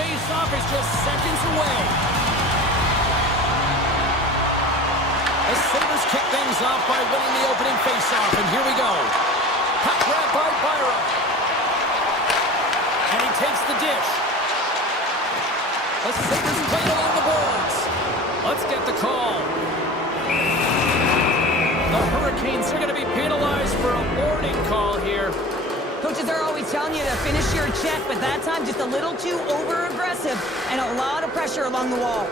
face-off is just seconds away. The Sabres kick things off by winning the opening face-off, and here we go. Puck grab by Byron. And he takes the dish. The Sabres play it along the boards. Let's get the call. The Hurricanes are going to be penalized for a warning call here. Coaches are always telling you to finish your check, but that time just a little too over-aggressive and a lot of pressure along the wall.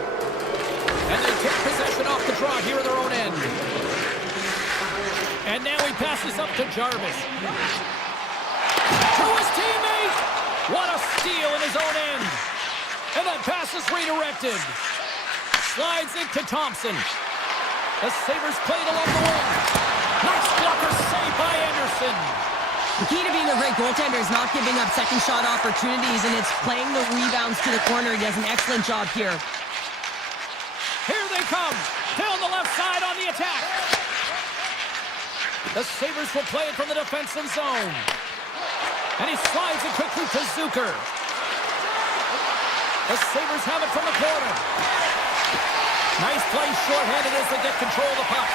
And they take possession off the draw here at their own end. And now he passes up to Jarvis. To his teammate! What a steal in his own end. And that pass is redirected. Slides into Thompson. The Sabres played along the wing. Nice blocker save by Anderson. The key to being a great goaltender is not giving up second shot opportunities, and it's playing the rebounds to the corner. He does an excellent job here. Here they come. Down the left side on the attack. The Sabres will play it from the defensive zone. And he slides it quickly to Zucker. The Sabres have it from the corner. Nice play short-handed as they get control of the puck.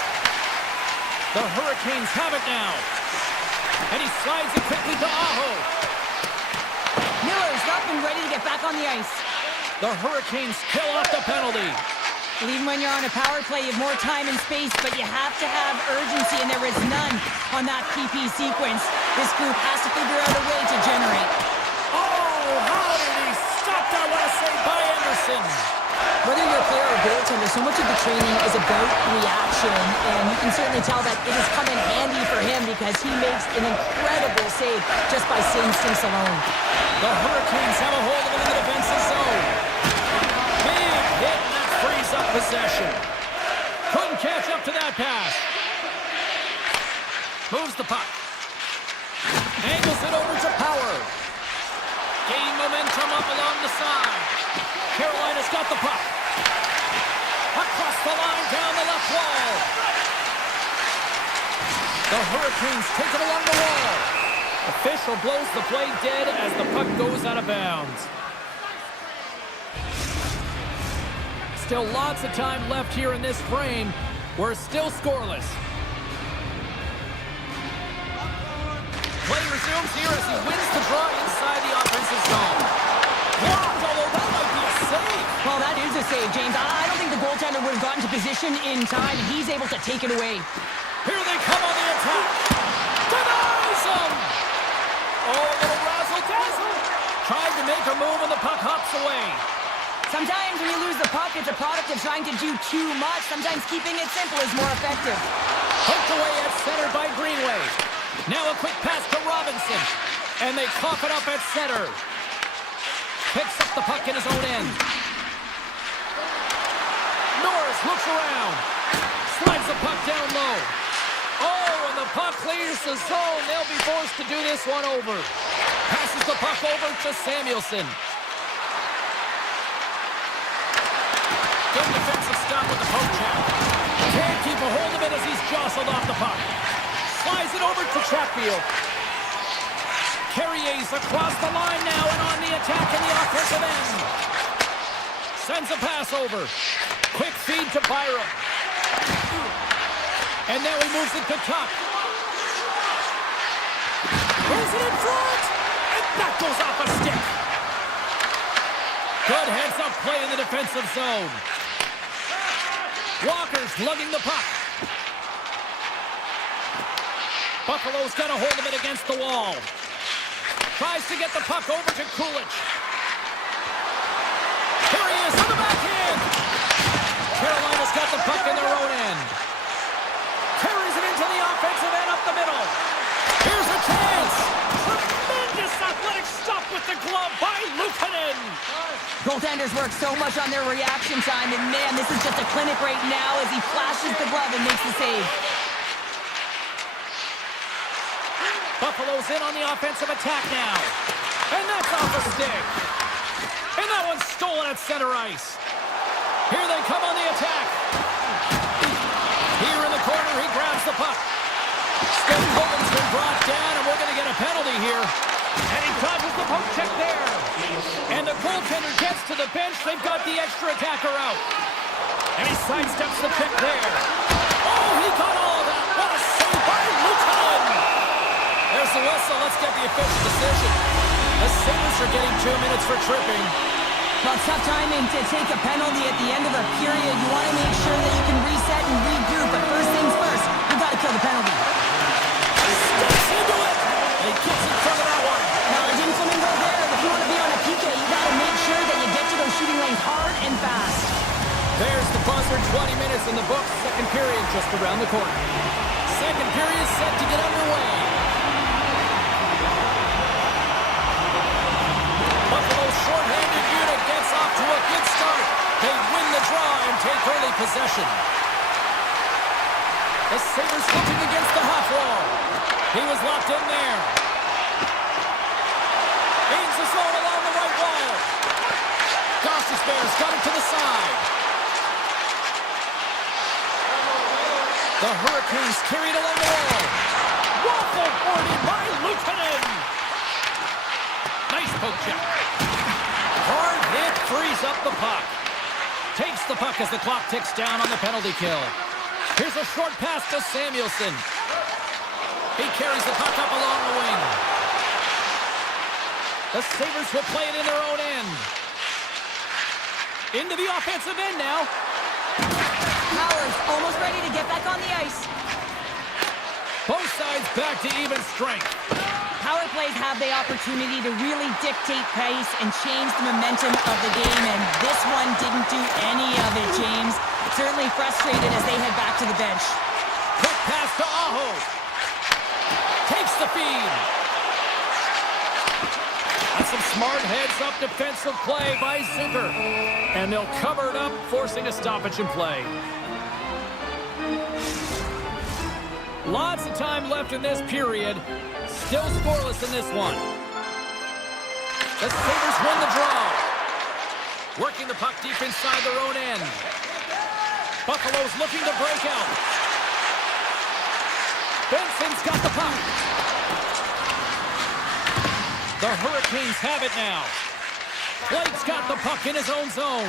The Hurricanes have it now. And he slides it quickly to Aho. Miller's up and ready to get back on the ice. The Hurricanes kill off the penalty. And even when you're on a power play, you have more time and space, but you have to have urgency, and there is none on that PP sequence. This group has to figure out a way to generate. Oh, how did he stop that last save by Anderson? Whether you're a player or goaltender, so much of the training is about reaction, and you can certainly tell that it has come in handy for him because he makes an incredible save just by instincts alone. The Hurricanes have a hold of it in the defensive zone. Big hit, and that frees up possession. Couldn't catch up to that pass. Moves the puck. Angles it over to Power. Gain momentum up along the side. Carolina's got the puck. Across the line, down the left wall. The Hurricanes take it along the wall. Official blows the play dead as the puck goes out of bounds. Still lots of time left here in this frame. We're still scoreless. Play resumes here as he wins the draw inside the offensive zone. Blocked, although that might be a save. Well, that is a save, James. I don't think the goaltender would have gotten to position in time. He's able to take it away. Here they come on the attack. Denies him. Oh, a little razzle-dazzle. Tried to make a move and the puck hops away. Sometimes when you lose the puck, it's a product of trying to do too much. Sometimes keeping it simple is more effective. Poked away at center by Greenway. Now a quick pass to Robinson. And they cough it up at center. Picks up the puck in his own end. Norris looks around. Slides the puck down low. Oh, and the puck clears the zone. They'll be forced to do this one over. Passes the puck over to Samuelson. Good defensive stop with the poke check. Can't keep a hold of it as he's jostled off the puck. Slides it over to Chatfield. Carrier's across the line now and on the attack in the offensive end. Sends a pass over. Quick feed to Byram. And now he moves it to Tuck. Moves it in front. And that goes off a stick. Good heads-up play in the defensive zone. Walker's lugging the puck. Buffalo's got a hold of it against the wall. Tries to get the puck over to Kulich. Here he is on the backhand. Carolina's got the puck in their own end. Carries it into the offensive end up the middle. Here's a chance. Tremendous athletic stop with the glove by Luukkonen. Goaltenders work so much on their reaction time, and man, this is just a clinic right now as he flashes the glove and makes the save. Buffalo's in on the offensive attack now. And that's off a stick. And that one's stolen at center ice. Here they come on the attack. Here in the corner, he grabs the puck. Still Hogan's been brought down, and we're going to get a penalty here. And he dodges the poke check there. And the goaltender gets to the bench. They've got the extra attacker out. And he sidesteps the check there. Oh, he got all of that. What a save by Lukanen. There's the whistle. Let's get the official decision. The Sabres are getting 2 minutes for tripping. Well, it's tough timing to take a penalty at the end of a period. You want to make sure that you can reset and regroup, but first things first, you've got to kill the penalty. Steps into it. And he gets in front of that one. Now, there's Flamingo there. If you want to be on a PK, you got to make sure that you get to those shooting lanes hard and fast. There's the buzzer. 20 minutes in the books. Second period just around the corner. Second period set to get underway. Buffalo's short-handed unit gets off to a good start. They win the draw and take early possession. The Sabres looking against the half wall. He was locked in there. Gains the zone along the right wall. Goss's Bears got it to the side. The Hurricanes carried along the wall. Waffle boarded by Lukanen. Nice poke check. Hard hit frees up the puck. Takes the puck as the clock ticks down on the penalty kill. Here's a short pass to Samuelson. He carries the puck up along the wing. The Sabres will play it in their own end. Into the offensive end now. Powers almost ready to get back on the ice. Both sides back to even strength. Power plays have the opportunity to really dictate pace and change the momentum of the game, and this one didn't do any of it, James. Certainly frustrated as they head back to the bench. Quick pass to Aho. Takes the feed. That's some smart heads-up defensive play by Zucker. And they'll cover it up, forcing a stoppage in play. Lots of time left in this period. Still scoreless in this one. The Sabres win the draw. Working the puck deep inside their own end. Buffalo's looking to break out. Benson's got the puck. The Hurricanes have it now. Blake's got the puck in his own zone.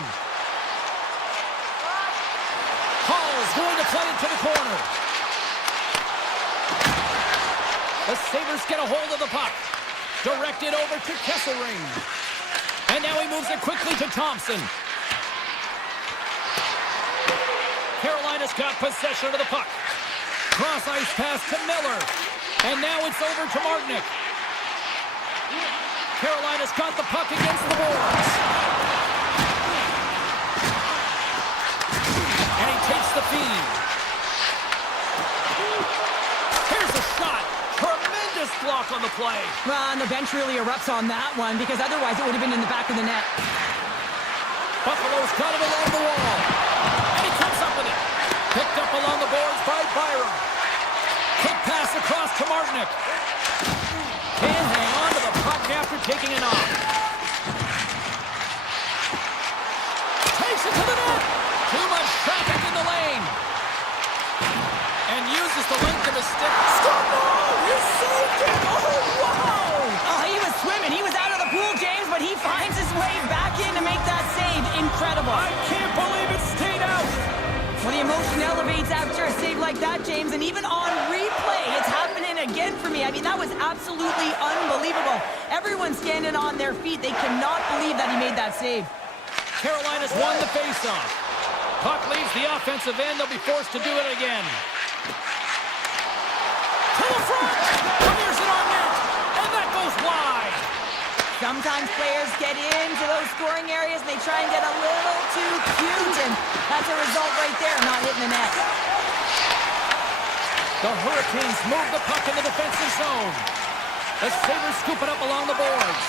Hall's going to play it to the corner. The Sabres get a hold of the puck. Directed over to Kesselring. And now he moves it quickly to Thompson. Carolina's got possession of the puck. Cross ice pass to Miller. And now it's over to Martinick. Carolina's got the puck against the boards. And he takes the feed. Here's a shot. Tremendous block on the play. Well, and the bench really erupts on that one, because otherwise it would have been in the back of the net. Buffalo's got it along the wall. And he comes up with it. Picked up along the boards by Byram. Quick pass across to Martinick. Can't hang on to the puck after taking it off. Takes it to the net. Too much traffic in the lane. And uses the length of his stick. Stop! He saved it! Oh, wow! Oh, he was swimming. He was out of the pool, James, but he finds his way back in to make that save. Incredible. I can't believe it stayed out. Well, the emotion elevates after a save like that, James, and even on replay, it's happening again for me. I mean, that was absolutely unbelievable. Everyone's standing on their feet. They cannot believe that he made that save. Carolina's won the faceoff. Puck leaves the offensive end. They'll be forced to do it again. To the front! Clears it on net! And that goes wide! Sometimes players get into those scoring areas and they try and get a little too cute, and that's a result right there, not hitting the net. The Hurricanes move the puck in the defensive zone. The Sabres scoop it up along the boards.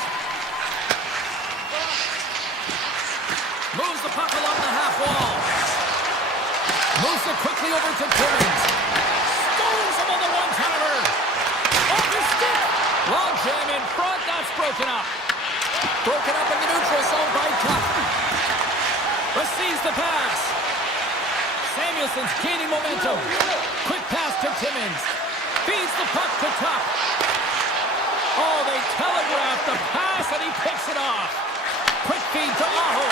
Moves the puck along the half wall. Moves it quickly over to Timmins. Stones him on the one-timer. Off his stick. Long jam in front. That's broken up. Broken up in the neutral zone by Tuck. Receives the pass. Samuelson's gaining momentum. Quick pass to Timmins. Feeds the puck to Tuck. Oh, they telegraph the pass, and he picks it off. Quick feed to Aho.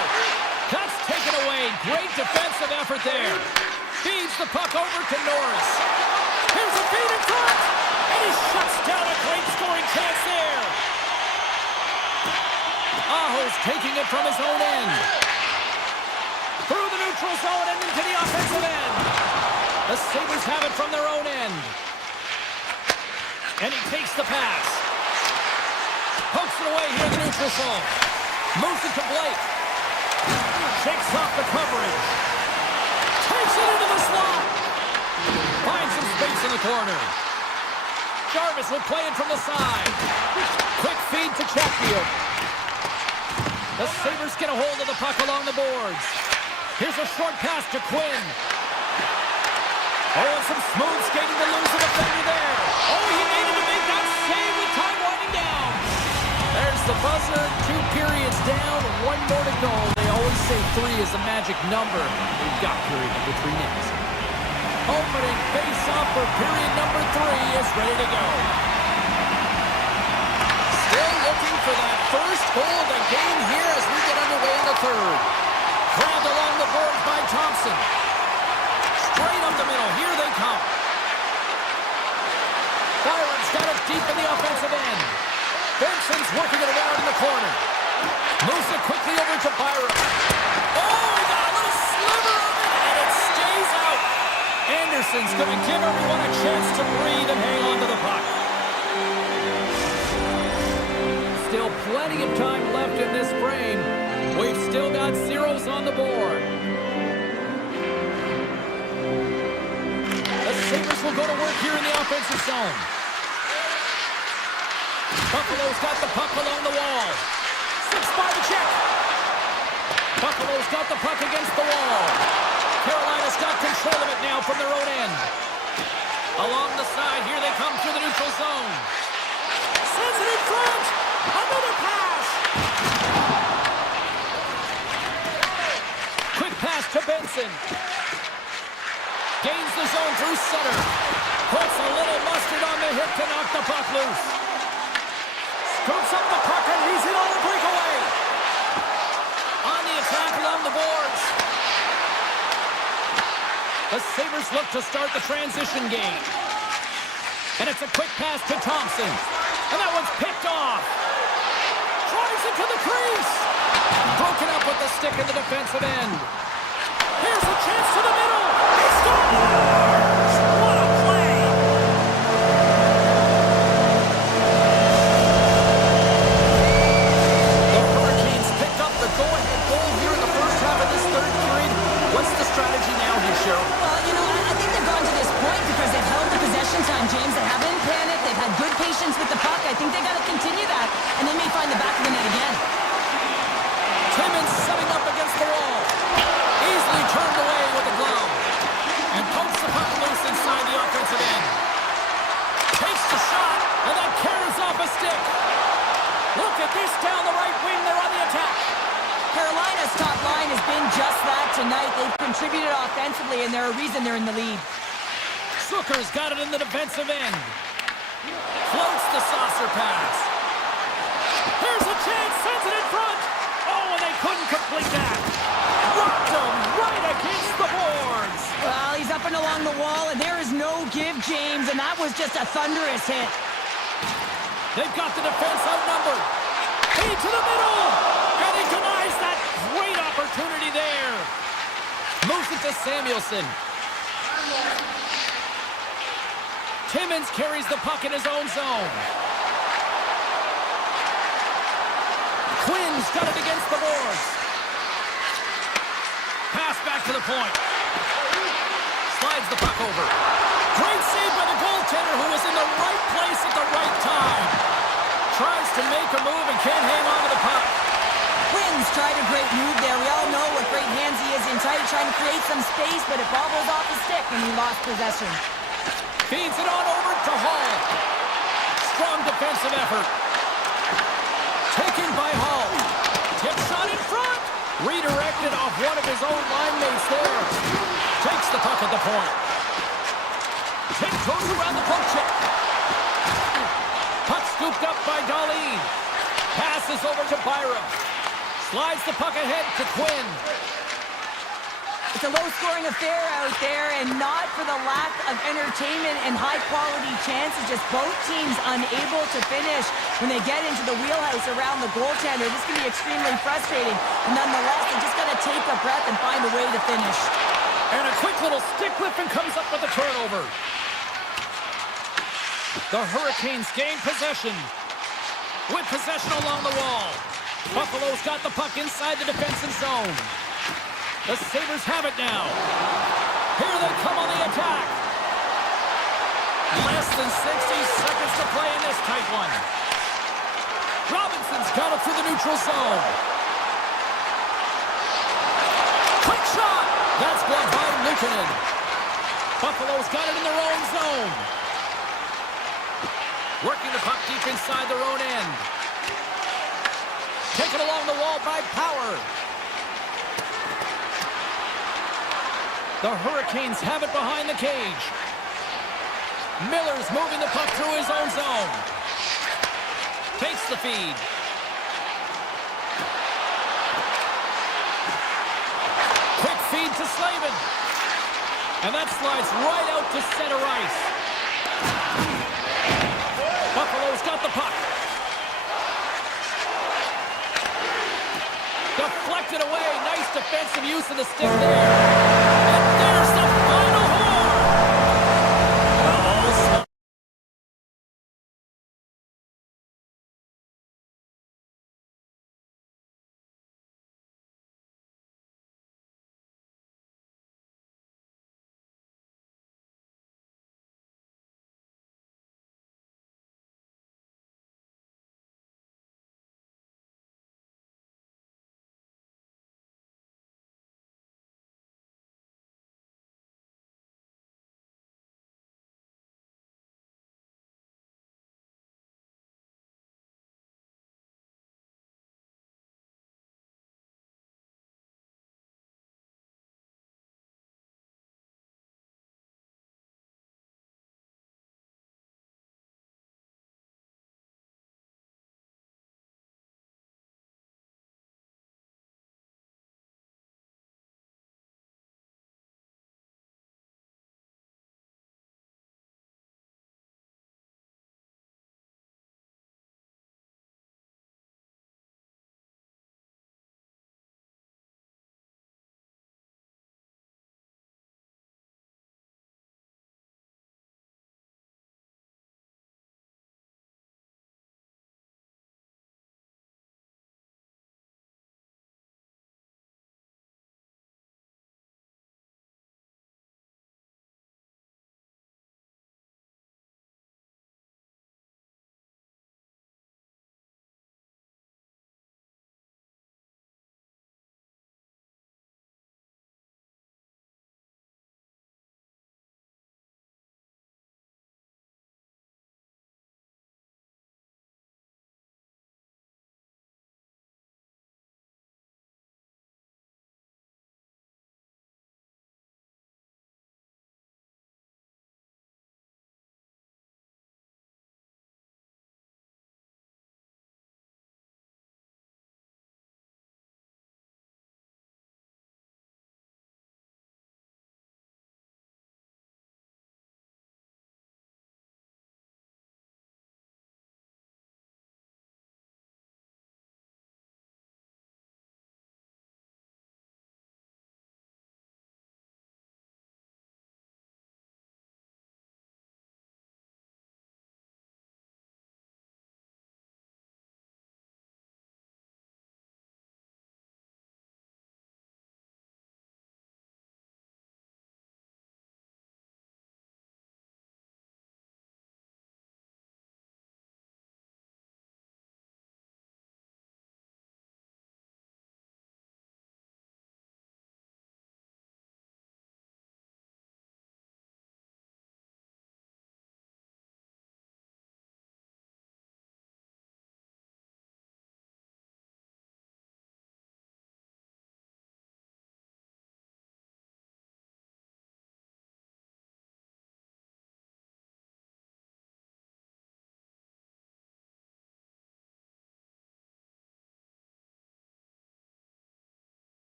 That's taken away. Great defensive effort there. Feeds the puck over to Norris. Here's a feed in front, and he shuts down a great scoring chance there. Aho's taking it from his own end. Through the neutral zone and into the offensive end. The Sabres have it from their own end. And he takes the pass. Pokes it away here in the neutral zone. Moves it to Blake. Shakes off the coverage. Takes it into the slot. Finds some space in the corner. Jarvis will play it from the side. Quick feed to Chatfield. The Sabres get a hold of the puck along the boards. Here's a short pass to Quinn. Oh, and some smooth skating to lose the defender there. Oh, he needed to make that save with time winding down. There's the buzzer. 2 periods down, 1 more to go. They always say 3 is a magic number. We've got period number 3 next. Opening face-off for period number 3 is ready to go. Still looking for that first goal of the game here as we get underway in the third. Grabbed along the boards by Thompson. Straight up the middle. Here they come. Byron's got it deep in the offensive end. Benson's working it around in the corner. Moves it quickly over to Byron. Oh, he got a little sliver of it, and it stays out. Anderson's going to give everyone a chance to breathe and hang on to the puck. Still plenty of time left in this frame. We've still got zeros on the board. The Sabres will go to work here in the offensive zone. Buffalo's got the puck along the wall. 6 by the check. Buffalo's got the puck against the wall. Carolina's got control of it now from their own end. Along the side, here they come through the neutral zone. Sends it in front. Another pass. Quick pass to Benson. Gains the zone through center. Puts a little mustard on the hip to knock the puck loose. Scoops up the puck and he's in on the breakaway. On the attack along the boards. The Sabres look to start the transition game. And it's a quick pass to Thompson. And that one's picked off. Drives it to the crease. Broken up with the stick in the defensive end. Here's a chance to the middle. He scores! What a play! The Hurricanes picked up the go-ahead goal here in the first half of this third period. What's the strategy now here, Cheryl? Well, you know, I think they've gone to this point because they've held the possession time, James. They haven't panicked. They've had good patience with the puck. I think they got to continue that, and they may find the back of the net again. Timmins setting up against the wall. Easily turned away with the glove. And pokes the puck loose inside the offensive end. Takes the shot, and that carries off a stick. Look at this down the right wing. They're on the attack. Carolina's top line has been just that tonight. They've contributed offensively, and they're a reason they're in the lead. Zucker's got it in the defensive end. Floats the saucer pass. Here's a chance, sends it in front. Oh, and they couldn't complete that. Rocked him right against the boards. Well, he's up and along the wall, and there is no give, James, and that was just a thunderous hit. They've got the defense outnumbered. Feed to the middle, and he denies that great opportunity there. Moves it to Samuelson. Timmins carries the puck in his own zone. Quinn's got it against the boards. Pass back to the point. Slides the puck over. Great save by the goaltender who was in the right place at the right time. Tries to make a move and can't hang on to the puck. Quinn's tried a great move there. We all know what great hands he is in tight, trying to create some space, but it bobbled off his stick and he lost possession. Feeds it on over to Hall. Strong defensive effort. Taken by Hall. Tip shot in front. Redirected off one of his own line mates there. Takes the puck at the point. Tip goes around the poke check. Puck scooped up by a lead. Passes over to Byram. Slides the puck ahead to Quinn. It's a low-scoring affair out there, and not for the lack of entertainment and high-quality chances. Just both teams unable to finish when they get into the wheelhouse around the goaltender. This can be extremely frustrating. And nonetheless, they just got to take a breath and find a way to finish. And a quick little stick lift and comes up with the turnover. The Hurricanes gain possession. With possession along the wall. Buffalo's got the puck inside the defensive zone. The Sabres have it now. Here they come on the attack. Less than 60 seconds to play in this tight one. Robinson's got it through the neutral zone. Quick shot! That's blocked by Luukkonen. Buffalo's got it in their own zone. Working the puck deep inside their own end. Taken along the wall by Power. The Hurricanes have it behind the cage. Miller's moving the puck through his own zone. Takes the feed. Quick feed to Slavin. And that slides right out to center ice. Buffalo's got the puck. Deflected away. Nice defensive use of the stick there.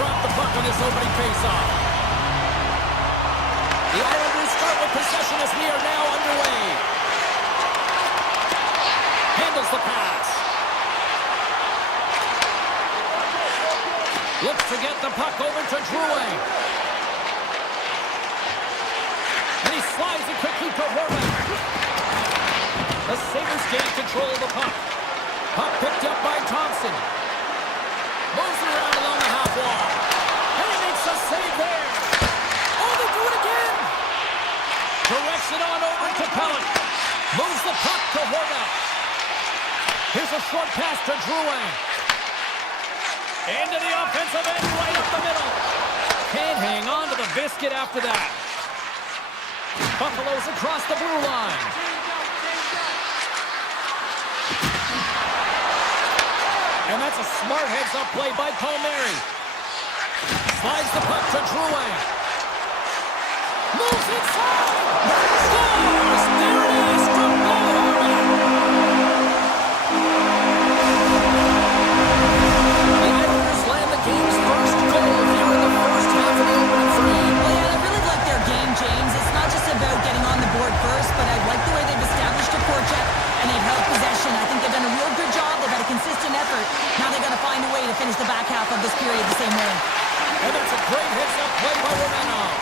drop the puck on this opening faceoff. The Islanders start with possession as we are now underway. Handles the pass. Looks to get the puck over to Drouin. And he slides it quickly to Horvath. The Sabres gain control of the puck. Puck picked up by Thompson. Moves it around along the half wall. And he makes a save there. Oh, they do it again. Directs it on over to Pellet. Moves the puck to Horvath. Here's a short pass to Drouin. Into the offensive end, right up the middle. Can't hang on to the biscuit after that. Buffalo's across the blue line. And that's a smart heads-up play by Palmieri. Slides the puck to Drouin. Moves inside. Scores! There it is from Palmieri. The Islanders land the game's first goal here in the first half of the opening frame. Well, yeah, I really like their game, James. It's not just about getting on the board first, but I like the way they've established a forecheck and they've held possession. I think they've done a real good job. They've had a consistent effort. Now they've got to find a way to finish the back half of this period the same way. And that's a great heads-up play by Romanov.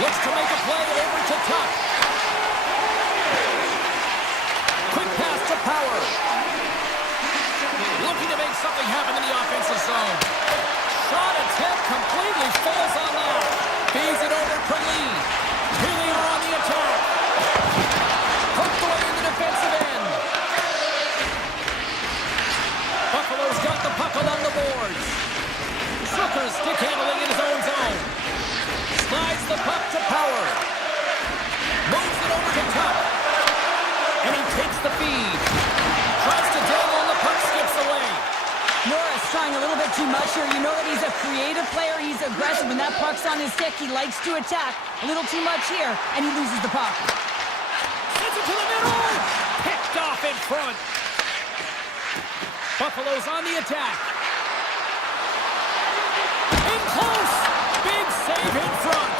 Looks to make a play over to Tuck. Quick pass to Power. Looking to make something happen in the offensive zone. Shot attempt completely falls on that. Feeds it over for Lee. Here they are on the attack. Hooked away in the defensive end. Buffalo's got the puck along the boards. Zucker's stick handling in his own zone. Slides the puck to Power. Moves it over to Tuck. And he takes the feed. Tries to dangle and the puck skips away. Norris trying a little bit too much here. You know that he's a creative player. He's aggressive. When that puck's on his stick, he likes to attack. A little too much here, and he loses the puck. Sends it to the middle. Picked off in front. Buffalo's on the attack. In close. Big save in front.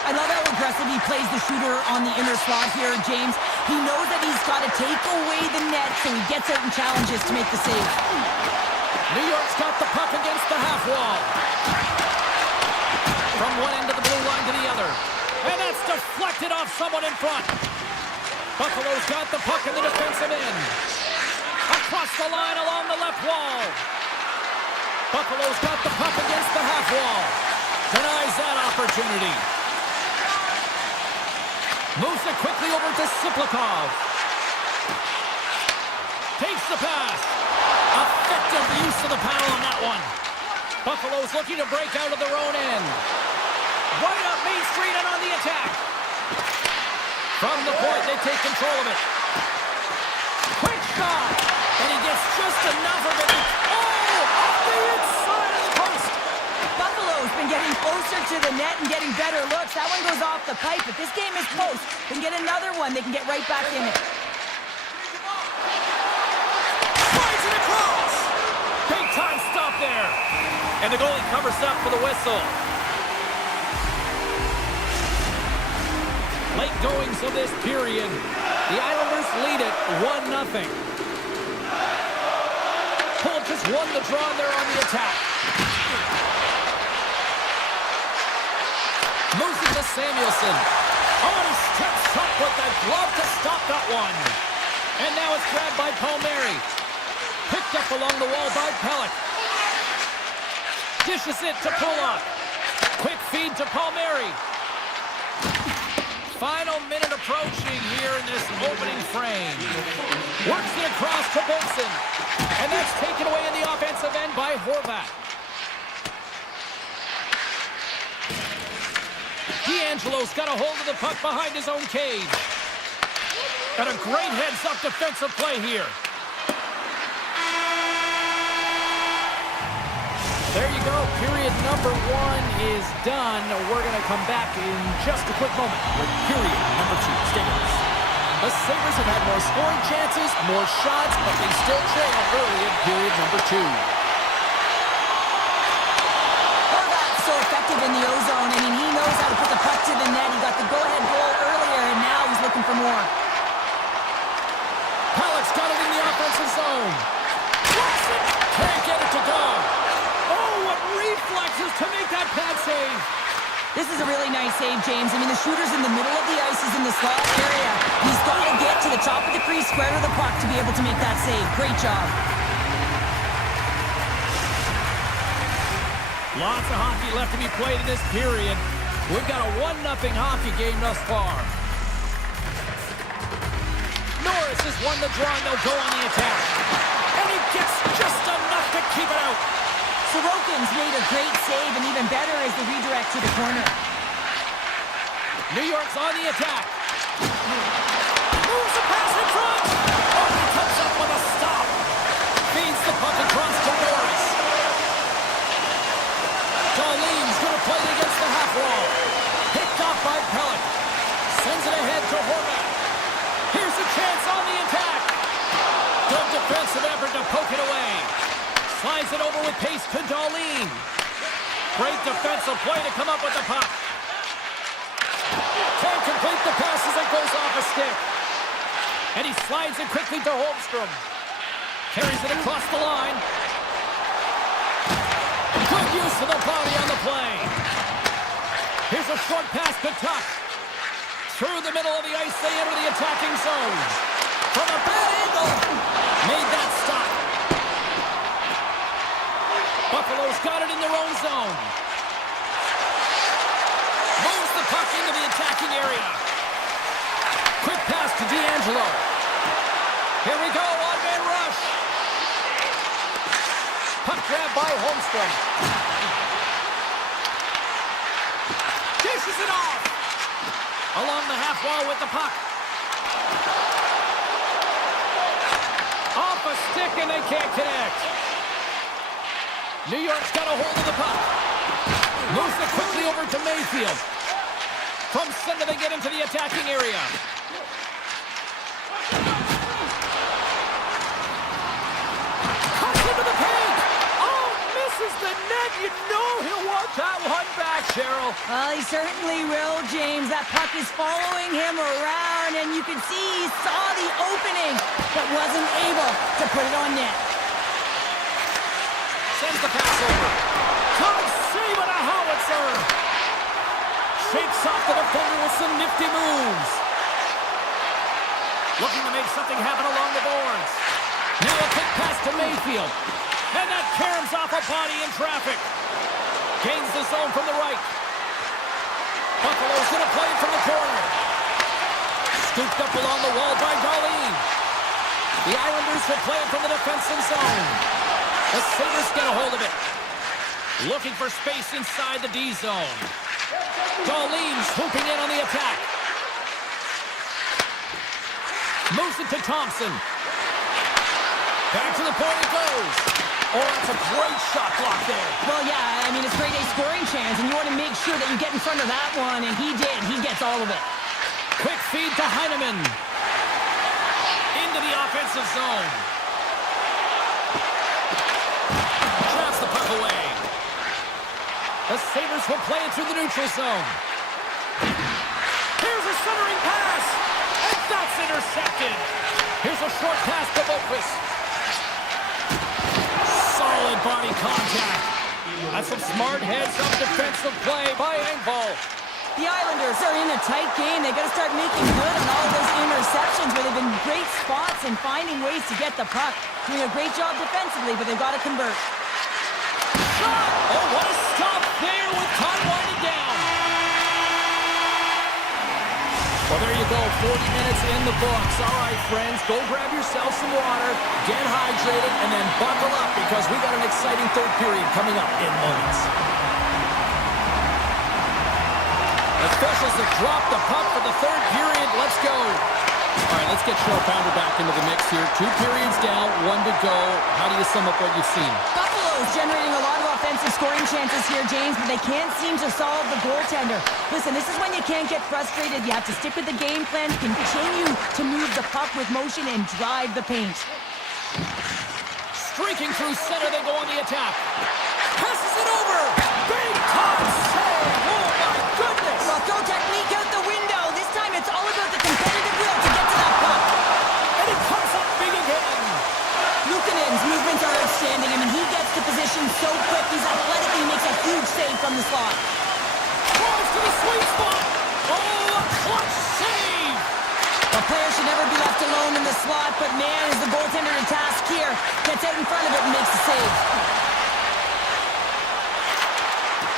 I love how aggressive he plays the shooter on the inner slot here, James. He knows that he's got to take away the net, so he gets out and challenges to make the save. New York's got the puck against the half wall. From one end of the blue line to the other. And that's deflected off someone in front. Buffalo's got the puck in the defensive end. Across the line along the left wall. Buffalo's got the puck against the half wall. Denies that opportunity. Moves it quickly over to Siplikov. Takes the pass. Effective use of the paddle on that one. Buffalo's looking to break out of their own end. Right up Main Street and on the attack. From the point, they take control of it. Quick shot. And he gets just enough of it. Oh, off the inside of the post. Buffalo's been getting closer to the net and getting better looks. That one goes off the pipe. If this game is close, they can get another one. They can get right back in it. Slides it across. Big time stop there. And the goalie covers up for the whistle. Late goings of this period. The Islanders lead it 1-0. Pull just won the draw there on the attack. Moves it to Samuelson. Oh, and he steps up with that glove to stop that one. And now it's grabbed by Palmieri. Picked up along the wall by Pellet. Dishes it to Pulock. Quick feed to Palmieri. Final minute approaching here in this opening frame. Works it across to Benson. And that's taken away in the offensive end by Horvath. D'Angelo's got a hold of the puck behind his own cage. Got a great heads-up defensive play here. There you go. Period number 1 is done. We're going to come back in just a quick moment with period number 2. Stay with us. The Sabres have had more scoring chances, more shots, but they still trail early in period number 2. puck to the net. He got the go-ahead goal earlier, and now he's looking for more. Pollock's got it in the offensive zone. Can't get it to go. Oh, what reflexes to make that pad save. This is a really nice save, James. I mean, the shooter's in the middle of the ice. He's in the slot area. He's got to get to the top of the crease, square to the puck to be able to make that save. Great job. Lots of hockey left to be played in this period. We've got a 1-0 hockey game thus far. Norris has won the draw, and they'll go on the attack. And he gets just enough to keep it out. Sorokin's made a great save, and even better is the redirect to the corner. New York's on the attack. Moves the pass in front. Oh, he comes up with a stop. Feeds the puck across to Norris. Darlene's going to play it against the half wall. Picked off by Pellick. Sends it ahead to Horvat. Here's a chance on the attack. Good defensive effort to poke it away. Slides it over with pace to Darlene. Great defensive play to come up with the puck. Can't complete the pass as it goes off a stick. And he slides it quickly to Holmstrom. Carries it across the line. Good use of the body on the play. Here's a short pass to Tuck. Through the middle of the ice, they enter the attacking zone. From a bad angle. Made that stop. Buffalo's got it in their own zone. Moves the puck into the attacking area. Quick pass to D'Angelo. Here we go, one-man rush. Puck grab by Holmstrom. Dishes it off. Along the half wall with the puck. Off a stick and they can't connect. New York's got a hold of the puck. Moves it quickly over to Mayfield. From center they get into the attacking area. Cuts into the paint. Oh, misses the net. You know he'll want that one back, Cheryl. Well, he certainly will, James. That puck is following him around, and you can see he saw the opening, but wasn't able to put it on net. Sends the pass over. Todd save on a howitzer. Shakes off the defender with some nifty moves. Looking to make something happen along the boards. Now a quick pass to Mayfield. And that caroms off a body in traffic. Gains the zone from the right. Buffalo's going to play it from the corner. Scooped up along the wall by Darlene. The Islanders will play it from the defensive zone. The Sabres get a hold of it. Looking for space inside the D zone. Darlene's swooping in on the attack. Moves it to Thompson. Back to the point it goes. Oh, that's a great shot block there. Well, yeah, I mean, it's grade A scoring chance, and you want to make sure that you get in front of that one, and he did. He gets all of it. Quick feed to Heineman. Into the offensive zone. Traps the puck away. The Sabres will play it through the neutral zone. Here's a centering pass. And that's intercepted. Here's a short pass to Boqvist. Solid body contact. That's some smart heads-up defensive play by Engvall. The Islanders are in a tight game. They got to start making good on all of those interceptions where they've been great spots and finding ways to get the puck. Doing a great job defensively, but they've got to convert. Shot! Oh, what a stop there with time winding down. Well, there you go. 40 minutes in the books. All right, friends, go grab yourself some water, get hydrated, and then buckle up because we got an exciting third period coming up in moments. Officials have dropped the puck for the third period. Let's go. All right, let's get Cheryl Pounder back into the mix here. 2 periods down, 1 to go. How do you sum up what you've seen? Buffalo's generating a lot of offensive scoring chances here, James, but they can't seem to solve the goaltender. Listen, this is when you can't get frustrated. You have to stick with the game plan, continue to move the puck with motion, and drive the paint. Streaking through center, they go on the attack. Passes it over. Big time save. Oh, my goodness. Well, throw technique out the window. This time it's all about the competitive will to get to that puck. And he comes up big again. Luukkonen's movements are outstanding. I mean, he gets to position so quick. He's athletic and he makes a huge save from the slot. Drives to the sweet spot. Oh, a clutch save. The player should never be left alone in the slot, but man, is the goaltender to task here. Gets out in front of it and makes the save.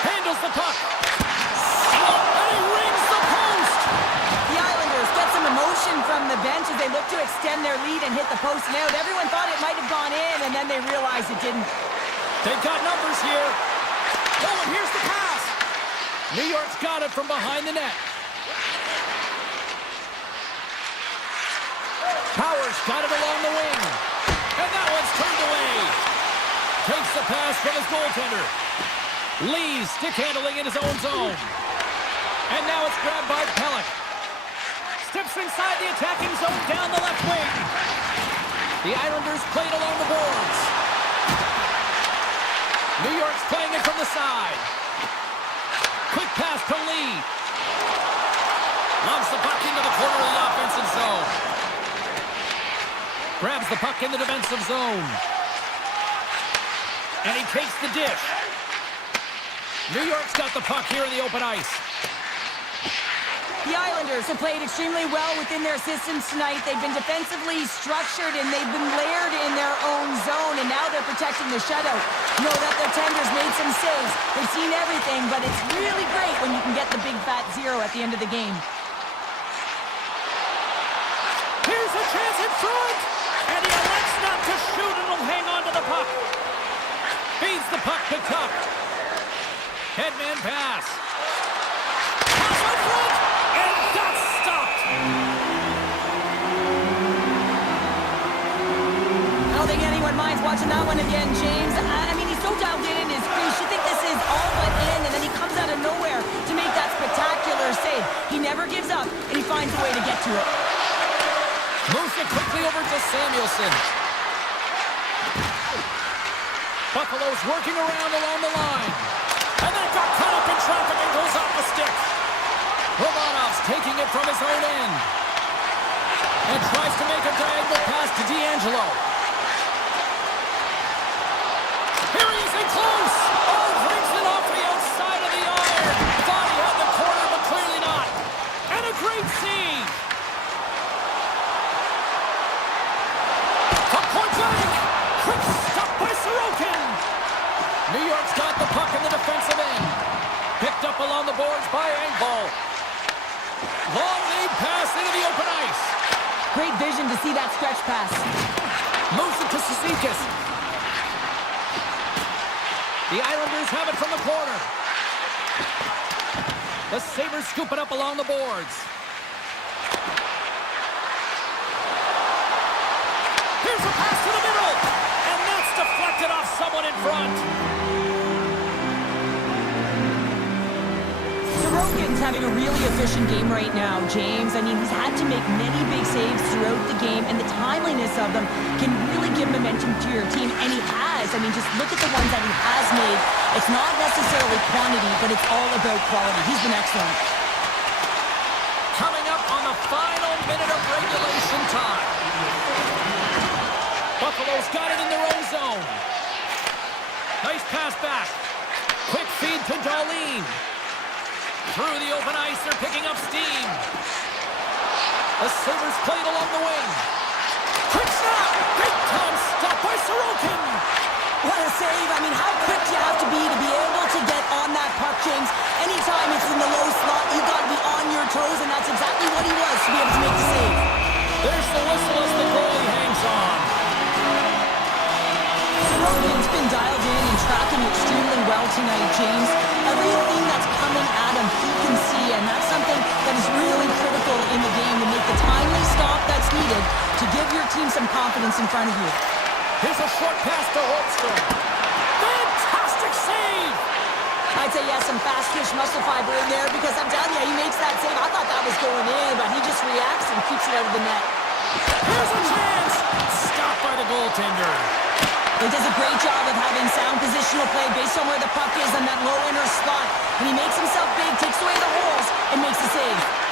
Handles the puck. And he rings the post. The Islanders get some emotion from the bench as they look to extend their lead and hit the post and out. Everyone thought it might have gone in, and then they realized it didn't. They've got numbers here. Oh, and here's the pass. New York's got it from behind the net. Powers got it along the wing. And that one's turned away. Takes the pass from his goaltender. Lee's stick handling in his own zone. And now it's grabbed by Pellick. Steps inside the attacking zone down the left wing. The Islanders played along the boards. New York's playing it from the side. Quick pass to Lee. Lobs the puck into the corner of the offensive zone. Grabs the puck in the defensive zone. And he takes the dish. New York's got the puck here in the open ice. The Islanders have played extremely well within their systems tonight. They've been defensively structured and they've been layered in their own zone, and now they're protecting the shutout. You know that their tenders made some saves. They've seen everything, but it's really great when you can get the big fat zero at the end of the game. Here's a chance in front! And he elects not to shoot and will hang on to the puck. Feeds the puck to Tuck. Headman pass. Pass in front! And that's stopped! I don't think anyone minds watching that one again, James. I mean, he's so dialed in his crease. You think this is all but in, and then he comes out of nowhere to make that spectacular save. He never gives up, and he finds a way to get to it. Moves it quickly over to Samuelson. Buffalo's working around along the line. And then got caught up in traffic and goes off the stick. Romanov's taking it from his own end. And tries to make a diagonal pass to D'Angelo. Here he is in close. Oh, brings it off the outside of the iron. Thought he had the corner, but clearly not. And a great save. From point blank. Quick stop by Sorokin. New York's got the puck in the defensive end. Picked up along the boards by Engvall. Long lead pass into the open ice. Great vision to see that stretch pass. Moves it to Cizikas. The Islanders have it from the corner. The Sabres scoop it up along the boards. Here's a pass to the middle. And that's deflected off someone in front. Sorokin's having a really efficient game right now, James. I mean, he's had to make many big saves throughout the game, and the timeliness of them can really give momentum to your team, and he has. I mean, just look at the ones that he has made. It's not necessarily quantity, but it's all about quality. He's been excellent. Coming up on the final minute of regulation time. Buffalo's got it in their own zone. Nice pass back. Quick feed to Darlene. Through the open ice, they're picking up steam. The Sabres played along the wing. Quick snap! Big time stop by Sorokin! What a save. I mean, how quick do you have to be able to get on that puck, James? Anytime it's in the low slot, you've got to be on your toes, and that's exactly what he was to be able to make the save. There's the whistle as the goalie hangs on. Sorokin's been dialed in and tracking extremely well tonight, James. Everything that's coming at him, he can see, and that's something that is really critical in the game to make the timely stop that's needed to give your team some confidence in front of you. Here's a short pass to Holmstrom. Fantastic save! I'd say, yeah, some fast twitch muscle fiber in there, because I'm telling you, he makes that save. I thought that was going in, but he just reacts and keeps it out of the net. Here's a chance! Stopped by the goaltender. He does a great job of having sound positional play based on where the puck is on that low inner slot. And he makes himself big, takes away the holes, and makes a save.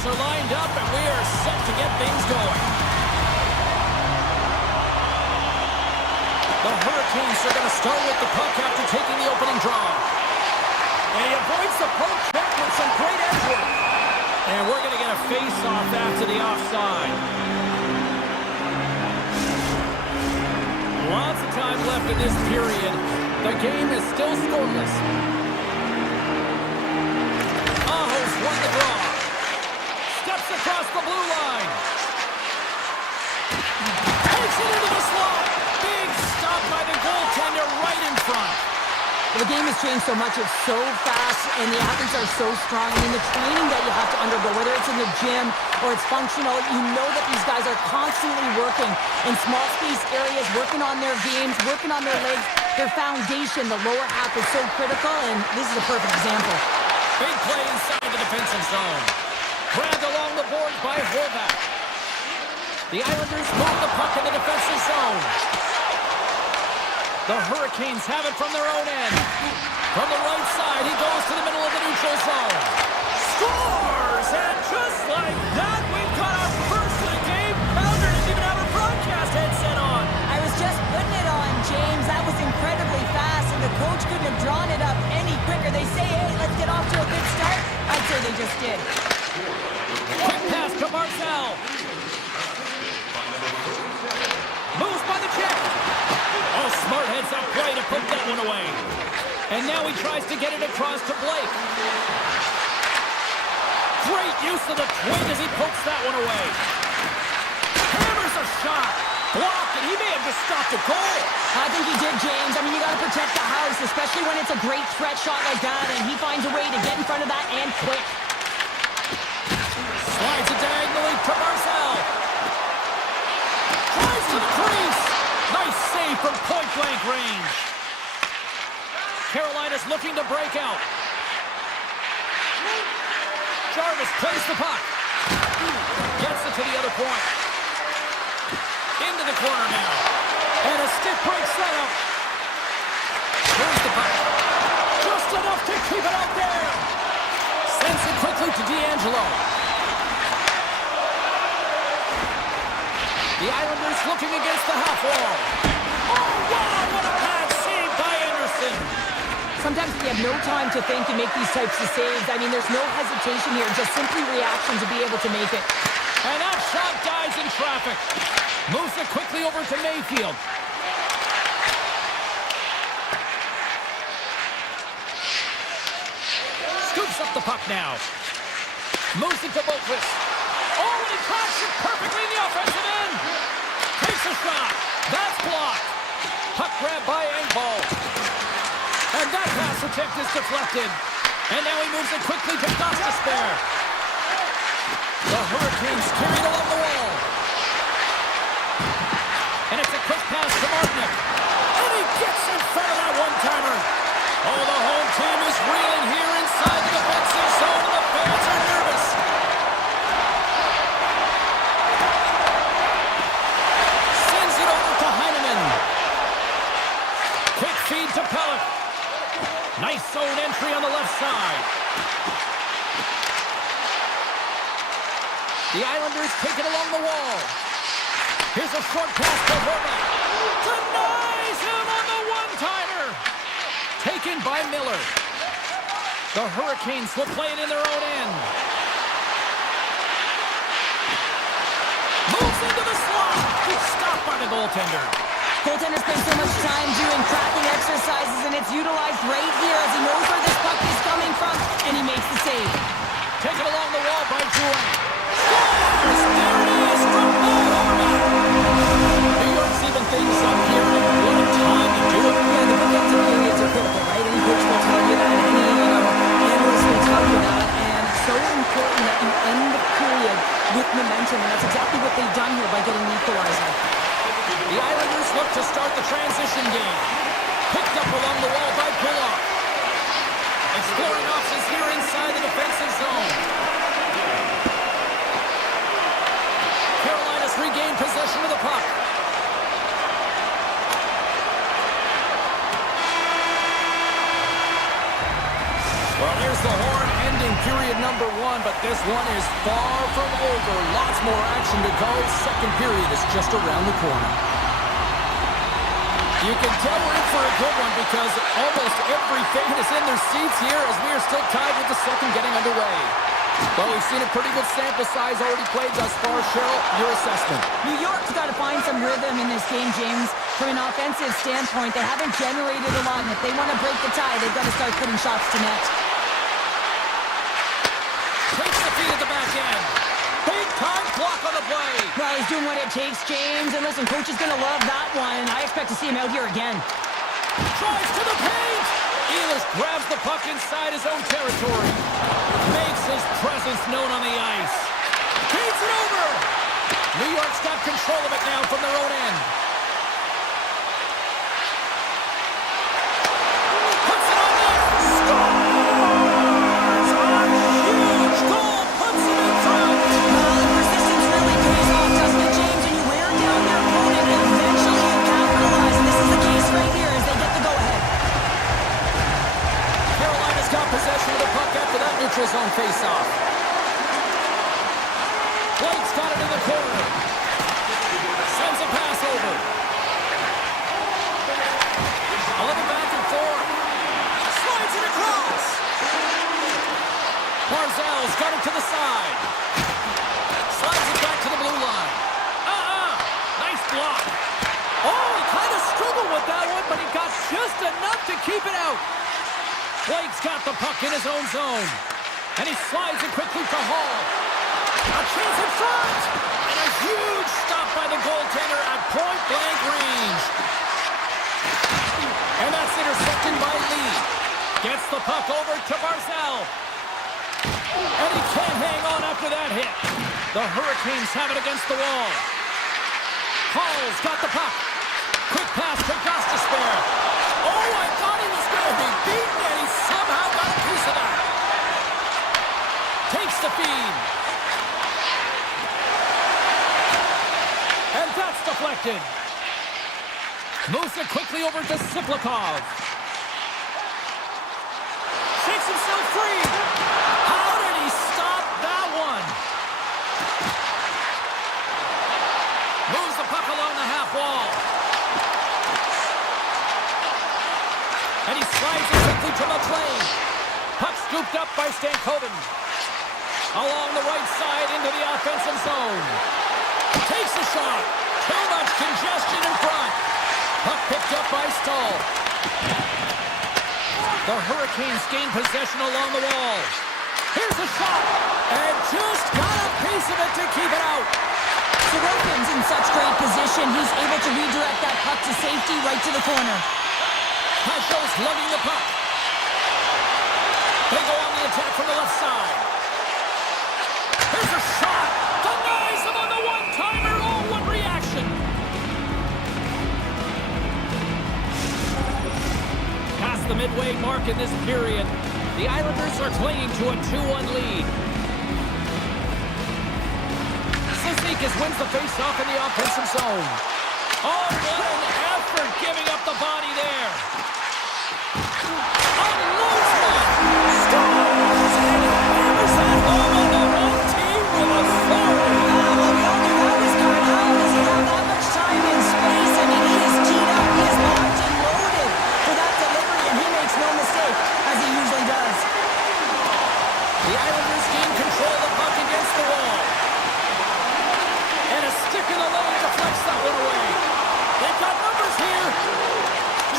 Players are lined up, and we are set to get things going. The Hurricanes are going to start with the puck after taking the opening draw. And he avoids the poke check with some great edge work. And we're going to get a face-off after the offside. Lots of time left in this period. The game is still scoreless. Aho's won the draw. Steps across the blue line. Takes it into the slot. Big stop by the goaltender right in front. The game has changed so much. It's so fast, and the athletes are so strong. I mean, the training that you have to undergo, whether it's in the gym or it's functional, you know that these guys are constantly working in small space areas, working on their games, working on their legs. Their foundation, the lower half, is so critical, and this is a perfect example. Big play inside the defensive zone. Grabbed along the boards by Horvath. The Islanders move the puck in the defensive zone. The Hurricanes have it from their own end. From the right side, he goes to the middle of the neutral zone. Scores! And just like that, we've got our first of the game. Pounder doesn't even have a broadcast headset on. I was just putting it on, James. That was incredibly fast, and the coach couldn't have drawn it up any quicker. They say, hey, let's get off to a good start. I'd say they just did. Quick pass to Marcel. Moves by the check. Oh, smart heads up play to put that one away. And now he tries to get it across to Blake. Great use of the twin as he pokes that one away. Hammers a shot. Blocked, and he may have just stopped a goal. I think he did, James. I mean, you got to protect the house, especially when it's a great threat shot like that, and he finds a way to get in front of that and quick. Slides it diagonally to Marcel. Tries to the crease. Nice save from point-blank range. Carolina's looking to break out. Jarvis plays the puck. Gets it to the other point. Into the corner now. And a stick break setup. Here's the puck. Just enough to keep it out there. Sends it quickly to D'Angelo. The Islanders looking against the half wall. Oh, wow, what a bad save by Anderson. Sometimes you have no time to think and make these types of saves. I mean, there's no hesitation here, just simply reaction to be able to make it. And that shot dies in traffic. Moves it quickly over to Mayfield. Scoops up the puck now. Moves it to Boquist. Oh, and he tracks it perfectly in the offensive end. Takes a shot. That's blocked. Puck grab by Engvall. And that pass attempt is deflected. And now he moves it quickly to Gostisbehere. The Hurricanes carried along the wall. And it's a quick pass to Martinick. And he gets in front of that one-timer. Oh, the home team is reeling here inside the defensive zone, and the fans are nervous. Sends it over to Heineman. Quick feed to Pellick. Nice zone entry on the left side. The Islanders take it along the wall. Here's a short pass to Horvath. Denies him on the one-timer. Taken by Miller. The Hurricanes will play it in their own end. Moves into the slot. He's stopped by the goaltender. Goaltender spends so much time doing tracking exercises, and it's utilized right here as he knows where this puck is coming from, and he makes the save. Taken along the wall by Drouin. Scores! There it is from Paul Horvath. New York's even things up here, and what a time to do it. Yeah, the bookends of periods are critical, right? Any coach will tell you that, any analyst will tell you that, and so important that you end the period with momentum, and that's exactly what they've done here by getting the equalizer. The Islanders look to start the transition game. Picked up along the wall by Bullock. Exploring options here inside the defensive zone. Carolina's regained possession of the puck. Well, here's the horn ending period number one, but this one is far from over. Lots more action to go. Second period is just around the corner. You can tell we're in for a good one because almost every fan is in their seats here as we are still tied with the second getting underway. Well, we've seen a pretty good sample size already played thus far. Cheryl, your assessment. New York's got to find some rhythm in this game, James. From an offensive standpoint, they haven't generated a lot, and if they want to break the tie, they've got to start putting shots to net. Takes the feed at the back end. Big time block on the play. Well, he's doing what it takes, James. And listen, coach is going to love that one. I expect to see him out here again. Drives to the paint. Ehlers grabs the puck inside his own territory. Makes his presence known on the ice. Feeds it over. New York's got control of it now from their own end. Puts it on net. Scores! A huge goal puts him in front. Well, the persistence really pays off, doesn't it, James? And you wear down their opponent, and eventually you capitalize. And this is the case right here as they get the go-ahead. Carolina's got possession of the puck after that neutral zone face-off. Blake's got it in the corner. Sends a pass over. A little back and forth. Slides it across. Barzell's got it to the side. Slides it back to the blue line. Nice block. Oh, he kind of struggled with that one, but he got just enough to keep it out. Blake's got the puck in his own zone. And he slides it quickly to Hall. A chance in front! And a huge stop by the goaltender at point-blank range. And that's intercepted by Lee. Gets the puck over to Barzell. And he can't hang on after that hit. The Hurricanes have it against the wall. Hall's got the puck. Quick pass to Gostisbehere. Oh, I thought he was going to be beaten, and he somehow got a piece of that. Takes the feed. And that's deflected. Moves it quickly over to Siplikov. Shakes himself free. How did he stop that one? Moves the puck along the half wall. And he slides it quickly to McLean. Puck scooped up by Stankoven. Along the right side into the offensive zone. Takes a shot. Too much congestion in front. Puck picked up by Stahl. The Hurricanes gain possession along the wall. Here's a shot. And just got a piece of it to keep it out. Sorokin's in such great position. He's able to redirect that puck to safety right to the corner. Pashos lugging the puck. They go on the attack from the left side. Here's a shot. Denies him on the one-timer. Oh, what reaction. Past the midway mark in this period, the Islanders are clinging to a 2-1 lead. Sisnikas wins the face-off in the offensive zone. Oh, what an effort giving up the body there. Unloads one. Scores! And hammers that home on the wrong team with authority. Well, we all knew that was coming. How does he have that much time and space? I mean, he is teed up. He is locked and loaded for that delivery, and he makes no mistake, as he usually does. The Islanders gain control of the puck against the wall. And a stick in the lane deflects that one away. They've got numbers here.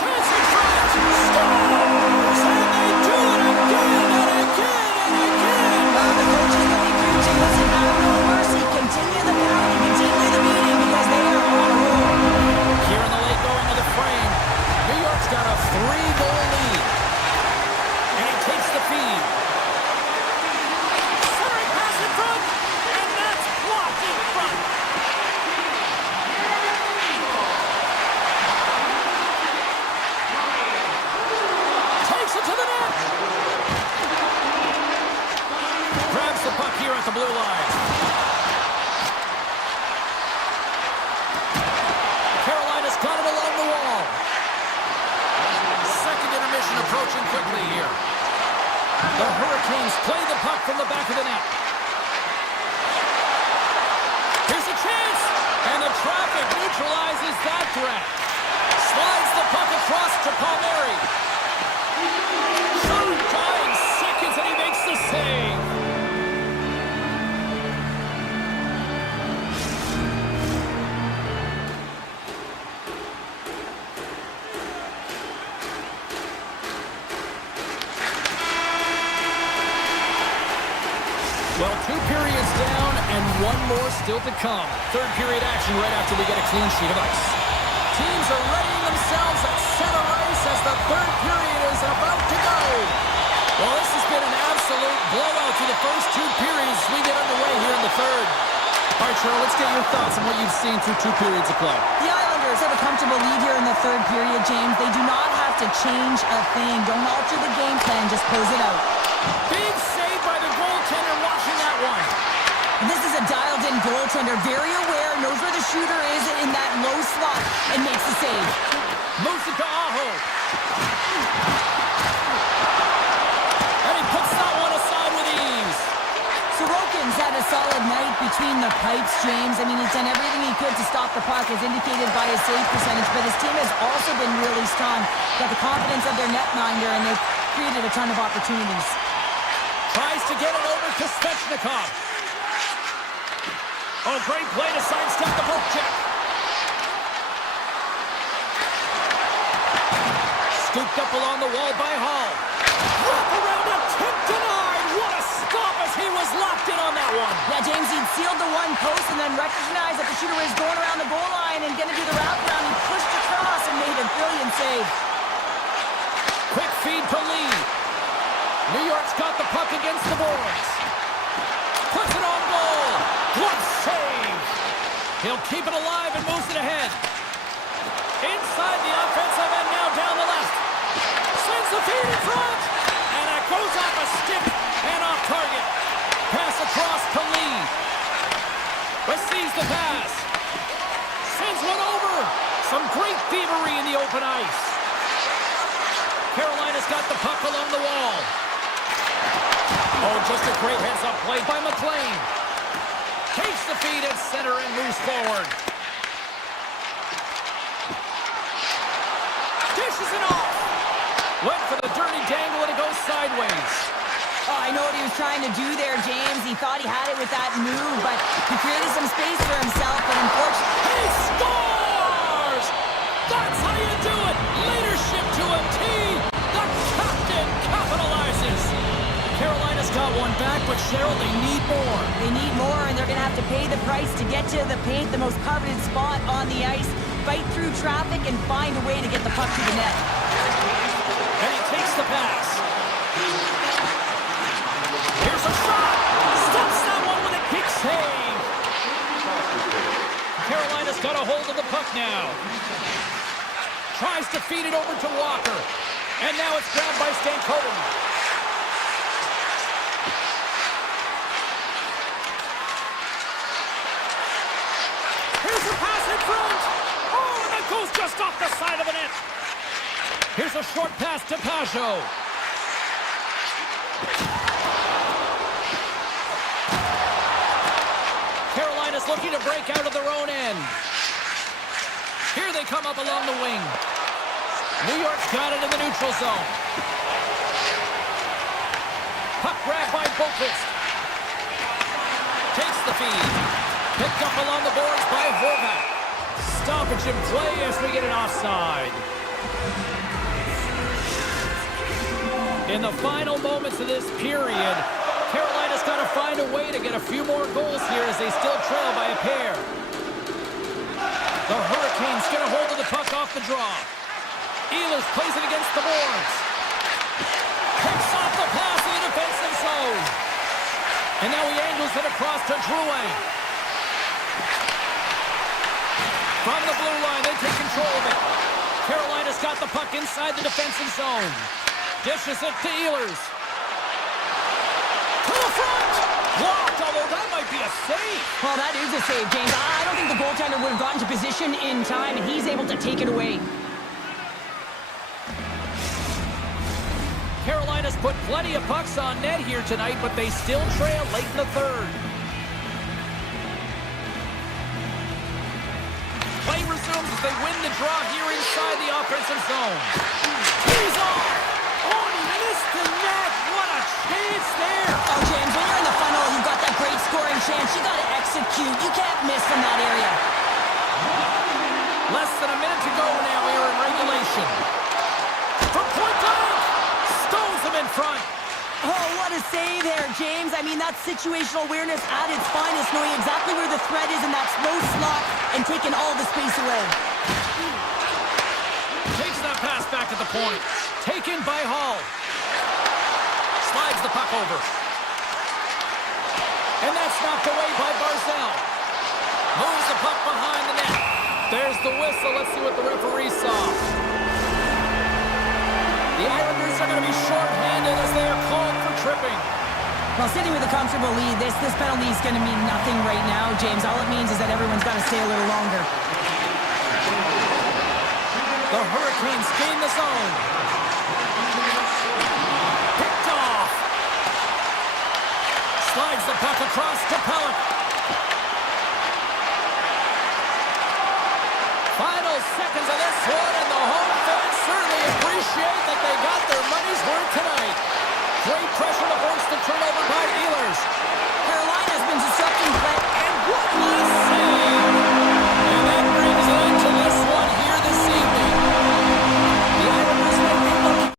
Chance in front. Scores! And they do it again and again and again. Well, the coach is really preaching. Listen, have no mercy. Continue the pounding. Continue the beating because they are on a roll. Here in the late going of the frame, New York's got a 3-goal lead. And he takes the feed. Centering pass in front. And that's blocked in front. Takes it to the net. Grabs the puck here at the blue line. Carolina's got it along the wall. Second intermission approaching quickly here. The Hurricanes play the puck from the back of the net. Here's a chance, and the traffic neutralizes that threat. Slides the puck across to Palmieri. Dying seconds, and he makes the save. Well, 2 periods down and 1 more still to come. Third period action right after we get a clean sheet of ice. Teams are readying themselves at center ice as the third period is about to go. Well, this has been an absolute blowout through the first 2 periods as we get underway here in the third. All right, Cheryl, let's get your thoughts on what you've seen through 2 periods of play. The Islanders have a comfortable lead here in the third period, James. They do not have to change a thing. Don't alter the game plan, just close it out. Big save by the goaltender watching that one. This is a dialed-in goaltender, very aware, knows where the shooter is in that low slot, and makes the save. Moves it to Aho. And he puts that one aside with ease. Sorokin's had a solid night between the pipes, James. I mean, he's done everything he could to stop the puck, as indicated by his save percentage, but his team has also been really strong. Got the confidence of their netminder, and they've created a ton of opportunities. Tries to get it over to Svechnikov. Oh, great play to sidestep the poke check. Scooped up along the wall by Hall. Wrap around attempt denied. What a stop as he was locked in on that one. Yeah, James, he'd sealed the one post and then recognized that the shooter was going around the goal line and going to do the wraparound. He pushed across and made a brilliant save. Quick feed to Lee. New York's got the puck against the boards. Puts it on goal. What save! He'll keep it alive and moves it ahead. Inside the offensive end, now down the left. Sends the feed in front. And it goes off a stick and off target. Pass across to Lee. Receives the pass. Sends one over. Some great thievery in the open ice. Carolina's got the puck along the wall. Oh, just a great heads-up play by McLean. Takes the feed at center and moves forward. Dishes it off. Went for the dirty dangle and it goes sideways. Oh, I know what he was trying to do there, James. He thought he had it with that move, but he created some space for himself, but unfortunately... He scores! That's how you do it! Leadership to a T! The captain capitalizes! Carolina's got one back, but Cheryl, they need more. They need more, and they're going to have to pay the price to get to the paint, the most coveted spot on the ice, fight through traffic, and find a way to get the puck to the net. And he takes the pass. Here's a shot! Stops that one with a kick save! Carolina's got a hold of the puck now. Tries to feed it over to Walker. And now it's grabbed by Stankoven. Here's a pass in front. Oh, and that goes just off the side of the net. Here's a short pass to Pajot. Carolina's looking to break out of their own end. Here they come up along the wing. New York's got it in the neutral zone. Puck grab by Boqvist. Takes the feed. Picked up along the boards by Horvat. Stoppage in play as we get an offside. In the final moments of this period, Carolina's got to find a way to get a few more goals here as they still trail by a pair. The Hurricanes get a hold of the puck off the draw. Ehlers plays it against the boards. Picks off the pass in the defensive zone. And now he angles it across to Drouin. From the blue line, they take control of it. Carolina's got the puck inside the defensive zone. Dishes it to Ehlers. To the front! Blocked, although that might be a save. Well, that is a save, James. I don't think the goaltender would have gotten to position in time, and he's able to take it away. Carolina's has put plenty of pucks on net here tonight, but they still trail late in the third. Play resumes as they win the draw here inside the offensive zone. He's off! Oh, he missed the net! What a chance there! Oh, James, when you're in the funnel, you've got that great scoring chance. You got to execute. You can't miss from that area. Less than a minute to go now here in regulation. From point blank! Stones him in front. Oh, what a save there, James. I mean, that's situational awareness at its finest, knowing exactly where the threat is in that slow slot and taking all the space away. Takes that pass back at the point. Taken by Hall. Slides the puck over. And that's knocked away by Barzell. Moves the puck behind the net. There's the whistle. Let's see what the referee saw. The Islanders are going to be short-handed as they are called for tripping. Well, sitting with a comfortable lead, this penalty is going to mean nothing right now, James. All it means is that everyone's got to stay a little longer. The Hurricanes gain the zone. Picked off. Slides the puck across to Pellick. Final seconds of this one, and the home fans certainly appreciate that they got their money's worth tonight. Great pressure to force the turnover by Ehlers. Carolina's been disrupting play. And what a save! And that brings it into this one here this evening. The Islanders may be looking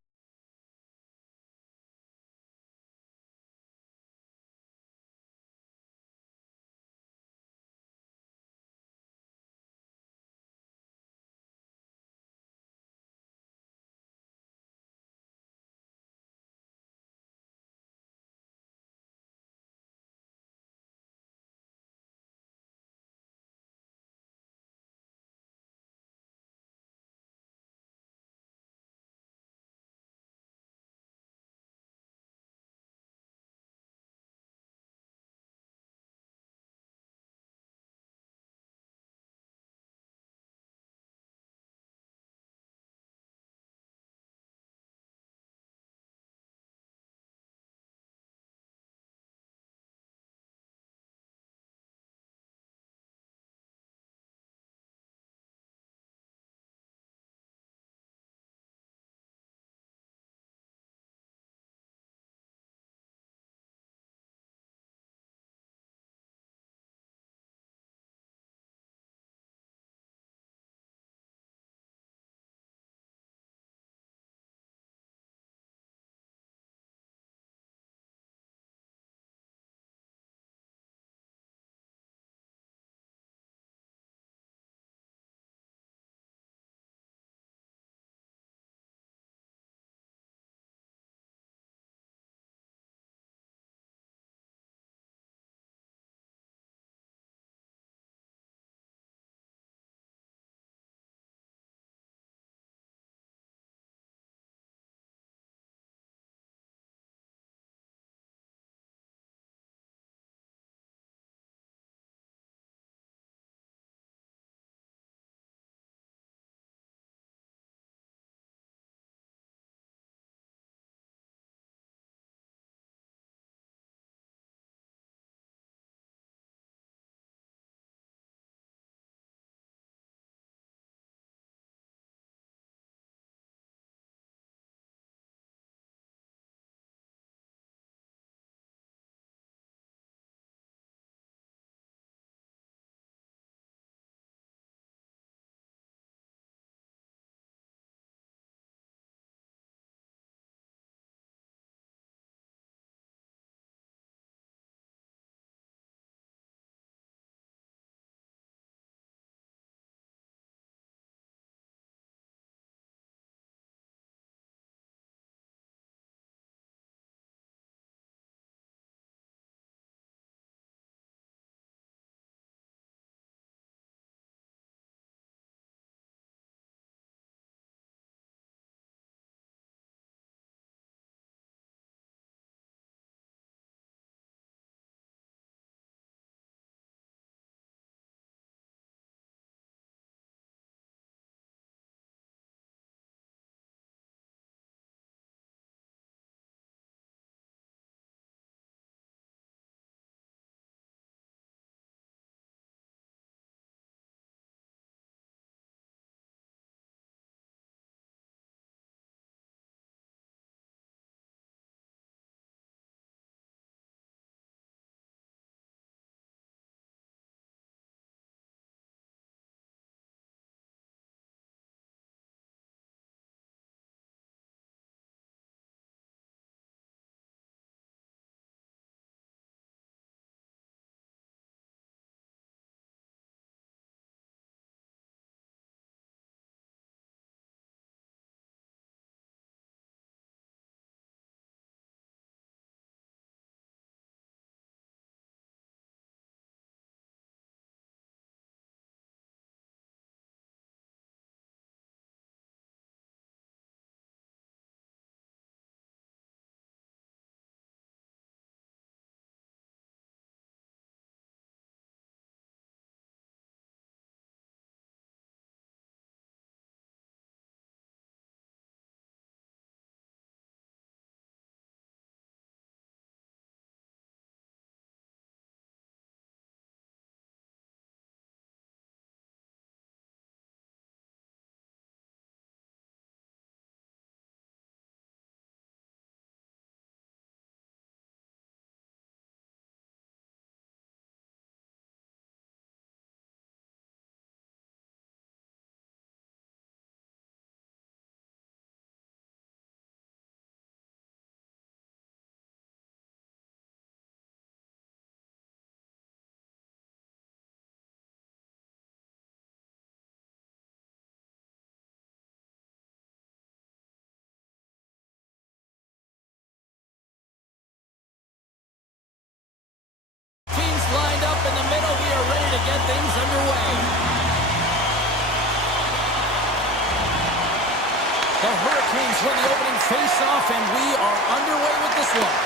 The Hurricanes win the opening face-off, and we are underway with this one.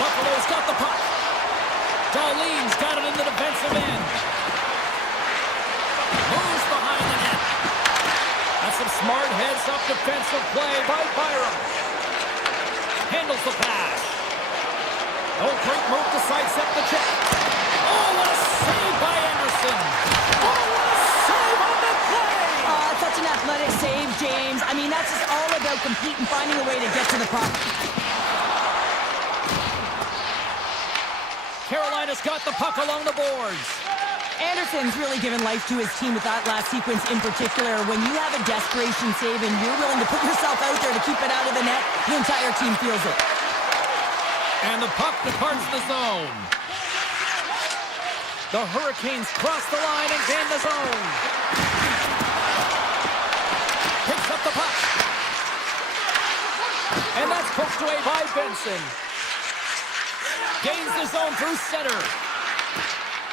Buffalo's got the puck. Darlene's got it in the defensive end. Moves behind the net. That's some smart heads-up defensive play by Byram. Handles the pass. Oh, great move to sidestep the check. Oh, what a save by Anderson. Oh, what a save on the play. Such an athletic save, James. I mean, that's just all about competing, finding a way to get to the puck. Carolina's got the puck along the boards. Anderson's really given life to his team with that last sequence in particular. When you have a desperation save and you're willing to put yourself out there to keep it out of the net, the entire team feels it. And the puck departs the zone. The Hurricanes cross the line and gain the zone. Picks up the puck. And that's poked away by Benson. Gains the zone through center.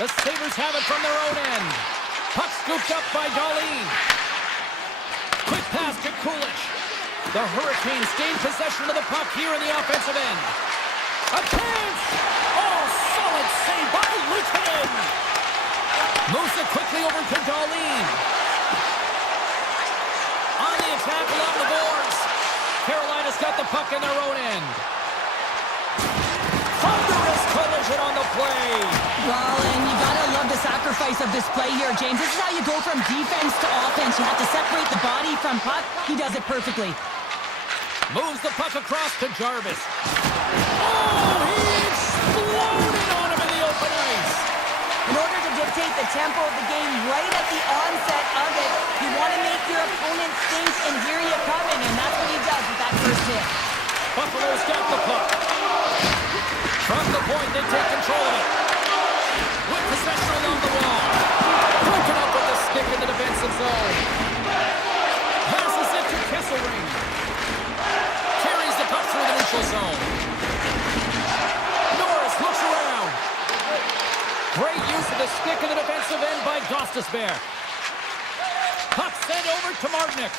The Sabres have it from their own end. Puck scooped up by Darlene. Quick pass to Kulich. The Hurricanes gain possession of the puck here in the offensive end. A chance! Oh, solid save by Luukkonen. Moves it quickly over to Darlene. On the attack along the boards. Carolina's got the puck in their own end. Thunderous collision on the play. Well, and you gotta love the sacrifice of this play here, James. This is how you go from defense to offense. You have to separate the body from puck. He does it perfectly. Moves the puck across to Jarvis. Oh, he exploded on him in the open ice. In order to dictate the tempo of the game right at the onset of it, you want to make your opponent think and hear you coming, and that's what he does with that first hit. Buffalo's got the puck. From the point, they take control of it. With possession along the wall. Broken up with the stick in the defensive zone. Passes it to Kesselring. Carries the puck through the neutral zone. Norris looks around. Great use of the stick in the defensive end by Gostisbehere. Puck sent over to Martinick.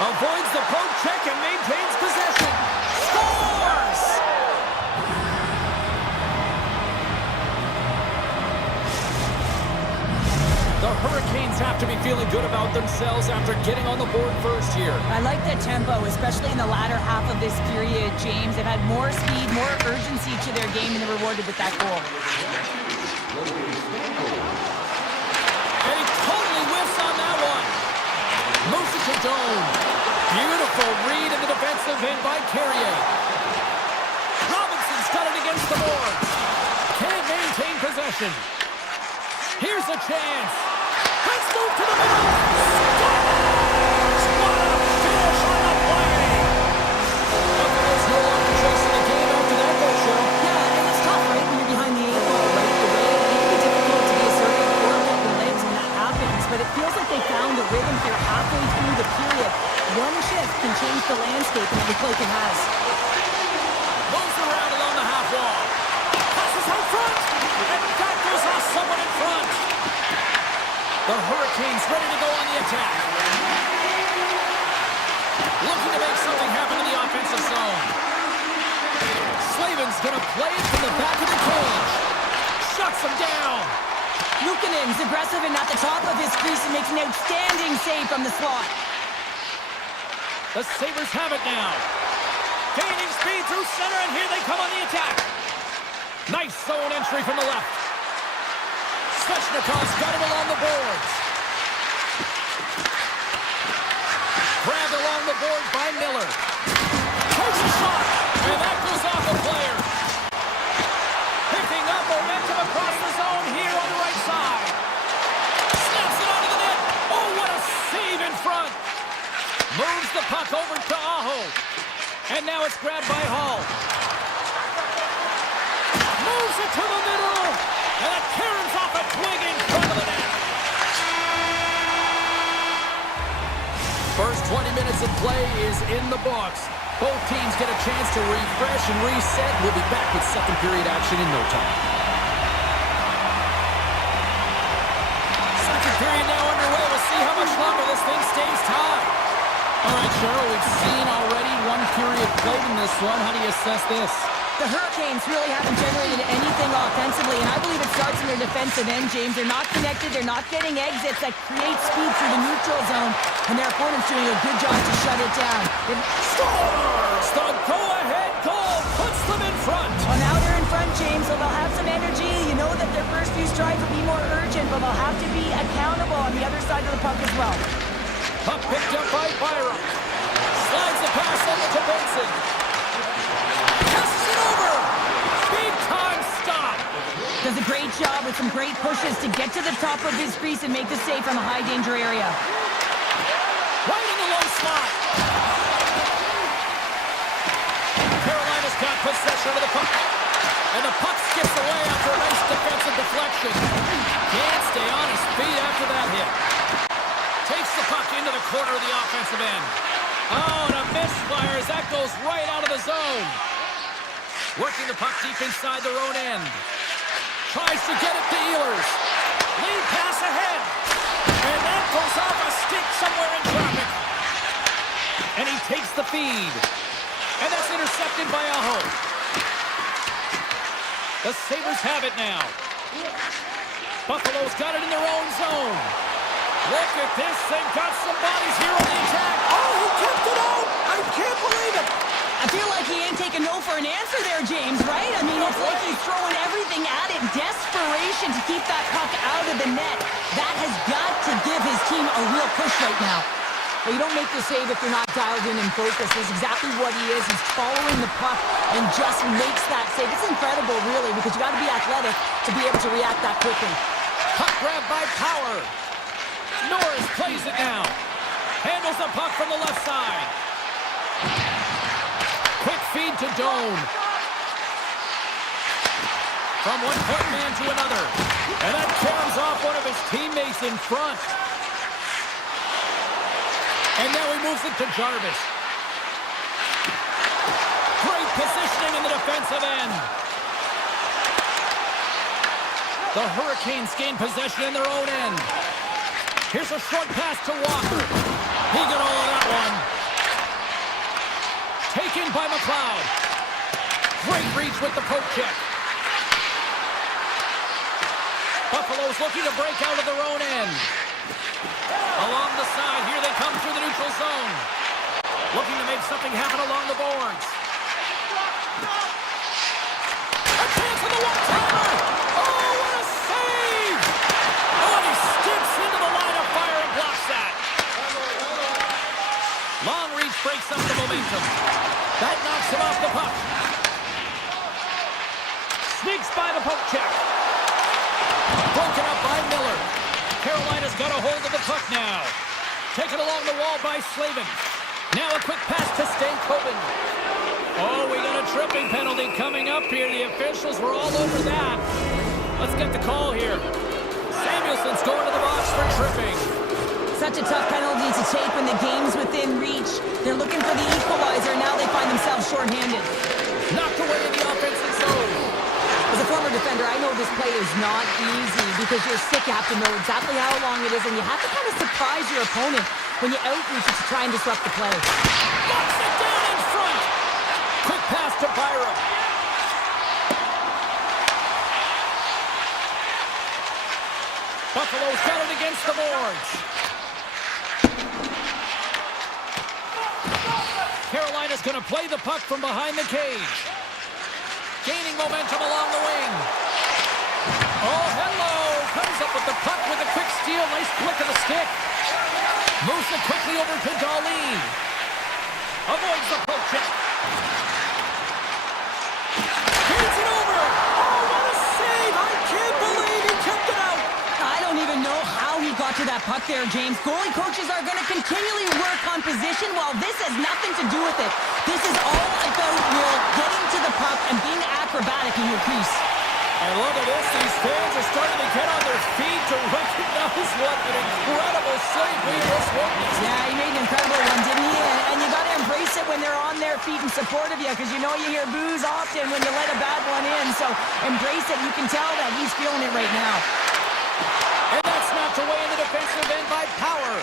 Avoids the poke check and maintains possession. Scores! The Hurricanes have to be feeling good about themselves after getting on the board first here. I like the tempo, especially in the latter half of this period, James. They've had more speed, more urgency to their game, and they're rewarded with that goal. And he totally whiffs on that one. Moves it to Doan. Beautiful read in the defensive end by Carrier. Robinson's got it against the boards. Can't maintain possession. Here's a chance. Let's move to the middle. Scores! What a finish on the play. Buffalo's no longer chasing the game after that goal, show. Yeah, and it's tough, right, when you're behind the 8-ball right away. It can be difficult to be assertive or get your legs when that happens, but it feels like they found a rhythm here halfway through the period. One shift can change the landscape, and it looks like it has. Moves around along the half wall. Passes out front. And that goes off someone in front. The Hurricanes ready to go on the attack. Looking to make something happen in the offensive zone. Slavin's going to play it from the back of the cage. Shuts him down. Luukkonen's aggressive and at the top of his crease and makes an outstanding save from the slot. The Sabres have it now. Gaining speed through center, and here they come on the attack. Nice zone entry from the left. Svechnikov's got it along the boards. Grabbed along the boards by Miller. Takes a shot, and that goes off a player. Picking up momentum across the zone here on the right side. Snaps it onto the net. Oh, what a save in front. Moves the puck over to Aho. And now it's grabbed by Hall. Moves it to the middle. And it turns off a twig in front of the net. First 20 minutes of play is in the books. Both teams get a chance to refresh and reset. We'll be back with second period action in no time. Second period now underway. We'll see how much longer this thing stays tied. All right, Cheryl, we've seen already one period played in this one. How do you assess this? The Hurricanes really haven't generated anything offensively, and I believe it starts in their defensive end, James. They're not connected. They're not getting exits that create speed through the neutral zone, and their opponent's doing a good job to shut it down. Scores! The go-ahead goal puts them in front. Well, now they're in front, James, so they'll have some energy. You know that their first few strides will be more urgent, but they'll have to be accountable on the other side of the puck as well. Puck picked up by Byram. Slides the pass over to Benson. Passes it over. Big time stop. Does a great job with some great pushes to get to the top of his crease and make the save from a high danger area. Right in the low slot. Carolina's got possession of the puck. And the puck skips away after a nice defensive deflection. Can't stay on his feet after that hit. Takes the puck into the corner of the offensive end. Oh, and a misfire as that goes right out of the zone. Working the puck deep inside their own end. Tries to get it to Ehlers. Lead pass ahead. And that goes off a stick somewhere in traffic. And he takes the feed. And that's intercepted by Aho. The Sabres have it now. Buffalo's got it in their own zone. Look at this. They've got some bodies here on the attack. Oh, he kept it out! I can't believe it! I feel like he ain't taking no for an answer there, James, right? I mean, it's like he's throwing everything at it. Desperation to keep that puck out of the net. That has got to give his team a real push right now. Well, you don't make the save if you're not dialed in and focused. That's exactly what he is. He's following the puck and just makes that save. It's incredible, really, because you got to be athletic to be able to react that quickly. Puck grab by Power. Norris plays it now. Handles the puck from the left side. Quick feed to Doan. From one point man to another. And that carries off one of his teammates in front. And now he moves it to Jarvis. Great positioning in the defensive end. The Hurricanes gain possession in their own end. Here's a short pass to Walker. He got all of that one. Taken by McLeod. Great reach with the poke check. Buffalo's looking to break out of their own end. Along the side, here they come through the neutral zone. Looking to make something happen along the boards. A chance for the one-timer! Oh, what a save! Oh, and he skips into the line of fire and blocks that. Long reach breaks up the momentum. That knocks him off the puck. Sneaks by the poke check. Broken up by Miller. Carolina's got a hold of the puck now. Taken along the wall by Slavin. Now a quick pass to Stankoven. Oh, we got a tripping penalty coming up here. The officials were all over that. Let's get the call here. Samuelson's going to the box for tripping. Such a tough penalty to take when the game's within reach. They're looking for the equalizer. Now they find themselves shorthanded. Knocked away in the offensive zone. As a former defender, I know this play is not easy because you're sick. You have to know exactly how long it is, and you have to kind of surprise your opponent when you outreach it to try and disrupt the play. Knocks it down in front. Quick pass to Byram. Buffalo's got it against the boards. Carolina's going to play the puck from behind the cage. Gaining momentum along the wing. Oh, hello. Comes up with the puck with a quick steal. Nice flick of the stick. Moves it quickly over to Darlene. Avoids the poke check. Feeds it over. Oh, what a save! I can't believe he kept it out! I don't even know how he got to that puck there, James. Goalie coaches are going to continually work on position while this has nothing to do with it. This is all about Will getting to the puck and being acrobatic in your crease. And look at this. These fans are starting to get on their feet to recognize what an incredible save we just witnessed. Yeah, he made an incredible one, didn't he? And you got to embrace it when they're on their feet in support of you, because you know you hear boos often when you let a bad one in. So embrace it. You can tell that he's feeling it right now. And that's knocked away in the defensive end by Power.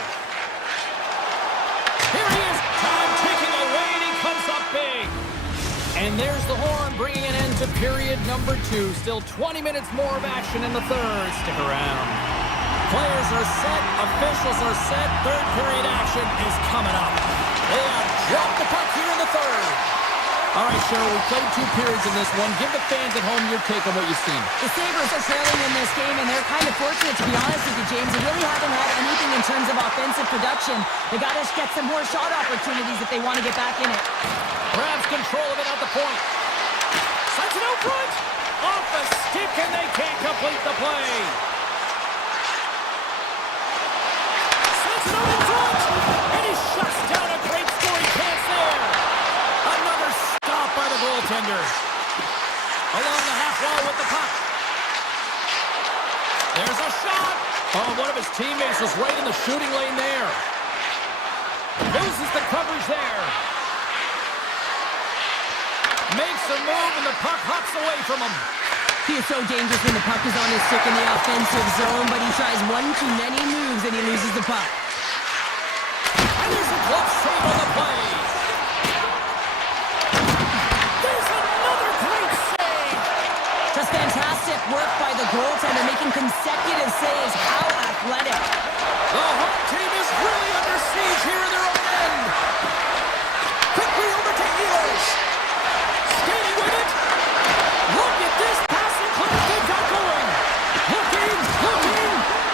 Here he is And there's the horn, bringing an end to period number 2. Still 20 minutes more of action in the third. Stick around. Players are set, officials are set, third period action is coming up. They have dropped the puck here in the third. All right, Cheryl, we played 2 periods in this one. Give the fans at home your take on what you've seen. The Sabres are trailing in this game, and they're kind of fortunate, to be honest with you, James. They really haven't had anything in terms of offensive production. They got to get some more shot opportunities if they want to get back in it. Grabs control of it at the point. Sends it out front. Off the stick, and they can't complete the play. Sends it out in front, and he shuts down a great scoring chance there. Another stop by the goaltender. Along the half wall with the puck. There's a shot. Oh, one of his teammates was right in the shooting lane there. Loses the coverage there. Makes a move, and the puck hops away from him. He is so dangerous when the puck is on his stick in the offensive zone, but he tries one too many moves, and he loses the puck. And there's a glove save on the play. There's another great save. Just fantastic work by the goaltender, making consecutive saves. How athletic. The home team is really under siege here in their own end. Quickly over to Ehlers. Skating with it. Look at this passing clear. They've got going. Looking.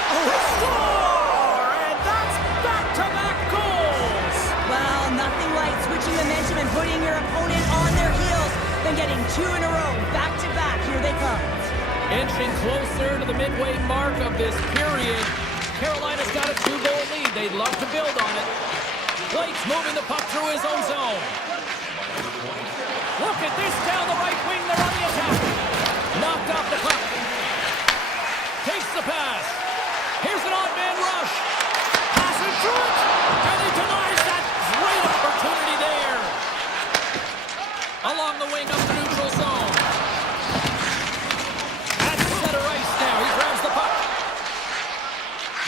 They score! And that's back-to-back goals. Well, nothing like switching momentum and putting your opponent on their heels than getting 2 in a row. Back-to-back. Here they come. Inching closer to the midway mark of this period. Carolina's got a 2-goal lead. They'd love to build on it. Blake's moving the puck through his own zone. Look at this down the right wing. They're on the attack. Knocked off the puck. Takes the pass. Here's an odd man rush. Passing through it. And he denies that great opportunity there. Along the wing up the neutral zone. At center ice now. He grabs the puck.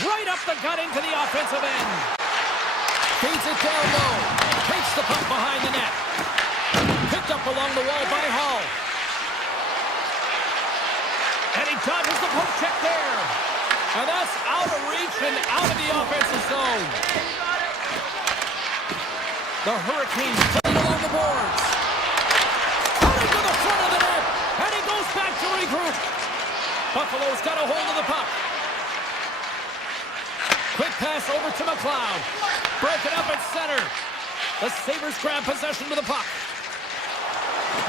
Right up the gut into the offensive end. Feeds it down low. Takes the puck behind the net. Picked up along the wall by Hall. And he dodges the poke check there. And that's out of reach and out of the offensive zone. The Hurricanes playing along the boards. Coming to the front of the net. And he goes back to regroup. Buffalo's got a hold of the puck. Quick pass over to McLeod. Broken up at center. The Sabres grab possession with the puck.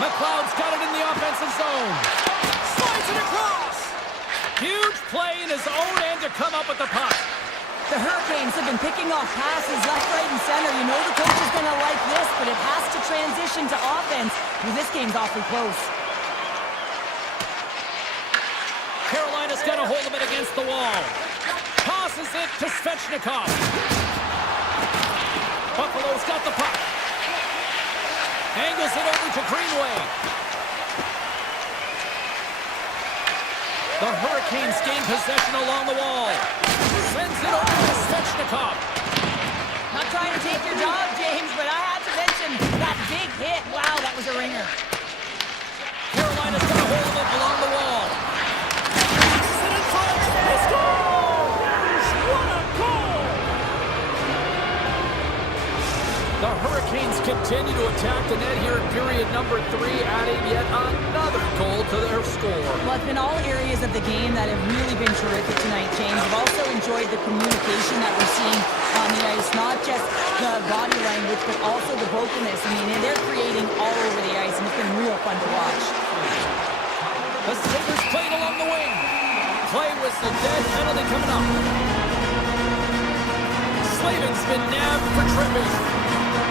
McLeod's got it in the offensive zone. Slides it across. Huge play in his own end to come up with the puck. The Hurricanes have been picking off passes left, right, and center. You know the coach is going to like this, but it has to transition to offense because this game's awfully close. Carolina's got a hold of it against the wall. Tosses it to Svechnikov. Buffalo's got the puck. Angles it over to Greenway. The Hurricanes gain possession along the wall. Sends it over to Svechnikov. Not trying to take your job, James, but I had to mention that big hit. Wow, that was a ringer. Carolina's got a hold of it along the wall. Passes it in front. He scores! What a goal! The Hurricanes continue to attack the net here in period number 3, adding yet another goal to their score. Well, it's been all areas of the game that have really been terrific tonight, James. I've also enjoyed the communication that we're seeing on the ice, not just the body language, but also the vocalness. I mean, they're creating all over the ice, and it's been real fun to watch. The Sabres played along the wing. Play whistle, dead penalty coming up. Slavin's been nabbed for tripping.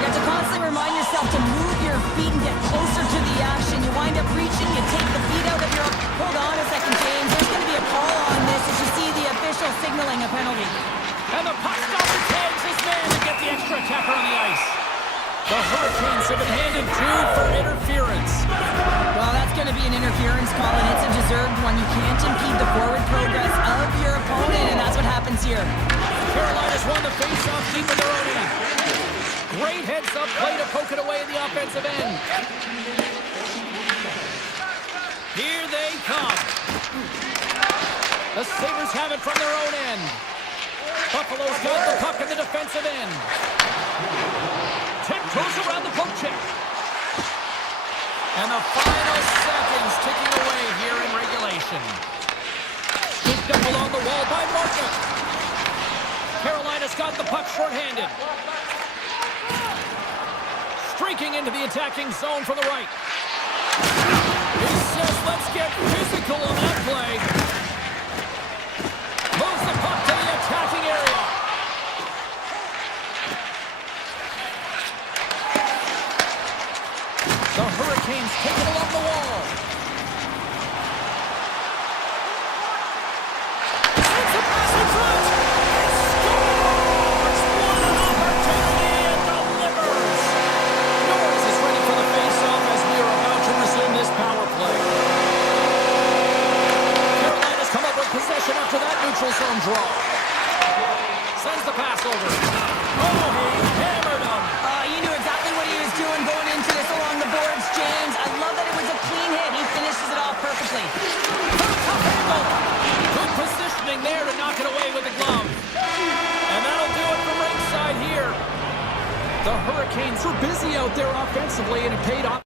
You have to constantly remind yourself to move your feet and get closer to the action. You wind up reaching, you take the feet out of your... Hold on a second, James. There's going to be a call on this as you see the official signaling a penalty. And the puck stopper tags his man to get the extra attacker on the ice. The Hurricanes have been handed 2 for interference. Well, that's going to be an interference call, and it's a deserved one. You can't impede the forward progress of your opponent, and that's what happens here. Carolina's won the face-off deep in their own end. Great heads-up play to poke it away in the offensive end. Here they come. The Sabres have it from their own end. Buffalo's got the puck in the defensive end. Tiptoes around the poke check. And the final seconds ticking away here in regulation. Scooped up along the wall by Martin. Carolina's got the puck shorthanded. Streaking into the attacking zone from the right. He says, let's get physical on that play. Moves the puck to the attacking area. The Hurricanes take it along the wall. Sends the pass in front. Scores! What an opportunity and delivers. Norris is ready for the face-off as we are about to resume this power play. Carolina's come up with possession after that neutral zone draw. Sends the pass over. Oh, he hammered him. You knew exactly what he was doing going into this along the boards, James. I love that it was a clean hit. He finishes it off perfectly. Tough handle. Good positioning there to knock it away with the glove. And that'll do it from ringside here. The Hurricanes were busy out there offensively, and it paid off.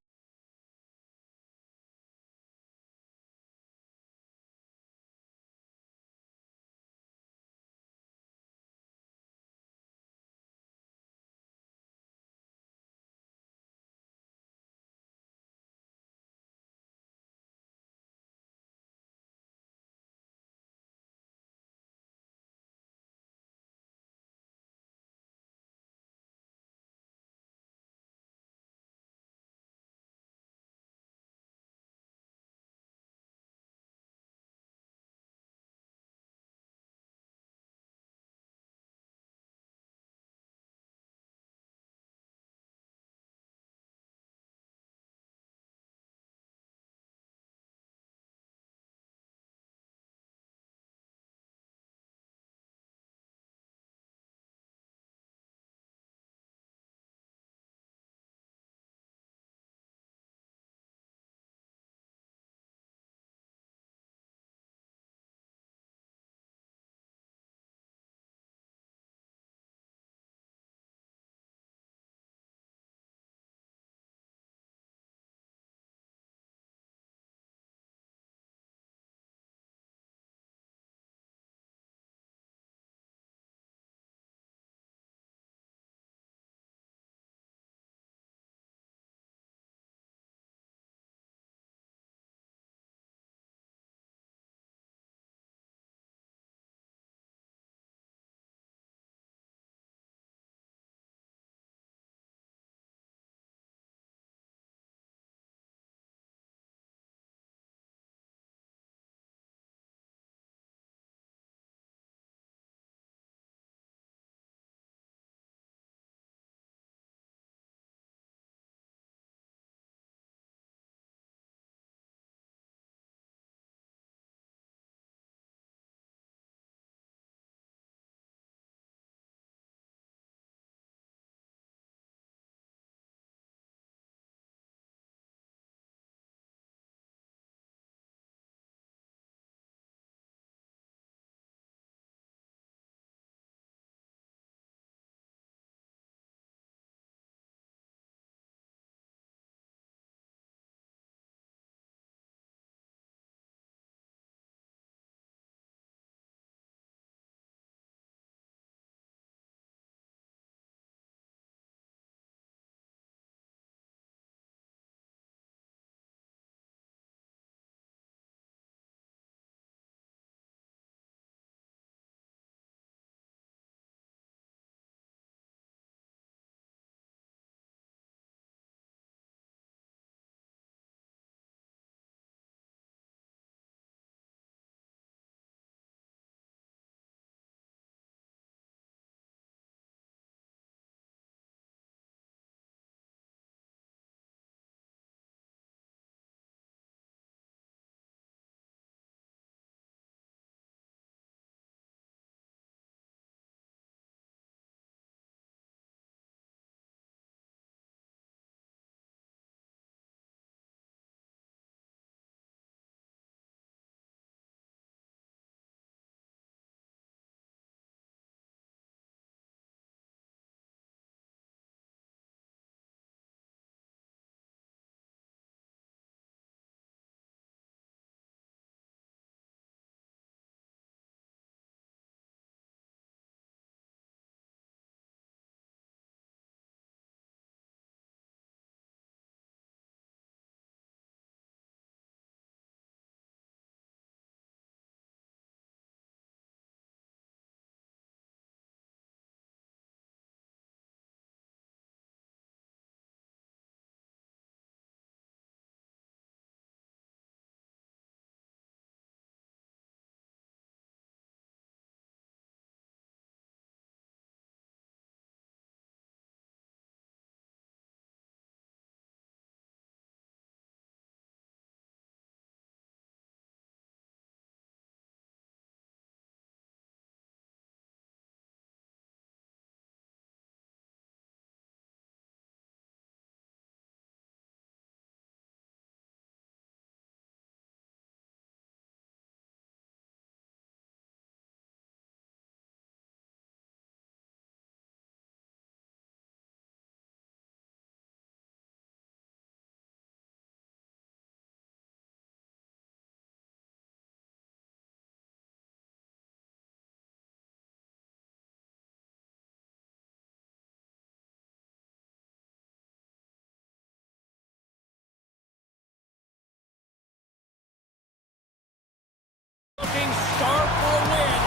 Looking sharp for a win,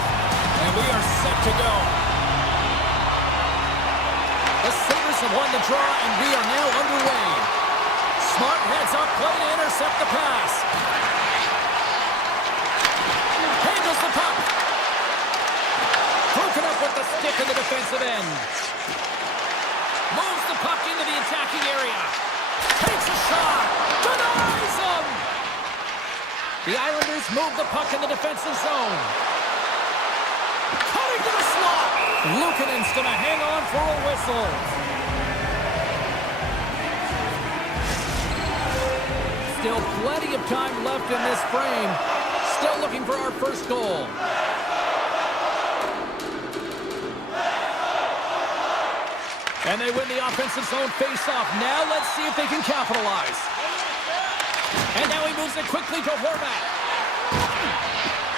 and we are set to go. The Sabres have won the draw, and we are now underway. Smart heads up play to intercept the pass. Handles the puck. Broken up with the stick in the defensive end. Moves the puck into the attacking area. Takes a shot. Denies him. The Islanders move the puck in the defensive zone. Cutting to the slot. Luukkonen's going to hang on for a whistle. Still plenty of time left in this frame. Still looking for our first goal. And they win the offensive zone face-off. Now let's see if they can capitalize. And now he moves it quickly to Horvat.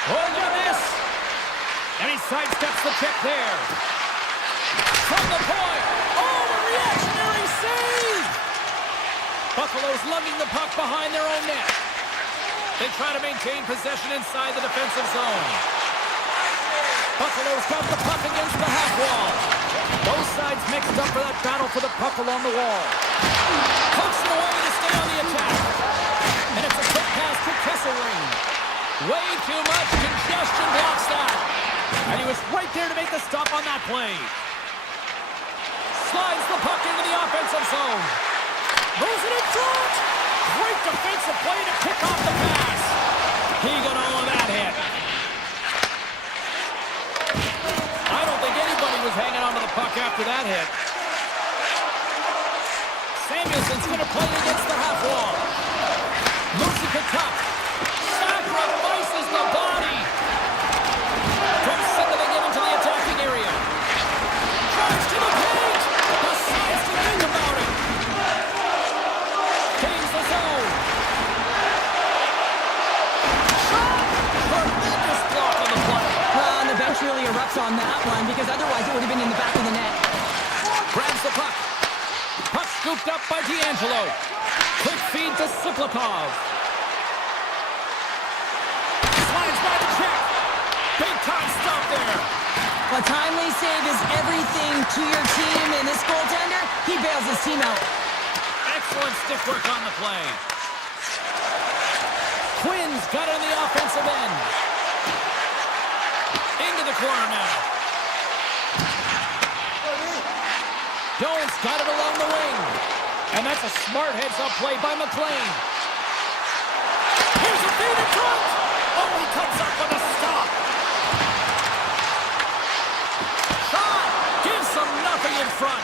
Hold on this. And he sidesteps the check there. From the point. Oh, the reactionary save! Buffalo's lugging the puck behind their own net. They try to maintain possession inside the defensive zone. Buffalo's got the puck against the half wall. Both sides mixed up for that battle for the puck along the wall. Pokes it away to stay on the attack. And it's a quick pass to Kesselring. Way too much congestion blocks that. And he was right there to make the stop on that play. Slides the puck into the offensive zone. Moves it in front. Great defensive play to kick off the pass. He got all of that hit. I don't think anybody was hanging on to the puck after that hit. Samuelson's going to play against the half wall. Moves it to Tuck. Sacrifices the body. From signaling it into the attacking area. Drives to the paint. Decides to think about it. Gains the zone. Shot. Tremendous block on the play. And the bench really erupts on that one because otherwise it would have been in the back of the net. Grabs the puck. Puck scooped up by D'Angelo. Quick feed to Siplikov. Slides by the check. Big time stop there. A timely save is everything to your team, and this goaltender, he bails his team out. Excellent stick work on the play. Quinn's got it on the offensive end. Into the corner now. Doan's got it along the wing. And that's a smart heads-up play by McLean. Here's a feed in front. Oh, he comes up with a stop. Shot. Gives them nothing in front.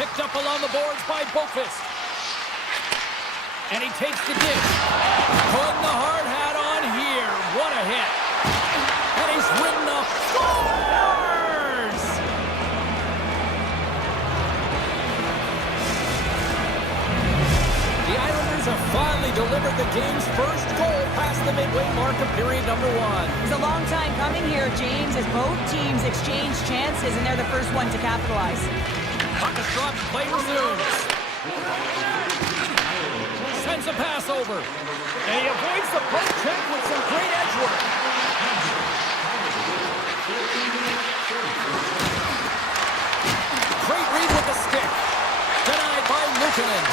Picked up along the boards by Boqvist. And he takes the dish. Putting the hard hat on here. What a hit. And he's ridden the scores! The Islanders have finally delivered the game's first goal past the midway mark of period number 1. It's a long time coming here, James, as both teams exchange chances, and they're the first one to capitalize. Puck is dropped, play resumes. Sends a pass over. And he avoids the poke check with some great edge work. Great read with the stick. Denied by Luukkonen.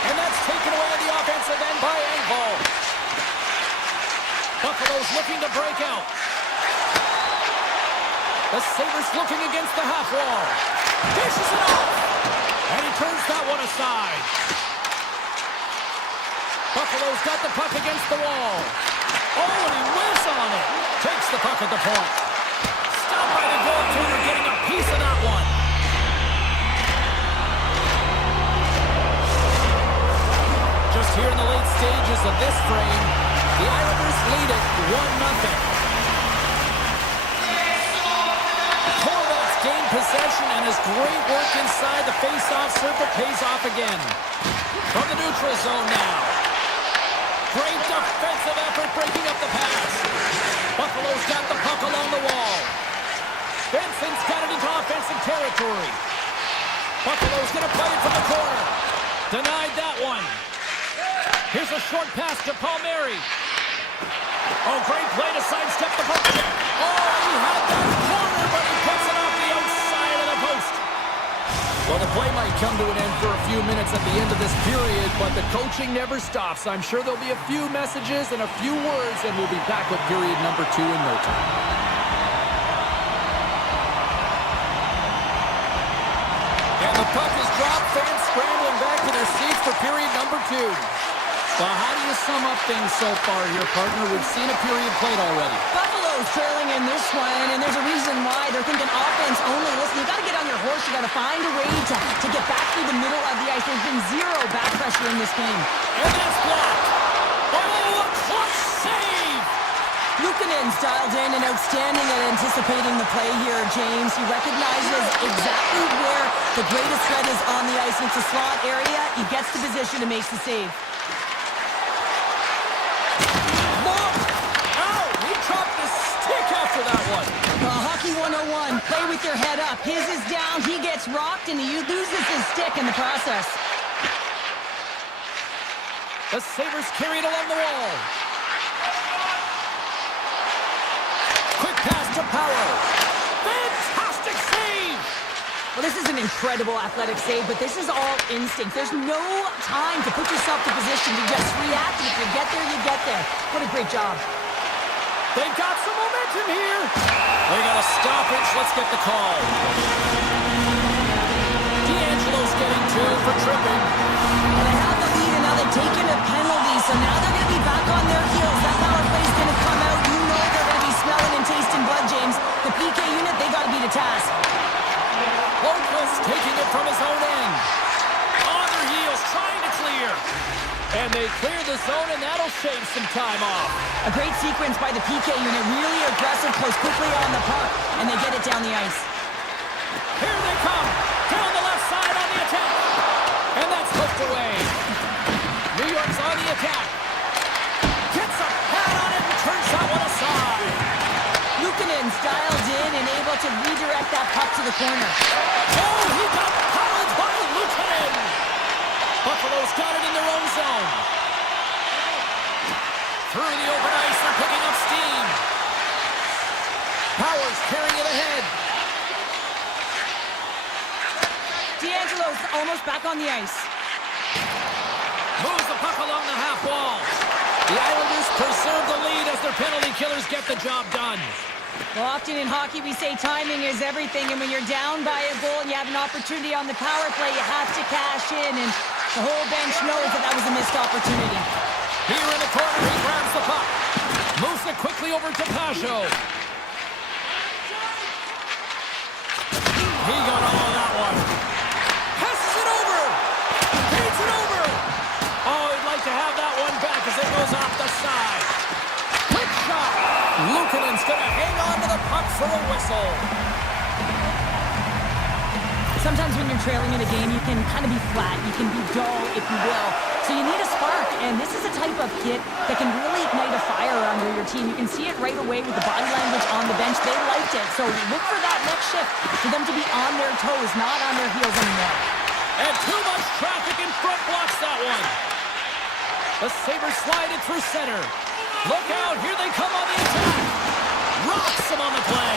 And that's taken away at the offensive end by Engvall. Buffalo's looking to break out. The Sabres looking against the half wall. Dishes it off. And he turns that one aside. Buffalo's got the puck against the wall. Oh, and he whiffs on it. Takes the puck at the point. Stopped by the goaltender, getting a piece of that one. Just here in the late stages of this frame, the Islanders lead it 1-0. Horvat's gained possession, and his great work inside the face-off circle pays off again. From the neutral zone now. Great defensive effort breaking up the pass. Buffalo's got the puck along the wall. Benson's got it into offensive territory. Buffalo's going to play it from the corner. Denied that one. Here's a short pass to Palmieri. Oh, great play to sidestep the post. Oh, he had that corner, but he puts it off the outside of the post. Well, the play might come to an end for a few minutes at the end of this period, but the coaching never stops. I'm sure there'll be a few messages and a few words, and we'll be back with period number 2 in no time. And the puck is dropped. Fans scrambling back to their seats for period number 2. Well, how do you sum up things so far here, partner? We've seen a period played already. Buffalo's trailing in this one, and there's a reason why. They're thinking offense only. Listen, you got to get on your horse. You got to find a way to get back through the middle of the ice. There's been zero back pressure in this game. And that's blocked. Oh, a clutch save! Luukkonen's dialed in and outstanding at anticipating the play here, James. He recognizes exactly where the greatest threat is on the ice. It's a slot area. He gets the position and makes the save. After that one. Hockey 101, play with your head up. His is down, he gets rocked, and he loses his stick in the process. The Sabres carry it along the wall. Quick pass to Power. Fantastic save! Well, this is an incredible athletic save, but this is all instinct. There's no time to put yourself to position. You just react, and if you get there, you get there. What a great job. They've got some momentum here. They got a stoppage. Let's get the call. D'Angelo's getting 2 for tripping. Well, they have the lead, and now they've taken a penalty, so now they're going to be back on their heels. That power play's going to come out. You know they're going to be smelling and tasting blood, James. The PK unit, they got to be the task. Locals taking it from his own end. On their heels, trying to clear. And they clear the zone, and that'll shave some time off. A great sequence by the PK unit. Really aggressive, close quickly on the puck, and they get it down the ice. Here they come. Down the left side on the attack. And that's hooked away. New York's on the attack. Gets a pad on it and turns that one aside. Luukkonen's dialed in and able to redirect that puck to the corner. Oh, he got fouled by Luukkonen. Buffalo's got it in their own zone. Through the open ice, they're picking up steam. Powers carrying it ahead. D'Angelo's almost back on the ice. Moves the puck along the half wall. The Islanders preserve the lead as their penalty killers get the job done. Well, often in hockey we say timing is everything, and when you're down by a goal and you have an opportunity on the power play, you have to cash in, and the whole bench knows that that was a missed opportunity. Here in the corner, he grabs the puck. Moves it quickly over to Pajot. He got all of that one. Passes it over. Feeds it over. Oh, he'd like to have that one back as it goes off the side. Quick shot. Luukkonen's going to hang on to the puck for a whistle. Sometimes when you're trailing in a game, you can kind of be flat. You can be dull, if you will. So you need a spark, and this is a type of hit that can really ignite a fire under your team. You can see it right away with the body language on the bench. They liked it. So look for that next shift, for them to be on their toes, not on their heels anymore. And too much traffic in front blocks that one. The Sabres slide it through center. Look out, here they come on the attack. Rocks him on the play.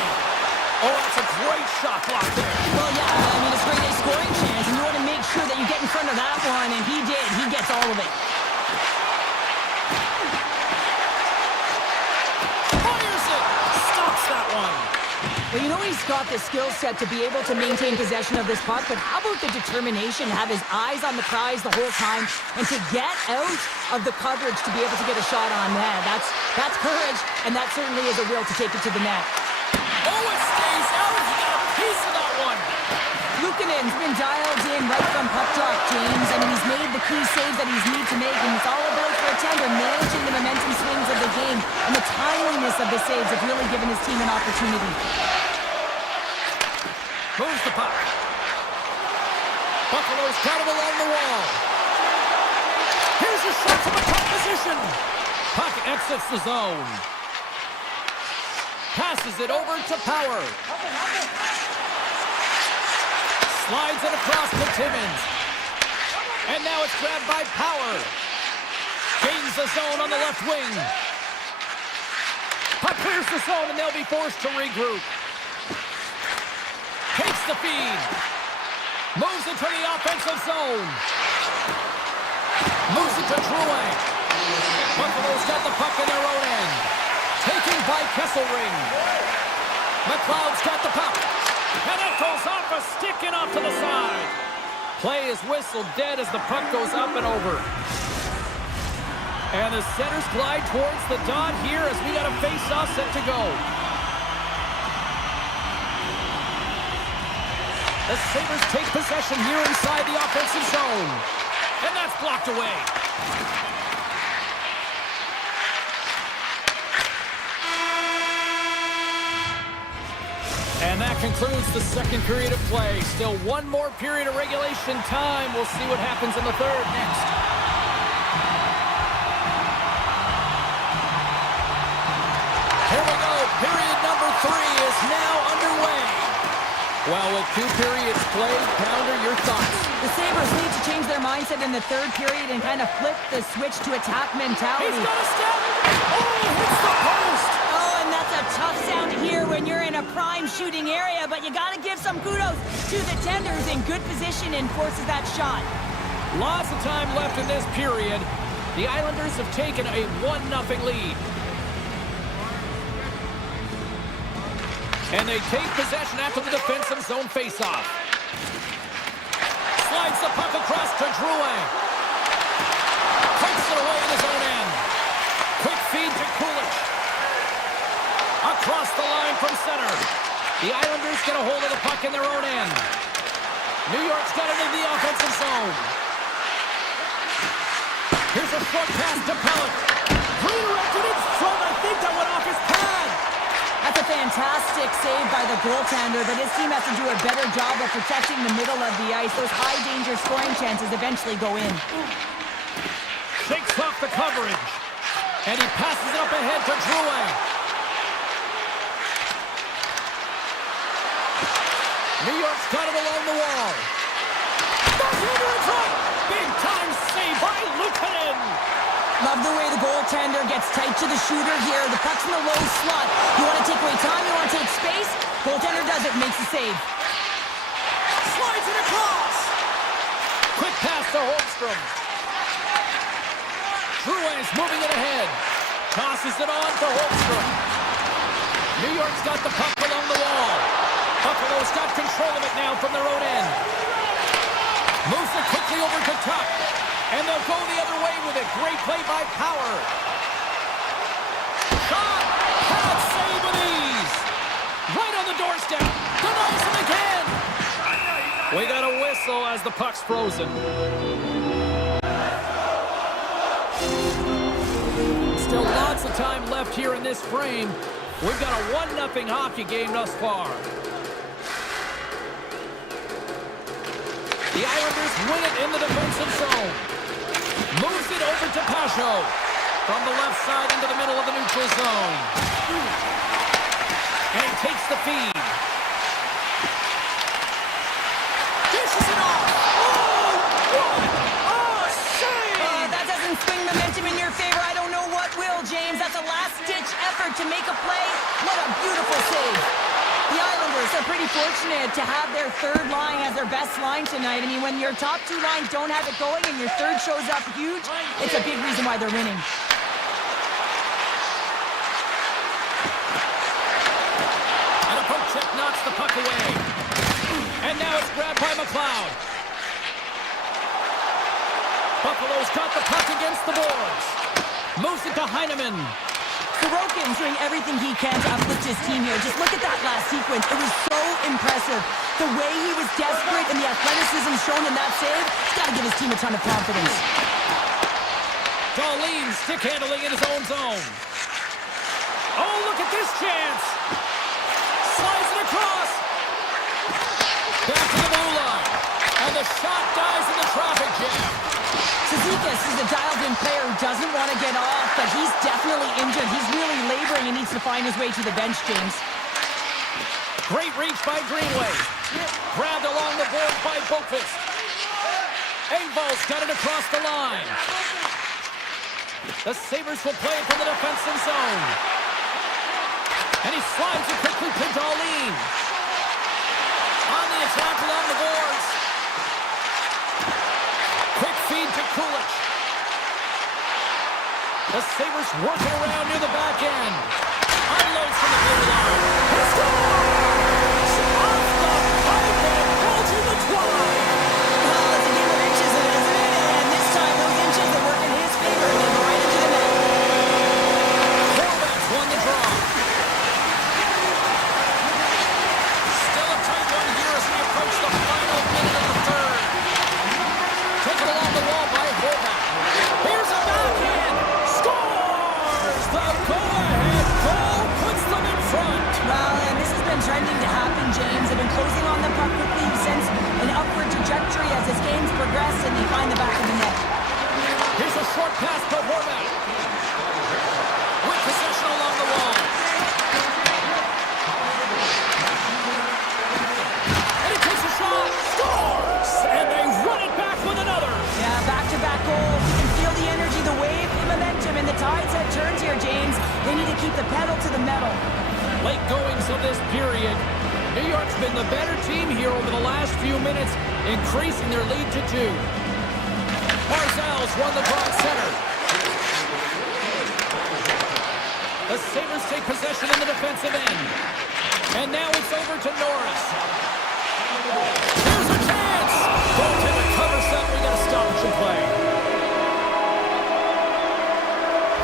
Oh, that's a great shot block there. Well, yeah, I mean, it's a great scoring chance, and you want to make sure that you get in front of that one, and he did. He gets all of it. Fires it. Stops that one. Well, you know he's got the skill set to be able to maintain possession of this puck, but how about the determination to have his eyes on the prize the whole time and to get out of the coverage to be able to get a shot on net? That's courage, and that certainly is a will to take it to the net. Oh, it stays out. He got a piece of that one. Luukkonen's been dialed in right from puck drop, James. I mean, he's made the key saves that he's need to make, and it's all about for a tender managing the momentum swings of the game, and the timeliness of the saves have really given his team an opportunity. Moves the puck. Buffalo's got him along the wall. Here's a shot from a top position. Puck exits the zone. Passes it over to Power. Slides it across to Timmins. And now it's grabbed by Power. Gains the zone on the left wing. Puck clears the zone, and they'll be forced to regroup. Takes the feed. Moves into the offensive zone. Moves it to Drouin. Buffalo's got the puck in their own end. Taken by Kesselring. McLeod's got the puck. And it goes off a stick and off to the side. Play is whistled dead as the puck goes up and over. And the centers glide towards the dot here as we got a face-off set to go. The Sabres take possession here inside the offensive zone. And that's blocked away. And that concludes the second period of play. Still one more period of regulation time. We'll see what happens in the third next. Here we go. Period number 3 is now underway. Well, with 2 periods played, Pounder, your thoughts? The Sabres need to change their mindset in the third period and kind of flip the switch to attack mentality. He's got a step. Oh, hits the post. Oh, and that's a tough sound to hear when you're in a prime shooting area, but you got to give some kudos to the tenders in good position and forces that shot. Lots of time left in this period. The Islanders have taken a 1-0 lead. And they take possession after the defensive zone faceoff. Slides the puck across to Drouin. Takes it away in his own end. Quick feed to Kulich. Across the line from center. The Islanders get a hold of the puck in their own end. New York's got it in the offensive zone. Here's a short pass to Pellet. Redirected in front. I think that went off his pad. That's a fantastic save by the goaltender, but his team has to do a better job of protecting the middle of the ice. Those high-danger scoring chances eventually go in. Shakes off the coverage. And he passes it up ahead to Drouin. New York's got it along the wall. Goaltender in front. Big-time save by Luukkonen. Love the way the goaltender gets tight to the shooter here. The puck's in the low slot. You want to take away time, you want to take space. Goaltender does it, makes the save. Slides it across. Quick pass to Holmstrom. Drouin's moving it ahead. Tosses it on to Holmstrom. New York's got the puck along the wall. Buffalo's got control of it now from their own end. Moves it quickly over to Tuck. And they'll go the other way with it. Great play by Power. Shot! Pad save with ease. Right on the doorstep. Denies him again. We got a whistle as the puck's frozen. Still lots of time left here in this frame. We've got a 1-0 hockey game thus far. The Islanders win it in the defensive zone. Moves it over to Pasho. From the left side into the middle of the neutral zone. And he takes the feed. Dishes it off. Oh, what a save! That doesn't swing momentum in your favor. I don't know what will, James. That's a last-ditch effort to make a play. What a beautiful save. The Islanders are pretty fortunate to have their third line as their best line tonight. I mean, when your top 2 lines don't have it going and your third shows up huge, it's a big reason why they're winning. And a poke check knocks the puck away. And now it's grabbed by McLeod. Buffalo's got the puck against the boards. Moves it to Heineman. Sorokin's doing everything he can to uplift his team here. Just look at that last sequence. It was so impressive. The way he was desperate and the athleticism shown in that save, he's got to give his team a ton of confidence. Darlene stick handling in his own zone. Oh, look at this chance. Slides it across. Back to the blue line. And the shot dies in the traffic jam. Cizikas is a dialed-in player who doesn't want to get off, but he's definitely injured. He's really laboring and needs to find his way to the bench, James. Great reach by Greenway. Grabbed along the board by Boqvist. Engvall's got it across the line. The Sabres will play from the defensive zone. And he slides it quickly to Darlene. On the attack along the boards. Quick feed to Kulich. The Sabres working around near the back end. Unloads from the blue line. He scores! Off the pipe and goal to the twine! Well, it's a game of inches, isn't it? And this time, those inches are working his favor and they go right into the net. Horvath's won the draw. Still a tight one here as we approach the final minute of the third. Taken along the wall by Horvath. Here's a backhand. Scores! The go-ahead goal puts them in front. Well, and this has been trending to happen, James. They've been closing on the puck quickly since an upward trajectory as this game's progressed and they find the back of the net. Here's a short pass to Horvath. With possession along the wall. And he takes a shot. Scores! And they run it back with another. Yeah, back-to-back goals. You can feel the energy, the wave, the momentum, and the tide's head turns here, James. They need to keep the pedal to the metal. Late goings of this period. New York's been the better team here over the last few minutes, increasing their lead to 2. Barzal's won the draw at center. The Sabres take possession in the defensive end. And now it's over to Norris. Here's a chance! Goaltender covers up. We got a stoppage in play.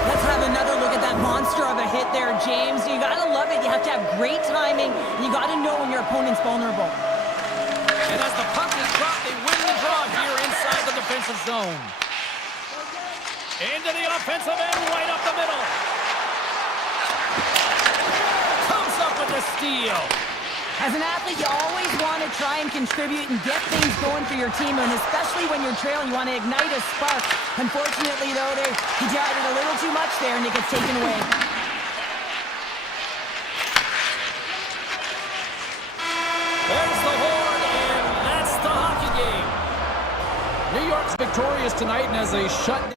Let's have another look at that monster of a hit there, James. You gotta love it. You have to have great timing. You gotta know when your opponent's vulnerable. And as the puck is dropped, they win the draw here inside the defensive zone. Into the offensive end, right up the middle. Comes up with the steal. As an athlete, you always want to try and contribute and get things going for your team, and especially when you're trailing, you want to ignite a spark. Unfortunately, though, he tried it a little too much there, and it gets taken away. There's the horn, and that's the hockey game. New York's victorious tonight, and as they shut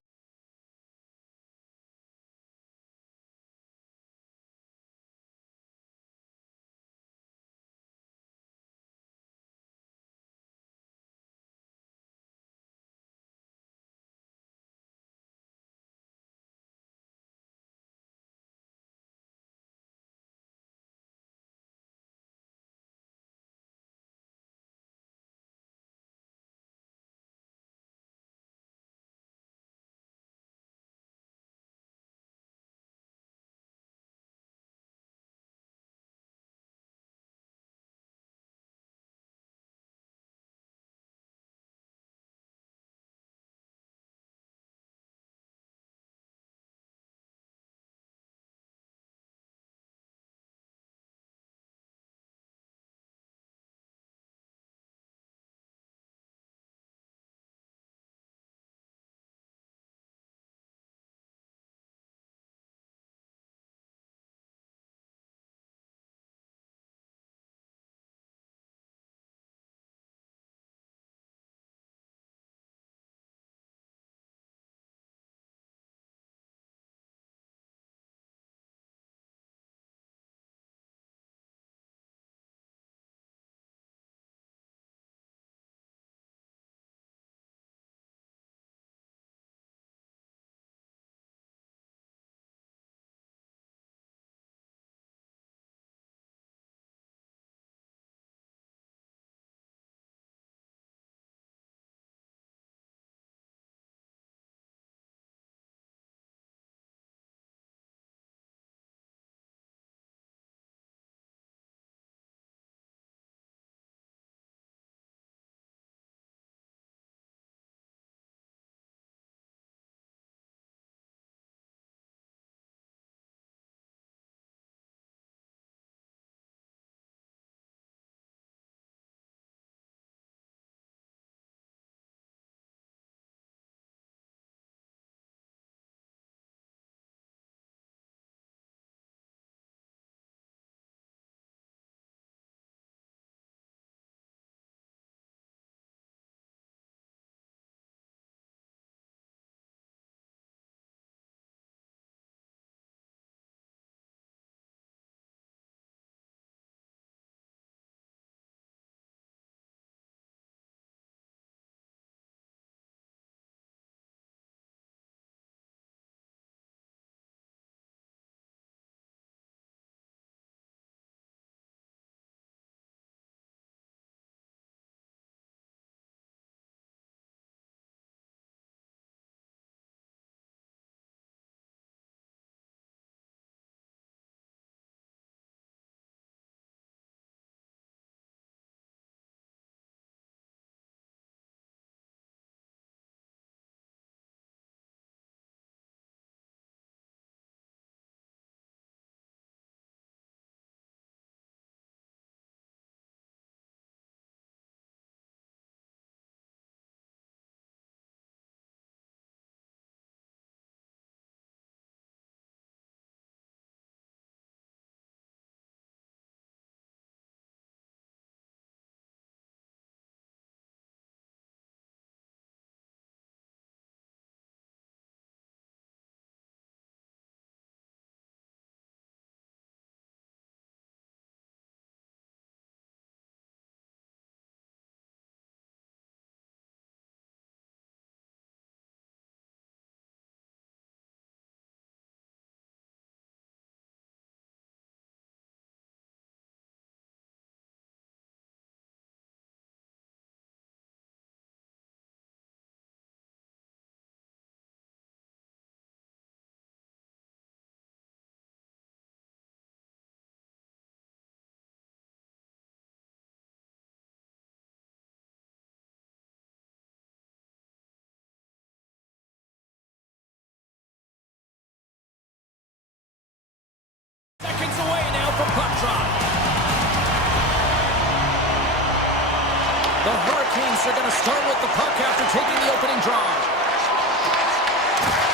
Moose are going to start with the puck after taking the opening draw.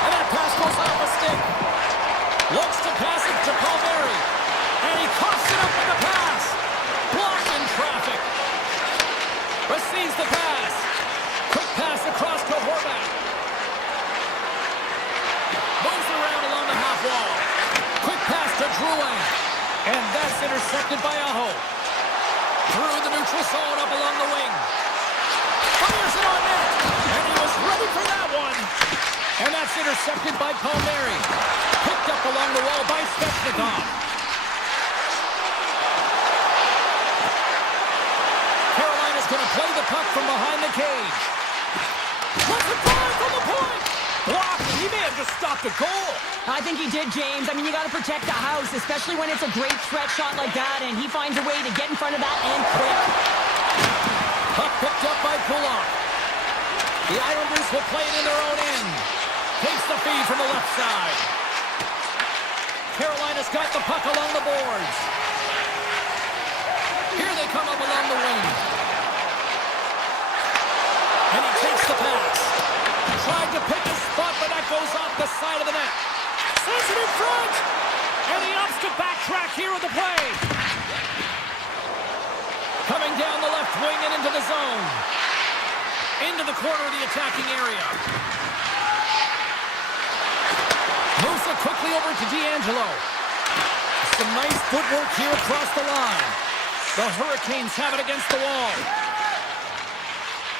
And that pass goes off a stick. Looks to pass it to Palmieri. And he coughs it up with the pass. Blocked in traffic. Receives the pass. Quick pass across to Horvat. Moves around along the half wall. Quick pass to Drouin. And that's intercepted by Aho. Through the neutral zone up along the wing. Fires it on net. And he was ready for that one. And that's intercepted by Palmieri. Picked up along the wall by Svechnikov. Carolina's going to play the puck from behind the cage. What's the drive from the point? Blocked. He may have just stopped a goal. I think he did, James. I mean, you got to protect the house, especially when it's a great threat shot like that, and he finds a way to get in front of that and quick. Puck picked up by Kulak. The Islanders will play it in their own end. Takes the feed from the left side. Carolina's got the puck along the boards. Here they come up along the wing. And he takes the pass. Tried to pick a spot, but that goes off the side of the net. Sends it in front. And he opts to backtrack here with the play. Coming down the left wing and into the zone. Into the corner of the attacking area. Moves it quickly over to D'Angelo. Some nice footwork here across the line. The Hurricanes have it against the wall.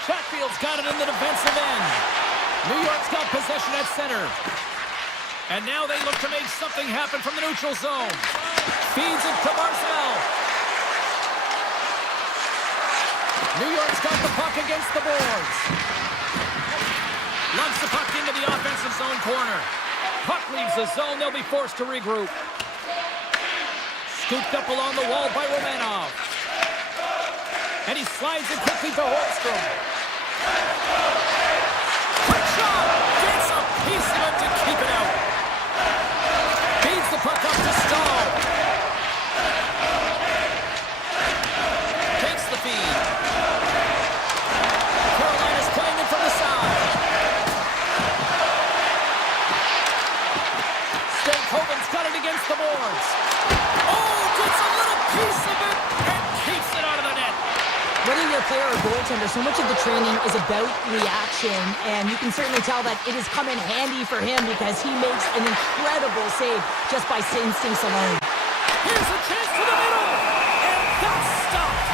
Chatfield's got it in the defensive end. New York's got possession at center. And now they look to make something happen from the neutral zone. Feeds it to Barzal. New York's got the puck against the boards. Lumps the puck into the offensive zone corner. Puck leaves the zone. They'll be forced to regroup. Scooped up along the wall by Romanov. And he slides it quickly to Holmstrom. Quick shot! Gets a piece of it to keep it out. Feeds the puck up to Stahl. Takes the feed. Carolina's playing it from the side. Stankoven's got it against the boards. Oh, gets a little piece of it and keeps it out of the net. Whether you're a player or goaltender, so much of the training is about reaction, and you can certainly tell that it has come in handy for him because he makes an incredible save just by instincts alone. Here's a chance to the middle, and that's stopped.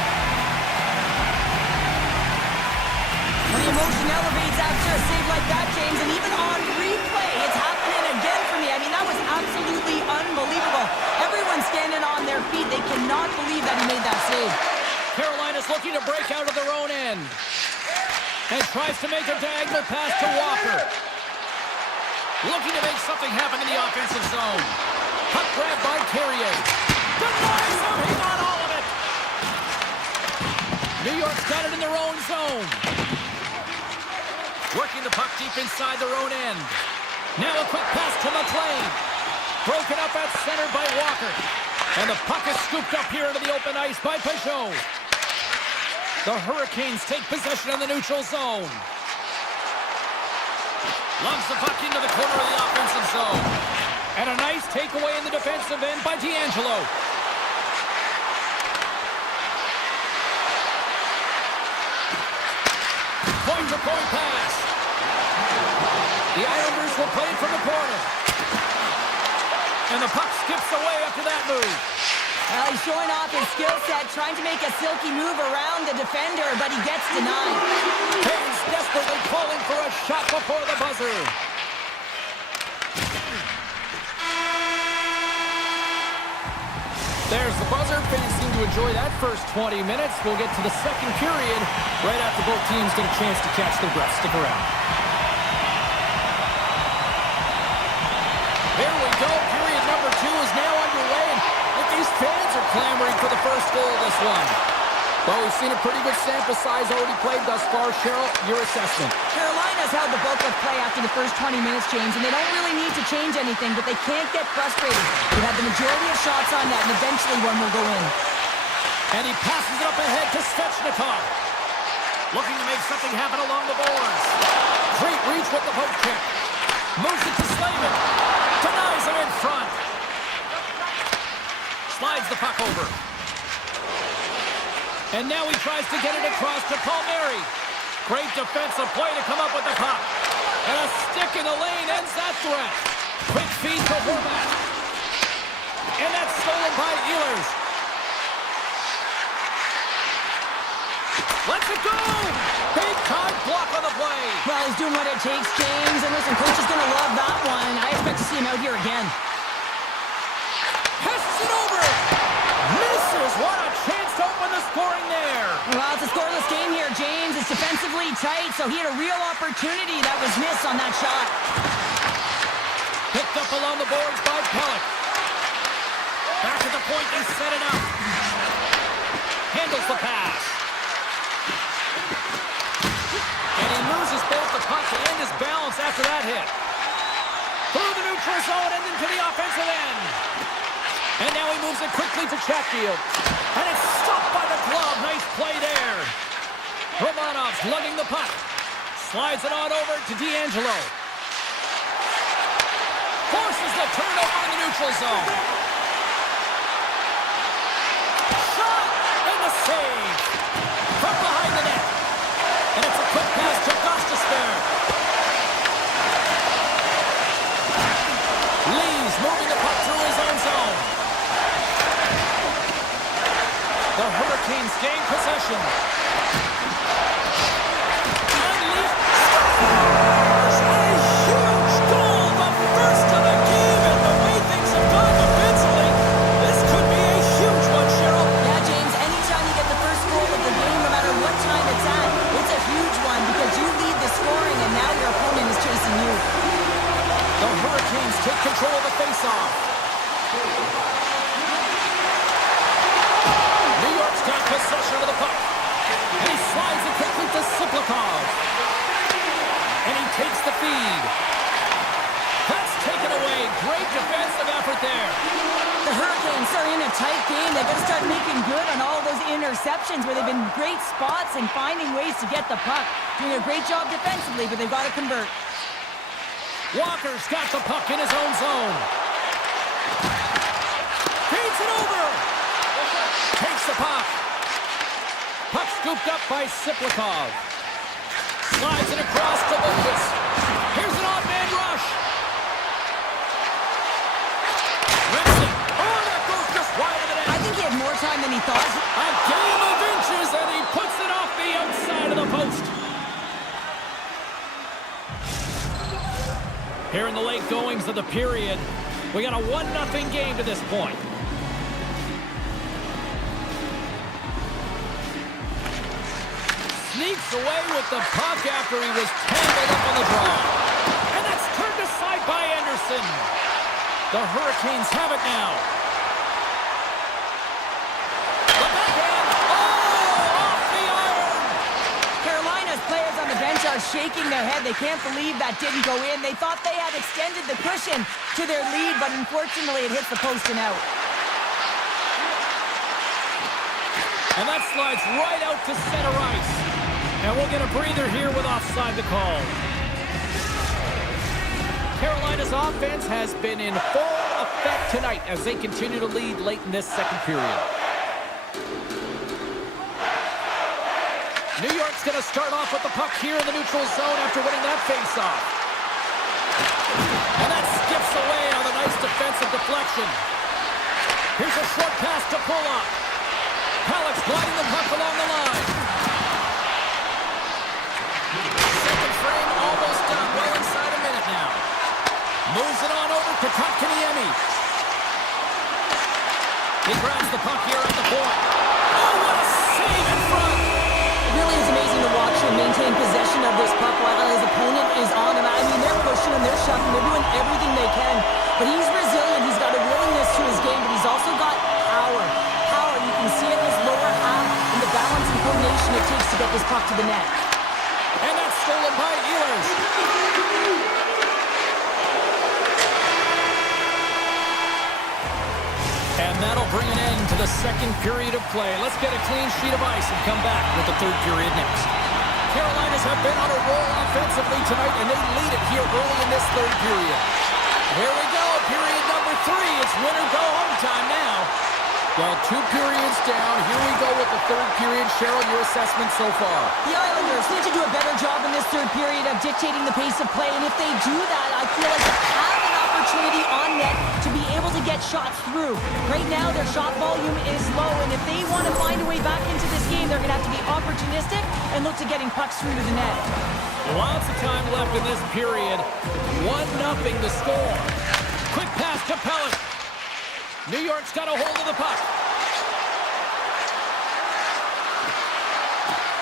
When the emotion elevates after a save like that, James, and even on replay, it's happening again for me. I mean, that was absolutely unbelievable. Everyone's standing on their feet. They cannot believe that he made that save. Carolina's looking to break out of their own end. And tries to make a diagonal pass to Walker. Looking to make something happen in the offensive zone. Puck grab by Carrier. Denies him, he got all of it. New York's got it in their own zone. Working the puck deep inside their own end. Now a quick pass to McLean. Broken up at center by Walker. And the puck is scooped up here into the open ice by Peugeot. The Hurricanes take possession of the neutral zone. Lumps the puck into the corner of the offensive zone. And a nice takeaway in the defensive end by D'Angelo. Point-to-point pass. The Islanders will play it from the corner. And the puck skips away after that move. Well, he's showing off his skill set, trying to make a silky move around the defender, but he gets denied. Hayes desperately calling for a shot before the buzzer. There's the buzzer. Fans seem to enjoy that first 20 minutes. We'll get to the second period right after both teams get a chance to catch their breath. Stick around. Here we go. Period number 2 is now underway. And these fans are clamoring for the first goal of this one. Well, we've seen a pretty good sample size already played thus far. Cheryl, your assessment. Carolina's held the bulk of play after the first 20 minutes, James, and they don't really need to change anything, but they can't get frustrated. They've had the majority of shots on net, and eventually one will go in. And he passes it up ahead to Svechnikov. Looking to make something happen along the boards. Great reach with the poke check. Moves it to Slavin. Denies him in front. Slides the puck over. And now he tries to get it across to Palmieri. Great defensive play to come up with the puck. And a stick in the lane ends that threat. Quick feed to Horvat. And that's stolen by Ehlers. Let's it go! Big time block on the play. Well, he's doing what it takes, James. And listen, coach is going to love that one. I expect to see him out here again. Passes it over. Misses. What a chance to open the scoring there. Well, it's a scoreless game here, James. It's defensively tight, so he had a real opportunity that was missed on that shot. Picked up along the boards by Pellick. Back at the point, they set it up. Handles the pass. And he loses both the puck and his balance after that hit. Through the neutral zone and into the offensive end. And now he moves it quickly to Chatfield. And it's stopped by the glove. Nice play there. Romanov's lugging the puck. Slides it on over to D'Angelo. Forces the turnover in the neutral zone. Shot! And the save. From behind the net. And it's a quick pass to Gostisbehere. Lee's moving the puck through his own zone. The Hurricanes gain possession. Unleashed. Scores! A huge goal! The first of the game, and the way things have gone defensively, this could be a huge one, Cheryl. Yeah, James, anytime you get the first goal of the game, no matter what time it's at, it's a huge one because you lead the scoring and now your opponent is chasing you. The Hurricanes take control of the faceoff. New York's got possession of the puck. And he slides it quickly to Siplikov. And he takes the feed. That's taken away. Great defensive effort there. The Hurricanes are in a tight game. They've got to start making good on all those interceptions where they've been great spots and finding ways to get the puck. Doing a great job defensively, but they've got to convert. Walker's got the puck in his own zone. Feeds it over. Takes the puck. Puck scooped up by Siplikov. Slides it across to Lucas. Here's an odd-man rush. Rips it. Oh, that goes just wide of the net. I think he had more time than he thought. A game of inches, and he puts it off the outside of the post. Here in the late goings of the period, we got a 1-0 game to this point. Sneaks away with the puck after he was tangled up on the draw. And that's turned aside by Anderson. The Hurricanes have it now. The backhand. Oh, off the iron. Carolina's players on the bench are shaking their head. They can't believe that didn't go in. They thought they had extended the cushion to their lead, but unfortunately it hits the post and out. And that slides right out to center ice. And we'll get a breather here with offside the call. Carolina's offense has been in full effect tonight as they continue to lead late in this second period. New York's going to start off with the puck here in the neutral zone after winning that faceoff. And that skips away on a nice defensive deflection. Here's a short pass to Pulock. Pellick's gliding the puck along the line. Second frame almost done, well inside a minute now. Moves it on over to Kotkaniemi. He grabs the puck here at the point. Oh, what a save in front! It really is amazing to watch him maintain possession of this puck while his opponent is on him. I mean, they're pushing him, they're shoving, they're doing everything they can. But he's resilient, he's got a willingness to his game, but he's also got power. Power, you can see it in his lower half and the balance and coordination it takes to get this puck to the net. And that's stolen by Ehlers. And that'll bring an end to the second period of play. Let's get a clean sheet of ice and come back with the third period next. Carolinas have been on a roll offensively tonight, and they lead it here early in this third period. Here we go, period number 3. It's win or go home time now. Well, 2 periods down. Here we go with the third period. Cheryl, your assessment so far? The Islanders need to do a better job in this third period of dictating the pace of play, and if they do that, I feel like they have an opportunity on net to be able to get shots through. Right now, their shot volume is low, and if they want to find a way back into this game, they're going to have to be opportunistic and look to getting pucks through to the net. Lots of time left in this period. 1-0 the score. Quick pass to Pellet. New York's got a hold of the puck.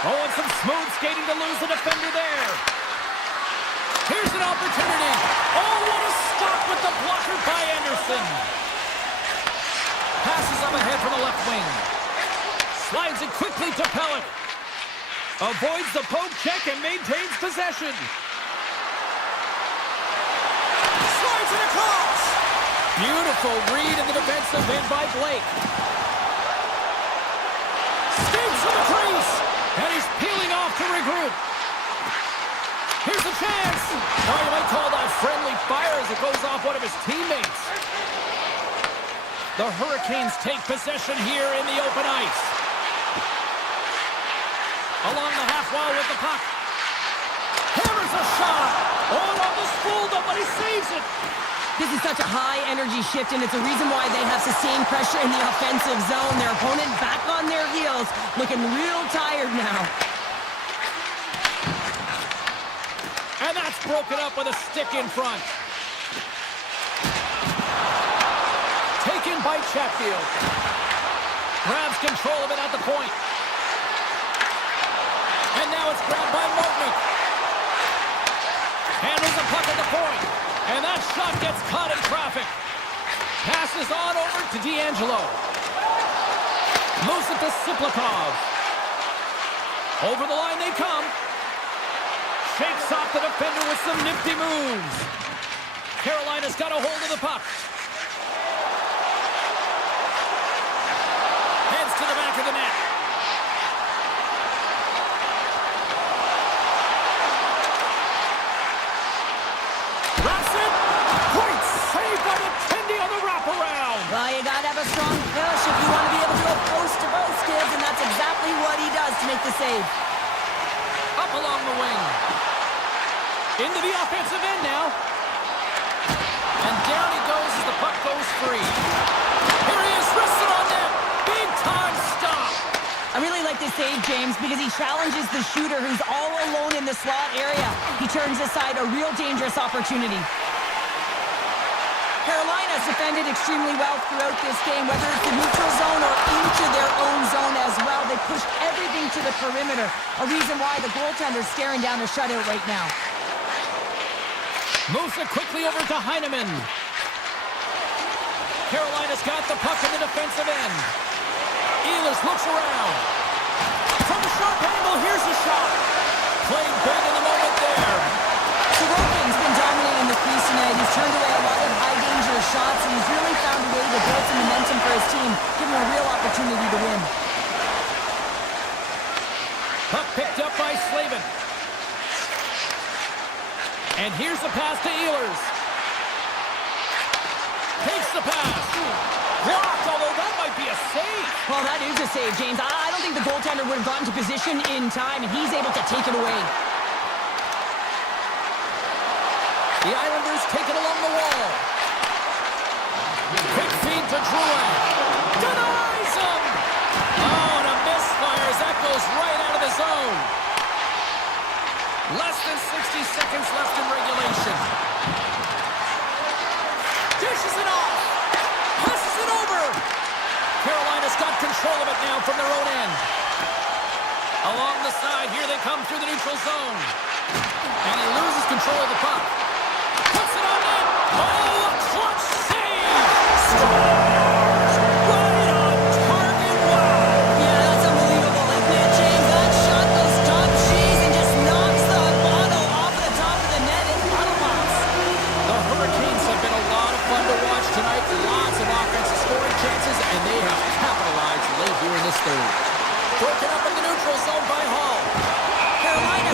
Oh, and some smooth skating to lose the defender there. Here's an opportunity. Oh, what a stop with the blocker by Anderson. Passes up ahead from the left wing. Slides it quickly to Pellet. Avoids the poke check and maintains possession. Slides it across. Beautiful read in the defensive end by Blake. Skates to the crease. And he's peeling off to regroup. Here's a chance. Oh, you might call that friendly fire as it goes off one of his teammates. The Hurricanes take possession here in the open ice. Along the half wall with the puck. Hammers a shot. Oh, it almost fooled him, but he saves it. This is such a high-energy shift, and it's a reason why they have sustained pressure in the offensive zone. Their opponent back on their heels, looking real tired now. And that's broken up with a stick in front. Taken by Chatfield. Grabs control of it at the point. And now it's grabbed by Martinic. Handles the puck at the point. And that shot gets caught in traffic. Passes on over to D'Angelo. Moves it to Siplikov. Over the line they come. Shakes off the defender with some nifty moves. Carolina's got a hold of the puck. Heads to the back of the net. Well, you gotta have a strong push if you want to be able to go post to post, kids, and that's exactly what he does to make the save. Up along the wing. Into the offensive end now. And down he goes as the puck goes free. Here he is, wristed on net. Big time stop. I really like this save, James, because he challenges the shooter who's all alone in the slot area. He turns aside a real dangerous opportunity. Carolina's defended extremely well throughout this game, whether it's the neutral zone or into their own zone as well. They pushed everything to the perimeter, a reason why the goaltender's staring down a shutout right now. Moves it quickly over to Heineman. Carolina's got the puck in the defensive end. Ehlers looks around. From a sharp angle, here's a shot. Played big in the moment there. Sorokin's been dominating the crease tonight. He's turned away a lot of high-danger shots, and he's really found a way to build some momentum for his team, give him a real opportunity to win. Puck picked up by Slavin. And here's the pass to Ehlers. Takes the pass. Blocked, although that might be a save. Well, that is a save, James. I don't think the goaltender would have gotten to position in time, and he's able to take it away. The Islanders take it along the wall. Quick feed to Drouin. Denies him! Oh, and a misfire as that goes right out of the zone. Less than 60 seconds left in regulation. Dishes it off. Passes it over. Carolina's got control of it now from their own end. Along the side, here they come through the neutral zone. And he loses control of the puck. Puts it on net. Oh, a clutch save! Scores! Right on target. Wow! Yeah, that's unbelievable, isn't it, James? That shot goes top cheese and just knocks the bottle off the top of the net in bottle box. The Hurricanes have been a lot of fun to watch tonight. Lots of offensive scoring chances, and they have capitalized late here in this third. Broken up in the neutral zone by Hall. Carolina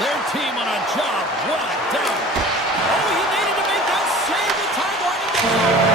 Their team on a job well done. Oh, he needed to make that save with time winding down.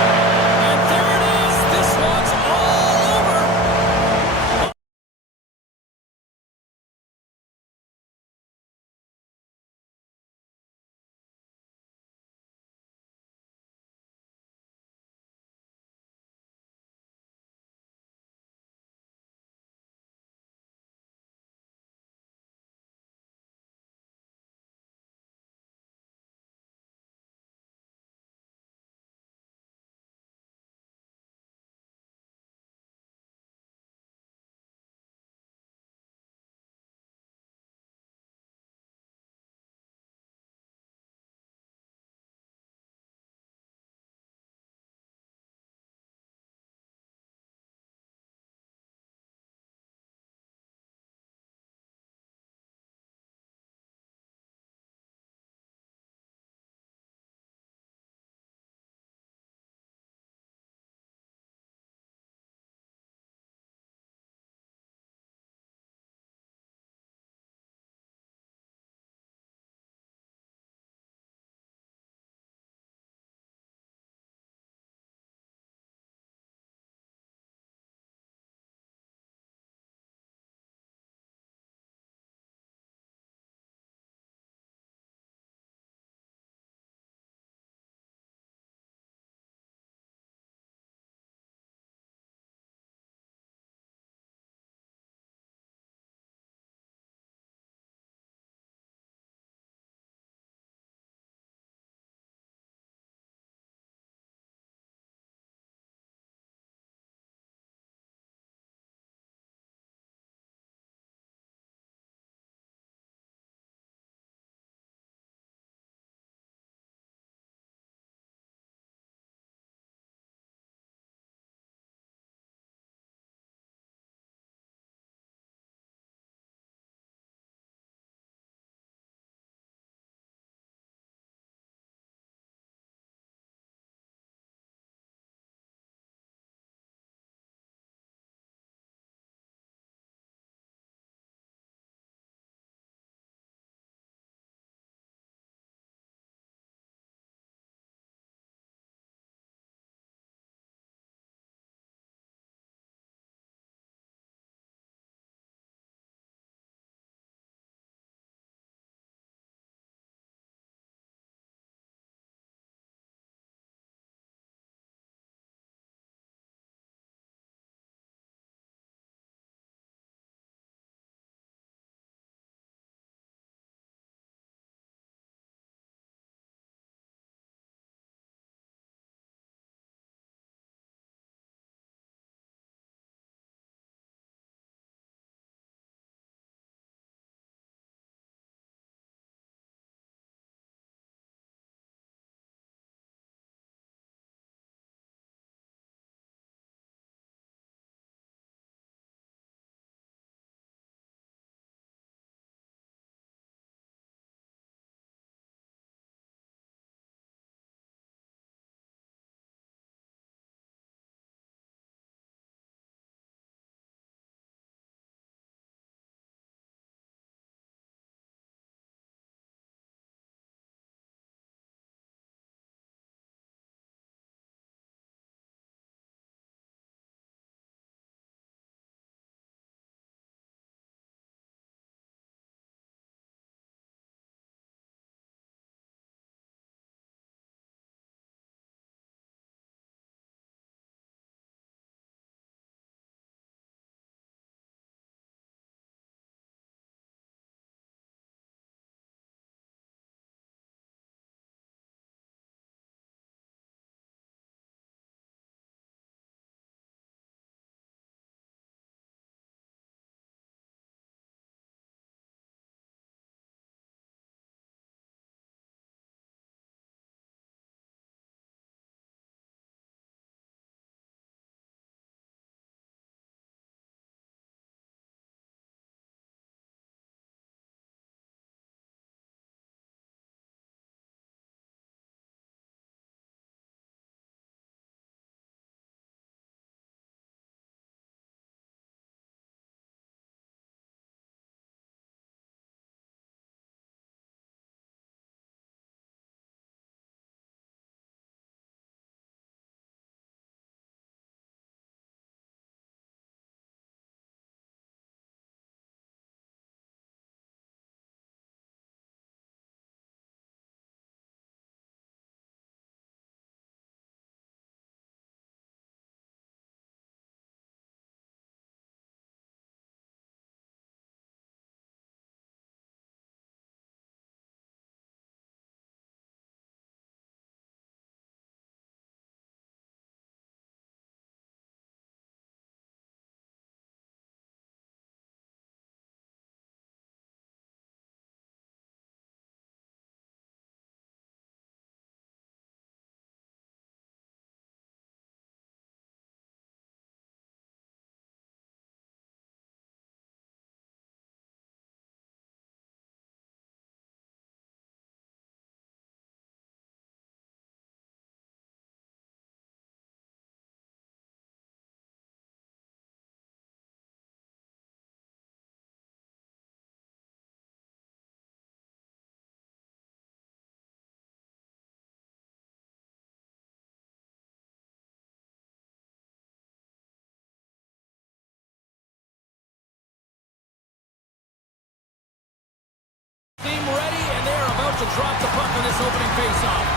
to drop the puck on this opening faceoff.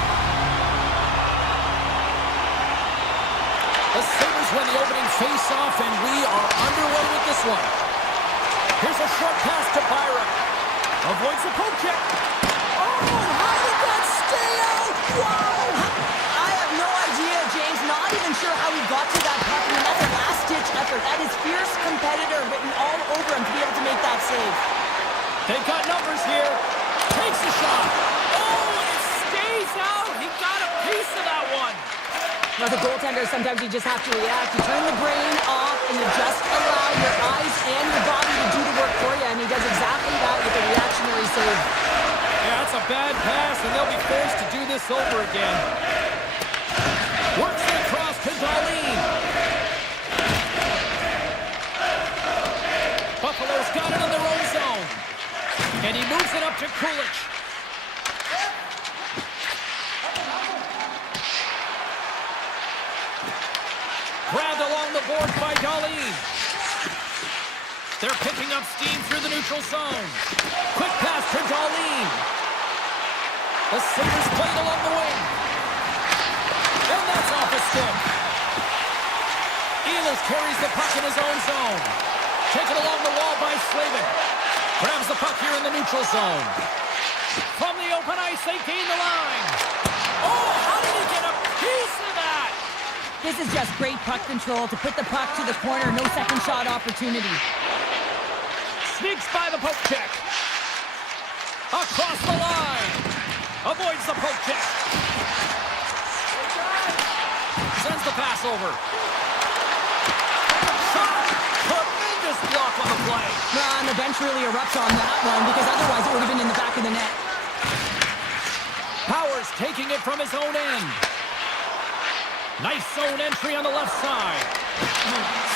The Sabres win the opening faceoff, and we are underway with this one. Here's a short pass to Byron. Avoids the poke check. Oh, how did that stay out? Wow! I have no idea, James. Not even sure how he got to that puck. I mean, that's a last-ditch effort. That is fierce competitor written all over him to be able to make that save. They've got numbers here. Takes the shot. Oh, it stays out. He got a piece of that one. As a goaltender, sometimes you just have to react. You turn the brain off and you just allow your eyes and your body to do the work for you. And he does exactly that with a reactionary save. Yeah, that's a bad pass, and they'll be forced to do this over again. Works it across to Darlene. Buffalo's got it in their own zone. And he moves it up to Kulich. Grabbed along the boards by Darlene. They're picking up steam through the neutral zone. Quick pass to Darlene. The Sabres played along the wing. And that's off a stick. Ehlers carries the puck in his own zone. Taken along the wall by Slavin. Grabs the puck here in the neutral zone. From the open ice, they gain the line. Oh, how did he get a piece of that? This is just great puck control to put the puck to the corner. No second shot opportunity. Sneaks by the poke check. Across the line. Avoids the poke check. Sends the pass over. Shot. Tremendous block on the play. And the bench really erupts on that one because otherwise it would have been in the back of the net. Powers taking it from his own end. Nice zone entry on the left side.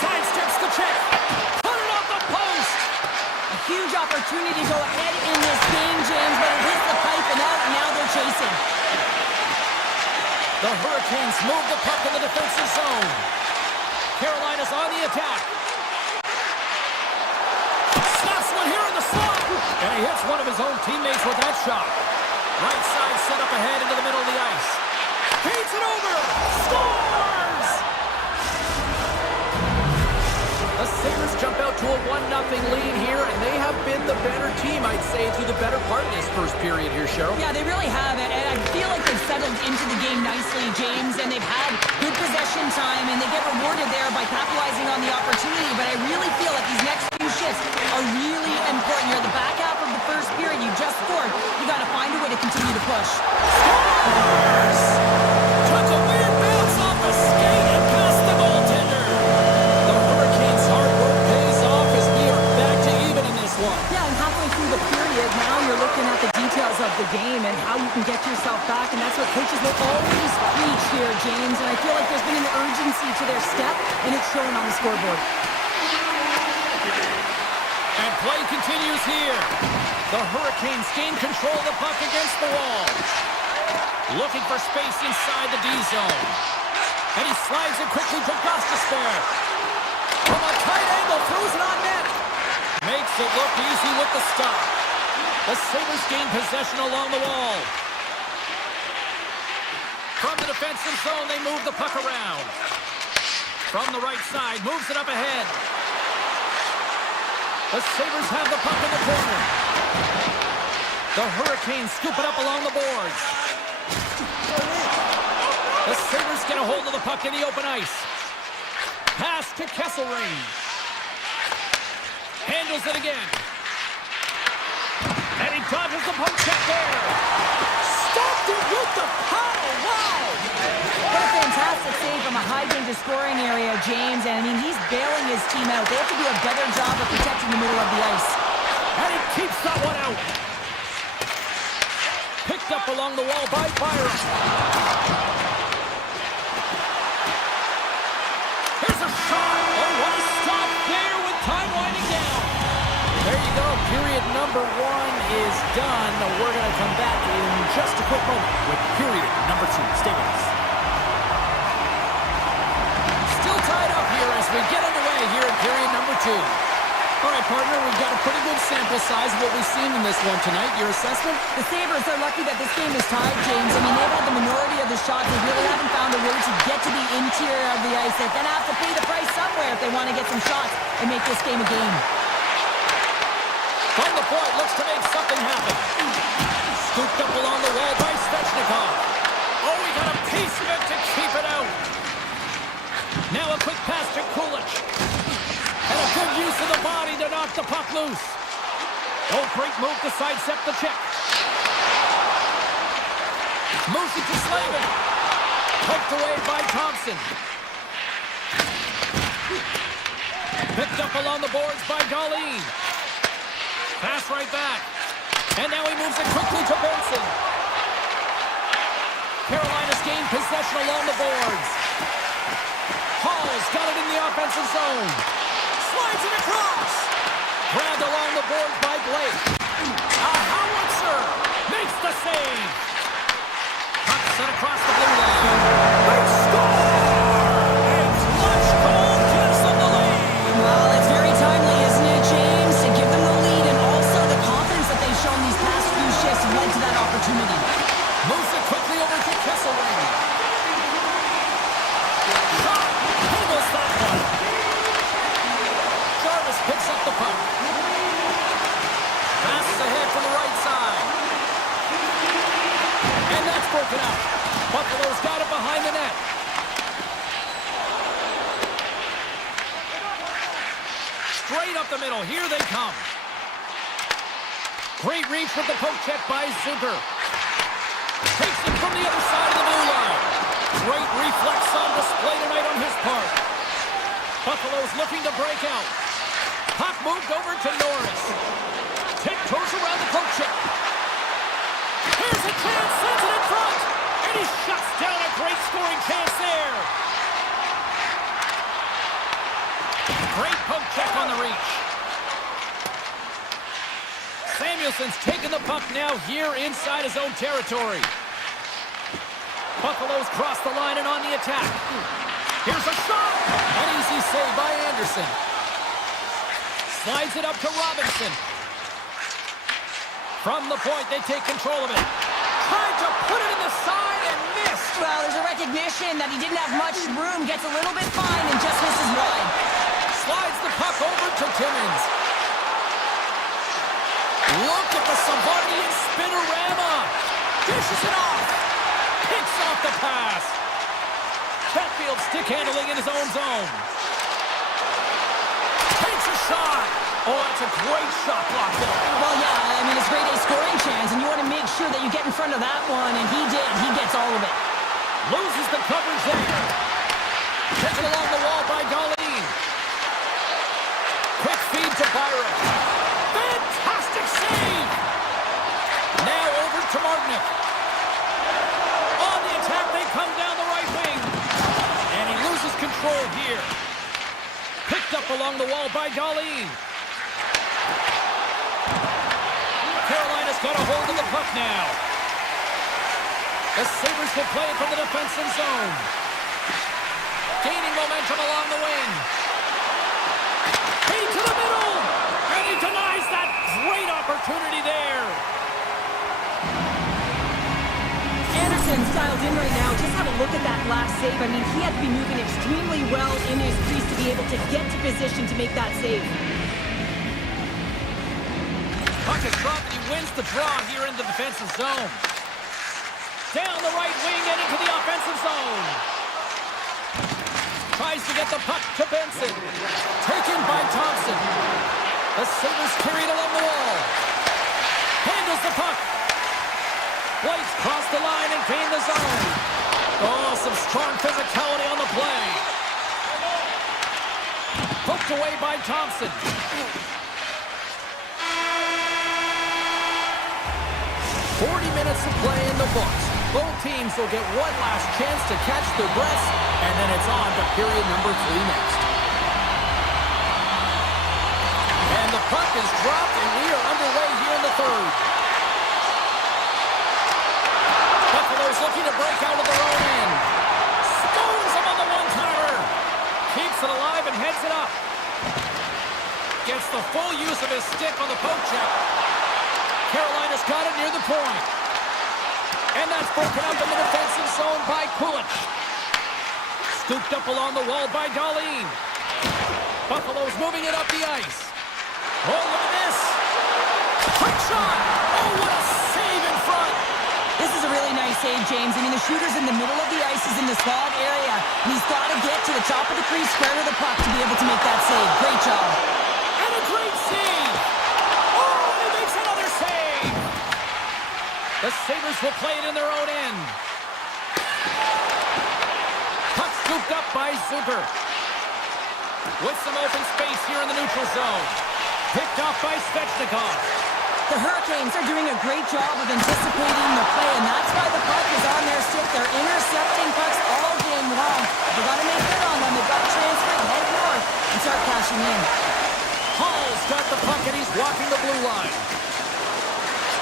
Sidesteps the check. Put it off the post. A huge opportunity to go ahead in this game, James, but it hits the pipe and out, and now they're chasing. The Hurricanes move the puck in the defensive zone. Carolina's on the attack. Snaps one here in the slot. And he hits one of his own teammates with that shot. Right side set up ahead into the middle of the ice. Feeds it over. Scores! The Sabres jump out to a 1-0 lead here, and they have been the better team, I'd say, through the better part of this first period here, Cheryl. Yeah, they really have it, and I feel like they've settled into the game nicely, James, and they've had good possession time, and they get rewarded there by capitalizing on the opportunity, but I really feel like these next few shifts are really important. You're at the back half of the first period, you just scored, you got to find a way to continue to push. Scores! Took a weird bounce off the skate and past the goaltender. The Hurricanes' hard work pays off as we are back to even in this one. Yeah, and halfway through the period, now you're looking at the details of the game and how you can get yourself back, and that's what coaches will always preach here, James, and I feel like there's been an urgency to their step, and it's showing on the scoreboard. And play continues here. The Hurricanes gain control of the puck against the wall. Looking for space inside the D zone. And he slides it quickly to Gostisbehere. From a tight angle, throws it on net. Makes it look easy with the stop. The Sabres gain possession along the wall. From the defensive zone, they move the puck around. From the right side, moves it up ahead. The Sabres have the puck in the corner. The Hurricanes scoop it up along the boards. The Sabres get a hold of the puck in the open ice. Pass to Kesselring. Handles it again. And he dodges the poke check there. Stopped it with the power. Wow! What a fantastic save from a high-danger scoring area, James, and I mean, he's bailing his team out. They have to do a better job of protecting the middle of the ice. And he keeps that one out. Picked up along the wall by Byron. Here's a shot. Oh, what a stop there with time winding down. There you go. Period number 1 is done. We're going to come back in just a quick moment with period number 2. Stay with us. Still tied up here as we get underway here in period number 2. All right, partner, we've got a pretty good sample size of what we've seen in this one tonight. Your assessment? The Sabres are lucky that this game is tied, James. I mean, they've had the minority of the shots. They really haven't found a way to get to the interior of the ice. They're going to have to pay the price somewhere if they want to get some shots and make this game a game. From the point, looks to make something happen. Scooped up along the wall by Svechnikov. Oh, he got a piece of it to keep it out. Now a quick pass to Kulich. And a good use of the body to knock the puck loose. Oh, great move to sidestep the check. Moves it to Slavin. Poked away by Thompson. Picked up along the boards by Darlene. Pass right back. And now he moves it quickly to Benson. Carolina's gained possession along the boards. Hall's got it in the offensive zone. Slides it across. Grabbed along the boards by Blake. A howitzer makes the save. Puck set across the blue line. They score! And Clutch Cole gives them the lead. Well, it's very timely, isn't it, James? To give them the lead and also the confidence that they've shown these past few shifts led to that opportunity. Moves it quickly over to Kesselring. Shot! Handles that one. Jarvis picks up the puck. Passes ahead from the right side. And that's broken out. Buffalo's got it behind the net. Straight up the middle. Here they come. Great reach with the poke check by Zucker. Takes it from the other side of the blue line. Great reflex on display tonight on his part. Buffalo's looking to break out. Puck moved over to Norris. Tiptoes around the poke check. Here's a chance, sends it in front. And he shuts down a great scoring chance there. Great poke check on the reach. Samuelson's taking the puck now here inside his own territory. Buffalo's crossed the line and on the attack. Here's a shot! An easy save by Anderson. Slides it up to Robinson. From the point, they take control of it. Tried to put it in the side and missed. Well, there's a recognition that he didn't have much room, gets a little bit fine and just misses wide. Slides the puck over to Timmins. Look at the Savardian spinorama. Dishes it off. Picks off the pass. Chatfield stick handling in his own zone. Takes a shot. Oh, that's a great shot block there. Well, yeah, I mean, it's grade A scoring chance, and you want to make sure that you get in front of that one, and he did. He gets all of it. Loses the coverage there. Taken along the wall by Darlene. Quick feed to Byron. Fantastic save. Now over to Martinick. On the attack, they come down the right wing. And he loses control here. Picked up along the wall by Darlene. Carolina's got a hold of the puck now. The Sabres will play it from the defensive zone. Gaining momentum along the wing. Feed to the middle. And he denies that great opportunity there. Anderson's dialed in right now. Just have a look at that last save. I mean, he had to be moving extremely well in his crease to be able to get to position to make that save. Puck is dropped and he wins the draw here in the defensive zone. Down the right wing and into the offensive zone. Tries to get the puck to Benson. Taken by Thompson. The Sabres carried along the wall. Handles the puck. Blake's crossed the line and gained the zone. Oh, some strong physicality on the play. Poked away by Thompson. 40 minutes of play in the books. Both teams will get one last chance to catch their breaths, and then it's on to period number 3 next. And the puck is dropped, and we are underway here in the third. Buffalo's looking to break out of their own end. Stones him on the one-timer. Keeps it alive and heads it up. Gets the the full use of his stick on the poke check. Carolina's got it near the point. And that's broken up in the defensive zone by Kulich. Scooped up along the wall by Darlene. Buffalo's moving it up the ice. Oh, look at this. Quick shot. Oh, what a save in front. This is a really nice save, James. I mean, the shooter's in the middle of the ice. He's in the slot area. And he's got to get to the top of the crease, square to the puck to be able to make that save. Great job. And a great save. Oh, and he makes another save. The Sabres will play it in their own end. Puck scooped up by Zucker. With some open space here in the neutral zone. Picked off by Svechnikov. The Hurricanes are doing a great job of anticipating the play, and that's why the puck is on their stick. They're intercepting pucks all game long. They've got to make good on them. They've got to transfer it, head north, and start cashing in. Hall's got the puck, and he's walking the blue line.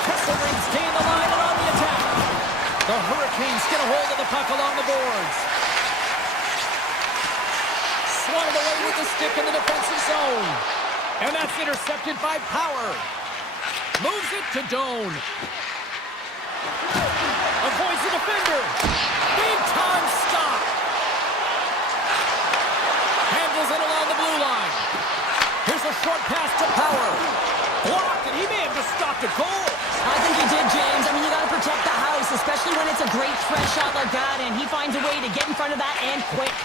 Kesselring's gained the line and on the attack. The Hurricanes get a hold of the puck along the boards. Swung away with the stick in the defensive zone. And that's intercepted by Power. Moves it to Doan. Avoids the defender. Big time stop. Handles it along the blue line. Here's a short pass to Power. Blocked, and he may have just stopped a goal. I think he did, James. I mean, you got to protect the house, especially when it's a great fresh shot like that, and he finds a way to get in front of that and quick.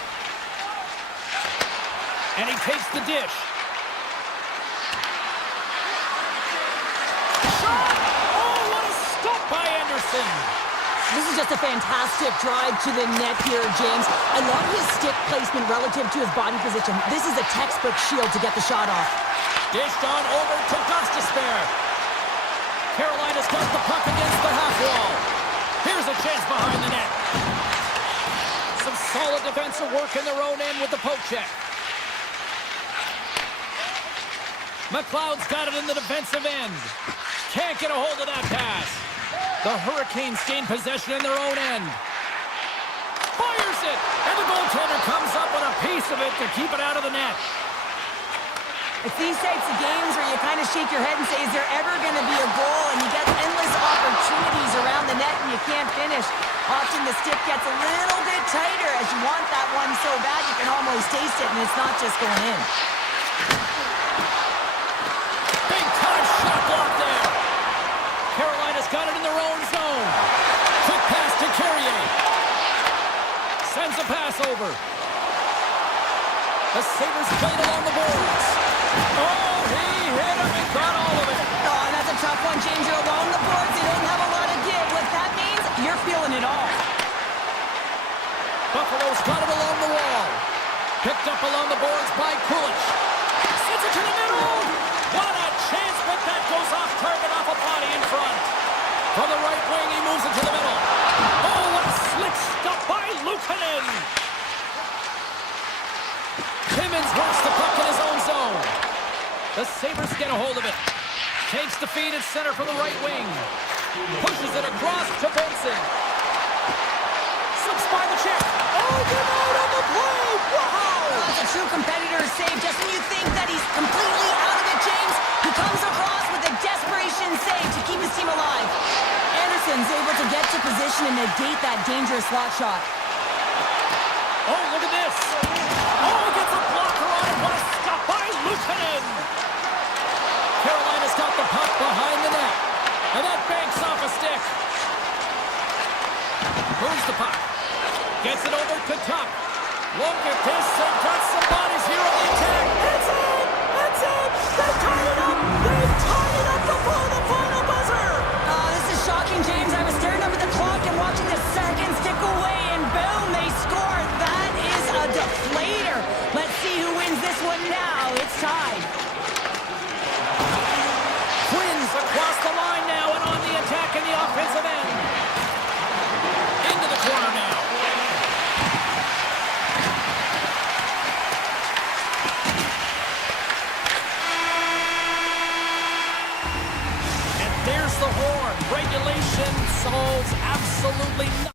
And he takes the dish. Shot! Oh, what a stop by Anderson. This is just a fantastic drive to the net here, James. I love his stick placement relative to his body position. This is a textbook shield to get the shot off. Dished on over to Gostisbehere. Carolina's got the puck against the half wall. Here's a chance behind the net. Some solid defensive work in their own end with the poke check. McLeod's got it in the defensive end. Can't get a hold of that pass. The Hurricanes gain possession in their own end. Fires it! And the goaltender comes up with a piece of it to keep it out of the net. It's these types of games where you kind of shake your head and say, is there ever going to be a goal? And you get endless opportunities around the net and you can't finish. Often the stick gets a little bit tighter as you want that one so bad you can almost taste it, and it's not just going in. Big time shot block there. Carolina's got it in their own zone. Quick pass to Carrier. Sends a pass over. The Sabres played along the boards. Oh, he hit him and got all of it. Oh, and that's a tough one, James. You're along the boards. You don't have a lot of give. What that means, you're feeling it all. Buffalo's got it along the wall. Picked up along the boards by Kulich. Sends it to the middle. What a chance, but that goes off target off a body in front. From the right wing, he moves it to the middle. Oh, what a slick stop by Luukkonen. Timmins works the puck in his own zone. The Sabres get a hold of it. Takes the feed at center from the right wing. Pushes it across to Benson. Slips by the check. Oh, get out on the play. Wow! That's a true competitor's save. Just when you think that he's completely out of it, James, he comes across with a desperation save to keep his team alive. Anderson's able to get to position and negate that dangerous slot shot. Oh, look at this. Oh, gets a blocker on it. What a stop by Luukkonen. Carolina's got the puck behind the net. And that banks off a stick. Moves the puck. Gets it over to Tuck. Look at this. They've got some bodies here on the attack. That's it. That's it. They've tied it up. They've tied it up before the final buzzer. Oh, this is shocking, James. I was staring up at the clock and watching the seconds tick away, and boom, they scored. That is a deflator. Let's see who wins this one now. It's tied. Twins across the line now and on the attack in the offensive end. Into the corner now. And there's the horn. Regulation solves absolutely nothing.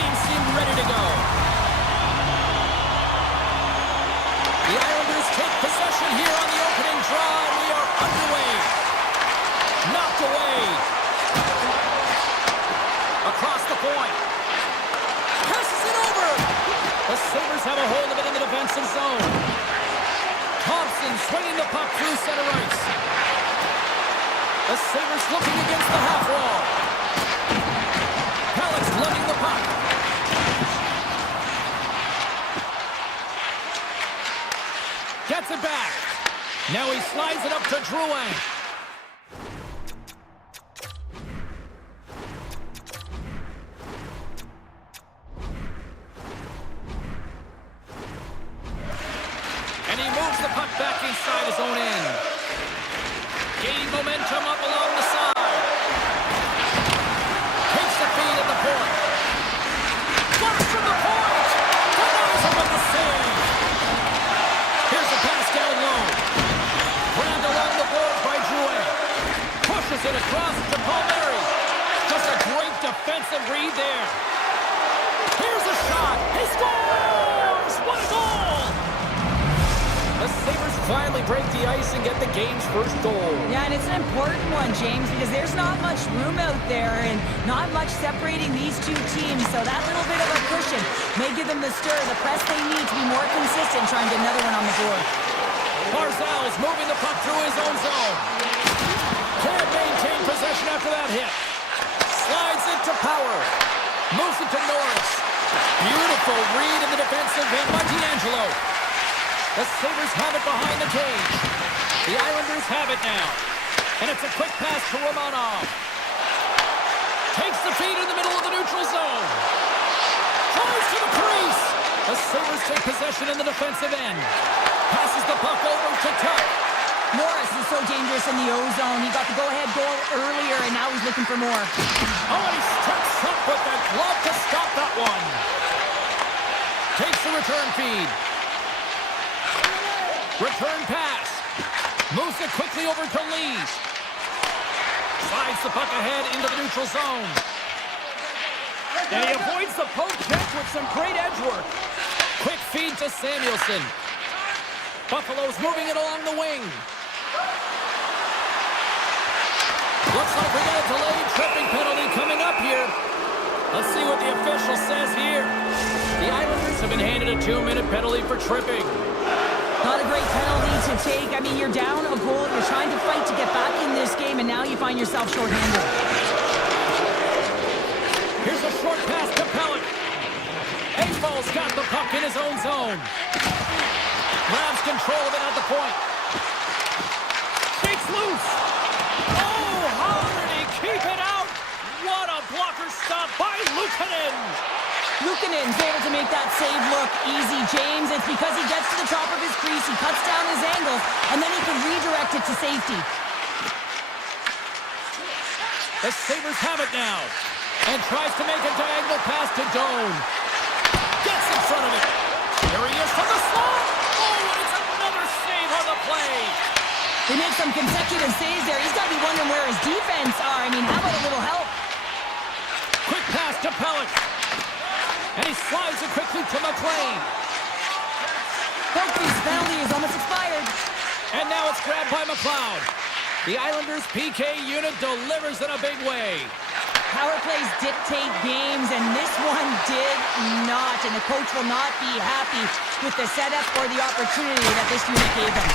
teams seem ready to go. The Islanders take possession here on the opening draw, and we are underway. Knocked away. Across the point. Passes it over. The Sabres have a hold of it in the defensive zone. Thompson swinging the puck through center ice. The Sabres looking against the half wall. Pellet's lugging the puck. Gets it back. Now he slides it up to Drouin. And he moves the puck back inside his own end. Gaining momentum up along the side. Takes the feed at the point. Flush from the point. Denies him with the save. Here's the pass down low. Grabbed along the boards by Drouin. Pushes it across to Palmieri. Just a great defensive read there. Here's a shot. He scores! What a goal! The Sabres finally break the ice and get the game's first goal. Yeah, and it's an important one, James, because there's not much room out there and not much separating these two teams. So that little bit of a cushion may give them the stir, the press they need to be more consistent, trying to get another one on the board. Barzal's moving the puck through his own zone. Can't maintain possession after that hit. Slides it to Power. Moves it to Norris. Beautiful read in the defensive end by D'Angelo. The Sabres have it behind the cage. The Islanders have it now. And it's a quick pass to Romanov. Takes the feed in the middle of the neutral zone. Tries to the crease. The Sabres take possession in the defensive end. Passes the puck over to Tuck. Norris is so dangerous in the O-zone. He got the go-ahead goal earlier, and now he's looking for more. Oh, and he steps up with that glove to stop that one. Takes the return feed. Return pass. Moves it quickly over to Lee. Slides the puck ahead into the neutral zone. And he avoids the poke check with some great edge work. Quick feed to Samuelson. Buffalo's moving it along the wing. Looks like we got a delayed tripping penalty coming up here. Let's see what the official says here. The Islanders have been handed a 2-minute penalty for tripping. Not a great penalty to take. I mean, you're down a goal. You're trying to fight to get back in this game, and now you find yourself shorthanded. Here's a short pass to Pellet. Engvall's got the puck in his own zone. Grabs control of it at the point. Shakes loose. Oh, how did he keep it out? What a blocker stop by Luukkonen. Luukkonen's able to make that save look easy, James. It's because he gets to the top of his crease, he cuts down his angle, and then he can redirect it to safety. The Sabres have it now, and tries to make a diagonal pass to Doan. Gets in front of it. Here he is from the slot. Oh, and it's another save on the play. They make some consecutive saves there. He's got to be wondering where his defense are. I mean, how about a little help? Quick pass to Pellet. And he slides it quickly to McLean. Kofi's penalty is almost expired. And now it's grabbed by McLeod. The Islanders' PK unit delivers in a big way. Power plays dictate games, and this one did not. And the coach will not be happy with the setup or the opportunity that this unit gave them.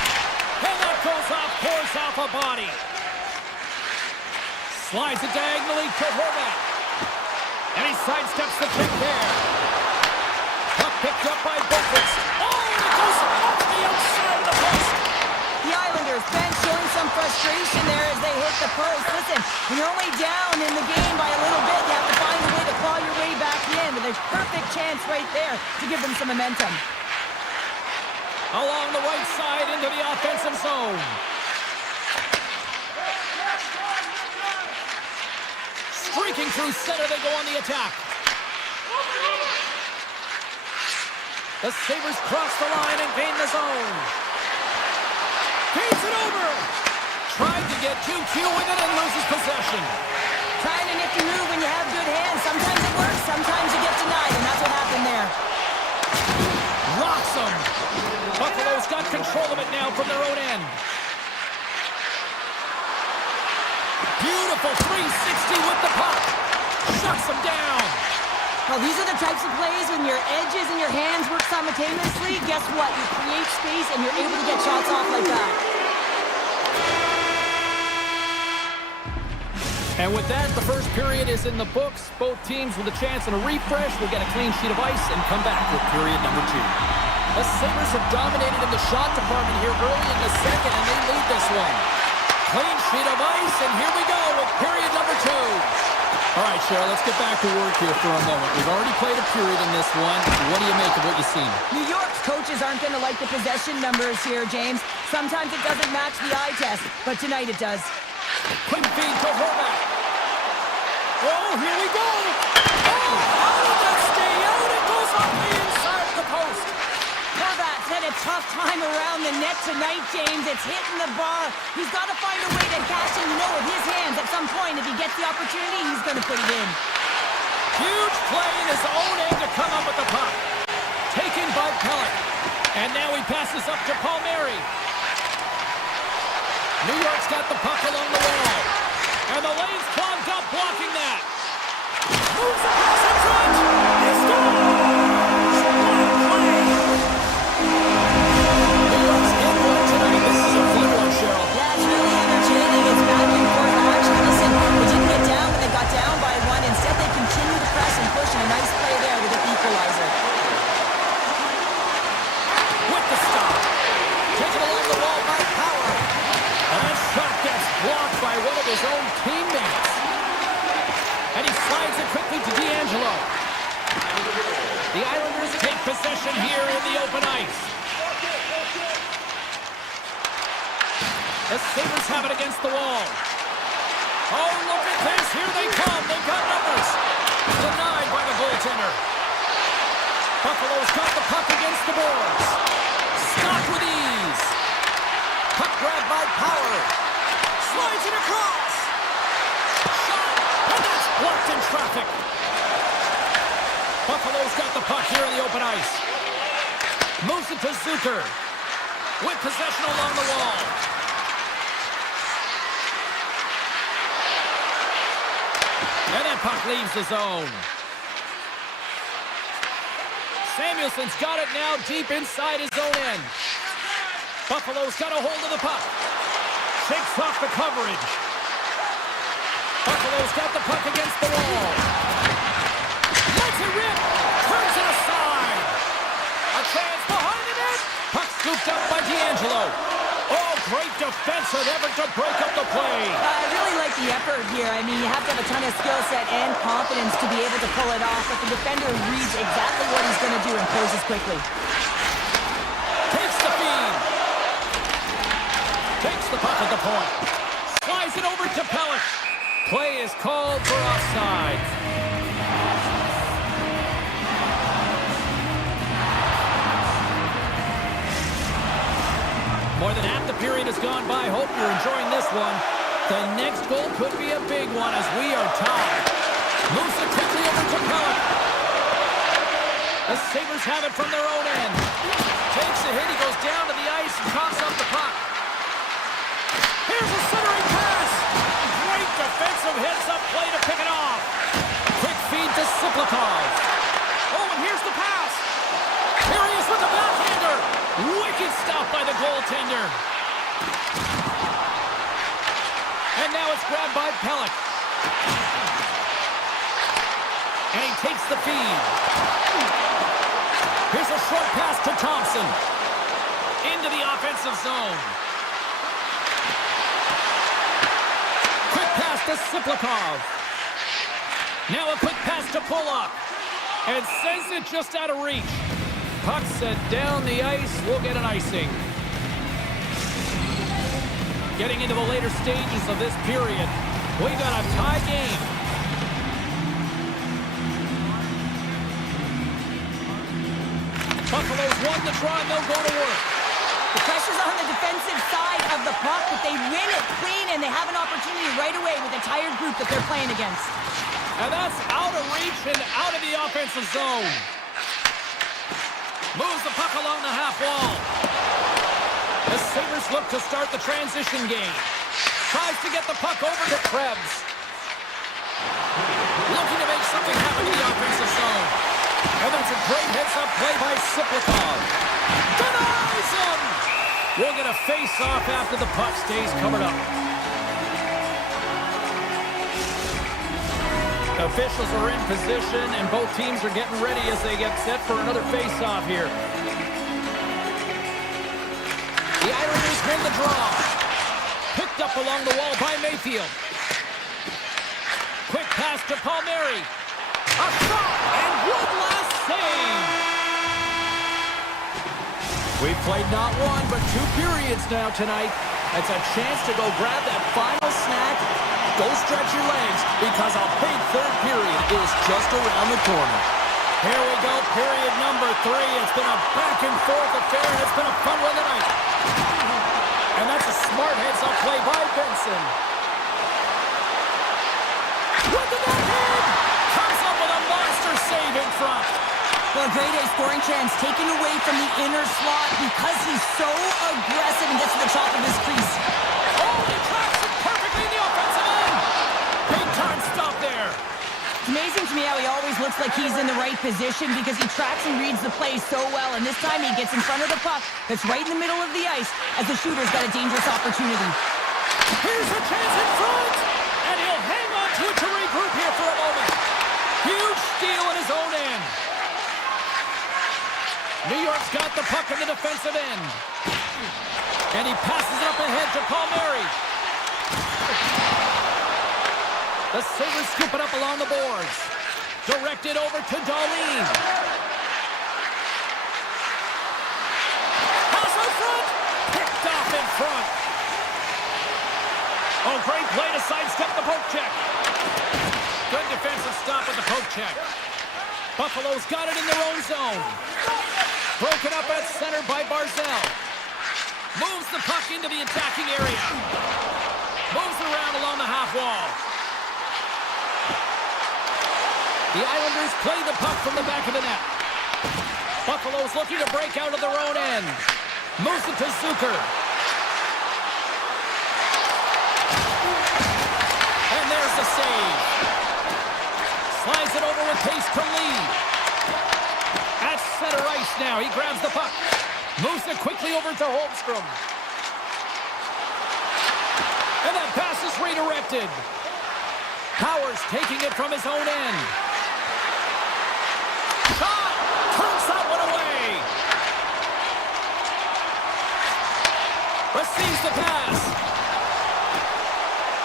And that goes off, pours off a body. Slides it diagonally to Horvat. And he sidesteps the kick there. Puck picked up by Buffett. Oh, and it goes off the outside of the post. The Islanders bench showing some frustration there as they hit the post. Listen, when you're only down in the game by a little bit, you have to find a way to claw your way back in. But there's perfect chance right there to give them some momentum. Along the right side into the offensive zone. Streaking through center, they go on the attack. The Sabres cross the line and gain the zone. Feeds it over. Tried to get 2Q with it and loses possession. Trying a nifty move when you have good hands. Sometimes it works, sometimes you get denied, and that's what happened there. Rocks him. Buffalo's got control of it now from their own end. Beautiful 360 with the puck. Shuts him down. Well, these are the types of plays when your edges and your hands work simultaneously. Guess what? You create space and you're able to get shots off like that. And with that, the first period is in the books. Both teams with a chance and a refresh will get a clean sheet of ice and come back with period number 2. The Sabres have dominated in the shot department here early in the second, and they lead this one. Clean sheet of ice, and here we go with period number 2. All right, Cheryl, let's get back to work here for a moment. We've already played a period in this one. What do you make of what you've seen? New York's coaches aren't going to like the possession numbers here, James. Sometimes it doesn't match the eye test, but tonight it does. Quick feed to Horvath. Oh, here we go. Oh, how did that stay out? It goes off the inside of the post. Horvath's had a tough time around the net tonight, James. It's hitting the bar. He's got to find a way to cash in, with his hands. At some point, if he gets the opportunity, he's going to put it in. Huge play in his own end to come up with the puck. Taken by Pellet. And now he passes up to Palmieri. New York's got the puck along the wall. And the lane's clogged up, blocking that. Moves across the front. He scores! What a play! New York's in one tonight. This is a fun one, Cheryl. Yeah, it's really entertaining. It's back and forth action. Listen, they didn't get down when they got down by 1. Instead, they continued to press and push, and a nice play there with the equalizer. With the stop. Taken along the wall by Power. And that shot gets blocked by one of his own teammates. And he slides it quickly to D'Angelo. The Islanders take possession here in the open ice. The Sabres have it against the wall. Oh, look at this. Here they come. They've got numbers. Denied by the goaltender. Buffalo's got the puck against the boards. Stopped with ease. Puck grabbed by Power. Slides it across. Shot. And that's blocked in traffic. Buffalo's got the puck here in the open ice. Moves it to Zucker. With possession along the wall. And that puck leaves the zone. Samuelson's got it now deep inside his own end. Buffalo's got a hold of the puck. Shakes off the coverage. Buffalo's got the puck against the wall. Lets it rip. Turns it aside. A chance behind the net. Puck scooped up by D'Angelo. Oh, great defensive effort to break up the play. I really like the effort here. I mean, you have to have a ton of skill set and confidence to be able to pull it off, but the defender reads exactly what he's going to do and closes quickly. Takes the feed. Takes the puck at the point. Slides it over to Pellet. Play is called for offside. More than half the period has gone by. Hope you're enjoying this one. The next goal could be a big one as we are tied. Moves it quickly over to Pellet. The Sabres have it from their own end. Takes a hit. He goes down to the ice and coughs up the puck. Here's a centering pass. Great defensive heads-up play to pick it off. Quick feed to Siplikov. Oh, and here's the pass. Here he is with the backhander. Wicked stop by the goaltender. And now it's grabbed by Pellet. And he takes the feed. Here's a short pass to Thompson. Into the offensive zone. Quick pass to Siplikov. Now a quick pass to Pulock. And sends it just out of reach. Puck sent down the ice. We'll get an icing. Getting into the later stages of this period. We got a tie game. Buffalo's won the draw and they'll go to work. The pressure's on the defensive side of the puck, but they win it clean, and they have an opportunity right away with a tired group that they're playing against. And that's out of reach and out of the offensive zone. Moves the puck along the half wall. The Sabres look to start the transition game. Tries to get the puck over to Krebs. Looking to make something happen in the offensive zone. And that's a great heads-up play by Siplikov. Denies him! We'll get a face-off after the puck stays covered up. Officials are in position, and both teams are getting ready as they get set for another face-off here. The Islanders win the draw. Picked up along the wall by Mayfield. Quick pass to Palmieri. A shot, and one last save. We've played not one, but 2 periods now tonight. It's a chance to go grab that final snack. Go stretch your legs, because a big third period is just around the corner. Here we go, period number 3. It's been a back-and-forth affair, and it's been a fun one tonight. And that's a smart heads-up play by Benson. With the backhand! Comes up with a monster save in front. Well, a grade A scoring chance taken away from the inner slot because he's so aggressive and gets to the top of his crease. Oh, he tracks it perfectly in the offensive end. Big time stop there. It's amazing to me how he always looks like he's in the right position because he tracks and reads the play so well, and this time he gets in front of the puck that's right in the middle of the ice as the shooter's got a dangerous opportunity. Here's a chance in front, and he'll hang on to it to regroup here for a moment. Huge steal in his own end. New York's got the puck in the defensive end. And he passes it up ahead to Palmieri. The Sabres scoop it up along the boards. Directed over to Dahlin. Pass in front. Picked off in front. Oh, great play to sidestep the poke check. Good defensive stop with the poke check. Buffalo's got it in their own zone. Broken up at center by Barzell. Moves the puck into the attacking area. Moves around along the half wall. The Islanders play the puck from the back of the net. Buffalo's looking to break out of their own end. Moves it to Zucker. And there's the save. Slides it over with pace to Lee. At center ice now. He grabs the puck. Moves it quickly over to Holmstrom. And that pass is redirected. Powers taking it from his own end. Shot! Turns that one away. Receives the pass.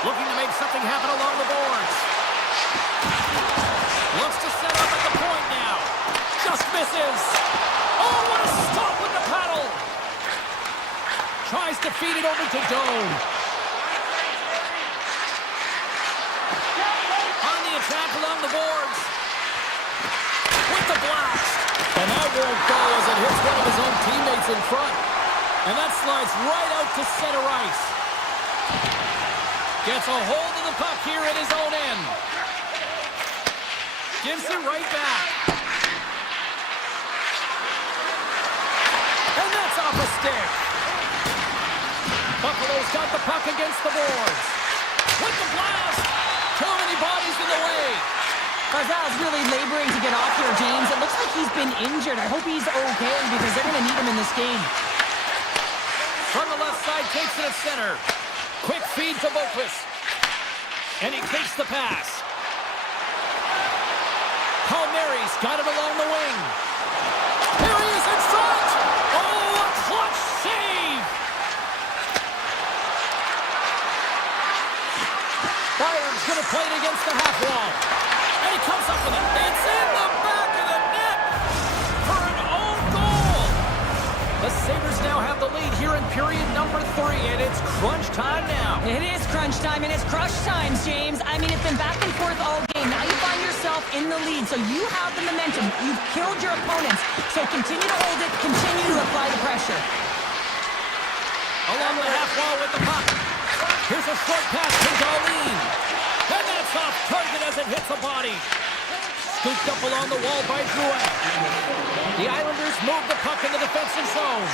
Looking to make something happen along the boards. Looks to set up at the point now. Just misses. Oh, what a stop with the paddle. Tries to feed it over to Doan. On the attack along the boards. With the blast. And that won't go as it hits one of his own teammates in front. And that slides right out to center ice. Gets a hold of the puck here at his own end. Gives it right back. And that's off a stick. Buffalo's got the puck against the boards. With the blast. Too many bodies in the way. Barzell's really laboring to get off here, James. It looks like he's been injured. I hope he's okay because they're going to need him in this game. From the left side, takes it at center. Quick feed to Boquist. And he takes the pass. Palmieri's got it along the wing. Here he is in front. Oh, a clutch save. Byron's going to play it against the half wall. And he comes up with it. It's in the back of the net for an own goal. The Sabres now have the lead here in period number 3, and it's crunch time now. It is crunch time, and it's crush time, James. I mean, it's been back and forth all game. Now you find yourself in the lead, so you have the momentum. You've killed your opponents, so continue to hold it, continue to apply the pressure. along the half wall with the puck. Here's a short pass to Darlene. And that's off target as it hits a body. Scooped up along the wall by Drouet. The Islanders move the puck in the defensive zone.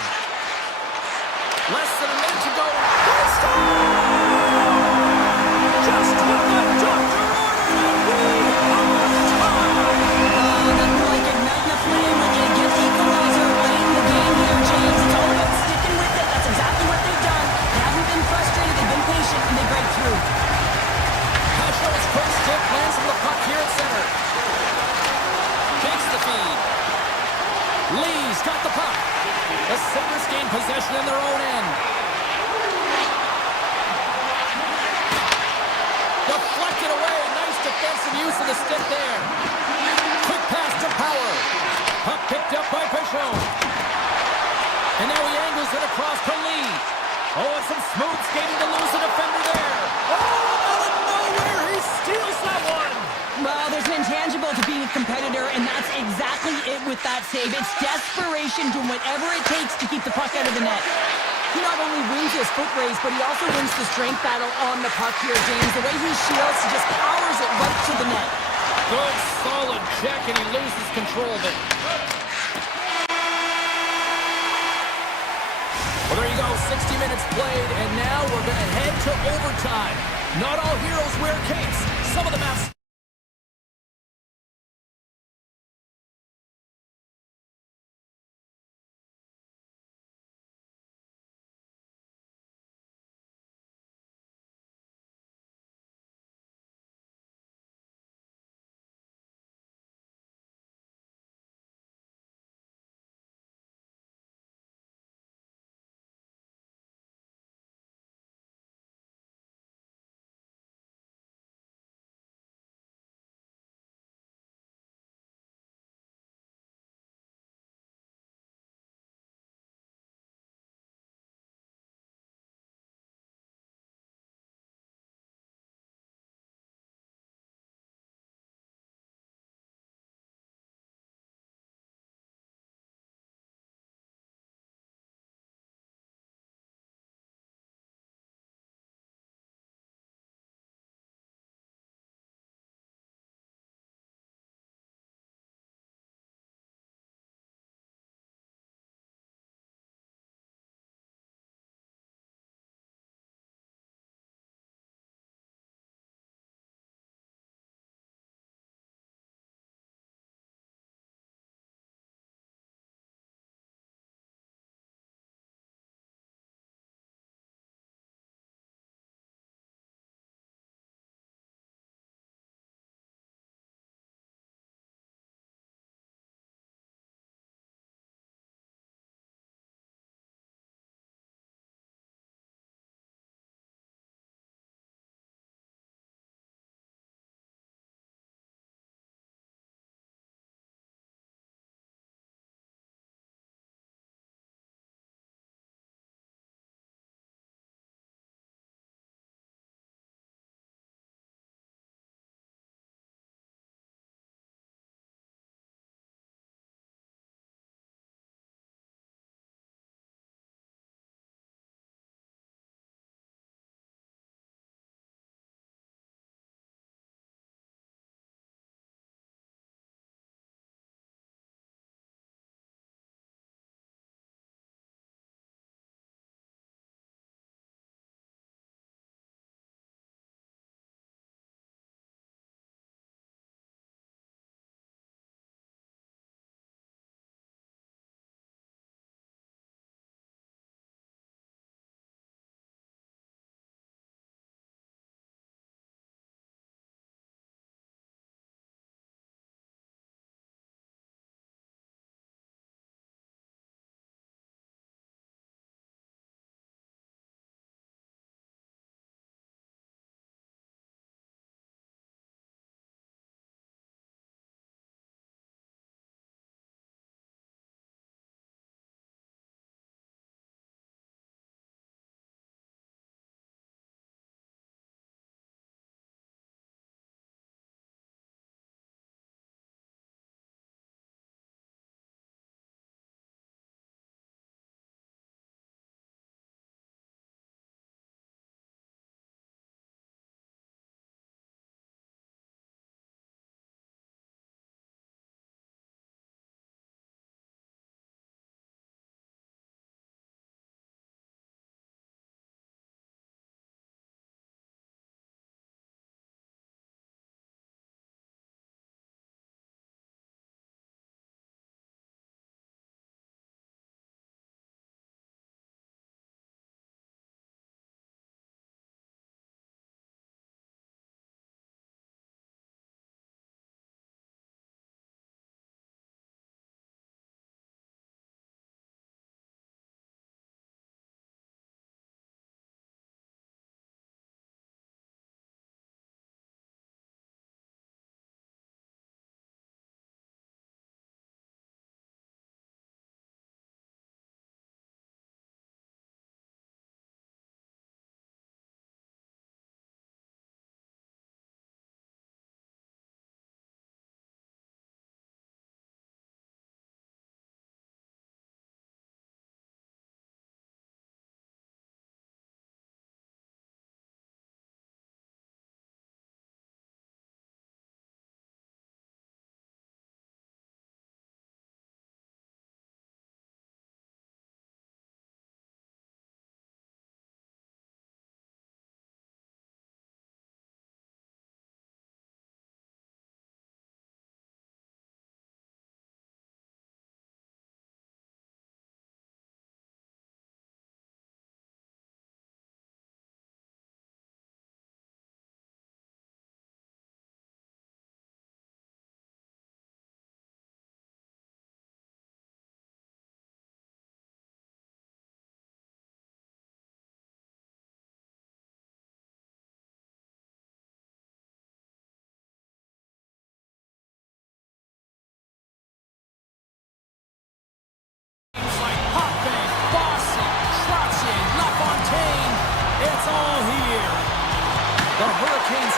Less than a minute to go. They score! Just what the doctor ordered, and we are tied! Nothing like igniting a flame when you get the equalizer late in the game here, James. It's all about sticking with it. That's exactly what they've done. They haven't been frustrated. They've been patient, and they break through. Pasho's quick stick lands on the puck here at center. Takes the feed. Lee's got the puck. The Sabres gain possession in their own end. Deflected away. Nice defensive use of the stick there. Quick pass to Power. Puck picked up by Pashon. And now he angles it across to Lee. Oh, and some smooth skating to lose a defender there. Oh, out of nowhere, he steals that one. Well, there's an intangible to being a competitor, and that's exactly it with that save. It's desperation, doing whatever it takes to keep the puck out of the net. He not only wins his foot race, but he also wins the strength battle on the puck here, James. The way he shields, he just powers it right to the net. Good, solid check, and he loses control of it. Well, there you go, 60 minutes played, and now we're going to head to overtime. Not all heroes wear capes. Some of them have...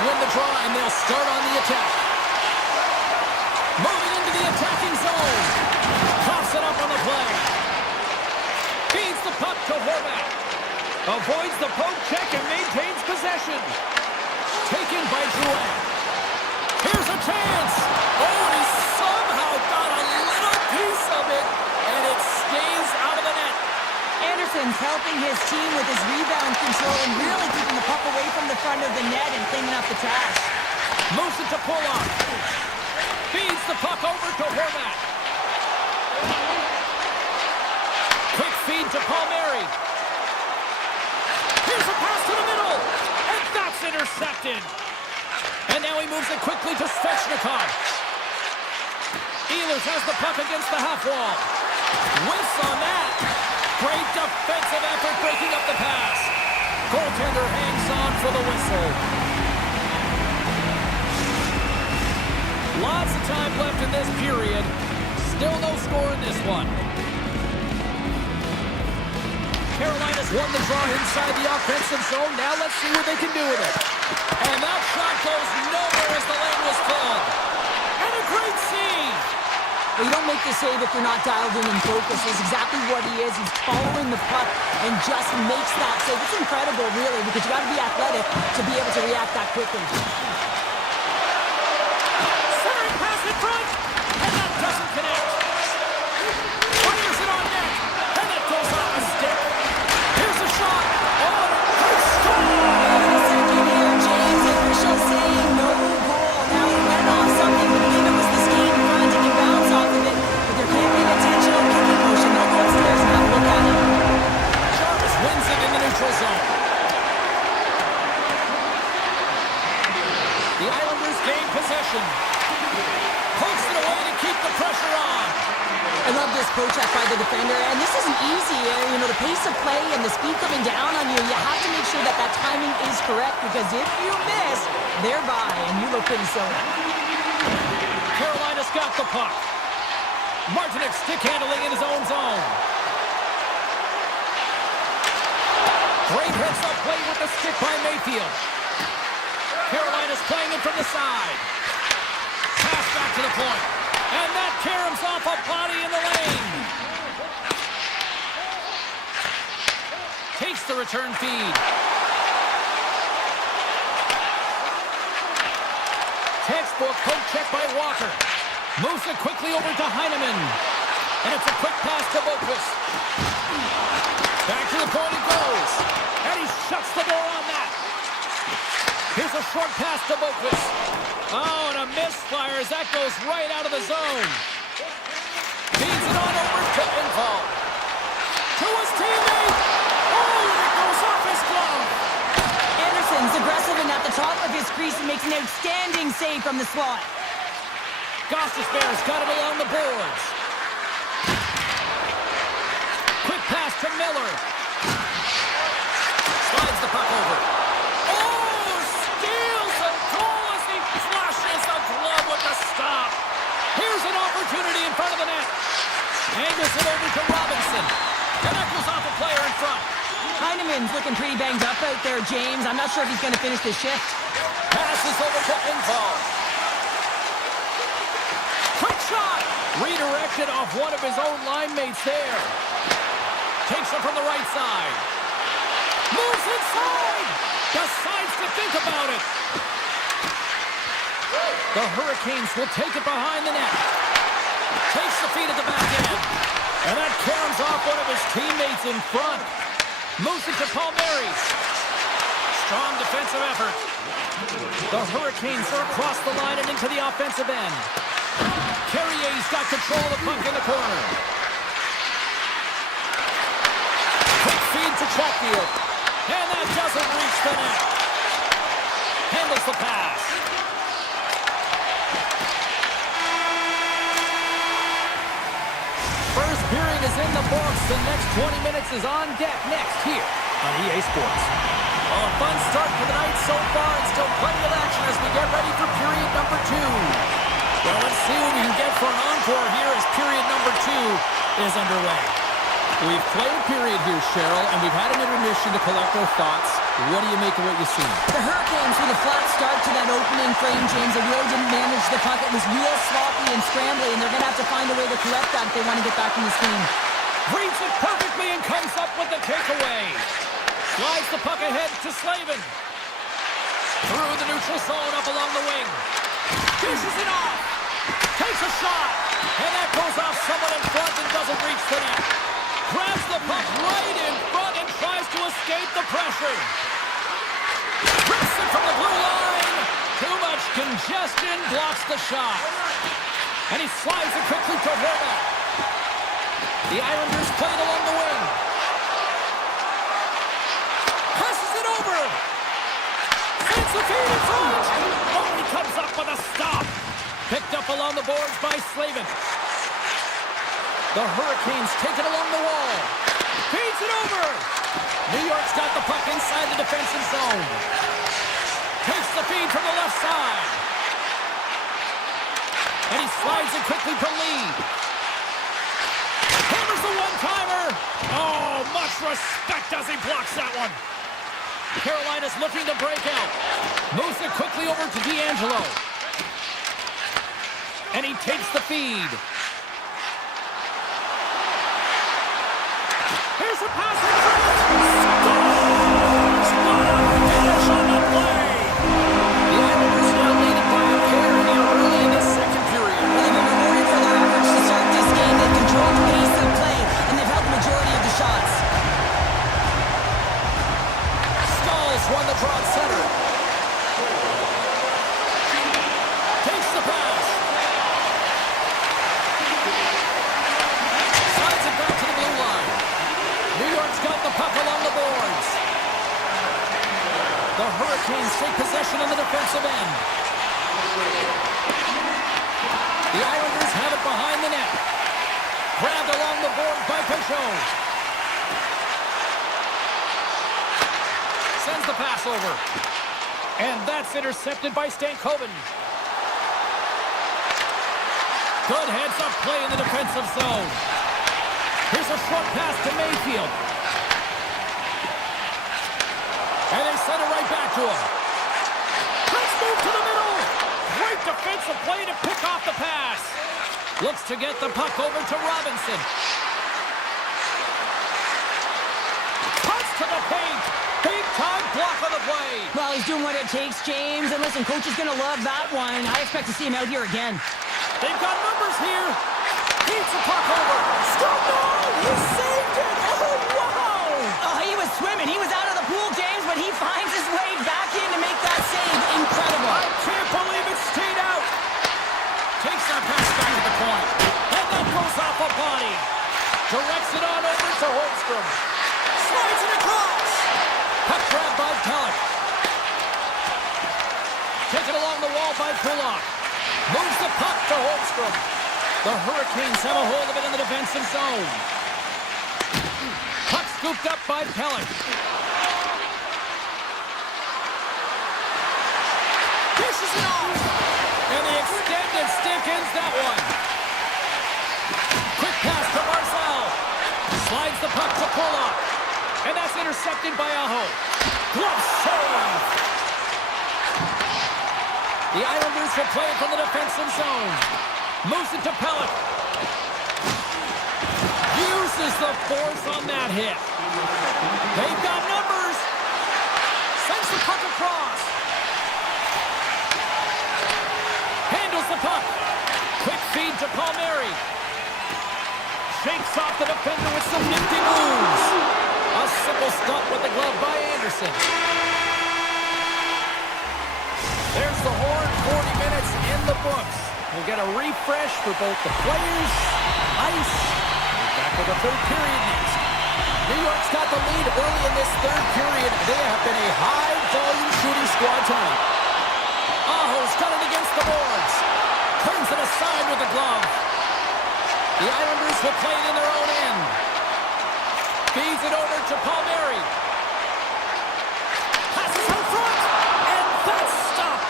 win the draw, and they'll start on the attack. Moving into the attacking zone. Coughs it up on the play. Feeds the puck to Horvat. Avoids the poke check and maintains possession. Taken by Drouin. Here's a chance. Oh, and he somehow got a little piece of it, and it stays out of the net. Anderson's helping his team with his rebound control and really keeping the puck away from the front of the net and cleaning up the trash. Moves it to Pulock. Feeds the puck over to Horvat. Quick feed to Palmieri. Here's a pass to the middle, and that's intercepted. And now he moves it quickly to Svechnikov. Ehlers has the puck against the half wall. Whiffs on that. Great defensive effort breaking up the pass. Goaltender hangs on for the whistle. Lots of time left in this period. Still no score in this one. Carolina's won the draw inside the offensive zone. Now let's see what they can do with it. And that shot goes nowhere as the lane was filled. And a great save. Well, you don't make the save if you're not dialed in and focused. It's exactly what he is. He's following the puck and just makes that save. It's incredible, really, because you got to be athletic to be able to react that quickly. Centering pass in front, and that doesn't connect. Fires it on net, and it goes off the stick. Here's a shot. Oh, and a score! The second here, James, official saying no goal. Now he went off something, but I believe it was the skate in front. He can bounce off of it, but there can't be an intentional kicking motion. They'll go upstairs and have a look at it. Jarvis wins it in the neutral zone. The Islanders gain possession. Pokes it away to keep the pressure on. I love this poke check by the defender, and this isn't easy. You know, the pace of play and the speed coming down on you, you have to make sure that that timing is correct, because if you miss, they're by, and you look pretty silly. Carolina's got the puck. Martinic stick handling in his own zone. Great heads-up play with the stick by Mayfield. Carolina's playing it from the side. Pass back to the point. And that caroms off a body in the lane. Takes the return feed. Textbook poke check by Walker. Moves it quickly over to Heineman. And it's a quick pass to Boquist. Back to the point it goes. And he shuts the door on that. Here's a short pass to Boquist. Oh, and a misfire as that goes right out of the zone. Feeds it on over to Infall. To his teammate. Oh, and it goes off his glove. Anderson's aggressive and at the top of his crease and makes an outstanding save from the slot. Gostisbehere's got it along the boards. Quick pass to Miller. Slides the puck over. Oh, steals a goal as he flashes the glove with the stop. Here's an opportunity in front of the net. Angles it over to Robinson. And that goes off a player in front. Heineman's looking pretty banged up out there, James. I'm not sure if he's going to finish the shift. Passes over to Infall. Quick shot! Redirected off one of his own line mates there. Takes it from the right side. Moves inside! Decides to think about it. The Hurricanes will take it behind the net. Takes the feed at the back end. And that caroms off one of his teammates in front. Moves it to Palmieri. Strong defensive effort. The Hurricanes are across the line and into the offensive end. Carrier's got control of the puck in the corner. Quick feed to Chatfield. And that doesn't reach the net. Handles the pass. First period is in the books. The next 20 minutes is on deck next here on EA Sports. Well, a fun start to the night so far, and still plenty of action as we get ready for period number 2. Well, let's see what we can get for an encore here as period number 2 is underway. We've played a period here, Cheryl, and we've had an intermission to collect our thoughts. What do you make of what you've seen? The Hurricanes with a flat start to that opening frame, James. They really didn't manage the puck. It was real sloppy and scrambly, and they're going to have to find a way to correct that if they want to get back in this game. Reads it perfectly and comes up with the takeaway. Slides the puck ahead to Slavin. Through the neutral zone up along the wing. Dishes it off. Takes a shot. And that goes off someone in front and doesn't reach the net. Grabs the puck right in front and tries to escape the pressure. Rips it from the blue line. Too much congestion blocks the shot. And he slides it quickly to Horvath. The Islanders play it along the wing. Passes it over. Sends the feed in front. Oh, he comes up with a stop. Picked up along the boards by Slavin. The Hurricanes take it along the wall. Feeds it over. New York's got the puck inside the defensive zone. Takes the feed from the left side. And he slides it quickly to Lee. Hammers the one-timer. Oh, much respect as he blocks that one. Carolina's looking to break out. Moves it quickly over to D'Angelo. And he takes the feed. Here's a pass in front. Scores! What a finish on the play! The Islanders now leading by a pair here early in the second period. They've been rewarded for their efforts to start this game. They've controlled the pace of play, and they've held the majority of the shots. Stalls won the draw at center. Takes the pass. Slides it back to the blue line. New York's got the puck along the boards. The Hurricanes take possession on the defensive end. The Islanders have it behind the net. Grabbed along the board by Peugeot. Sends the pass over. And that's intercepted by Stankoven. Good heads-up play in the defensive zone. Here's a short pass to Mayfield. And they send it right back to him. Let's move to the middle. Great defensive play to pick off the pass. Looks to get the puck over to Robinson. Cuts to the paint. Big-time block on the play. Well, he's doing what it takes, James. And listen, coach is going to love that one. I expect to see him out here again. They've got numbers here. Beats the puck over. Scoop! He saved it! Oh, wow! Oh, he was swimming. He was out of the pool, James, but he finds his way back in to make that save. Incredible. I can't believe it stayed out. Takes that pass back to the point. And that goes off a body. Directs it on over to Holmstrom. Slides it across. Puck grab by Pellick. Taken along the wall by Kulak. Moves the puck to Holmstrom. The Hurricanes have a hold of it in the defensive zone. Puck scooped up by Pellick. Dishes it off. And the extended stick ends that one. Quick pass to Barzal. Slides the puck to Kulak. And that's intercepted by Aho. Glove save. The Islanders will play it from the defensive zone. Moves it to Pellick. Uses the force on that hit. They've got numbers. Sends the puck across. Handles the puck. Quick feed to Palmieri. Shakes off the defender with some nifty moves. A simple stop with the glove by Anderson. There's the horn. 40 minutes in the books. We'll get a refresh for both the players, ice, and back with the third period next. New York's got the lead early in this third period. They have been a high-volume shooting squad tonight. Aho's got it against the boards. Turns it aside with the glove. The Islanders will play it in their own end. Feeds it over to Palmieri. Passes out front, and that's stopped.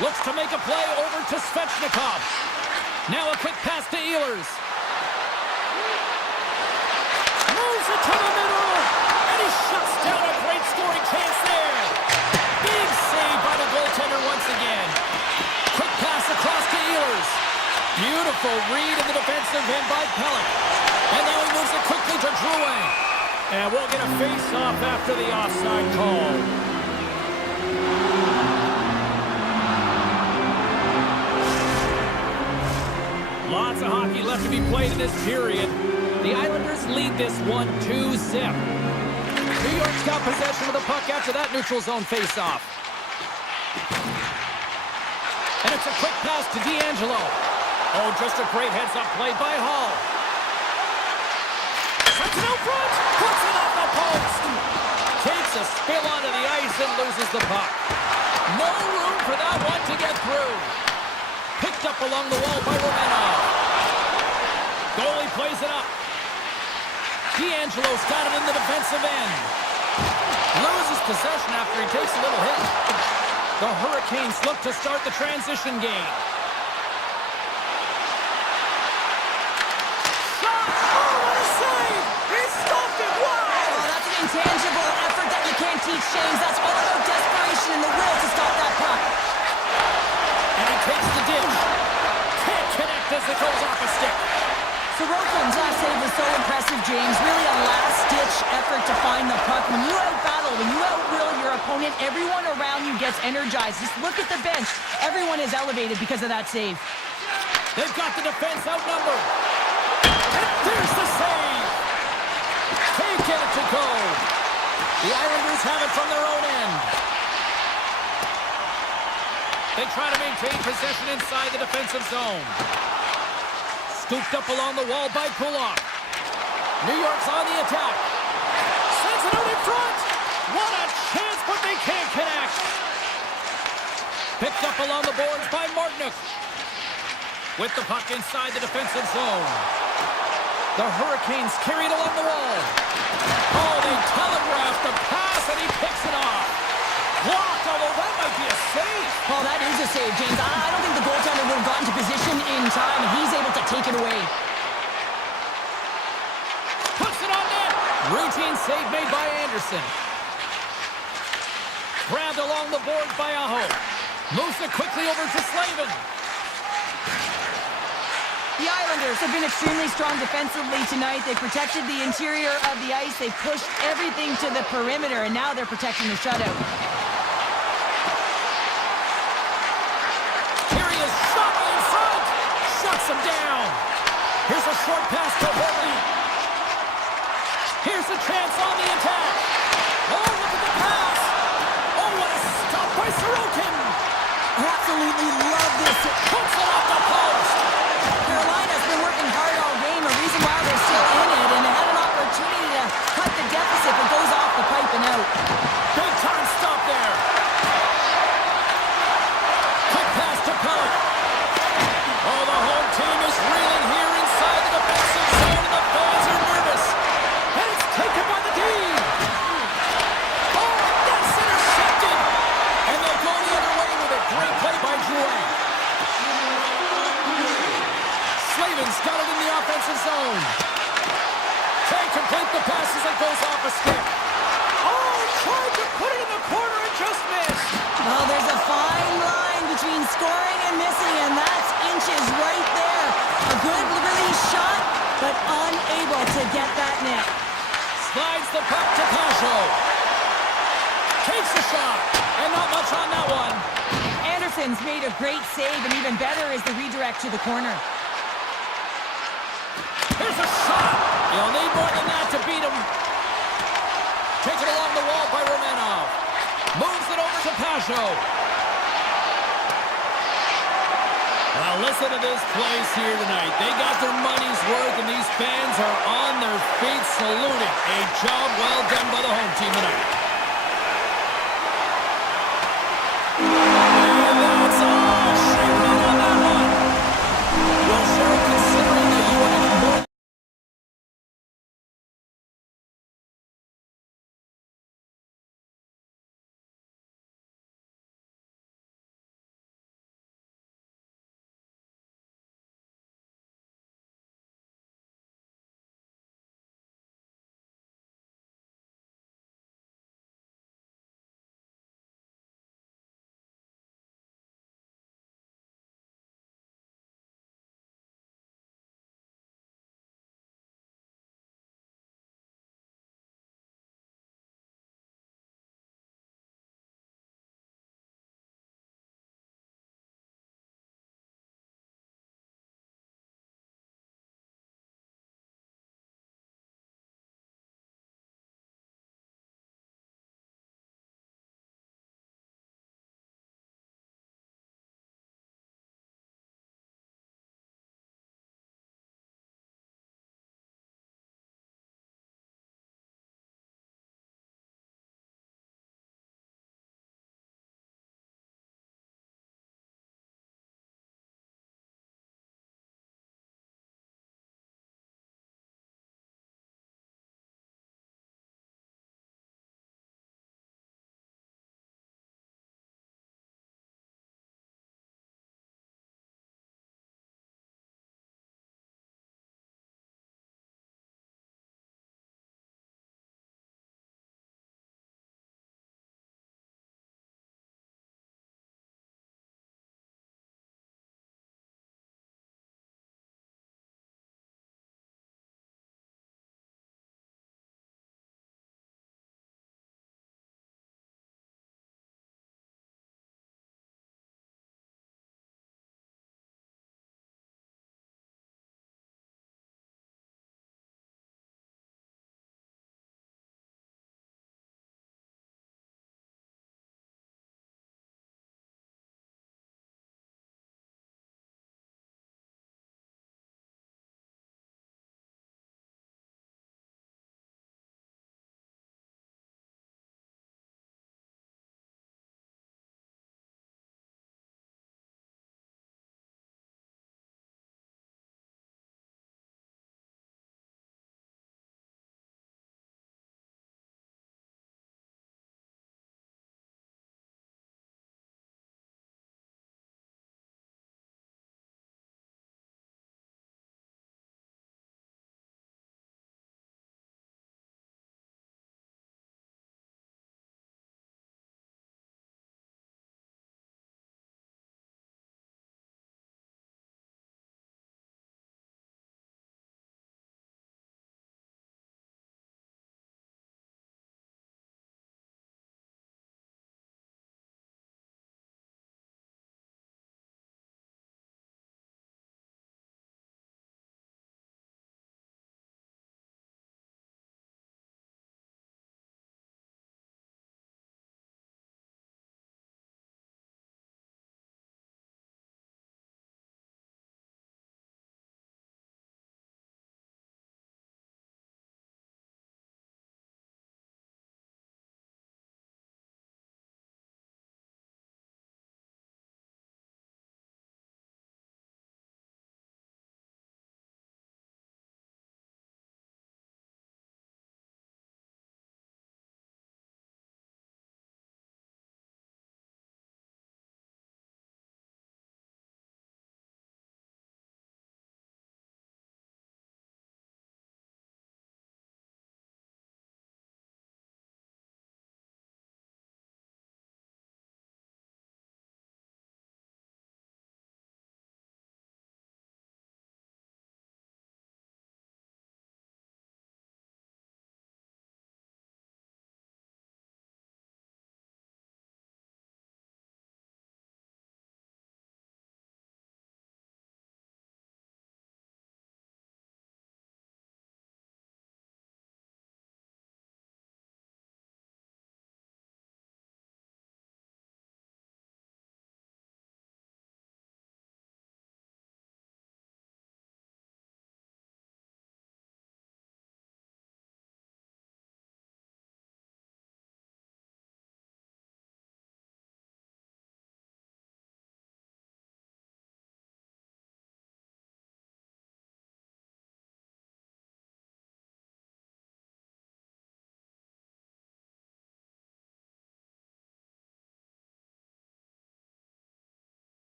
Looks to make a play over to Svechnikov. Now a quick pass to Ehlers. Moves it to the middle. And he shuts down a great scoring chance there. Big save by the goaltender once again. Quick pass across to Ehlers. Beautiful read in the defensive end by Pellick. And now he moves it quickly to Drouin. And we'll get a face-off after the offside call. Lots of hockey left to be played in this period. The Islanders lead this one 2-0. New York's got possession of the puck after that neutral zone face-off. And it's a quick pass to D'Angelo. Oh, just a great heads-up play by Hall. Sets it out front. Puts it off the post. Takes a spill onto the ice and loses the puck. No room for that one to get through. Picked up along the wall by Romanov. Goalie plays it up. D'Angelo's got it in the defensive end. Loses possession after he takes a little hit. The Hurricanes look to start the transition game. Shot! Oh, what a save! He stopped it! Wow! Oh, that's an intangible effort that you can't teach, James. That's all about desperation and the will to stop that puck. And he takes the dish. Can't connect as it goes off a stick. Sorokin's last save was so impressive, James. Really a last-ditch effort to find the puck. When you out-battle, when you out-will your opponent, everyone around you gets energized. Just look at the bench. Everyone is elevated because of that save. They've got the defense outnumbered. And there's the save. Can't get it to go. The Islanders have it from their own end. They try to maintain possession inside the defensive zone. Scooped up along the wall by Kulak. New York's on the attack. Sends it out in front. What a chance, but they can't connect. Picked up along the boards by Martinook. With the puck inside the defensive zone. The Hurricanes carry it along the wall. Oh, they telegraphed the pass, and he picks it off. Blocked, although that might be a save. Oh, that is a save, James. I don't think the goaltender would have gotten to position in time, and he's able to take it away. Puts it on net. Routine save made by Anderson. Grabbed along the boards by Aho. Moves it quickly over to Slavin. The Islanders have been extremely strong defensively tonight. They protected the interior of the ice. They pushed everything to the perimeter, and now they're protecting the shutout. Shuts him down. Here's a short pass to Hurley. Here's a chance on the attack. Oh, look at the pass. Oh, what a stop by Sorokin. Absolutely love this. Puts it off the post. Carolina's been working hard all game, a reason why they're still in it, and they had an opportunity to cut the deficit, but goes off the pipe and out. Big time stop there. Quick pass to Pellick. Oh, the home team is reeling here inside the defensive zone, and the fans are nervous. And it's taken by the D. Oh, that's intercepted. And they'll go the other way with it. Great play by Drouin. Slavin's got it in the offensive zone. Can't complete the pass as it goes off a stick. Oh, tried to put it in the corner and just missed. Well, there's a fine line between scoring and missing, and that's inches right there. A good release shot, but unable to get that net. Slides the puck to Pasho. Takes the shot, and not much on that one. Anderson's made a great save, and even better is the redirect to the corner. Here's a shot. You'll need more than that to beat him. Taken along the wall by Romanov. Moves it over to Pasho. Well, listen to this place here tonight. They got their money's worth, and these fans are on their feet saluting. A job well done by the home team tonight.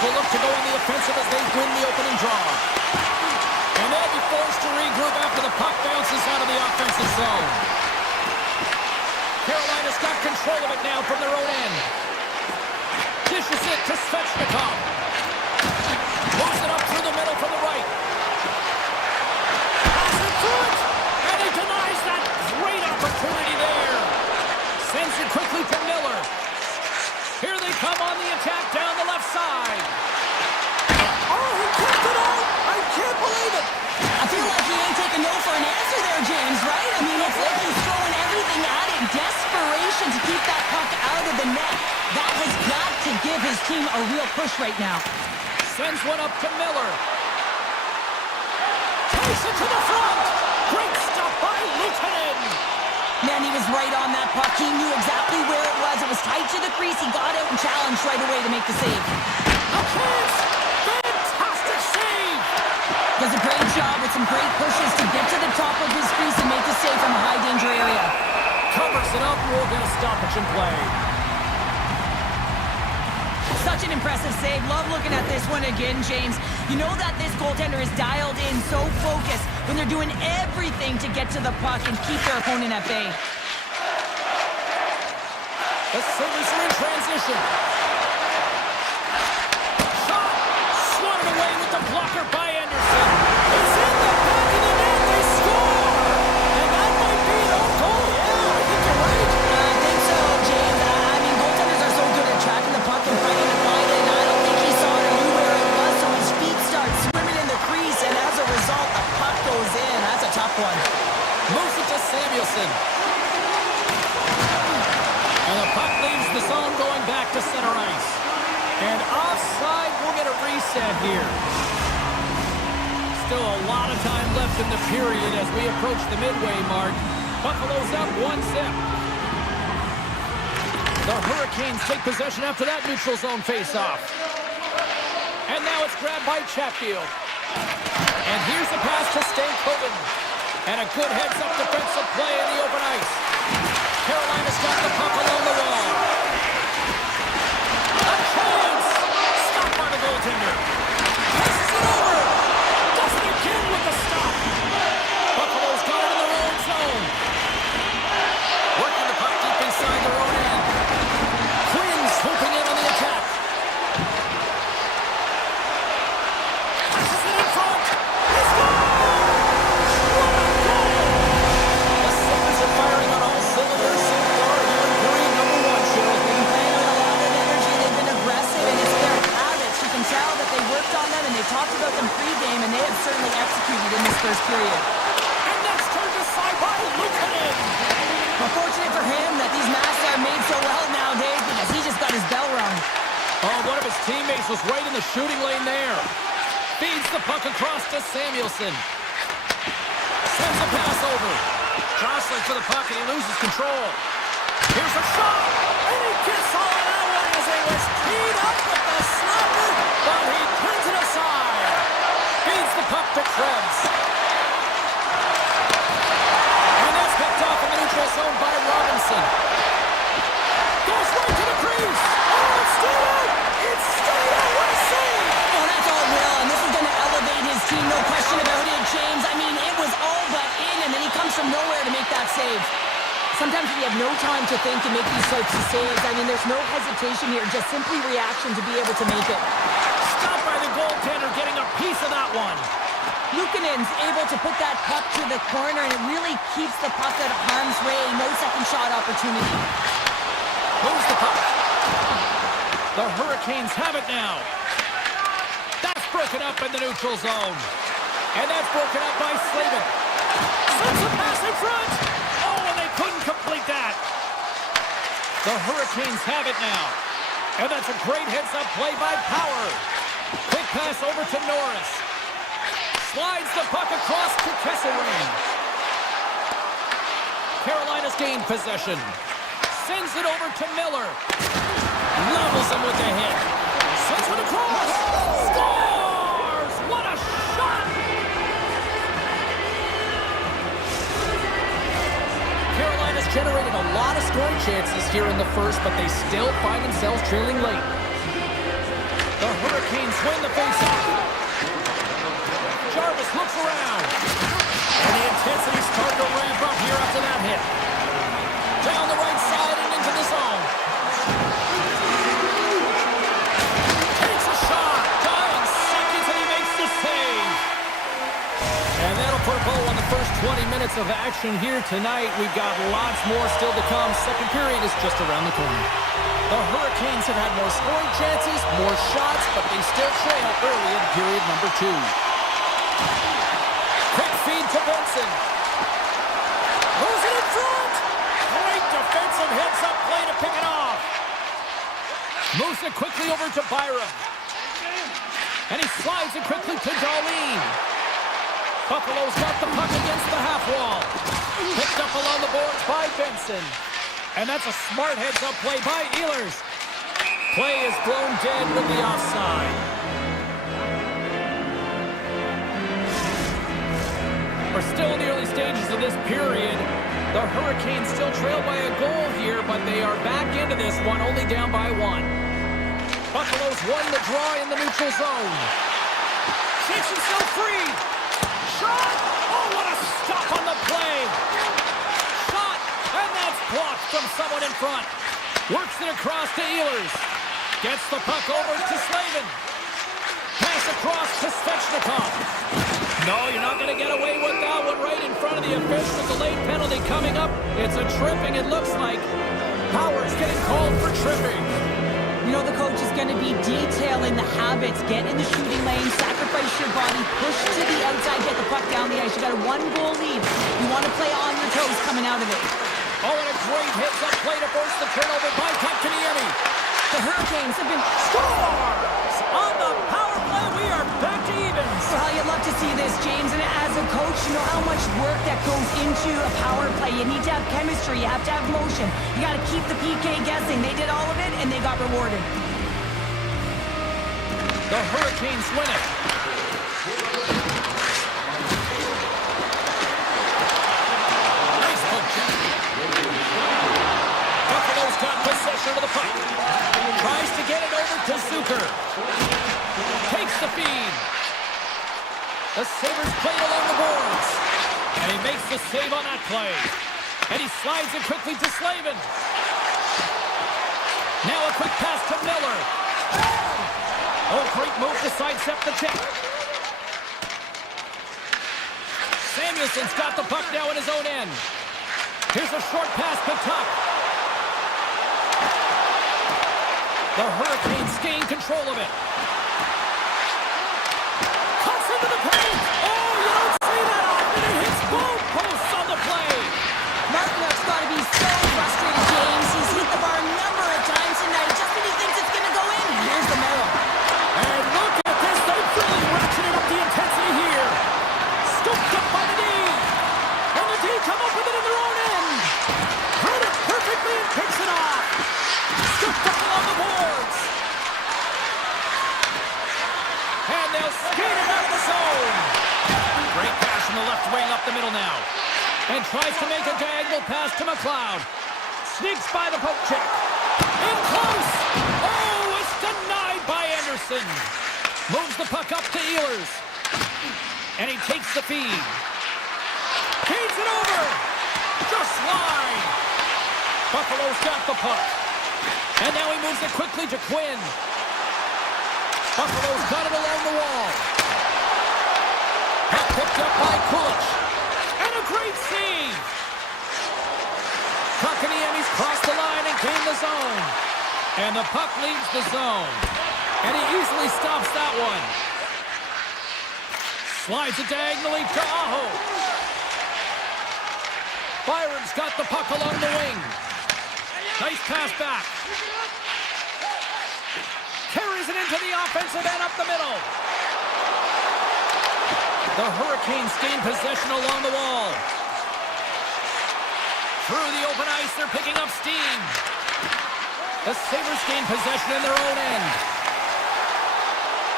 will look to go on the offensive as they win the opening draw. And they'll be forced to regroup after the puck bounces out of the offensive zone. Carolina's got control of it now from their own end. Dishes it to Svechnikov. Moves it up through the middle from the right. Pass it through it! And he denies that great opportunity there. Sends it quickly to Miller. Here they come on the attack down the left side. Oh, he kept it out! I can't believe it! I feel like he ain't taking no for an answer there, James, right? I mean, it's like he's throwing everything at it. Desperation to keep that puck out of the net. That has got to give his team a real push right now. Sends one up to Miller. Takes it to the front. Great stop by Luukkonen. Man, he was right on that puck. He knew exactly where it was. It was tight to the crease. He got out and challenged right away to make the save. A chance. Fantastic save. Does a great job with some great pushes to get to the top of his crease and make the save from a high danger area. Covers it up. We'll get a stoppage in play. Such an impressive save. Love looking at this one again, James. You know that this goaltender is dialed in, so focused when they're doing everything to get to the puck and keep their opponent at bay. The Sabres are in transition. Shot! Swatted away with the blocker by Anderson. It's in the back of the net. They score! And that might be an own goal. Yeah, I think you're right. I think so, James. I mean, goaltenders are so good at tracking the puck and fighting to find it, and I don't think he saw it or knew where it was, so his feet start swimming in the crease, and as a result, the puck goes in. That's a tough one. Moves it to Samuelson. And the puck leaves the zone going back to center ice. And offside, we'll get a reset here. Still a lot of time left in the period as we approach the midway mark. Buffalo's up 1-0. The Hurricanes take possession after that neutral zone face-off. And now it's grabbed by Chatfield. And here's the pass to Stankoven. And a good heads-up defensive play in the open ice. Carolina's got the puck along the wall. A chance! Stopped by the goaltender. Passes it over. Does it again with the stop. Buffalo's got it in their own zone. Working the puck deep inside their own end. Quinn's swooping in on the attack. Passes it in front. He scores! What a goal! The Sabres are firing on all cylinders so far here in period number 1, Cheryl. They've been playing with a lot of energy. They've been aggressive, and it's their habits. You can tell that they worked on them, and they talked about them pre-game, and they have certainly executed in this first period. And that's turned aside by Luukkonen. Unfortunate for him that these masks are made so well nowadays because he just got his bell rung. Oh, one of his teammates was right in the shooting lane there. Feeds the puck across to Samuelson. Sends a pass over. Jostling for the puck, and he loses control. Here's a shot, and he gets all of that one as he was teed up with the snapper, but he turns it aside. Feeds the puck to Krebs. And that's picked off in the neutral zone by Robinson. Goes right to the crease. Oh, it's stayed out. It's stayed out. What a save. Oh, that's all Will, and this is going to elevate his team, no question about it, James. I mean, it was all but in, and then he comes from nowhere to make that save. Sometimes we have no time to think and make these types of saves. I mean, there's no hesitation here, just simply reaction to be able to make it. Stopped by the goaltender, getting a piece of that one. Luukkonen's able to put that puck to the corner, and it really keeps the puck out of harm's way. No second shot opportunity. Moves the puck. The Hurricanes have it now. That's broken up in the neutral zone. And that's broken up by Slavin. Sends a pass in front. Oh, and they couldn't complete that. The Hurricanes have it now. And that's a great heads-up play by Power. Quick pass over to Norris. Slides the puck across to Kesselring. Carolina's gained possession. Sends it over to Miller. Levels him with the hit. Sends it across. Scores! What a shot! Carolina's generated a lot of scoring chances here in the first, but they still find themselves trailing late. The Hurricanes win the faceoff. Jarvis looks around. And the intensity's starting to ramp up here after that hit. Down the right side and into the zone. Takes a shot. Dying seconds and he makes the save. And that'll put a bow on the first 20 minutes of action here tonight. We've got lots more still to come. Second period is just around the corner. The Hurricanes have had more scoring chances, more shots, but they still trail early in period number 2. Quick feed to Benson. Moves it in front. Great defensive heads-up play to pick it off. Moves it quickly over to Byram. And he slides it quickly to Darlene. Buffalo's got the puck against the half wall. Picked up along the boards by Benson. And that's a smart heads-up play by Ehlers. Play is blown dead with the offside. We're still in the early stages of this period. The Hurricanes still trail by a goal here, but they are back into this one, only down by 1. Buffalo's won the draw in the neutral zone. Shakes himself free. Shot! Oh, what a stop on the play! Shot! And that's blocked from someone in front. Works it across to Ehlers. Gets the puck over to Slavin. Pass across to Svechnikov. No, you're not going to get away with that one right in front of the official. The late penalty coming up. It's a tripping, it looks like. Power's getting called for tripping. You know the coach is going to be detailing the habits. Get in the shooting lane, sacrifice your body, push to the outside, get the puck down the ice. You got a 1-goal lead. You want to play on your toes coming out of it. Oh, and a great hits-up play to force the turnover by Kotkaniemi. The Hurricanes have been... Scores! On the power play, we are back to evens. Well, you love to see this, James. And as a coach, you know how much work that goes into a power play. You need to have chemistry. You have to have motion. You got to keep the PK guessing. They did all of it, and they got rewarded. The Hurricanes win it. Nice poke check. Buffalo's got possession of the puck. Tries to get it over to Zucker. Takes the feed. The Sabres play it along the boards. And he makes the save on that play. And he slides it quickly to Slavin. Now a quick pass to Miller. Oh, great move to sidestep the check. Samuelson's got the puck now in his own end. Here's a short pass to Tuck. The Hurricanes gain control of it. Cuts into the paint. Oh, you don't see that often. It hits both posts on the play. Marknock's got to be so frustrated, James. He's hit the bar a number of times tonight just when he thinks it's going to go in. Here's the medal. And look at this. They've really ratcheted up the intensity here. Scooped up by the D. And the D come up with it in their own end. Heard it perfectly and picks it off. Scooped up along the boards. And they'll skate it out of the zone. Great pass from the left wing up the middle now. And tries to make a diagonal pass to McLeod. Sneaks by the poke check. In close. Oh, it's denied by Anderson. Moves the puck up to Ehlers. And he takes the feed. Feeds it over. Just wide. Buffalo's got the puck. And now he moves it quickly to Quinn. Buffalo's got it along the wall. Puck picked up by Kulich. And a great save. Kotkaniemi's crossed the line and gained the zone. And the puck leaves the zone. And he easily stops that one. Slides it diagonally to Aho. Byron's got the puck along the wing. Nice pass back. Carries it into the offensive end up the middle. The Hurricanes gain possession along the wall. Through the open ice, they're picking up steam. The Sabres gain possession in their own end.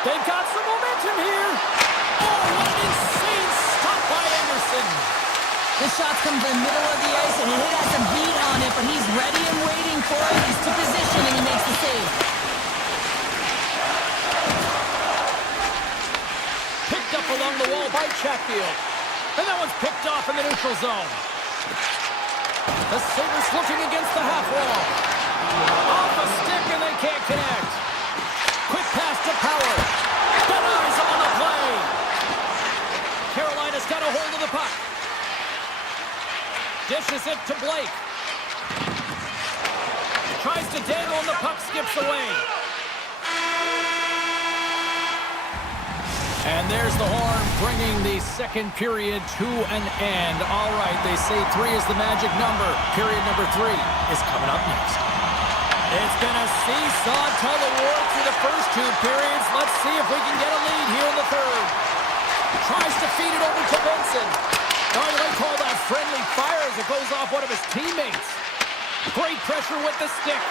They've got some momentum here. Oh, what an insane stop by Anderson. The shot's come to the middle of the ice, and he has some heat on it, but he's ready and waiting for it. He's to position, and he makes the save. picked up along the wall by Chatfield. And that one's picked off in the neutral zone. The Sabres looking against the half wall. Off a stick and they can't connect. Quick pass to Power. Denies him on the play. Carolina's got a hold of the puck. Dishes it to Blake. Tries to dangle and the puck skips away. And there's the horn, bringing the second period to an end. All right, they say 3 is the magic number. Period number 3 is coming up next. It's been a seesaw tug-of-war through the first 2 periods. Let's see if we can get a lead here in the third. Tries to feed it over to Benson. Oh, you might call that friendly fire as it goes off one of his teammates. Great pressure with the stick.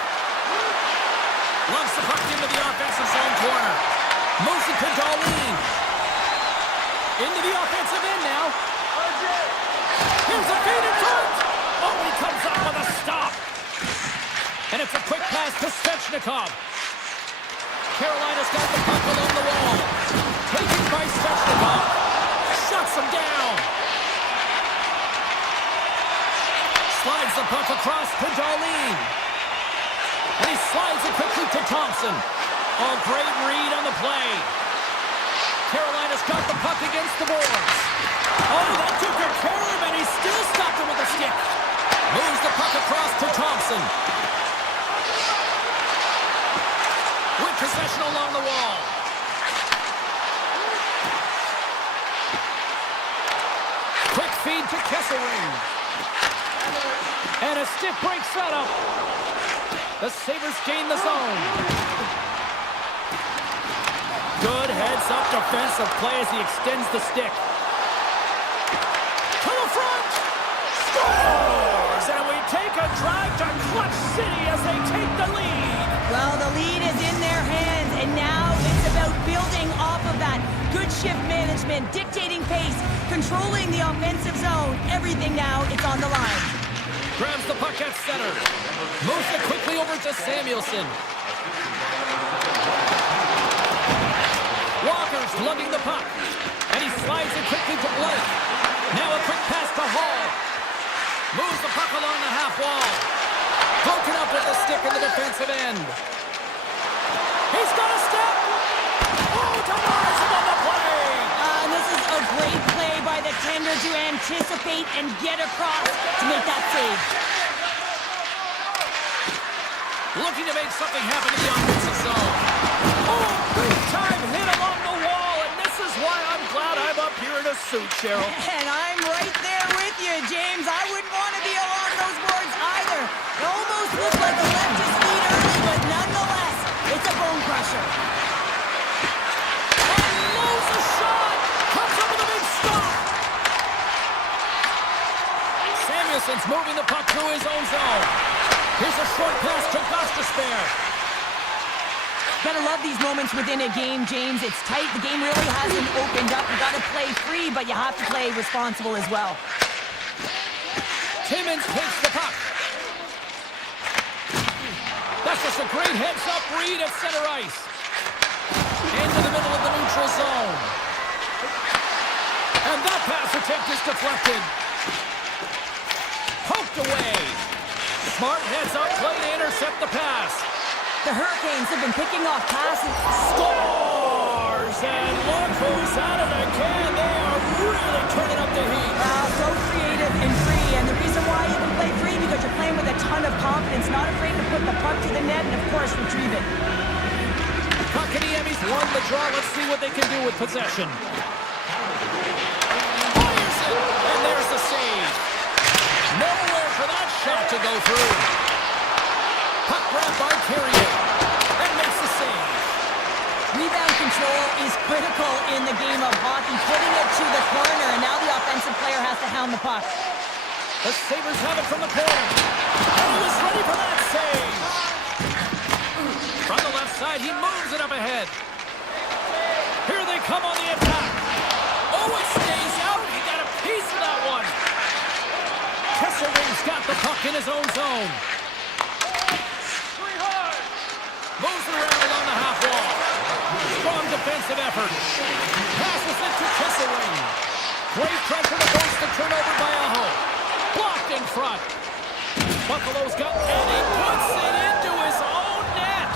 Lumps the puck into the offensive zone corner. Moves it to Darlene. Into the offensive end now. Here's a feed in front. Oh, he comes up with a stop. And it's a quick pass to Svechnikov. Carolina's got the puck along the wall. Taken by Svechnikov. Shuts him down. Slides the puck across to Darlene. And he slides it quickly to Thompson. Oh, great read on the play. Carolina's got the puck against the boards. Oh, that took good care of him, and he still stopped him with a stick. Moves the puck across to Thompson. With possession along the wall. Quick feed to Kesselring. And a stick break setup. The Sabres gain the zone. Good heads-up defensive play as he extends the stick. To the front! Scores! And we take a drive to Clutch City as they take the lead. Well, the lead is in their hands, and now it's about building off of that. Good shift management, dictating pace, controlling the offensive zone. Everything now, it's on the line. Grabs the puck at center. Moves it quickly over to Samuelson. Walker's lugging the puck. And he slides it quickly to Blake. Now a quick pass to Hall. Moves the puck along the half wall. Broken up with the stick in the defensive end. He's got a step. Oh, denies him on the play. This is a great play by the tender to anticipate and get across to make that save. Looking to make something happen in the offensive zone. Oh, big time hit along the wall, and this is why I'm glad I'm up here in a suit, Cheryl. And I'm right there with you, James. I wouldn't want to be along those boards either. It almost looked like he left his feet early, but nonetheless, it's a bone crusher. And loads a shot. Comes up with a big stop. Samuelson's moving the puck through his own zone. Here's a short pass to Gostisbehere. Gotta love these moments within a game, James. It's tight. The game really hasn't opened up. You gotta play free, but you have to play responsible as well. Timmins takes the puck. That's just a great heads-up read at center ice. Into the middle of the neutral zone. And that pass attempt is deflected. Poked away. Smart heads-up play to intercept the pass. The Hurricanes have been picking off passes. Scores! And look who's out of the can. They are really turning up the heat. So creative and free. And the reason why you can play free because you're playing with a ton of confidence, not afraid to put the puck to the net and, of course, retrieve it. Kotkaniemi's won the draw. Let's see what they can do with possession. Fires it! And there's the save. Nowhere for that shot to go through. Puck grab by Carrier. And makes the save. Rebound control is critical in the game of hockey. Putting it to the corner, and now the offensive player has to hound the puck. The Sabres have it from the corner. And he was ready for that save. From the left side, he moves it up ahead. Here they come on the attack. Oh, it stays out. He got a piece of that one. Kesselring's got the puck in his own zone. Moves it around along the half wall. Strong defensive effort. Passes it to Kissaway. Great pressure to force the turnover by Aho. Blocked in front. Buffalo's got, and he puts it into his own net.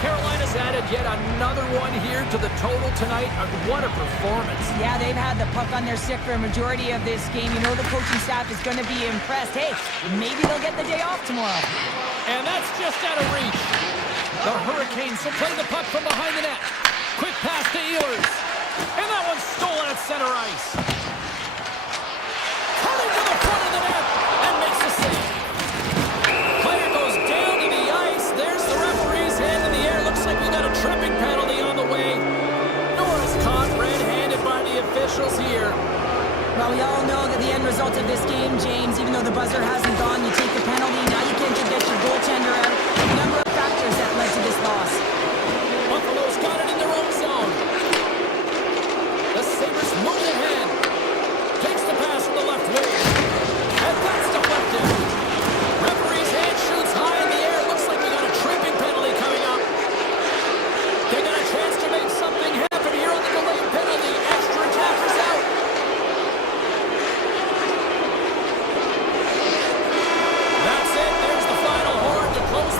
Carolina's added yet another one here to the total tonight. What a performance. Yeah, they've had the puck on their stick for a majority of this game. You know the coaching staff is going to be impressed. Hey, maybe they'll get the day off tomorrow. And that's just out of reach. The Hurricanes will play the puck from behind the net. Quick pass to Ehlers. And that one's stolen at center ice. Cutting to the front of the net and makes the save. Player goes down to the ice. There's the referee's hand in the air. Looks like we got a tripping penalty on the way. Norris caught red-handed by the officials here. Well, we all know that the end result of this game, James, even though the buzzer hasn't gone, you take a penalty. Now you can't get your goaltender out. A number of factors that led to this loss. Buffalo's got it in their own zone. The Sabres move ahead. Takes the pass from the left wing. And that's deflected. Referee's hand shoots high in the air. Looks like we got a tripping penalty coming up. They got a chance to make something happen here on the delayed penalty. Extra attackers out. That's it. There's the final horn to close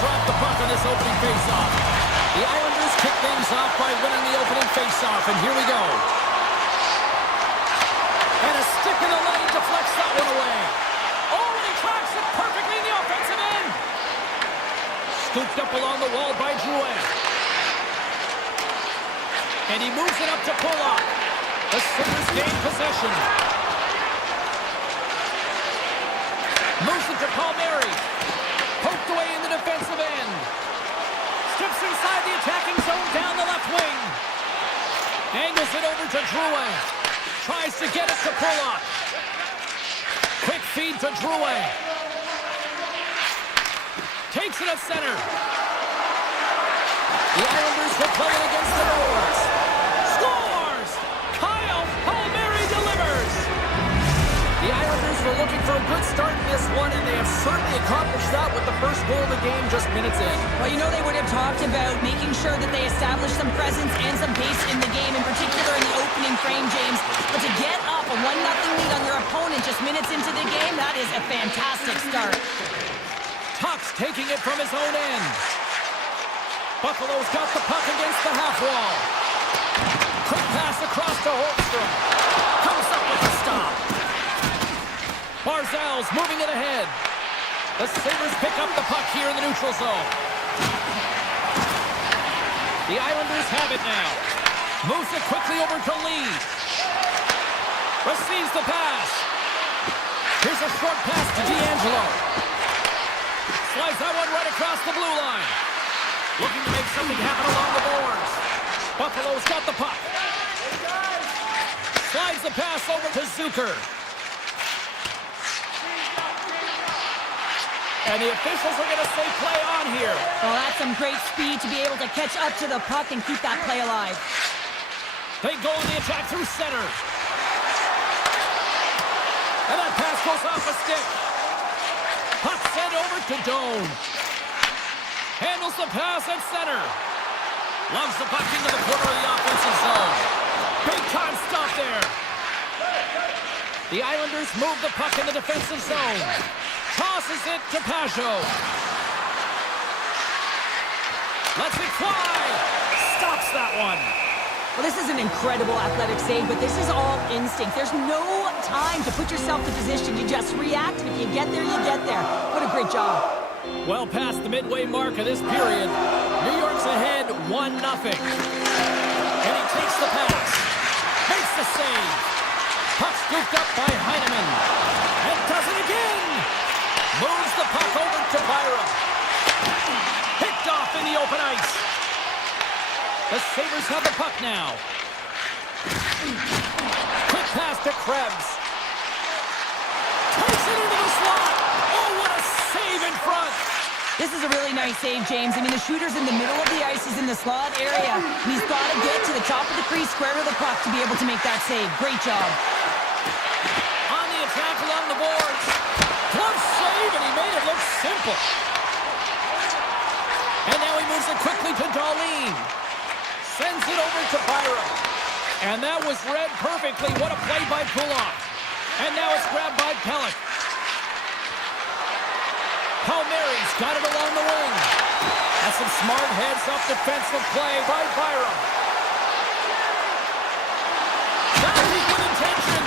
drop the puck on this opening faceoff. The Islanders kick things off by winning the opening faceoff, and here we go. And a stick in the lane deflects that one away. Oh, and he tracks it perfectly in the offensive end. Scooped up along the wall by Drouin. And he moves it up to Pollock. The Sabres gain possession. Moves it to Palmieri. Poked away in the defensive end. Steps inside the attacking zone down the left wing. Angles it over to Drouin. Tries to get it to Pollock. Quick feed to Drouin. Takes it at center. The Islanders will play it against the boards. Scores! Kyle Palmieri delivers! The Islanders were looking for a good start in this one, and they have certainly accomplished that with the first goal of the game just minutes in. Well, you know, they would have talked about making sure that they established some presence and some pace in the game, in particular in the opening frame, James. But to get up a 1-0 lead on your opponent just minutes into the game, that is a fantastic start. Tuck's taking it from his own end. Buffalo's got the puck against the half wall. Quick pass across to Holmstrom. Comes up with a stop. Barzal's moving it ahead. The Sabres pick up the puck here in the neutral zone. The Islanders have it now. Moves it quickly over to Lee. Receives the pass. Here's a short pass to D'Angelo. Slides that one right across the blue line. Looking to make something happen along the boards. Buffalo's got the puck. Slides the pass over to Zucker. And the officials are going to say play on here. Well, that's some great speed to be able to catch up to the puck and keep that play alive. They go on the attack through center. And that pass goes off a stick. Puck sent over to Doan. Handles the pass at center. Loves the puck into the corner of the offensive zone. Big time stop there. The Islanders move the puck in the defensive zone. Tosses it to Pajot. Lets it fly. Stops that one. Well, this is an incredible athletic save, but this is all instinct. There's no time to put yourself in position. You just react, and if you get there, you get there. What a great job. Well past the midway mark of this period, New York's ahead 1-0. And he takes the pass. Makes the save. Puck scooped up by Heineman. And does it again. Moves the puck over to Byram. Picked off in the open ice. The Sabres have the puck now. Quick pass to Krebs. Takes it into the slot. Oh, what a save in front. This is a really nice save, James. I mean, the shooter's in the middle of the ice. He's in the slot area. And he's got to get to the top of the crease, square to the puck to be able to make that save. Great job. On the attack along the boards. Close save, and he made it look simple. And now he moves it quickly to Darlene. Sends it over to Byram. And that was read perfectly. What a play by Kulak. And now it's grabbed by Pellick. Palmieri's got it along the wing. That's some smart heads-up defensive play by Byram. Not with intention.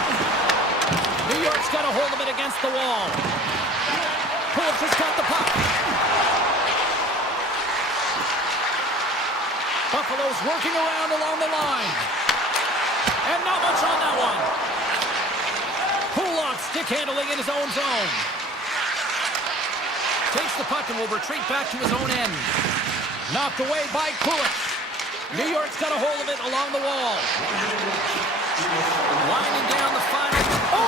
New York's got a hold of it against the wall. Kulak has got the puck. Buffalo's working around along the line. And not much on that one. Kulak stick handling in his own zone. Takes the puck and will retreat back to his own end. Knocked away by Kulak. New York's got a hold of it along the wall. Winding down the final. Oh!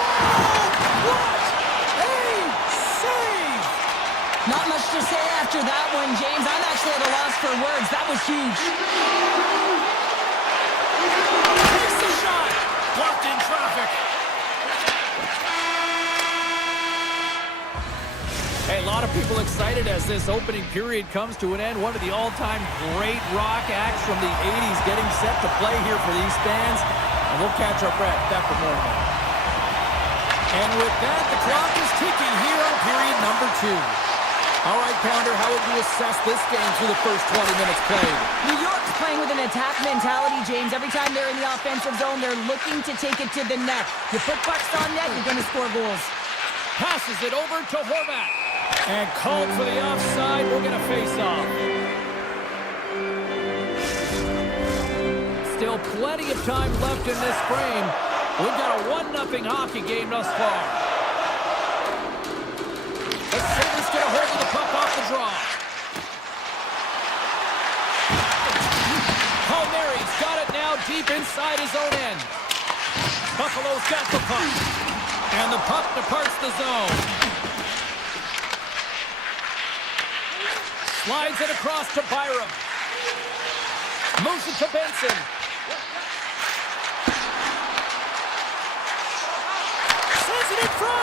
What a save! Not much to say after that one, James. I'm actually at a loss for words. That was huge. Takes the shot. Blocked in traffic. Hey, a lot of people excited as this opening period comes to an end. One of the all-time great rock acts from the 80s getting set to play here for these fans. And we'll catch our breath after more of that. And with that, the clock is ticking here on period number 2. All right, Pounder, how would you assess this game through the first 20 minutes played? New York's playing with an attack mentality, James. Every time they're in the offensive zone, they're looking to take it to the net. You put pucks on net, you're going to score goals. Passes it over to Horvat. And called for the offside. We're going to face off. Still plenty of time left in this frame. We've got a 1-0 hockey game thus far. The Sabres get a hold of the puck off the draw. Palmieri's got it now deep inside his own end. Buffalo's got the puck. And the puck departs the zone. Slides it across to Byram. Moves it to Benson. Sends it in front.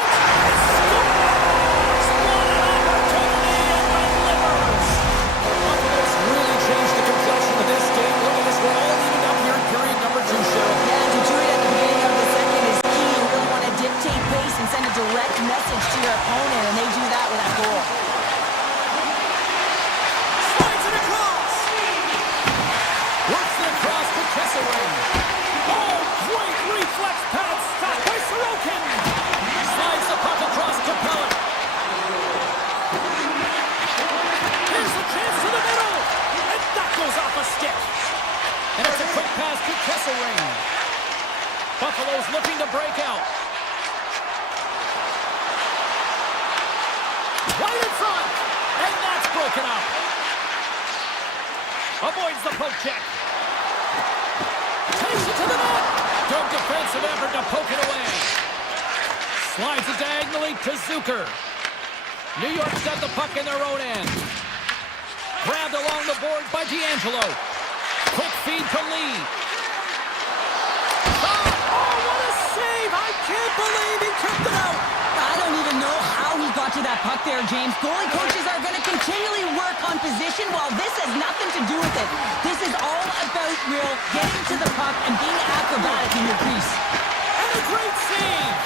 Scores! What an opportunity and delivers. Buffalo's really changed the complexion of this game. Look at this. We're all leading up here in period number 2, Cheryl. Yeah, to do it at the beginning of the second is key. You really want to dictate pace and send a direct message to your opponent, and they do that with that goal. Slides it across. Works it across to Kesselring. Oh, great reflex pass stopped by Sorokin. Slides the puck across to Pellet. Here's a chance to the middle. And that goes off a stick. And it's a quick pass to Kesselring. Buffalo's looking to break out. Right in front. And that's broken up. Avoids the poke check. Takes it to the net. Good defensive effort to poke it away. Slides it diagonally to Zucker. New York's got the puck in their own end. Grabbed along the board by D'Angelo. Quick feed to Lee. Oh, what a save! I can't believe he kept it out. I don't even know how he got to that puck there, James. Goalie coaches are going to continually work on position while this has nothing to do with it. This is all about real getting to the puck and being acrobatic in your crease. And a great save!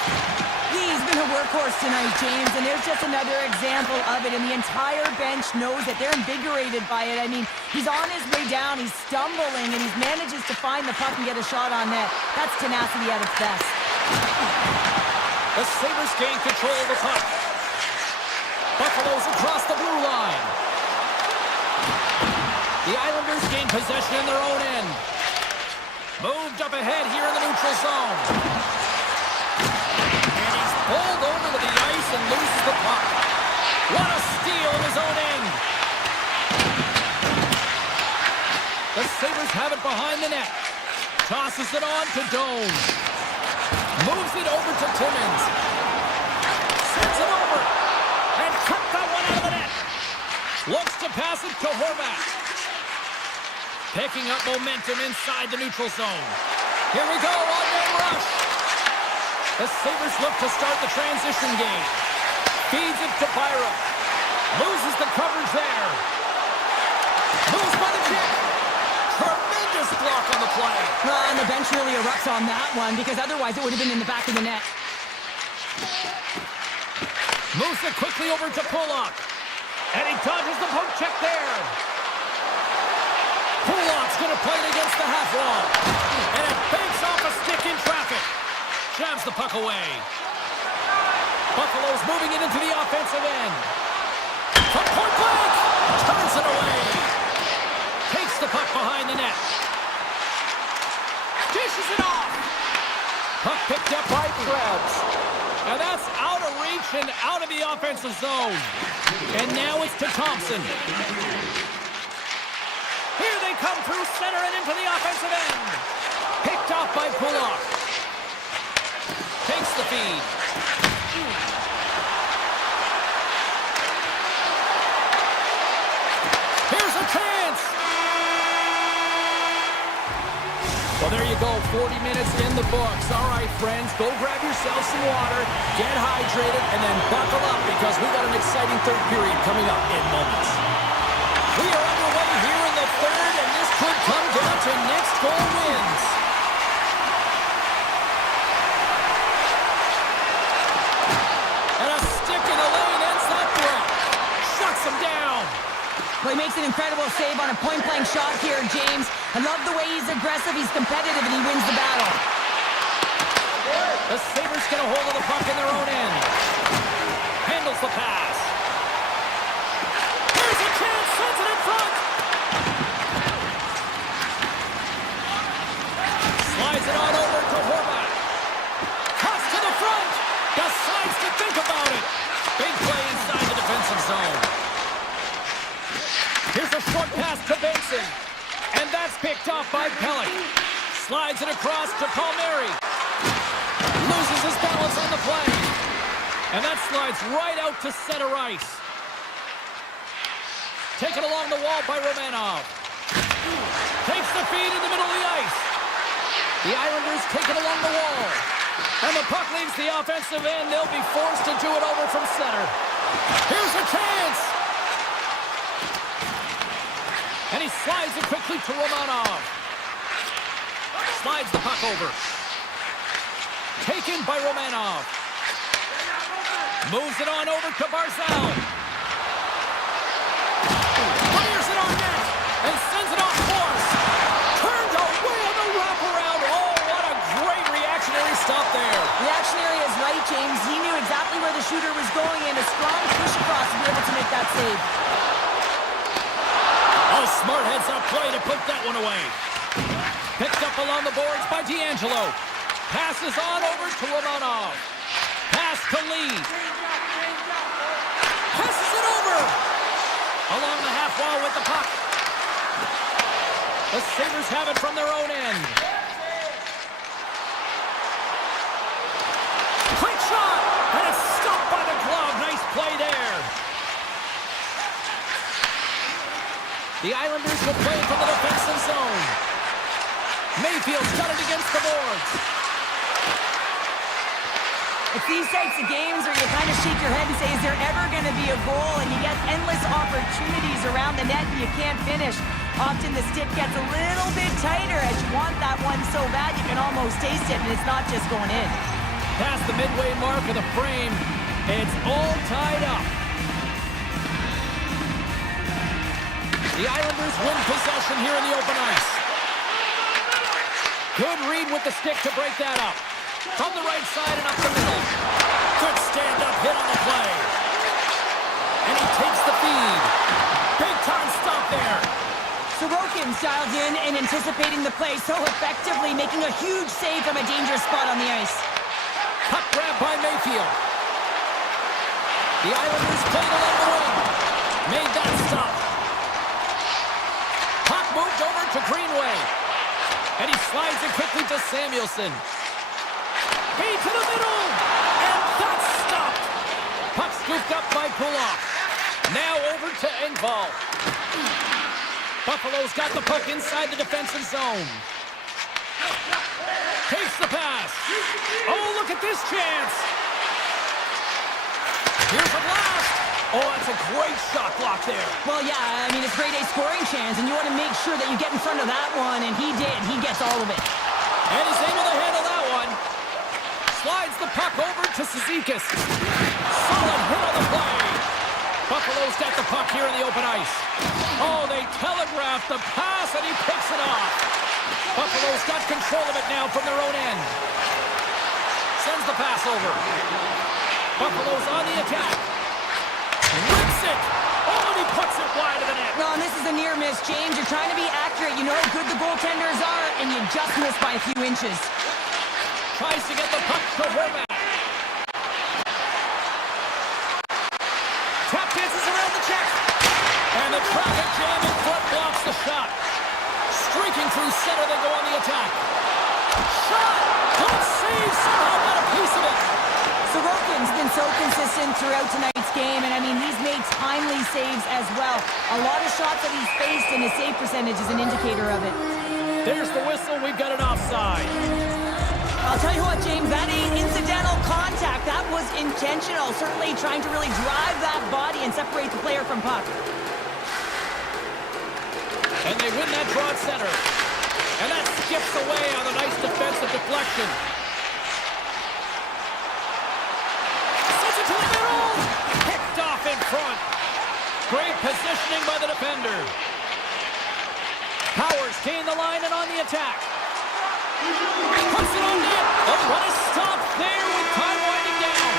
He's been a workhorse tonight, James, and there's just another example of it, and the entire bench knows that they're invigorated by it. I mean, he's on his way down, he's stumbling, and he manages to find the puck and get a shot on net. That's tenacity at its best. The Sabres gain control of the puck. Buffalo's across the blue line. The Islanders gain possession in their own end. Moved up ahead here in the neutral zone. And he's pulled over to the ice and loses the puck. What a steal in his own end. The Sabres have it behind the net. Tosses it on to Doan. Moves it over to Timmins. Sends it over. And cut that one out of the net. Looks to pass it to Horvat. Picking up momentum inside the neutral zone. Here we go, one-man rush. The Sabres look to start the transition game. Feeds it to Byram. Loses the coverage there. Moves by the kick. Tremendous block on the play. And the bench really erupts on that one, because otherwise it would have been in the back of the net. Moves it quickly over to Pulock. And he dodges the poke check there. Pulock's going to play it against the half wall. And it banks off a stick in traffic. Jabs the puck away. Buffalo's moving it into the offensive end. From point blank. Turns it away. Takes the puck behind the net. Dishes it off. Puck picked up by Krebs. And that's out of reach and out of the offensive zone. And now it's to Thompson. Here they come through center and into the offensive end. Picked off by Pulock. Takes the feed. Here's a chance. Well, there you go, 40 minutes in the books. All right, friends, go grab yourself some water, get hydrated, and then buckle up because we got an exciting third period coming up in moments. We are underway here in the third, and this could come down to next goal wins. And a stick in the lane ends that threat. Shuts him makes an incredible save on a point-blank shot here, James. I love the way he's aggressive, he's competitive, and he wins the battle. The Sabres get a hold of the puck in their own end. Handles the pass. Here's a chance, sends it in front. Slides it on over to Horvat. Toss to the front. Decides to think about it. Big play inside the defensive zone. Here's a short pass to Benson. And that's picked off by Pellick. Slides it across to Palmieri. Loses his balance on the play. And that slides right out to center ice. Taken along the wall by Romanov. Takes the feed in the middle of the ice. The Islanders take it along the wall. And the puck leaves the offensive end. They'll be forced to do it over from center. Here's a chance. And he slides it quickly to Romanov. Slides the puck over. Taken by Romanov. Moves it on over to Barzal. Fires it on net. And sends it off course. Turned away on the wraparound. Oh, what a great reactionary stop there. Reactionary is right, James. He knew exactly where the shooter was going, and a strong push across to be able to make that save. Oh, smart heads-up play to put that one away. Picked up along the boards by D'Angelo. Passes on over to Romanov. Pass to Lee. Passes it over. Along the half wall with the puck. The Sabres have it from their own end. Quick shot. And it's stopped by the glove. Nice play there. The Islanders will play from the defensive zone. Mayfield's got it against the boards. It's these types of games where you kind of shake your head and say, is there ever going to be a goal? And you get endless opportunities around the net and you can't finish. Often the stick gets a little bit tighter as you want that one so bad you can almost taste it, and it's not just going in. Past the midway mark of the frame, it's all tied up. The Islanders win possession here in the open ice. Good read with the stick to break that up. From the right side and up the middle. Good stand-up hit on the play. And he takes the feed. Big time stop there. Sorokin's dialed in and anticipating the play so effectively, making a huge save from a dangerous spot on the ice. Puck grab by Mayfield. The Islanders played along the wing. Made that stop. Puck moved over to Greenway. And he slides it quickly to Samuelson. Feed to the middle. And that's stopped. Puck scooped up by Kulak. Now over to Engvall. Buffalo's got the puck inside the defensive zone. Takes the pass. Oh, look at this chance. Here's a blast. Oh, that's a great shot block there. Well, yeah, I mean, it's grade A scoring chance, and you want to make sure that you get in front of that one, and he did. He gets all of it. And he's able to handle that one. Slides the puck over to Cizikas. Solid hit on the play. Buffalo's got the puck here in the open ice. Oh, they telegraphed the pass, and he picks it off. Buffalo's got control of it now from their own end. Sends the pass over. Buffalo's on the attack. Rips it. Oh, and he puts it wide of the net. No, and this is a near miss, James. You're trying to be accurate. You know how good the goaltenders are, and you just miss by a few inches. Tries to get the puck to Horvat. Tap dances around the check. And the traffic jam in front blocks the shot. Streaking through center, they go on the attack. Shot! Good save! Somehow got a piece of it. Sorokin's been so consistent throughout tonight's game, and I mean, he's made timely saves as well. A lot of shots that he's faced, and his save percentage is an indicator of it. There's the whistle. We've got an offside. I'll tell you what, James, that ain't incidental contact. That was intentional, certainly trying to really drive that body and separate the player from puck. And they win that draw at center. And that skips away on a nice defensive deflection. Sends it to the middle. Picked off in front. Great position. positioning by the defender. Powers gain the line and on the attack. Puts it on net. Oh, what a stop there with time winding down.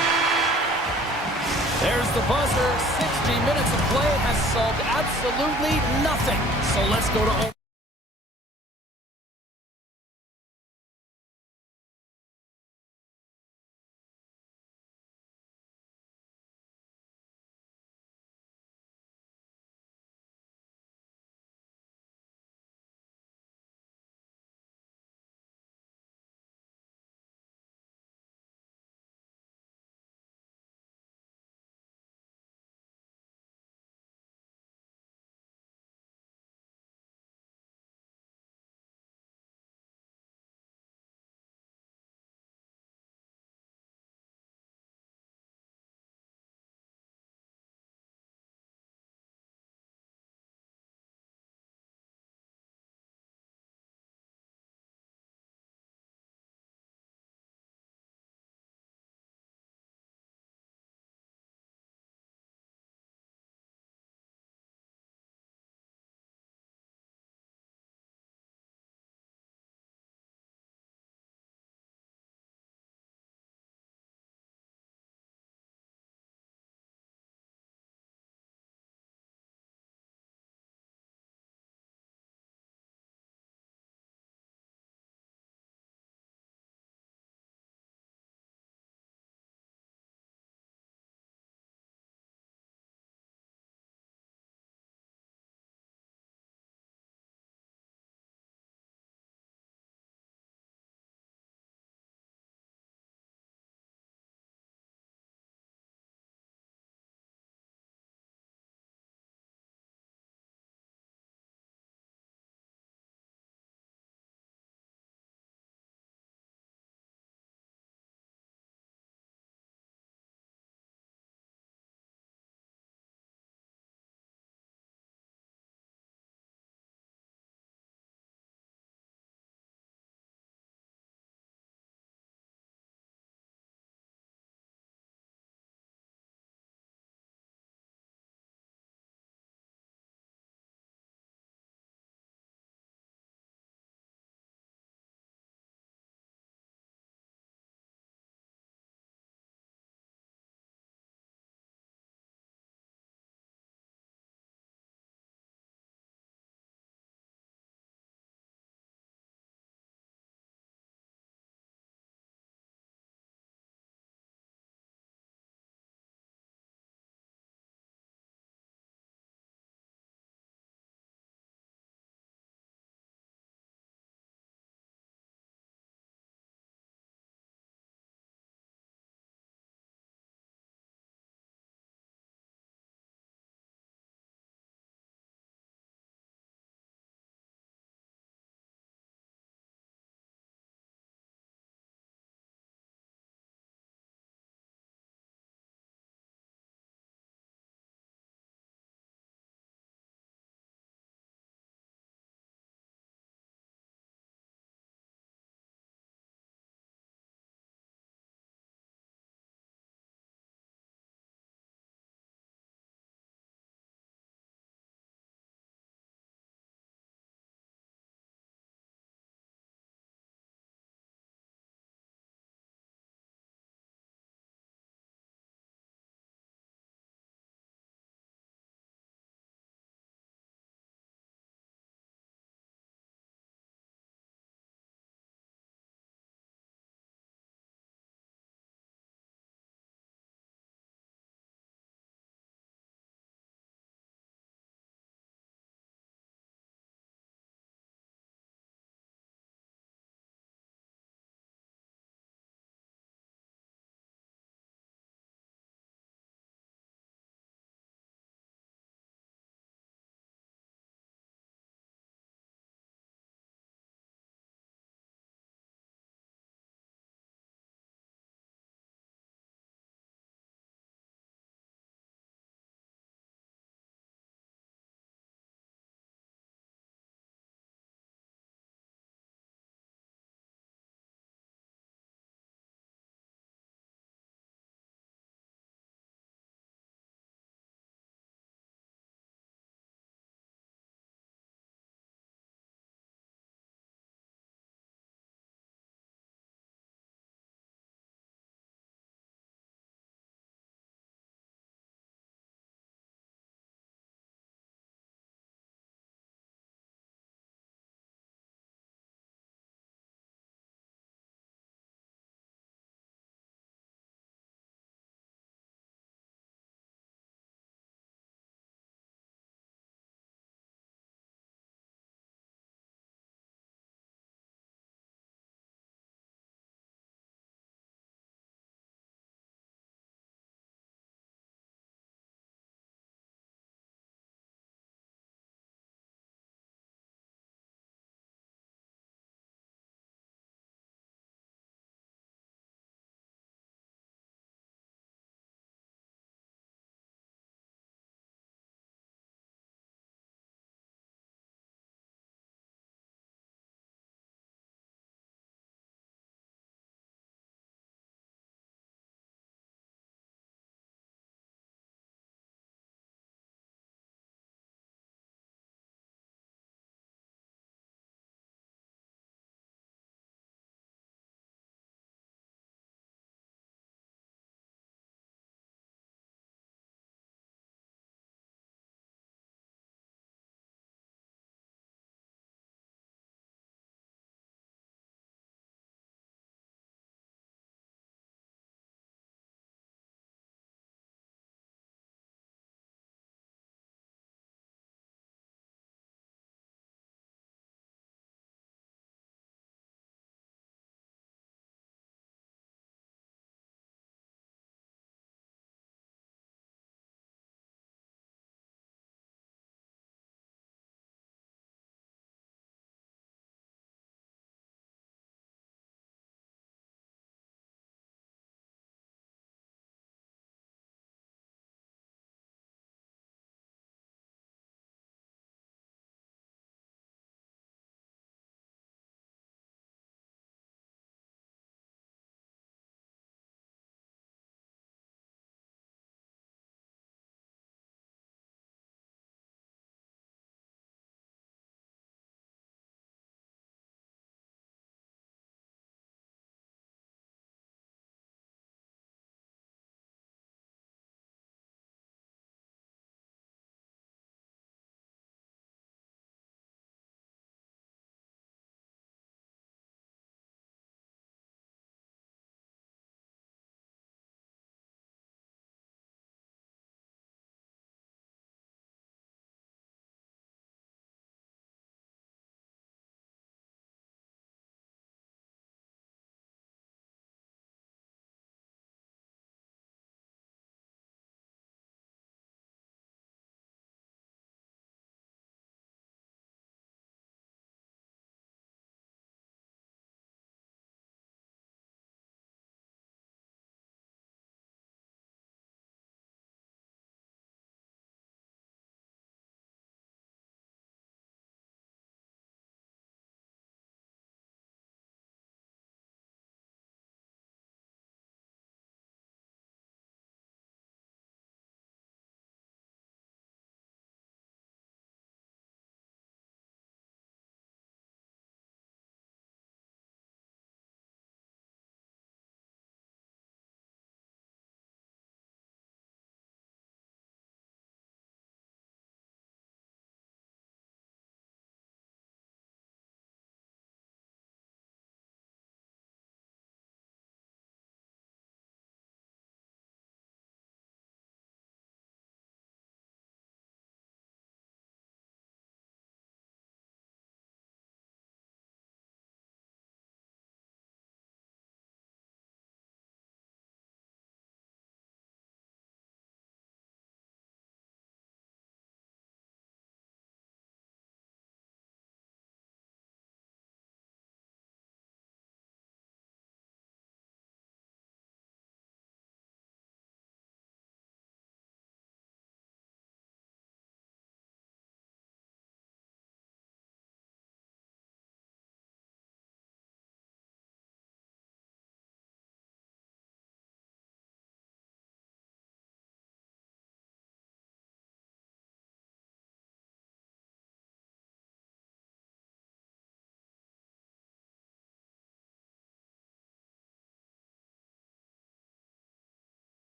There's the buzzer. 60 minutes of play has solved absolutely nothing. So let's go to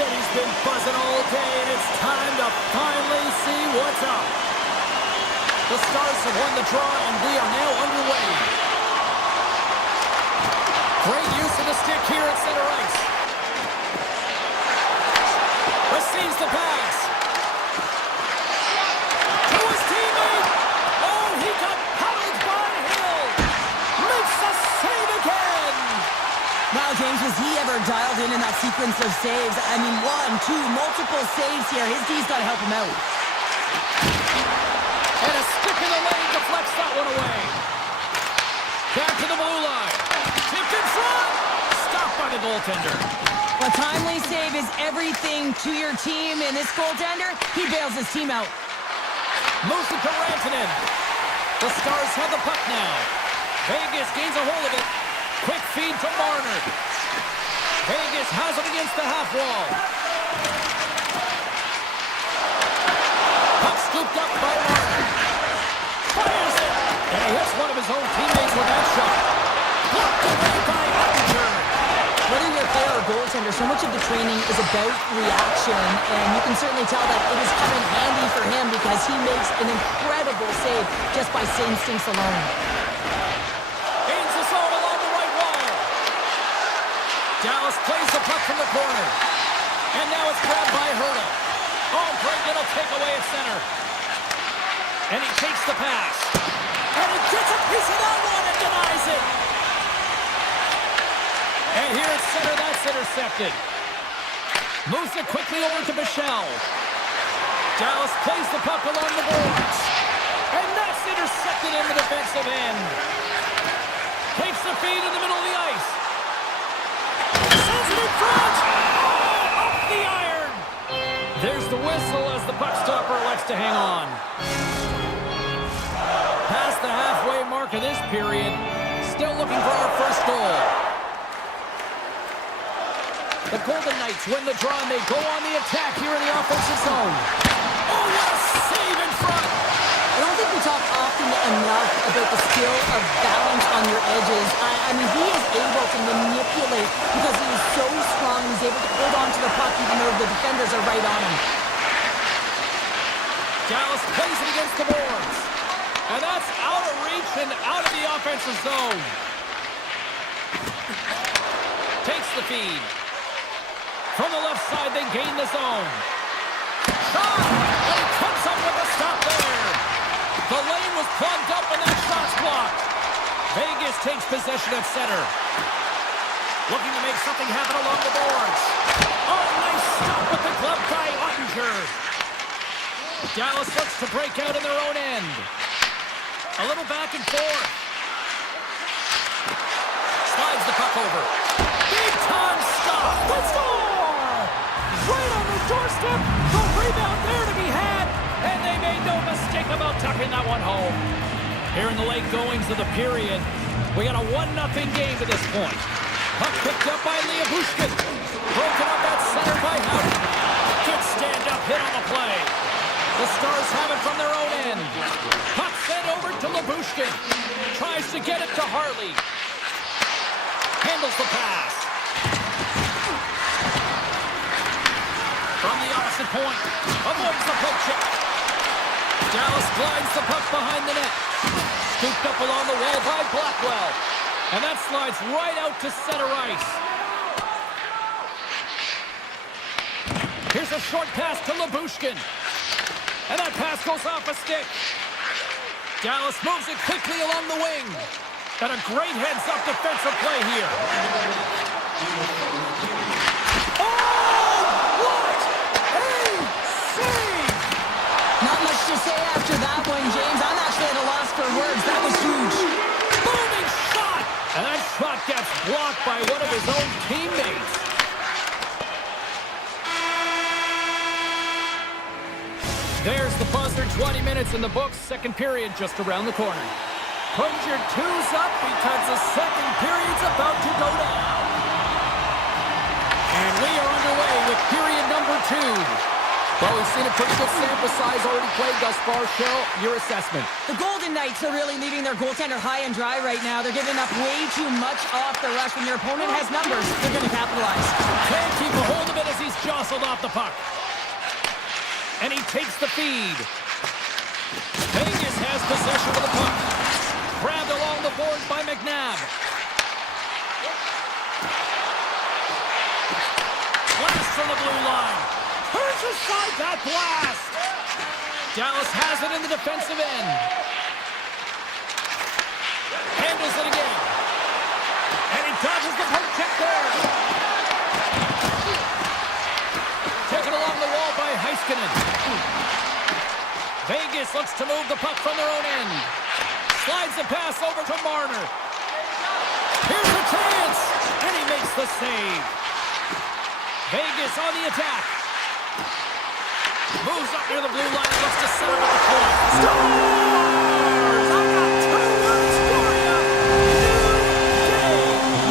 said he's been buzzing all day, and it's time to finally see what's up. The Stars have won the draw, and we are now underway. Great use of the stick here at center ice. Receives the pass. To his teammate. Oh, he got pounded by Hill. Makes the save again. Wow, James, was he ever dialed in that sequence of saves? I mean, 1, 2, multiple saves here. His D's got to help him out. And a stick in the lane deflects that one away. Back to the blue line. Tipped in front. Stopped by the goaltender. A timely save is everything to your team, and this goaltender, he bails his team out. Moves it to Rantanen. The Stars have the puck now. Vegas gains a hold of it. Quick feed to Marner. Vegas has it against the half wall. Puck scooped up by Marner. Fires it. And he hits one of his own teammates with that shot. Blocked away by Ottinger. Whether you're a player or goaltender, so much of the training is about reaction, and you can certainly tell that it is coming handy for him because he makes an incredible save just by instincts alone. Gains the zone along the right wall. Dallas plays the puck from the corner. And now it's grabbed by Hertl. Oh, great little takeaway at center. And he takes the pass. And he gets a piece of that one and denies it. And here at center, that's intercepted. Moves it quickly over to Michel. Dallas plays the puck along the boards. And that's intercepted in the defensive end. Takes the feed in the middle of the ice. Sends it in front. Oh, off the iron. There's the whistle as the puck stopper elects to hang on. Past the halfway mark of this period. Still looking for our first goal. The Golden Knights win the draw, and they go on the attack here in the offensive zone. Oh, what a save in front! I don't think we talk often enough about the skill of balance on your edges. I mean, he is able to manipulate because he is so strong. He's able to hold on to the puck even though the defenders are right on him. Dallas plays it against the boards. And that's out of reach and out of the offensive zone. Takes the feed. From the left side, they gain the zone. Shot! And he comes up with a stop there. The lane was plugged up and that shot's blocked. Vegas takes possession at center. Looking to make something happen along the boards. Oh, nice stop with the glove by Ottinger. Dallas looks to break out in their own end. A little back and forth. Slides the puck over. Big time stop. Let's score! Right on the doorstep. The rebound there to be had. And they made no mistake about tucking that one home. Here in the late goings of the period, we got a 1-0 game to this point. Puck picked up by Bushkin. Broken up at center by Howard. Good stand-up hit on the play. The Stars have it from their own end. Puck sent over to Labushkin. Tries to get it to Hartley. Handles the pass. From the opposite point. Avoids the poke check. Dallas glides the puck behind the net. Scooped up along the wall by Blackwell. And that slides right out to center ice. Here's a short pass to Labushkin. And that pass goes off a stick. Dallas moves it quickly along the wing. And a great heads-up defensive play here. Oh, what a save! Not much to say after that one, James. I'm actually at a loss for words. That was huge. Booming shot! And that shot gets blocked by one of his own teammates. There's the buzzer, 20 minutes in the books, second period just around the corner. Put your twos up because the second period's about to go down. And we are underway with period number 2. Well, we've seen a pretty good sample size already played thus far. Cheryl, your assessment. The Golden Knights are really leaving their goaltender high and dry right now. They're giving up way too much off the rush. When your opponent has numbers, they're going to capitalize. Can't keep a hold of it as he's jostled off the puck. And he takes the feed. Vegas has possession of the puck. Grabbed along the boards by McNabb. Blast from the blue line. Turns aside that blast. Dallas has it in the defensive end. Handles it again. And he dodges the poke check there. Taken along the wall by Heiskanen. Vegas looks to move the puck from their own end. Slides the pass over to Marner. Here's a chance. And he makes the save. Vegas on the attack. Moves up near the blue line and looks to center at the point. Scores! I got 2 words for you. New day.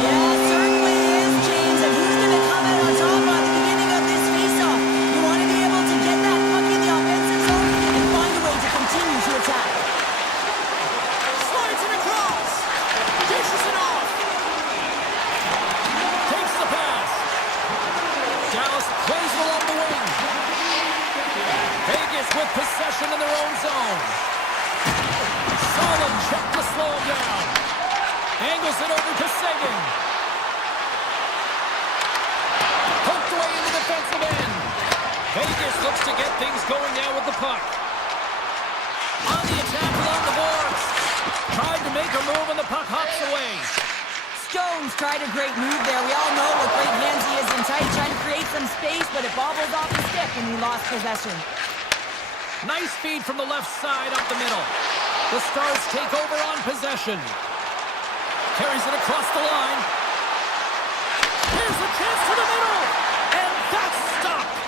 Yeah, certainly is, James. And who's going to come out on top on the beginning of this faceoff? You want to be able to get that puck in the offensive zone and find a way to continue to attack. Slides it across. Dishes it off. Takes the pass. Dallas plays it along the wing. Vegas with possession in their own zone. Solid check to slow him down. Angles it over to Seguin. Poked away in the defensive end. Vegas looks to get things going now with the puck. On the attack along the boards. Tried to make a move and the puck hops away. Jones tried a great move there. We all know what great hands he is in tight, trying to create some space, but it bobbled off the stick and he lost possession. Nice feed from the left side up the middle. The Stars take over on possession. Carries it across the line. Here's a chance to the middle. And that's stopped.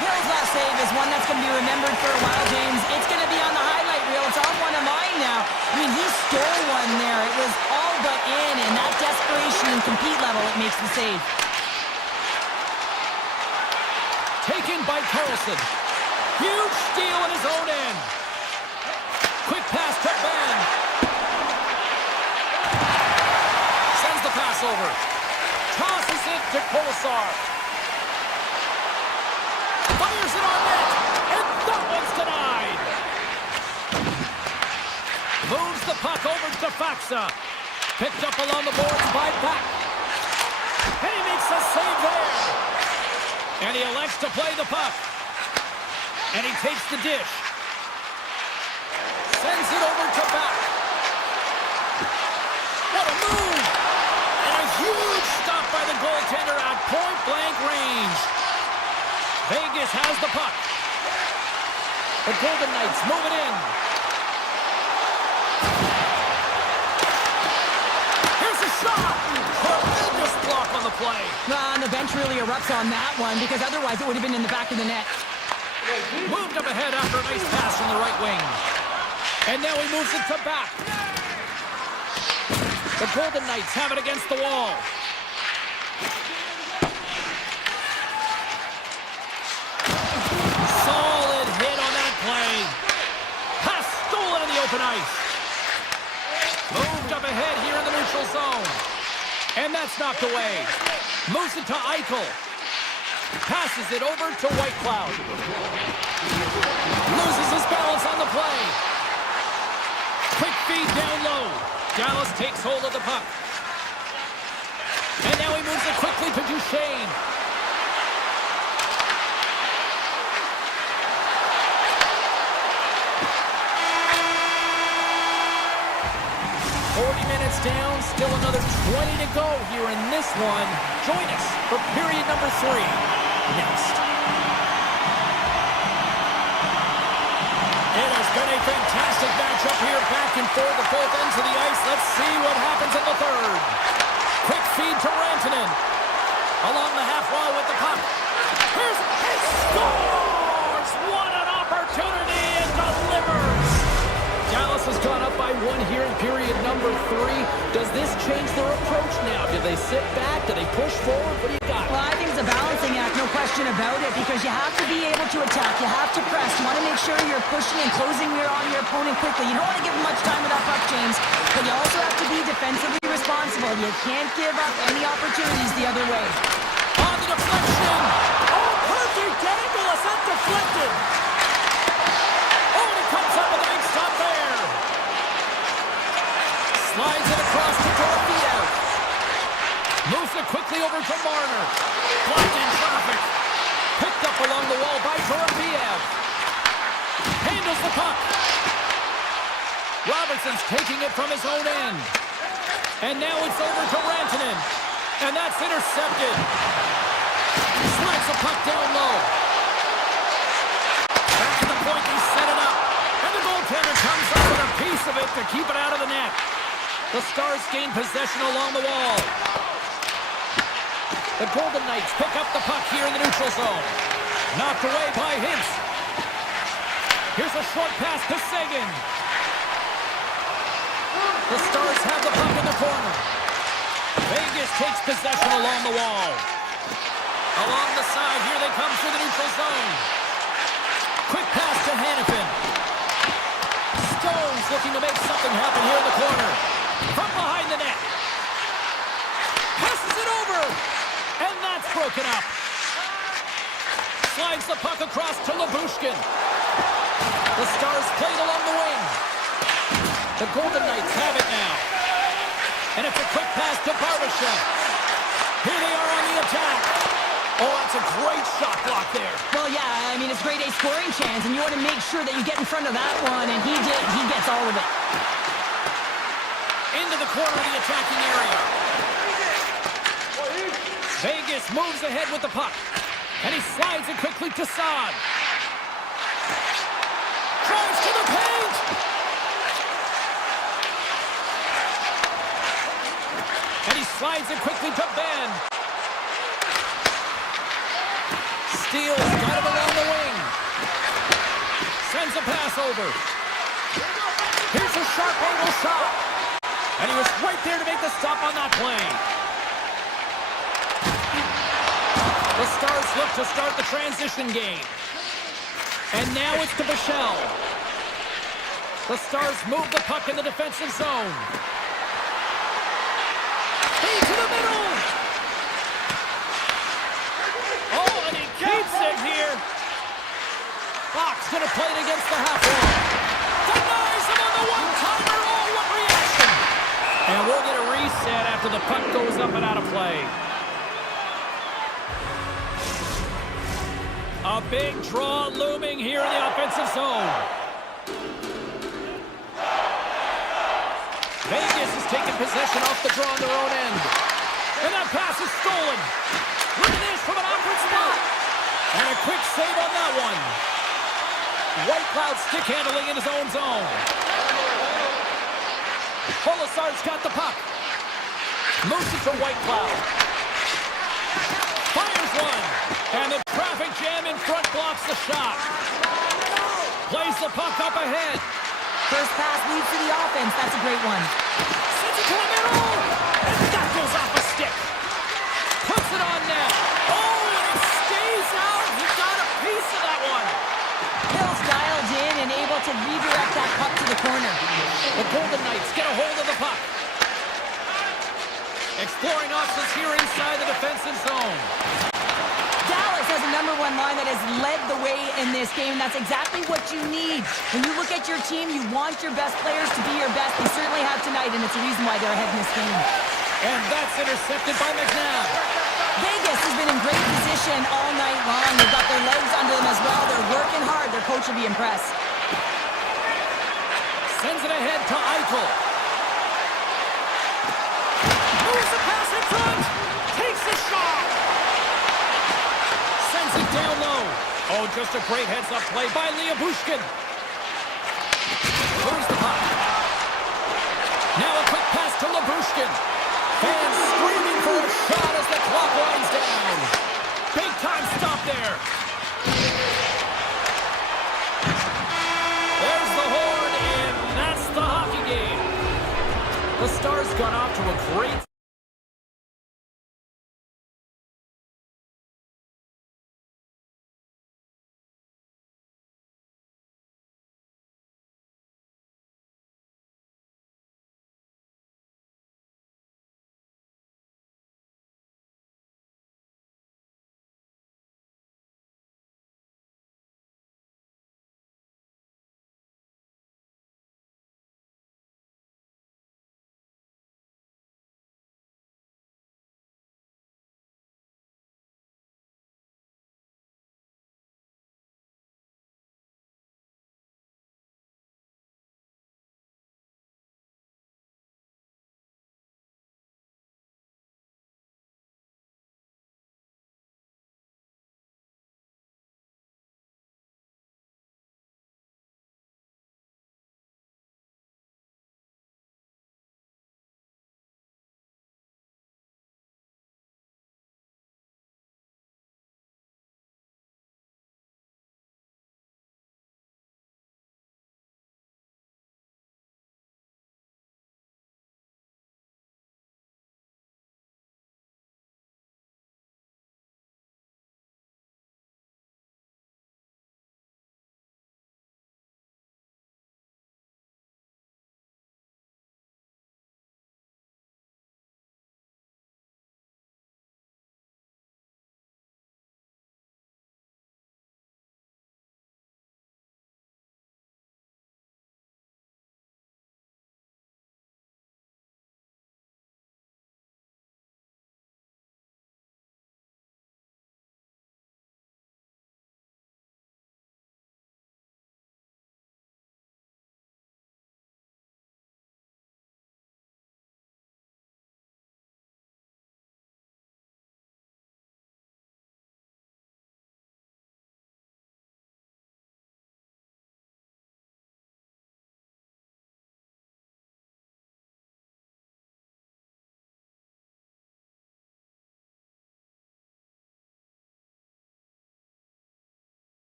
Hill's last save is one that's going to be remembered for a while, James. It's going to be on the highlight reel. It's on one of mine now. I mean, he stole one there. It was all but in, and that desperation and compete level, it makes the save. Taken by Carlson. Huge steal in his own end. Quick pass to Ben. Sends the pass over. Tosses it to Kolesar. Fires it on net. And that one's denied. Moves the puck over to Faxa. Picked up along the boards by Back. And he makes a save there. And he elects to play the puck. And he takes the dish. Sends it over to Back. What a move! And a huge stop by the goaltender at point-blank range. Vegas has the puck. The Golden Knights move it in. Here's a shot! Tremendous block on the play. And the bench really erupts on that one because otherwise it would have been in the back of the net. Moved up ahead after a nice pass from the right wing. And now he moves it to Back. The Golden Knights have it against the wall. Solid hit on that play. Pass stolen in the open ice. Moved up ahead here in the neutral zone. And that's knocked away. Moves it to Eichel. Passes it over to Whitecloud. Loses his balance on the play. Quick feed down low. Dallas takes hold of the puck. And now he moves it quickly to Duchesne. Down, still another 20 to go here in this one. Join us for period number 3 next. It has been a fantastic matchup here, back and forth at both ends of the ice. Let's see what happens in the third. Quick feed to Rantanen. Along the half wall with the puck. Here's he scores! What an opportunity, and delivers! Dallas has gone up by 1 here in period number 3. Does this change their approach now? Do they sit back? Do they push forward? What do you got? Well, I think it's a balancing act, no question question about it, because you have to be able to attack. You have to press. You want to make sure you're pushing and closing on your opponent quickly. You don't want to give him much time with that puck, James, but you also have to be defensively responsible. You can't give up any opportunities the other way. On the deflection. Oh, perfect angle as that deflected. Oh, and it comes up with a big stop there. Slides it across to Torpedo. Moves it quickly over to Marner. Blocked in traffic. Picked up along the wall by Torpedo. Handles the puck. Robertson's taking it from his own end. And now it's over to Rantanen. And that's intercepted. Slides the puck down low. Back to the point, he set it up. And the goaltender comes up with a piece of it to keep it out of the net. The Stars gain possession along the wall. The Golden Knights pick up the puck here in the neutral zone. Knocked away by Hintz. Here's a short pass to Sagan. The Stars have the puck in the corner. Vegas takes possession along the wall. Along the side, here they come through the neutral zone. Quick pass to Hannafin. Stones looking to make something happen here in the corner. From behind the net. Passes it over. And that's broken up. Slides the puck across to Lyubushkin. The Stars played along the wing. The Golden Knights have it now. And it's a quick pass to Barbashev. Here they are on the attack. Oh, that's a great shot block there. Well, yeah, I mean, it's grade A scoring chance, and you want to make sure that you get in front of that one, and he did. He gets all of it. Into the corner of the attacking area. Vegas moves ahead with the puck. And he slides it quickly to Saad. Drives to the paint! And he slides it quickly to Ben. Steals, got him along the wing. Sends a pass over. Here's a sharp angle shot. And he was right there to make the stop on that play. The Stars look to start the transition game. And now it's to Bichelle. The Stars move the puck in the defensive zone. Feed to the middle. Oh, and he keeps it here. Fox going to play it against the half wall. Denies him on the one-timer. Oh, what reaction. And we'll get a reset after the puck goes up and out of play. A big draw looming here in the offensive zone. Vegas is taking possession off the draw on their own end. And that pass is stolen. Look at this from an awkward spot. And a quick save on that one. White Cloud stick handling in his own zone. Polisar's got the puck. Moves it to White Cloud. Fires one. And the traffic jam in front blocks the shot. Plays the puck up ahead. First pass leads to the offense. That's a great one. Sends it to the middle. And that goes off a stick. Puts it on net. Oh, and it stays out. He got a piece of that one. Hill's dialed in and able to redirect that puck to the corner. The Golden Knights get a hold of the puck. Exploring options here inside the defensive zone. Dallas has a #1 line that has led the way in this game. That's exactly what you need. When you look at your team, you want your best players to be your best. They certainly have tonight, and it's a reason why they're ahead in this game. And that's intercepted by McNabb. Vegas has been in great position all night long. They've got their legs under them as well. They're working hard. Their coach will be impressed. Sends it ahead to Eichel. Moves the pass in front. Takes the shot. Sends it down low. Oh, just a great heads-up play by Lyubushkin. Moves the puck. Now a quick pass to Lyubushkin. Fans screaming for a shot as the clock winds down. Big time stop there. There's the horn, and that's the hockey game. The Stars got off to a great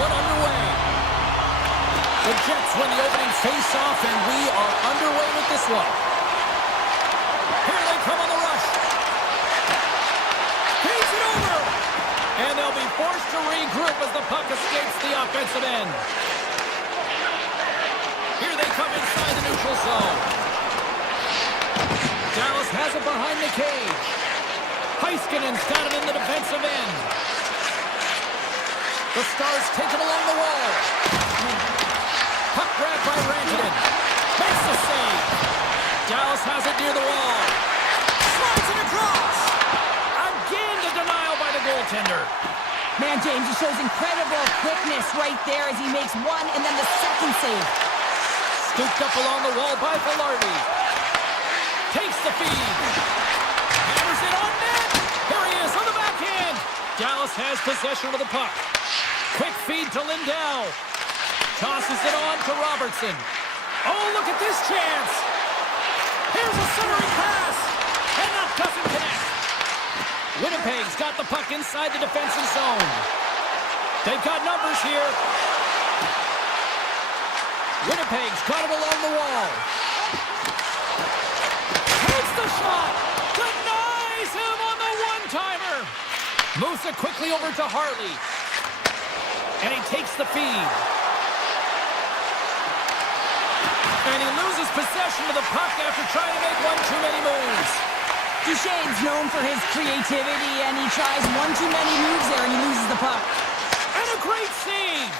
one underway. The Jets win the opening face-off, and we are underway with this one. Here they come on the rush. Feeds it over. And they'll be forced to regroup as the puck escapes the offensive end. Here they come inside the neutral zone. Dallas has it behind the cage. Heiskanen's got it in the defensive end. The Stars take it along the wall. Puck grabbed by Rantanen. Makes the save. Dallas has it near the wall. Slides it across. Again, the denial by the goaltender. Man, James, he shows incredible quickness right there as he makes one and then the second save. Scooped up along the wall by Velarde. Takes the feed. Hammers it on net. Here he is on the backhand. Dallas has possession of the puck. Quick feed to Lindell. Tosses it on to Robertson. Oh, look at this chance. Here's a centering pass. And that doesn't connect. Winnipeg's got the puck inside the defensive zone. They've got numbers here. Winnipeg's got it along the wall. Takes the shot. Denies him on the one-timer. Moves it quickly over to Hartley. And he takes the feed. And he loses possession of the puck after trying to make one too many moves. Duchesne's known for his creativity, and he tries one too many moves there, and he loses the puck. And a great save.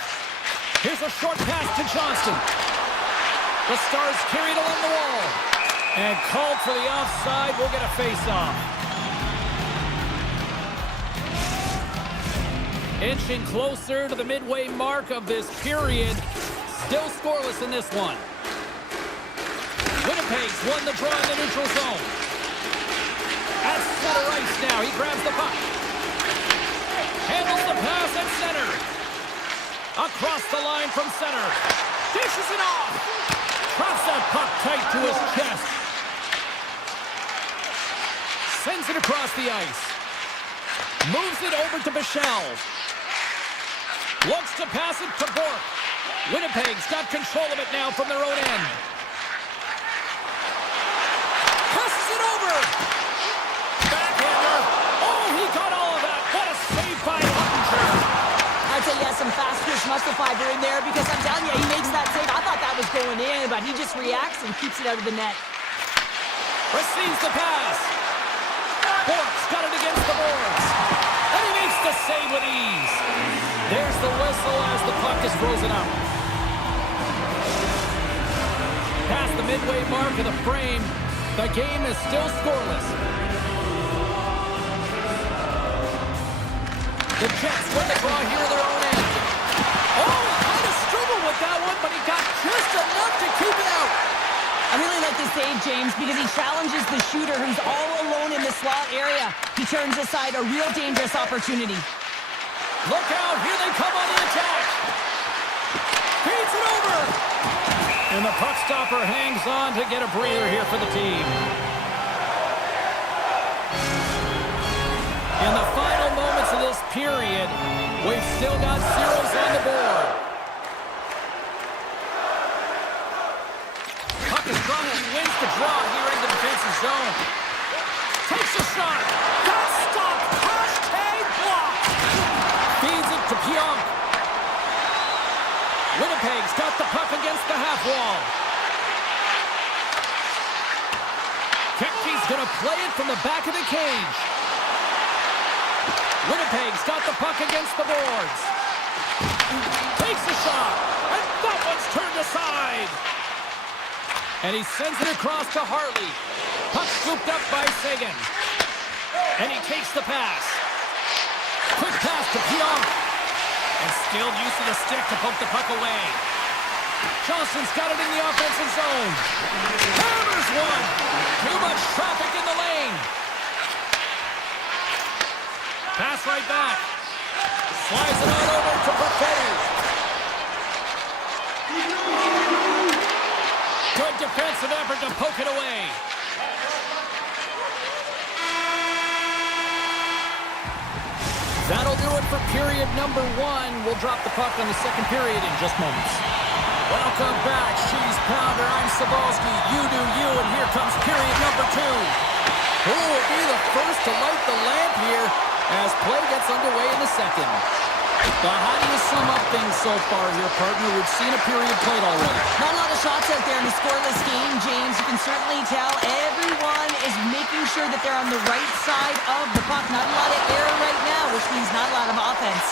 Here's a short pass to Johnston. The Stars carried along the wall. And called for the offside. We'll get a face-off. Inching closer to the midway mark of this period. Still scoreless in this one. Winnipeg's won the draw in the neutral zone. At center ice now, he grabs the puck. Handles the pass at center. Across the line from center. Dishes it off. Drops that puck tight to his chest. Sends it across the ice. Moves it over to Bichelle. Looks to pass it to Bourque. Winnipeg's got control of it now from their own end. Passes it over. Backhander. Oh, he got all of that. What a save by Hunter. I'd say he has some fast twitch muscle fiber in there because I'm telling you, he makes that save. I thought that was going in, but he just reacts and keeps it out of the net. Receives the pass. Bourque's got it against the boards. And he makes the save with ease. There's the whistle as the puck is frozen up. Past the midway mark of the frame, the game is still scoreless. The Jets win the draw here at their own end. Oh, he kind of struggled with that one, but he got just enough to keep it out. I really like this save, James, because he challenges the shooter who's all alone in the slot area. He turns aside a real dangerous opportunity. Look out, here they come on the attack. Feeds it over. And the puck stopper hangs on to get a breather here for the team. In the final moments of this period, we've still got zeros on the board. Puck is drawn and he wins the draw here in the defensive zone. Takes a shot. Got stopped. Hashtag blocked. Feeds it to Pionk. Winnipeg's got the puck against the half wall. Kempke's going to play it from the back of the cage. Winnipeg's got the puck against the boards. Takes a shot. And that one's turned aside. And he sends it across to Hartley. Puck scooped up by Sagan. And he takes the pass. Quick pass to Pionk. And still use of the stick to poke the puck away. Johnston's got it in the offensive zone. Hammers one. Too much traffic in the lane. Pass right back. Slides it on over to Perfetti. Good defensive effort to poke it away. That'll do it for period number 1. We'll drop the puck on the second period in just moments. Welcome back, She's Pounder. I'm Sabalski. You do you, and here comes period number 2. Who will be the first to light the lamp here as play gets underway in the second? But how do you sum up things so far here, partner? We've seen a period played already. Not a lot of shots out there in a scoreless game, James. You can certainly tell everyone is making sure that they're on the right side of the puck. Not a lot of error right now, which means not a lot of offense.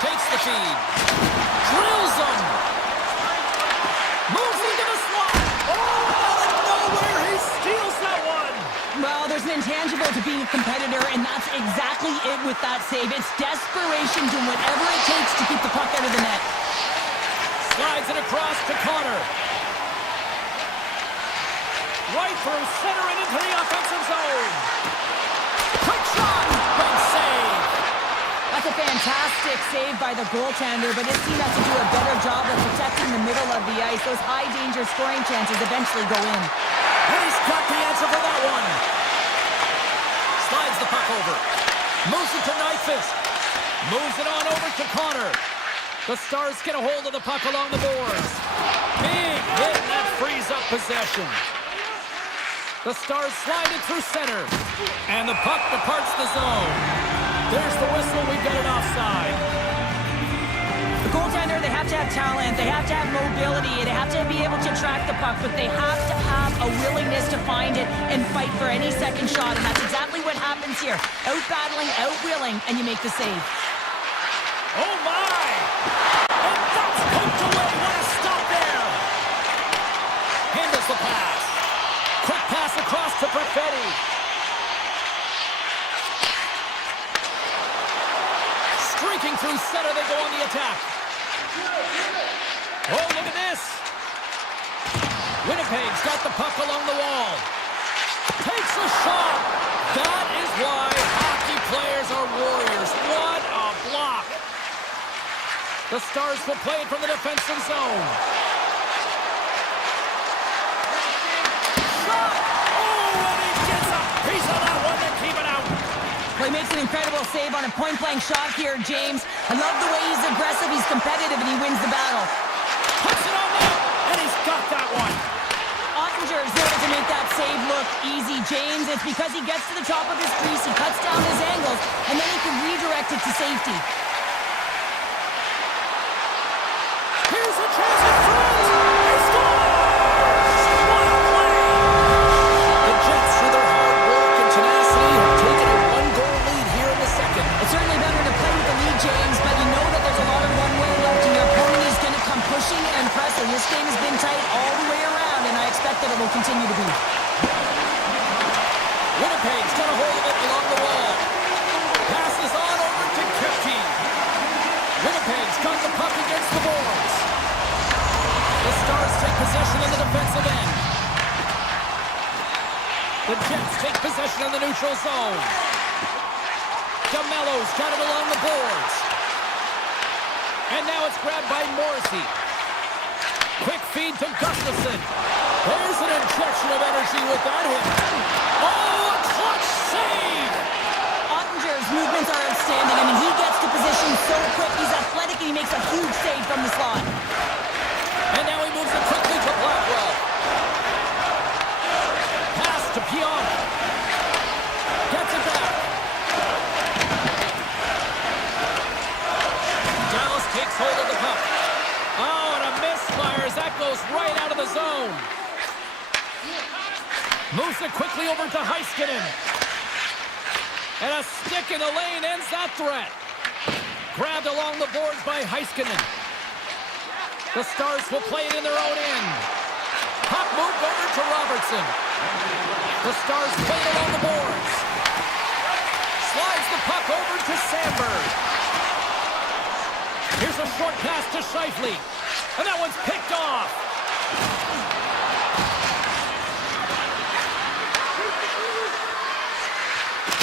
Takes the feed. Drills him. Moves into the slot. Oh, out of nowhere, he steals that one. Well, there's an intangible to being a competitor, and that's exactly it with that save. It's desperation, doing whatever it takes to keep the puck out of the net. Slides it across to Connor. Right through center and into the offensive zone. Quick shot. Big save. That's a fantastic save by the goaltender, but his team has to do a better job of protecting the middle of the ice. Those high-danger scoring chances eventually go in. And he's got the answer for that one. Slides the puck over. Moves it to Nyquist. Moves it on over to Connor. The Stars get a hold of the puck along the boards. Big hit, and that frees up possession. The Stars slide it through center. And the puck departs the zone. There's the whistle. We've got an offside. The goaltender, they have to have talent, they have to have mobility, they have to be able to track the puck, but they have to have a willingness to find it and fight for any second shot, and that's exactly what happens here. Out-battling, out-willing, and you make the save. Oh, my! And that's poked away. What a stop there! Handles the pass. Quick pass across to Perfetti. Streaking through center, they go on the attack. Oh, look at this. Winnipeg's got the puck along the wall. Takes a shot. That is why hockey players are warriors. What a block. The Stars will play it from the defensive zone. Shot! Oh, and he gets a piece of that one to keep it out. Well, he makes an incredible save on a point-blank shot here, James. I love the way he's aggressive, he's competitive, and he wins the battle. Puts it on net, and he's got that one. Ottinger is able to make that save look easy, James. It's because he gets to the top of his crease, he cuts down his angles, and then he can redirect it to safety. Here's a chance in front. He scores! What a play! The Jets, through their hard work and tenacity, have taken a one-goal lead here in the second. It's certainly better to play with the lead, James, but you know that there's a lot of runway left, and your opponent is going to come pushing and pressing. This game has been tight all the way around, and I expect that it will continue to be. Winnipeg's got a hold of it along the wall. Passes on over to Kipke. Winnipeg's got the puck against the boards. The Stars take possession in the defensive end. The Jets take possession in the neutral zone. DeMello's got it along the boards. And now it's grabbed by Morrissey. Quick feed to Gustafsson. There's an injection of energy with that hit. Oh, a clutch save! Ottinger's movements are outstanding. I mean, he gets to position so quick. He's athletic, and he makes a huge save from the slot. And now he moves it quickly to Blackwell. Pass to Pion. Gets it back. Dallas takes hold of the puck. Oh, and a misfire as that goes right out of the zone. Moves it quickly over to Heiskanen. And a stick in the lane ends that threat. Grabbed along the boards by Heiskanen. The Stars will play it in their own end. Puck moved over to Robertson. The Stars play it along the boards. Slides the puck over to Sandberg. Here's a short pass to Scheifele. And that one's picked off.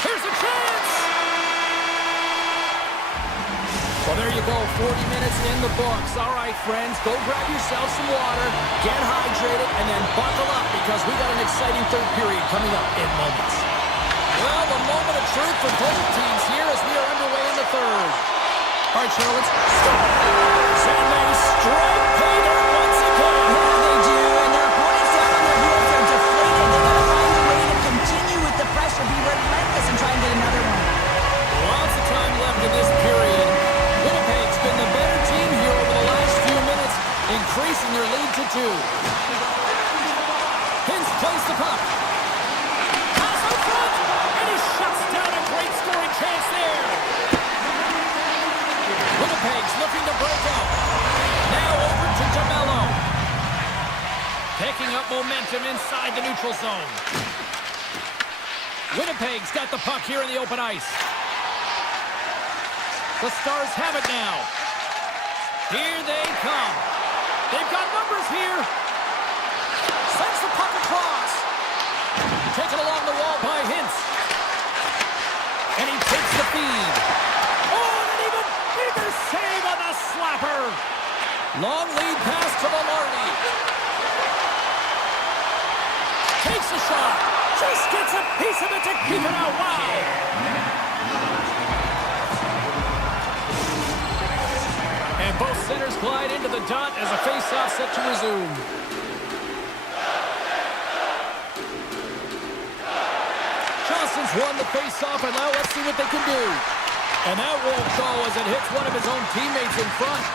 Here's a chance! Well, there you go. 40 minutes in the books. All right, friends, go grab yourself some water, get hydrated, and then buckle up because we got an exciting third period coming up in moments. Well, the moment of truth for both teams here as we are underway in the third. All right, Sherwin. And they strike pay dirt once again. Yeah, they do, and their opponents down on their heels are deflated. They gotta find a way to continue with the pressure, be relentless, and try and get another one. Lots of time left in this period. Winnipeg's been the better team here over the last few minutes, increasing their lead to 2. Hintz plays the puck. Pass out front, and he shuts down a great scoring chance there. Winnipeg's looking to break out. Now over to DeMello. Picking up momentum inside the neutral zone. Winnipeg's got the puck here in the open ice. The Stars have it now. Here they come. They've got numbers here. Sends the puck across. Taken along the wall by Hintz. And he takes the feed. Oh, and an even bigger save on the slapper. Long lead pass to Velarde. Takes a shot. Just gets a piece of it to keep it out. Wow. And both centers glide into the dot as a face-off set to resume. Johnson's won the face-off, and now let's see what they can do. And that won't go as it hits one of his own teammates in front.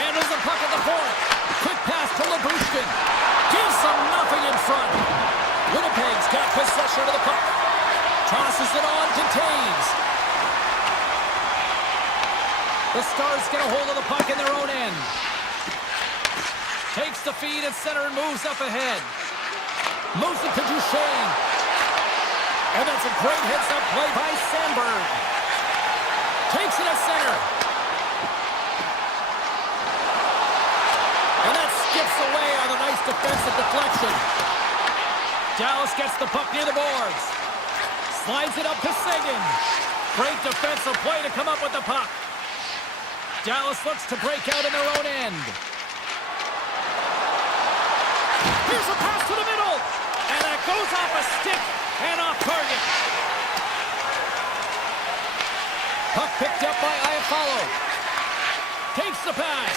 Handles the puck at the point. Quick pass to Labushkin. Gives them nothing in front. Winnipeg's got possession of the puck. Tosses it on to Taves. The Stars get a hold of the puck in their own end. Takes the feed at center and moves up ahead. Moves it to Duchesne. And that's a great heads-up play by Sandberg. Takes it at center. And that skips away on a nice defensive deflection. Dallas gets the puck near the boards. Slides it up to Seguin. Great defensive play to come up with the puck. Dallas looks to break out in their own end. Here's a pass to the middle. And that goes off a stick and off target. Puck picked up by Iafallo. Takes the pass.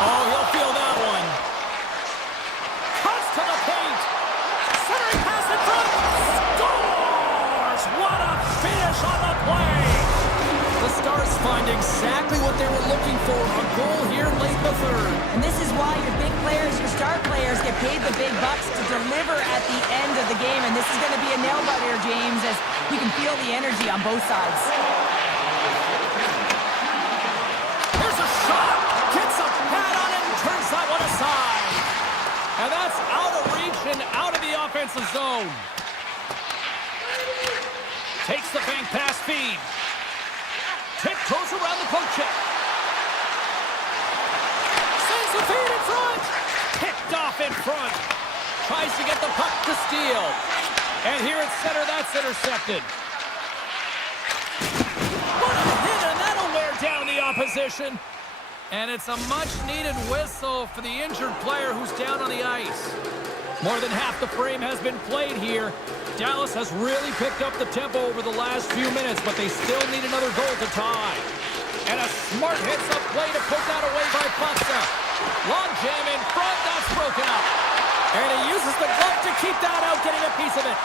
Oh, he'll feel that one. Cuts to the paint. Centering pass in front. Scores! What a finish on the play. The Stars find exactly what they were looking for. A goal here late in the third. And this is why your big players, your star players, get paid the big bucks to deliver at the end of the game. And this is going to be a nail-biter, James, as you can feel the energy on both sides. Here's a shot. Gets a pad on it and turns that one aside. And that's out of reach and out of the offensive zone. Takes the bank pass feed. Tiptoes around the poke check. Sends the feed in front. Picked off in front. Tries to get the puck to steal. And here at center, that's intercepted. What a hit, and that'll wear down the opposition. And it's a much-needed whistle for the injured player who's down on the ice. More than half the frame has been played here. Dallas has really picked up the tempo over the last few minutes, but they still need another goal to tie. And a smart heads-up play to put that away by Patsa. Long jam in front, that's broken up. And he uses the glove to keep that out, getting a piece of it.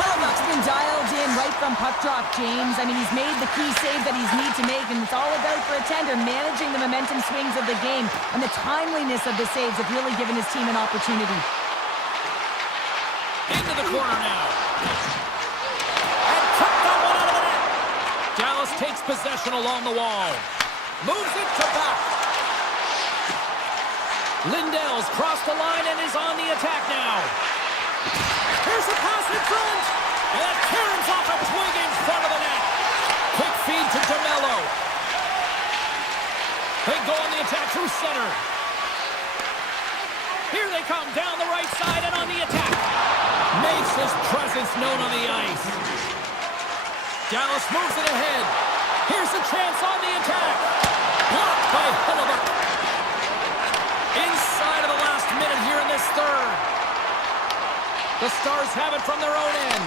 Hellebuck's been dialed in right from puck drop, James. I mean, he's made the key save that he's need to make, and it's all about for a tender, managing the momentum swings of the game, and the timeliness of the saves have really given his team an opportunity. Into the corner now. And took that one out of the net. Dallas takes possession along the wall. Moves it to back. Lindell's crossed the line and is on the attack now. Here's a pass in front. And that caroms off a twig in front of the net. Quick feed to DeMello. They go on the attack through center. Here they come down the right side and on the attack. Makes his presence known on the ice. Dallas moves it ahead. Here's a chance on the attack. Blocked by Hellebuck. Inside of the last minute here in this third. The Stars have it from their own end.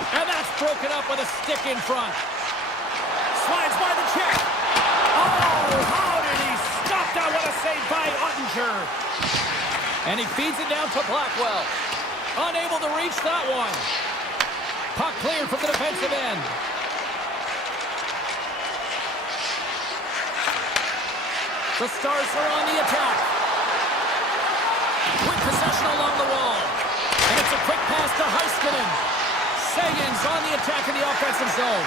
And that's broken up with a stick in front. Slides by the check. Oh, how did he stop that? What a save by Ottinger. And he feeds it down to Blackwell. Unable to reach that one. Puck cleared from the defensive end. The Stars are on the attack. Quick possession along the wall. And it's a quick pass to Heiskanen. Sagan's on the attack in the offensive zone.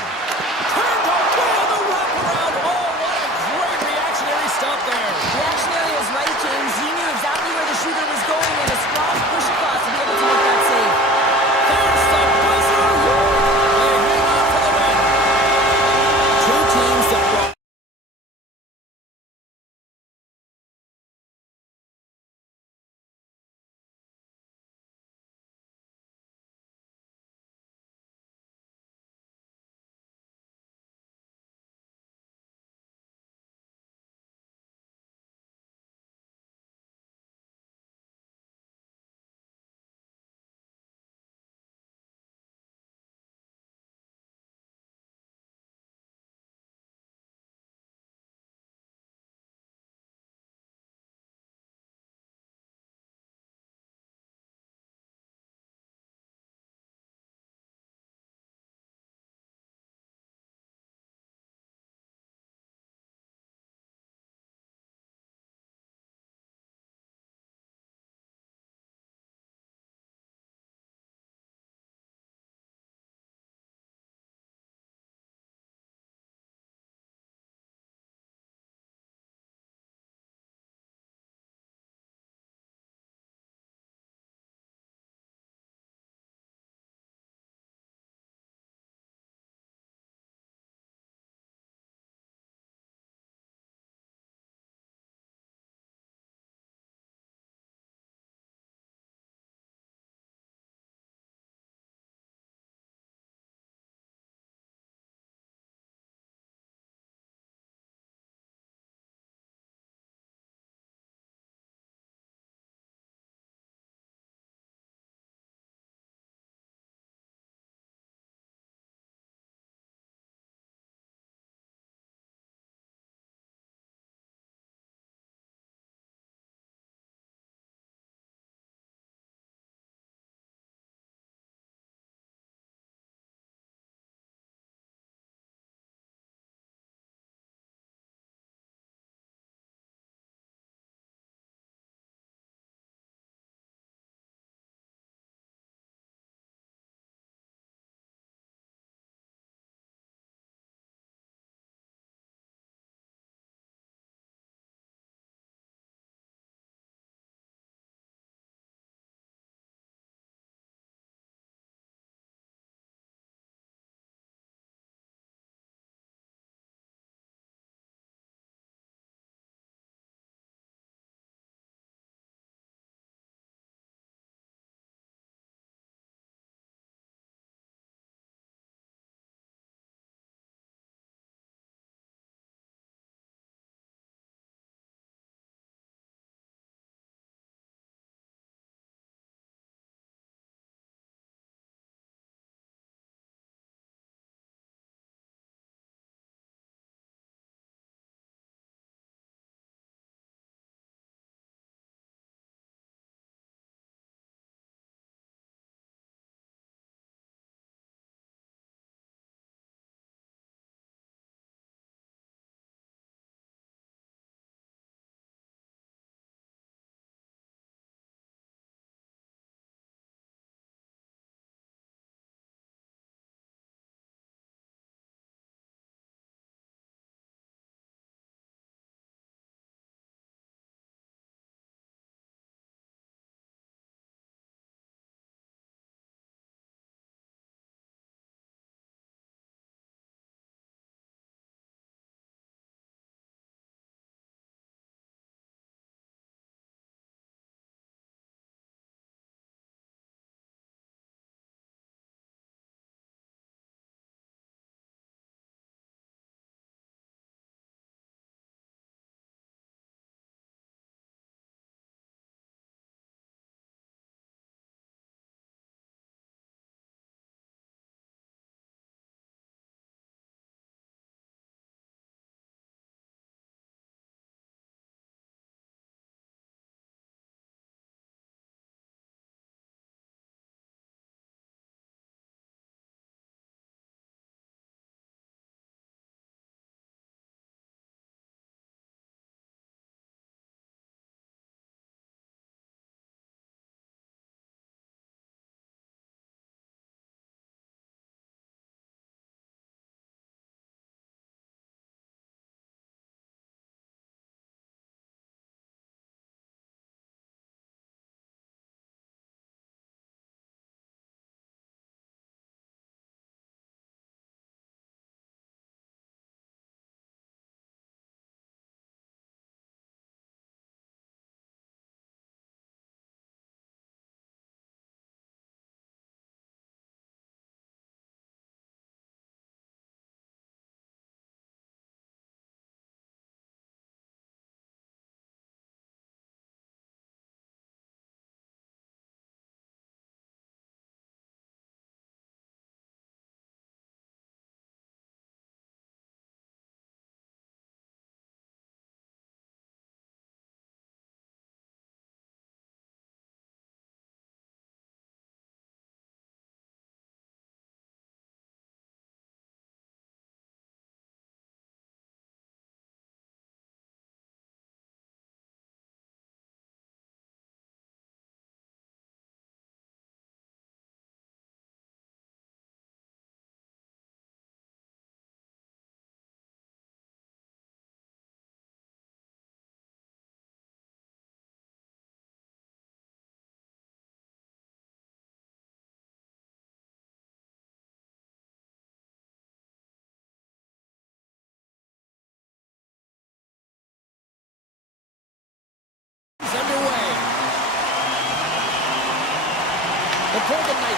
Turned away on the wraparound. Oh, what a great reactionary stop there. Reactionary is right, James. He knew exactly where the shooter was going and a strong push across to be able to make that save. There's the buzzer. They hang on for the win. Two teams that brought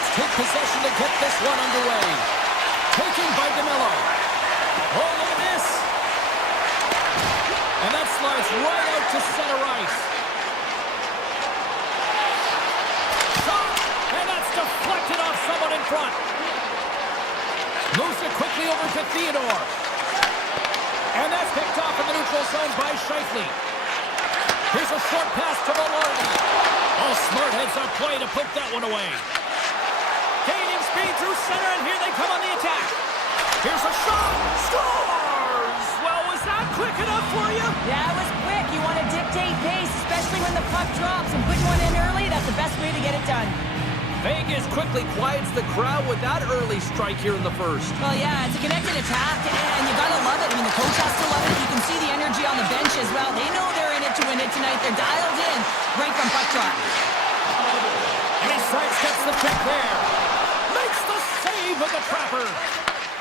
Jets take possession to get this one underway. Taken by DeMello. Oh, look at this. And that slides right out to center ice. Shot! And that's deflected off someone in front. Moves it quickly over to Theodore. And that's picked off in the neutral zone by Scheifele. Here's a short pass to Velarde. Oh, smart heads-up play to put that one away. Gaining speed through center, and here they come on the attack. Here's a shot. Scores! Well, was that quick enough for you? Yeah, it was quick. You want to dictate pace, especially when the puck drops, and putting one in early, that's the best way to get it done. Vegas quickly quiets the crowd with that early strike here in the first. Well, yeah, it's a connected attack, and you gotta love it. I mean, the coach has to love it. You can see the energy on the bench as well. They know they're in it to win it tonight. They're dialed in right from puck drop. And he sidesteps the check there. Makes the save of the trapper.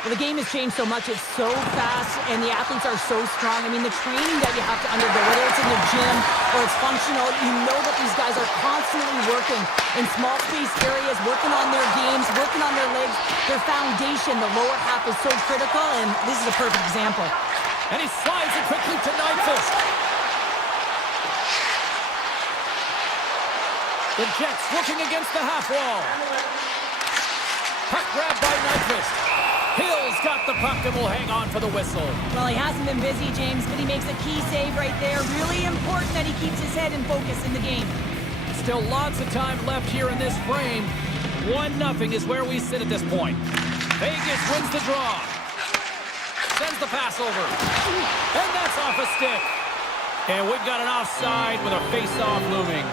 Well, the game has changed so much. It's so fast, and the athletes are so strong. I mean, the training that you have to undergo, whether it's in the gym or it's functional, you know that these guys are constantly working in small space areas, working on their games, working on their legs. Their foundation, the lower half, is so critical, and this is a perfect example. And he slides it quickly to Nyquist. The Jets looking against the half wall. Puck grabbed by Nyquist. Hill's got the puck and will hang on for the whistle. Well, he hasn't been busy, James, but he makes a key save right there. Really important that he keeps his head in focus in the game. Still lots of time left here in this frame. 1-0 is where we sit at this point. Vegas wins the draw. Sends the pass over. And that's off a stick. And we've got an offside with a face-off looming.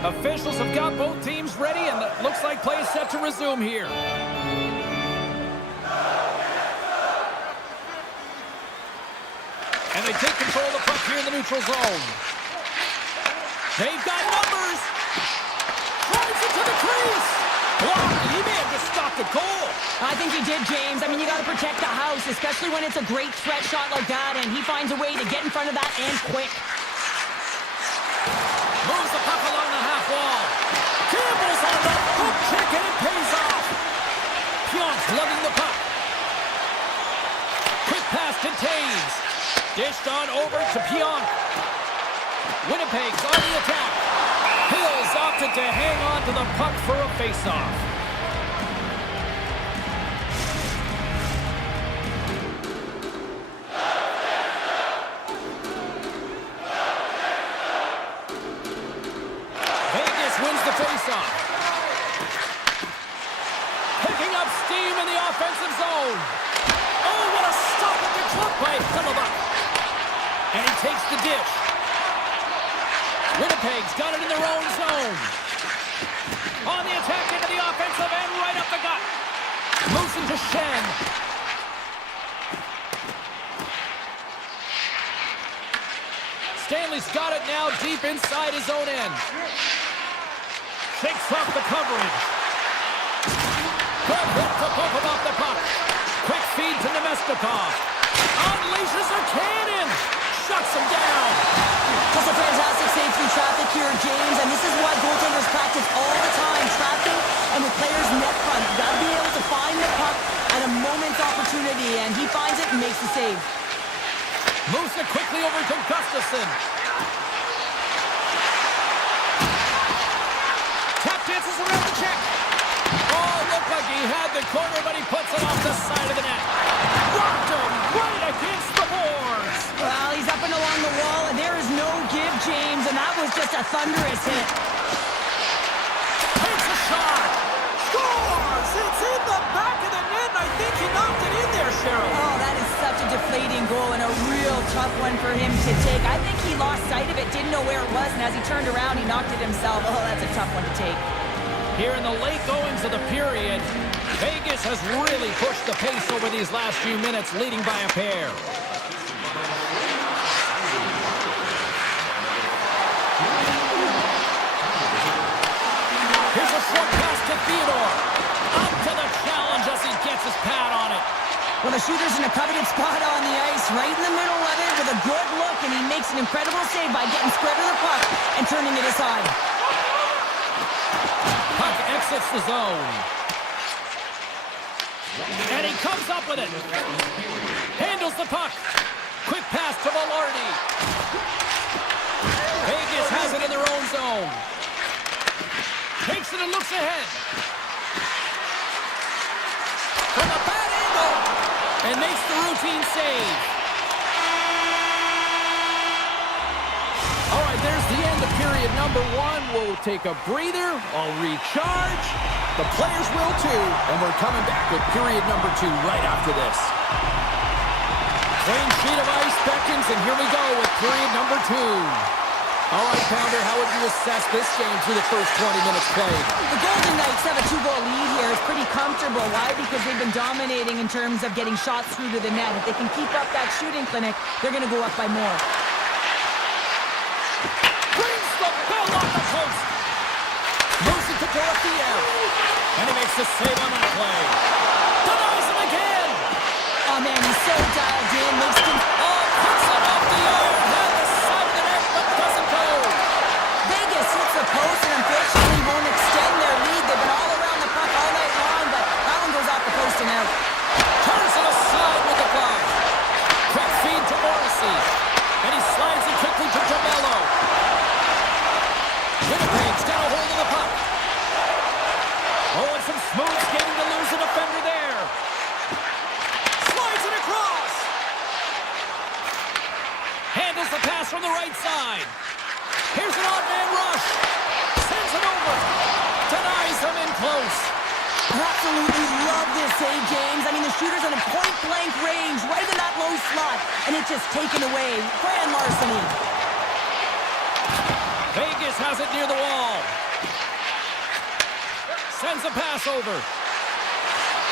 Officials have got both teams ready, and it looks like play is set to resume here. And they take control of the puck here in the neutral zone. They've got numbers. Drives it to the crease. Blocked. He may have just stopped a goal. I think he did, James. I mean, you got to protect the house, especially when it's a great threat shot like that, and he finds a way to get in front of that and quick. Moves the puck along the half wall. Campbell's on the hook check, and it pays off. Pionk lugging the puck. Quick pass to Taves. Dished on over to Pionk. Winnipeg's on the attack. Hills opted to hang on to the puck for a face-off. Vegas wins the face-off. Picking up steam in the offensive zone. Oh, what a stop at the club by Hellebuyck. And he takes the dish. Winnipeg's got it in their own zone. On the attack into the offensive end, right up the gut. Moves into Shen. Stanley's got it now deep inside his own end. Shakes off the coverage. Good hit to bump him off the puck. Quick feed to Nemestikov. Unleashes a cannon. Shuts him down. Just a fantastic save through traffic here, James, and this is what goaltenders practice all the time, tracking and with players net front. You got to be able to find the puck at a moment's opportunity, and he finds it and makes the save. Moves it quickly over to Gustafsson. Tap dances around the check. Oh, looked like he had the corner, but he puts it off the side of the net. Rocked him right against the boards. Well, he's up and along the wall, and there is no give, James, and that was just a thunderous hit. Takes a shot. Scores! It's in the back of the net, and I think he knocked it in there, Cheryl. Oh, that is such a deflating goal and a real tough one for him to take. I think he lost sight of it, didn't know where it was, and as he turned around, he knocked it himself. Oh, that's a tough one to take. Here in the late goings of the period, Vegas has really pushed the pace over these last few minutes, leading by a pair. Here's a short pass to Theodore. Up to the challenge as he gets his pad on it. Well, the shooter's in a coveted spot on the ice, right in the middle of it with a good look, and he makes an incredible save by getting square to the puck and turning it aside. Puck exits the zone. And he comes up with it. Handles the puck. Quick pass to Velarde. Vegas has it in their own zone. Takes it and looks ahead. From a bad angle. And makes the routine save. All right, there's the end of period number one. We'll take a breather. I'll recharge. The players will too. And we're coming back with period number two right after this. Clean sheet of ice beckons, and here we go with period number two. All right, Pounder, how would you assess this game through the first 20 minutes played? The Golden Knights have a 2-goal lead here. It's pretty comfortable. Why? Because they've been dominating in terms of getting shots through to the net. If they can keep up that shooting clinic, they're going to go up by more. Brings the bell on the post. Moves it to Dorothea. And he makes the save on that play. Denies him again. Oh, man, he's so dialed in. Makes him... Oh, puts it off the iron. Had the side of the net, but doesn't go. Vegas hits the post and unfortunately won't extend their lead. They've been all around the puck all night long, but that one goes off the post and out. Turns it aside with the glove. Quick feed to Morrissey. And he slides it quickly to Jamello. Winnipeg's got a hold of the puck. Oh, and some smooth skating to lose a defender there. Slides it across. Handles the pass from the right side. Here's an odd man rush. Sends it over. Denies him in close. Absolutely love this save, James. I mean, the shooter's in a point-blank range, right in that low slot, and it's just taken away. Grand larceny. Vegas has it near the wall. Sends a pass over.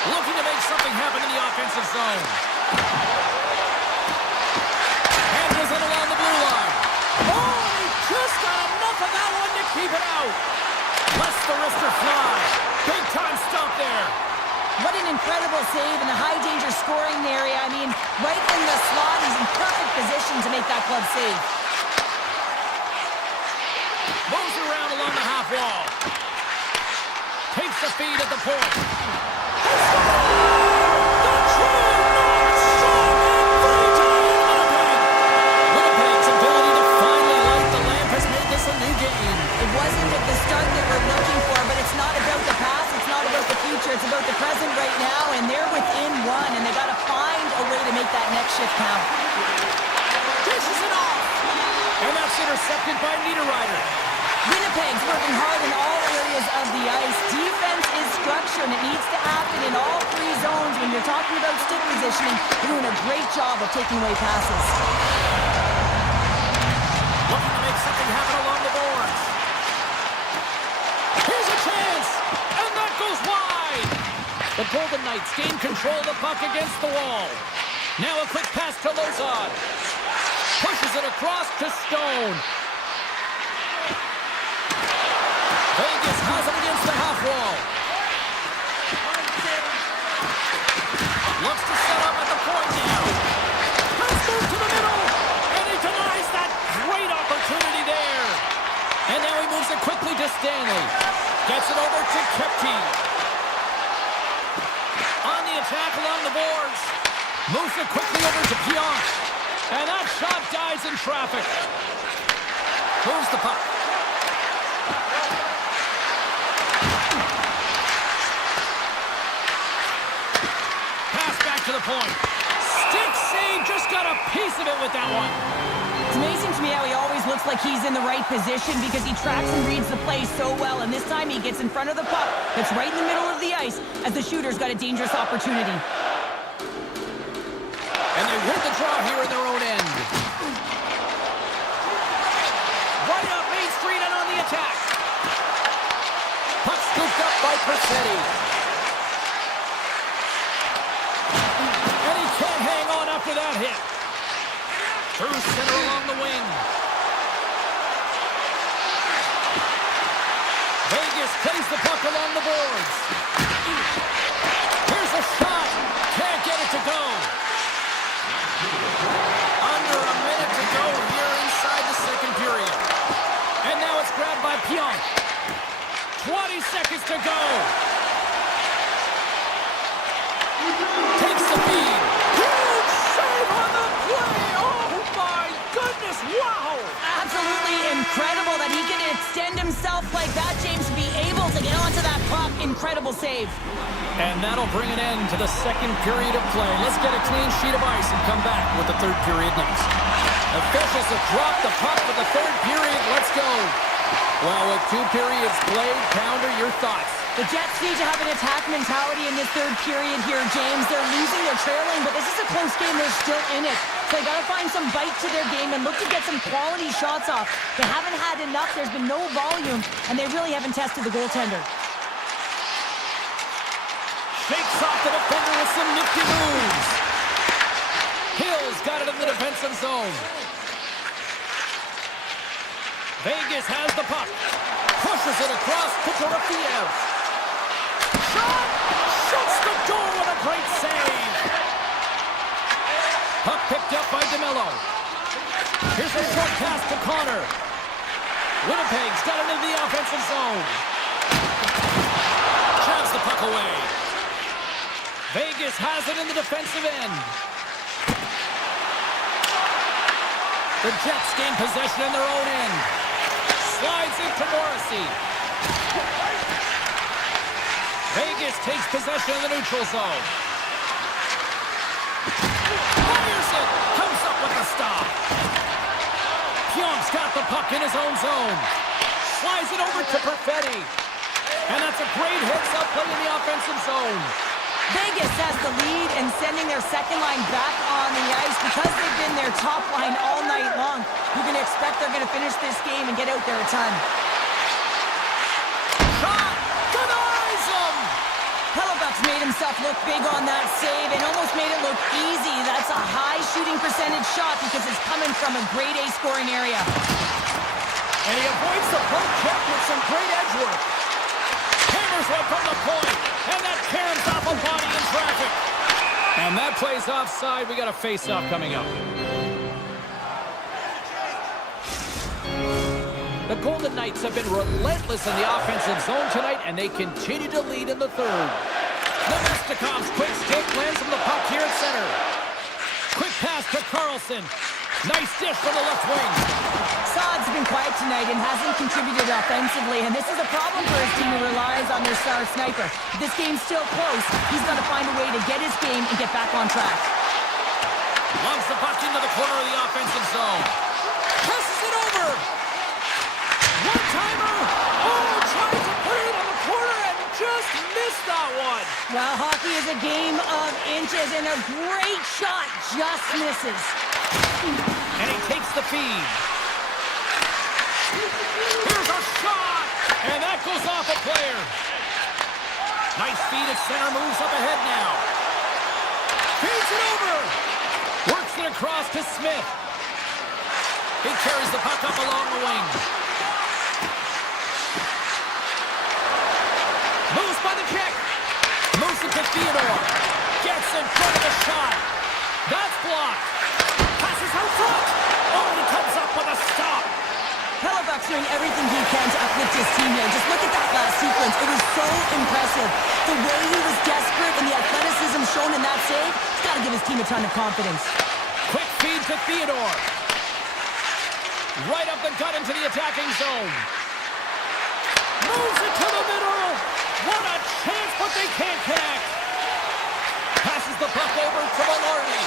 Looking to make something happen in the offensive zone. Handles it along the blue line. Oh, he just got enough of that one to keep it out. Lets the wrister fly. Big time stop there. What an incredible save in the high-danger scoring area. I mean, right in the slot, he's in perfect position to make that club save. Moves around along the half wall. Takes the feed at the point. Winnipeg's ability to finally light the lamp has made this a new game. It wasn't at the start that we're looking for, but it's not about the past, it's not about the future, it's about the present right now, and they're within one, and they got to find a way to make that next shift count. Dishes it off. And that's intercepted by Niederreiter. Winnipeg's working hard in all areas of the ice. Defense is structure, and it needs to happen in all three zones. When you're talking about stick positioning, they're doing a great job of taking away passes. Looking to make something happen along the boards. Here's a chance, and that goes wide. The Golden Knights gain control of the puck against the wall. Now a quick pass to Lozon. Pushes it across to Stone. Vegas has it against the half wall. Looks to set up at the point now. Let's move to the middle. And he denies that great opportunity there. And now he moves it quickly to Stanley. Gets it over to Kepke. On the attack along the boards. Moves it quickly over to Pionk. And that shot dies in traffic. Moves the puck. To the point. Stick save, just got a piece of it with that one. It's amazing to me how he always looks like he's in the right position because he tracks and reads the play so well, and this time he gets in front of the puck that's right in the middle of the ice as the shooter's got a dangerous opportunity. And they win the draw here in their own end. Right up Main Street and on the attack. Puck scooped up by Persetti. After that hit. Through center along the wing. Vegas plays the puck along the boards. Here's a shot. Can't get it to go. Under a minute to go here inside the second period. And now it's grabbed by Pionk. Wow! Absolutely incredible that he can extend himself like that, James, to be able to get onto that puck. Incredible save. And that'll bring an end to the second period of play. Let's get a clean sheet of ice and come back with the third period next. Officials have dropped the puck for the third period. Let's go. Well, with 2 periods played, Pounder, your thoughts? The Jets need to have an attack mentality in this third period here, James. They're losing, they're trailing, but this is a close game. They're still in it. So they got to find some bite to their game and look to get some quality shots off. They haven't had enough. There's been no volume, and they really haven't tested the goaltender. Shakes off the defender with some nifty moves. Hill's got it in the defensive zone. Vegas has the puck. Pushes it across to Dorofiev. Shot! Shoots the goal with a great save. Puck picked up by DeMello. Here's a short pass to Connor. Winnipeg's got it in the offensive zone. Jabs the puck away. Vegas has it in the defensive end. The Jets gain possession in their own end. Slides into Morrissey. Vegas takes possession in the neutral zone. Fires it. Comes up with a stop. Pionk's got the puck in his own zone. Slides it over to Perfetti. And that's a great heads-up play in the offensive zone. Vegas has the lead and sending their second line back on the ice because they've been their top line all night long. You can expect they're going to finish this game and get out there a ton. Shot! Denies him! Hellebuck's made himself look big on that save and almost made it look easy. That's a high shooting percentage shot because it's coming from a grade A scoring area. And he avoids the poke check with some great edge work. Hammers one from the point, and that caroms off a body in traffic. And that plays offside. We got a face-off coming up. The Golden Knights have been relentless in the offensive zone tonight, and they continue to lead in the third. Levistikov's quick stick lands him the puck here at center. Quick pass to Carlson. Nice dish from the left wing. Saad's been quiet tonight and hasn't contributed offensively, and this is a problem for his team who relies on their star sniper. If this game's still close, he's got to find a way to get his game and get back on track. Lungs the puck into the corner of the offensive zone. Passes it over. One-timer. Oh, tries to put it on the corner and just missed that one. Well, hockey is a game of inches, and a great shot just misses. And he takes the feed. Here's a shot! And that goes off a player. Nice feed at center, moves up ahead now. Feeds it over. Works it across to Smith. He carries the puck up along the wing. Moves by the kick. Moves it to Theodore. Gets in front of the shot. That's blocked. Passes out front. Oh, he comes up with a stop. Hellebuck's doing everything he can to uplift his team here. Just look at that last sequence. It was so impressive. The way he was desperate and the athleticism shown in that save, he's got to give his team a ton of confidence. Quick feed to Theodore. Right up the gut into the attacking zone. Moves it to the middle. What a chance, but they can't connect. Passes the puck over to Velarde.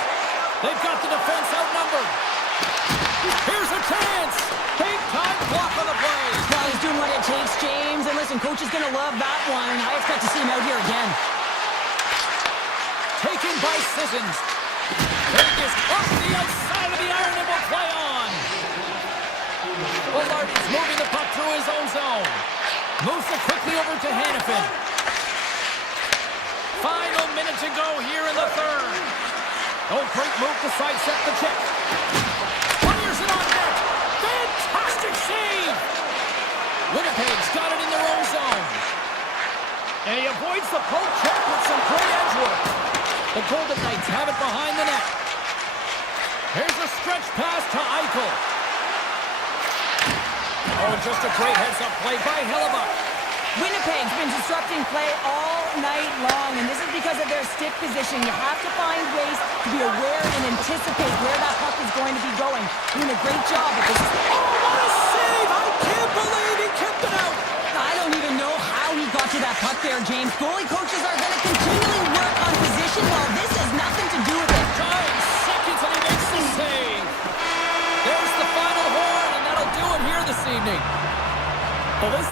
They've got the defense outnumbered. Here's a chance. Big time block on the play. Well, he's doing what it takes, James. And listen, coach is going to love that one. I expect to see him out here again. Taken by Sissons. Vegas off the outside of the iron and will play on. Velarde's moving the puck through his own zone. Moves it quickly over to Hannafin. Final minute to go here in the third. Oh, great move to sidestep the check. Fires it on net. Fantastic save. Winnipeg's got it in their own zone. And he avoids the poke check with some great edge work. The Golden Knights have it behind the net. Here's a stretch pass to Eichel. Oh, just a great heads-up play by Hellebuck. Winnipeg's been disrupting play all night long, and this is because of their stick position. You have to find ways to be aware and anticipate where that puck is going to be going. Doing a great job, but this is... Oh, what a save! I can't believe he kept it out! I don't even know how he got to that puck there, James. Goalie coaches are going to continually work on position while this has nothing to do with it. 5 seconds and he makes the save. There's the final horn, and that'll do it here this evening. Well, this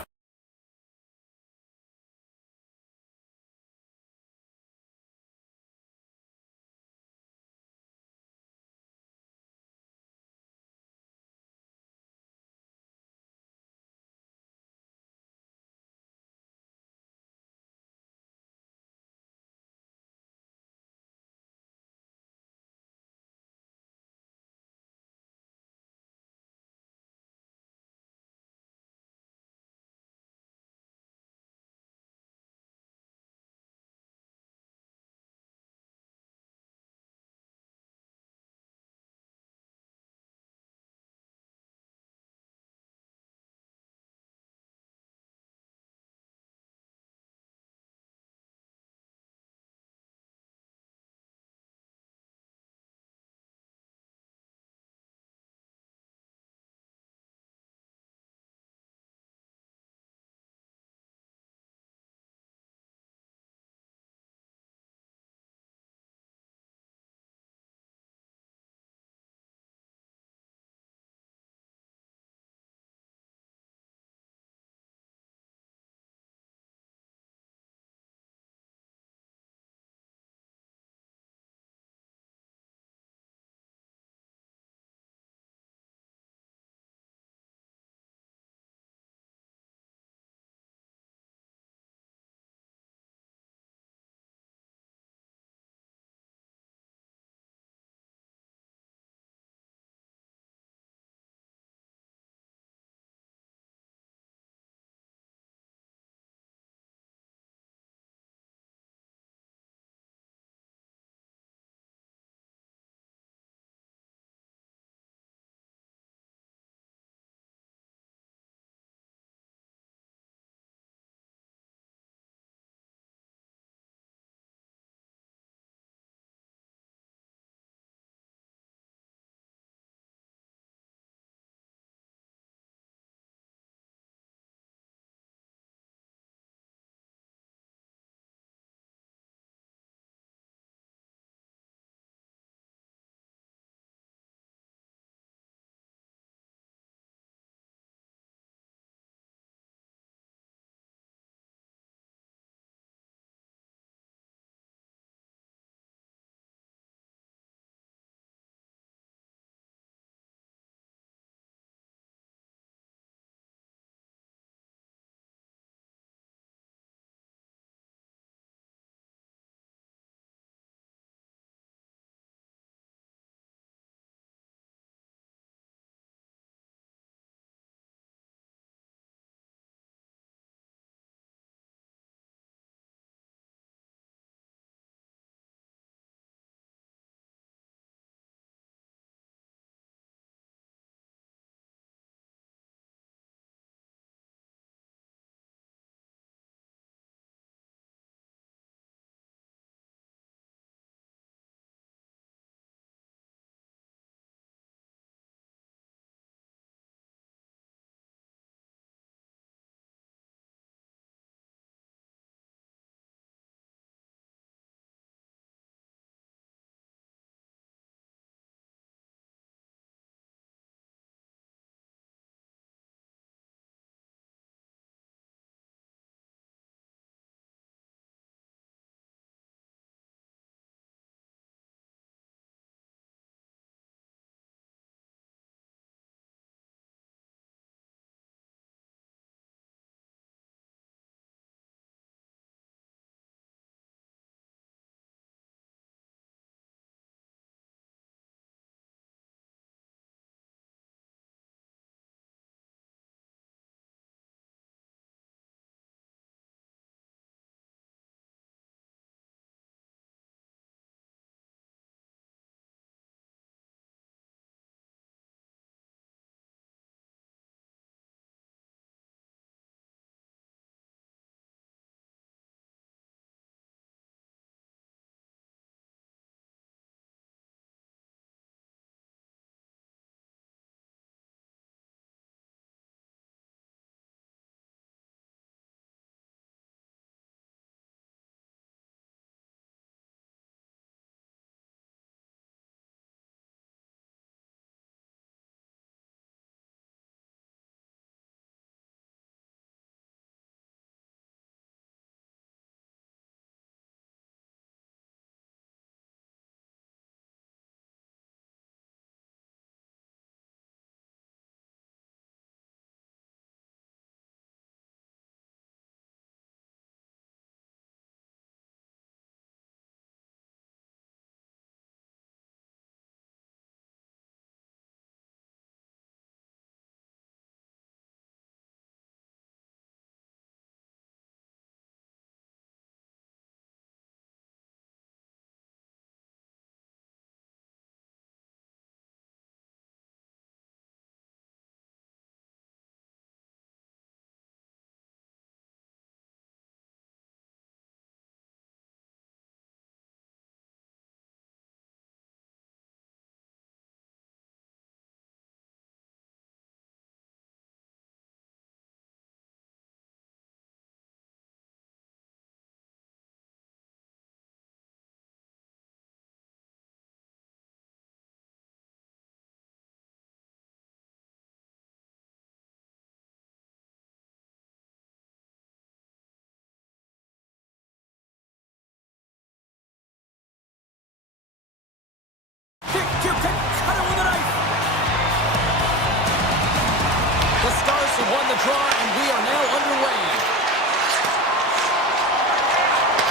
have won the draw, and we are now underway.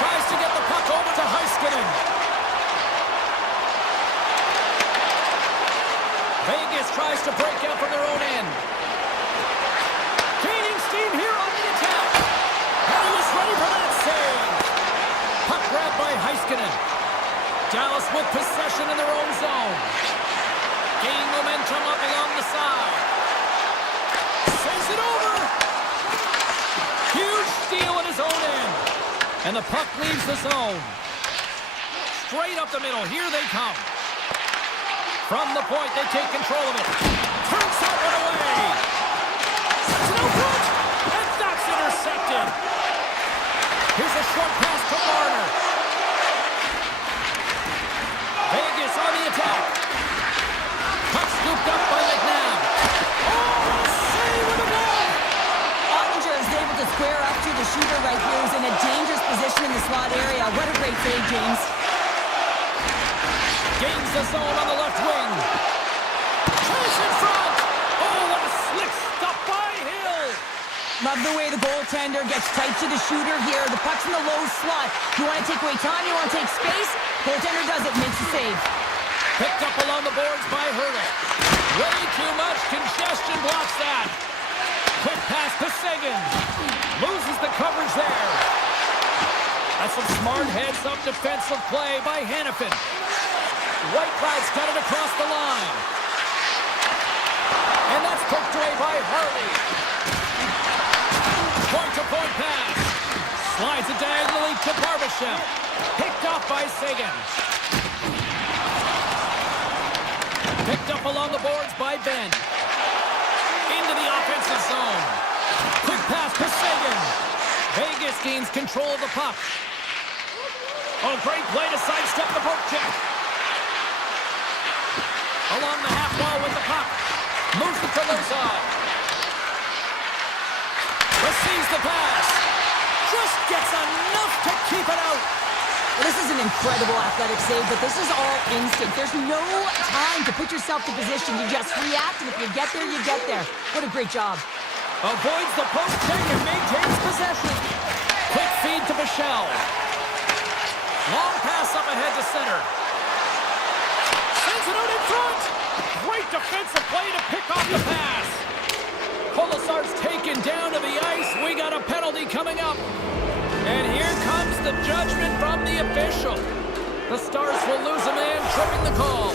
Tries to get the puck over to Heiskanen. Vegas tries to break out from their own end. Gaining steam here on the attack. And he was ready for that save. Puck grabbed by Heiskanen. Dallas with possession in their own zone. Gaining momentum up along the side. Sends it over. Huge steal at his own end. And the puck leaves the zone. Straight up the middle. Here they come. From the point, they take control of it. Turns that one away. Sends it out front. And that's intercepted. Here's a short pass to Marner. Vegas on the attack. Puck scooped up by McNabb. Oh, save with a glove. Ottinger is able to square up to the shooter right here, who's in a dangerous position in the slot area. What a great save, James. Gains the zone on the left wing. Chase in front. Oh, what a slick stop by Hill. Love the way the goaltender gets tight to the shooter here. The puck's in the low slot. You want to take away time, you want to take space. Goaltender does it, makes the save. Picked up along the boards by Hurdle. Way too much congestion blocks that. Quick pass to Sagan. Loses the coverage there. That's some smart heads-up defensive play by Hannafin. Whitecloud's got it across the line. And that's poked away by Harley. Point-to-point pass. Slides it diagonally to Barbashev. Picked off by Sagan. Picked up along the boards by Ben. Into the offensive zone. Quick pass to Sagan. Vegas gains control of the puck. Oh, great play to sidestep the poke check. Along the half wall with the puck. Moves it to Lozon. Receives the pass. Just gets enough to keep it out. Well, this is an incredible athletic save, but this is all instinct. There's no time to put yourself to position. You just react, and if you get there, you get there. What a great job. Avoids the post check and maintains possession. Quick feed to Michel. Long pass up ahead to center. Sends it out in front. Great defensive play to pick off the pass. Colasar's taken down to the ice. We got a penalty coming up. And here comes the judgment from the official. The Stars will lose a man, tripping the call.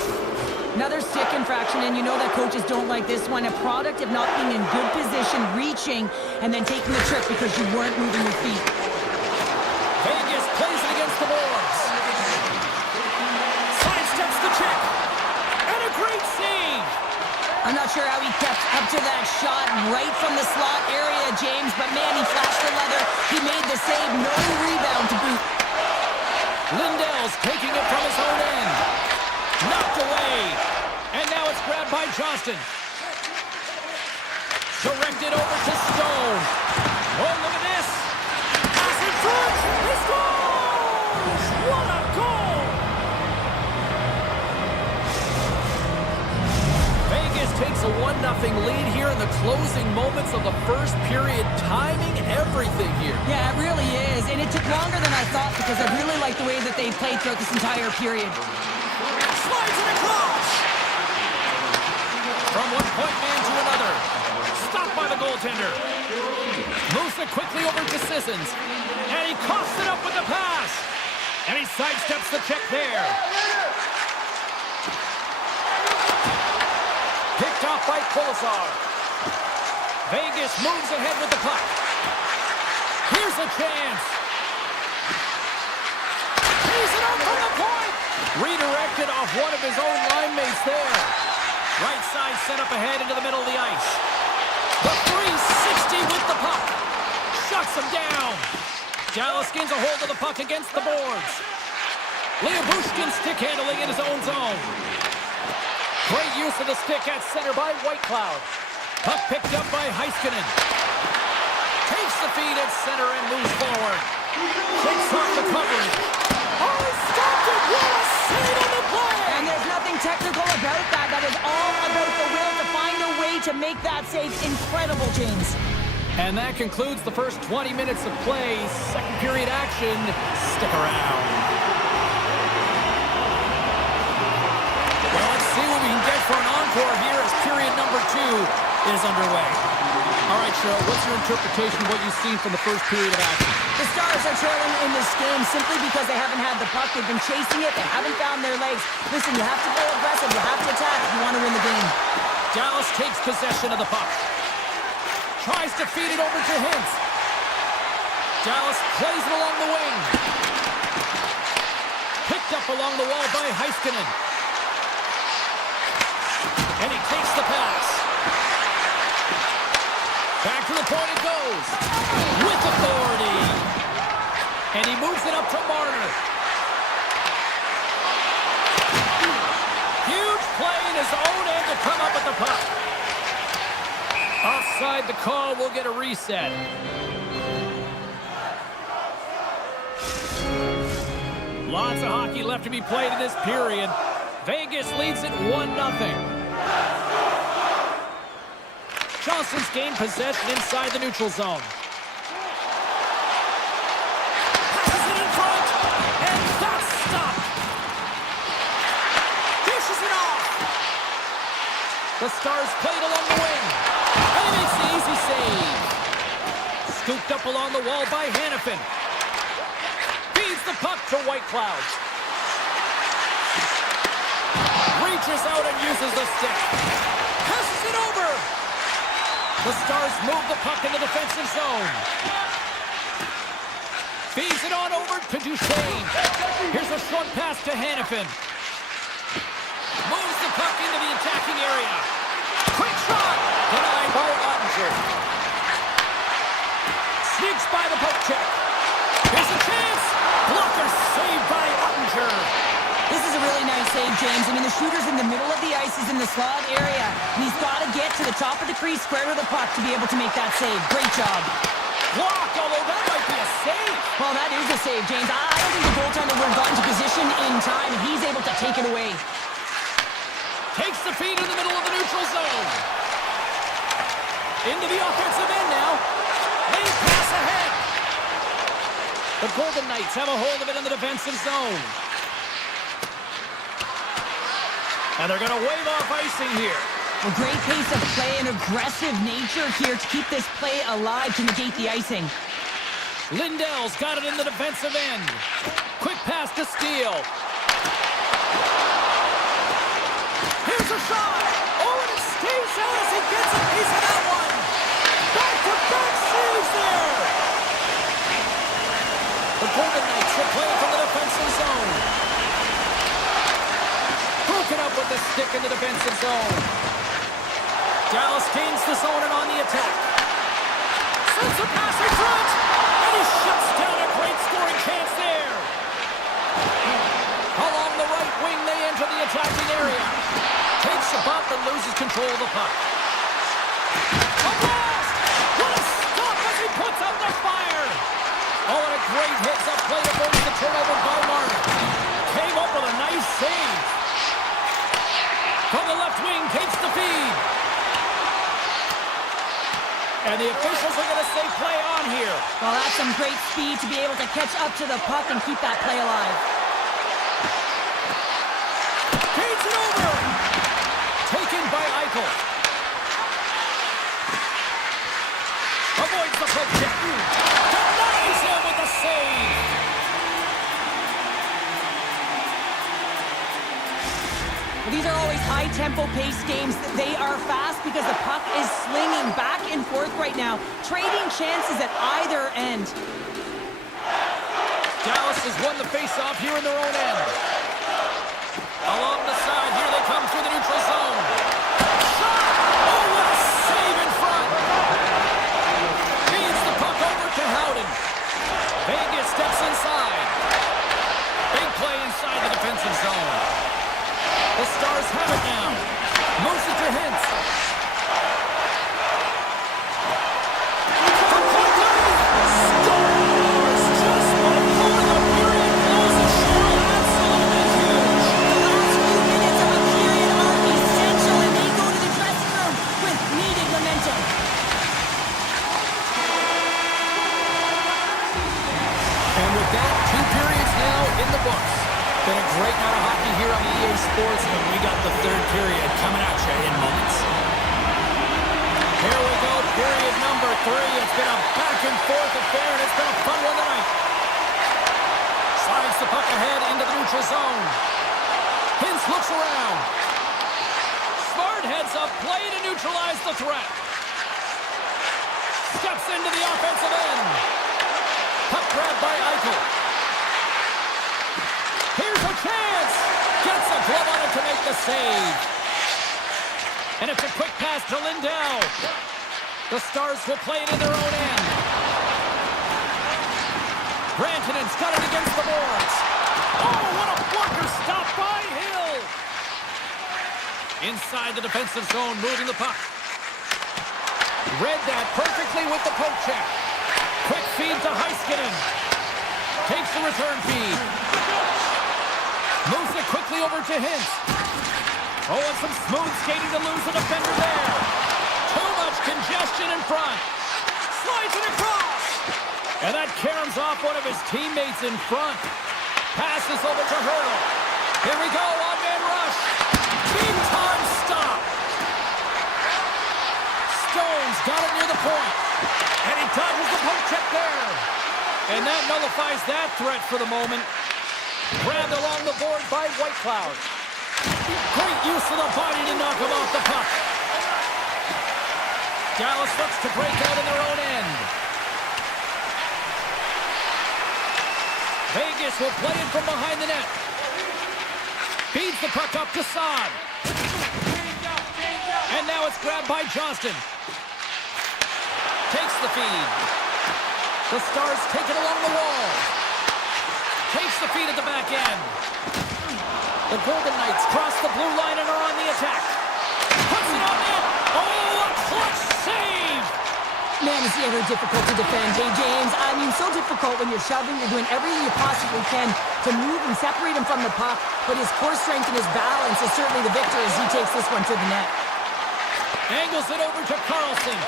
Another stick infraction, and you know that coaches don't like this one. A product of not being in good position, reaching, and then taking the trip because you weren't moving your feet. Vegas plays it against the boards. Sidesteps the check. And a great save. I'm not sure how he kept up to that shot right from the slot area, James, but man, he flashed the leather. He made the save, no rebound to boot. Lindell's taking it from his own end. Knocked away. And now it's grabbed by Johnston. Directed over to Stone. Oh, look at this. Pass in front. He scores! What a goal! Vegas takes a 1-0 lead here in the closing moments of the first period. Timing everything here. Yeah, it really is, and it took longer than I thought because I really like the way that they played throughout this entire period. Slides it across. From one point man to another. Stopped by the goaltender. Moves it quickly over to Sissons. And he coughs it up with the pass. And he sidesteps the check there. Picked off by Colasar. Vegas moves ahead with the puck. Here's a chance. He's it up from the point. Redirected off one of his own line mates there. Right side set up ahead into the middle of the ice. The 360 with the puck. Shuts him down. Dallas gains a hold of the puck against the boards. Leobushkin stick handling in his own zone. Great use of the stick at center by Whitecloud. Puck picked up by Heiskanen. Takes the feed at center and moves forward. Shakes off the coverage. Oh, he stopped it! What a save on the play! And there's nothing technical about that. That is all about the will to find a way to make that save. Incredible, James. And that concludes the first 20 minutes of play. Second period action. Stick around. Well, let's see what we can get for an encore here as period number 2 is underway. All right, Cheryl, what's your interpretation of what you've seen from the first period of action? The Stars are trailing in this game simply because they haven't had the puck. They've been chasing it. They haven't found their legs. Listen, you have to play aggressive. You have to attack if you want to win the game. Dallas takes possession of the puck. Tries to feed it over to Hintz. Dallas plays it along the wing. Picked up along the wall by Heiskanen. And he takes the pass. Back to the point it goes. With authority. And he moves it up to Marner. Huge play in his own end to come up with the puck. Offside the call, we'll get a reset. Lots of hockey left to be played in this period. Vegas leads it 1-0. Johnson's gained possession inside the neutral zone. Passes it in front, and that's stopped. Dishes it off. The Stars played along the wing, and he makes the easy save. Scooped up along the wall by Hannafin. Feeds the puck to Whitecloud. Reaches out and uses the stick. Passes it over. The Stars move the puck in the defensive zone. Feeds it on over to Duchesne. Here's a short pass to Hannafin. Moves the puck into the attacking area. Quick shot! Denied by Ottinger. Sneaks by the poke check. Here's a chance! Blocker saved by Ottinger. This is a really nice save, James. I mean, the shooter's in the middle of the ice. He's in the slot area. And he's got to get to the top of the crease, square to the puck to be able to make that save. Great job. Blocked, although that might be a save. Well, that is a save, James. I don't think the goaltender would have gotten to position in time, and he's able to take it away. Takes the feed in the middle of the neutral zone. Into the offensive end now. Lead pass ahead. The Golden Knights have a hold of it in the defensive zone. And they're going to wave off icing here. A great pace of play and aggressive nature here to keep this play alive to negate the icing. Lindell's got it in the defensive end. Quick pass to Steele. Here's a shot. Oh, and it stays out as he gets a piece of that one. Back-to-back saves there. The Golden Knights are playing from the defensive zone. Broken up with the stick in the defensive zone. Dallas gains the zone and on the attack. Sends a pass in front. And he shuts down a great scoring chance there. Along the right wing, they enter the attacking area. Takes a bump and loses control of the puck. A blast! What a stop as he puts out the fire! Oh, and a great hits-up play to force the turnover by Marner. Came up with a nice save. From the left wing, takes the feed. And the officials are going to say play on here. Well, that's some great speed to be able to catch up to the puck and keep that play alive. Feeds it over. Taken by Eichel. Avoids the poke check. Denies him with the save. These are always high-tempo pace games. They are fast because the puck is slinging back and forth right now, trading chances at either end. Dallas has won the face-off here in their own end. Along the side, here they come through the neutral zone. Shot! Oh, what a save in front! Feeds the puck over to Howden. Vegas steps inside. Big play inside the defensive zone. The Stars have it now. Moves it to Hintz. For Clinton! Stars just before the period closes. Cheryl, absolutely huge. third period coming at you in moments. Here we go, period number 3. It's been a back-and-forth affair, and it's been a fun one tonight. Slides the puck ahead into the neutral zone. Hintz looks around. Smart heads up, play to neutralize the threat. Steps into the offensive end. Puck grabbed by Eichel. Here's a chance. Gets a glove on it to make the save. And it's a quick pass to Lindell. The Stars will play it in their own end. Rantanen's got it against the boards. Oh, what a blocker stop by Hill. Inside the defensive zone, moving the puck. Read that perfectly with the poke check. Quick feed to Heiskanen. Takes the return feed. Moves it quickly over to Hintz. Oh, and some smooth skating to lose the defender there. Too much congestion in front. Slides it across. And that caroms off one of his teammates in front. Passes over to Hurdle. Here we go, on-man rush. Big time stop. Stone's got it near the point. And he dodges the poke check there. And that nullifies that threat for the moment. Grabbed along the board by Whitecloud. Great use of the body to knock him off the puck. Dallas looks to break out in their own end. Vegas will play it from behind the net. Feeds the puck up to Saad. And now it's grabbed by Johnston. Takes the feed. The Stars take it along the wall. Takes the feed at the back end. The Golden Knights cross the blue line and are on the attack. Puts it on net. Oh, a clutch save! Man, is he ever difficult to defend, hey, James? I mean, so difficult when you're shoving, you're doing everything you possibly can to move and separate him from the puck, but his core strength and his balance is certainly the victor as he takes this one to the net. Angles it over to Carlson.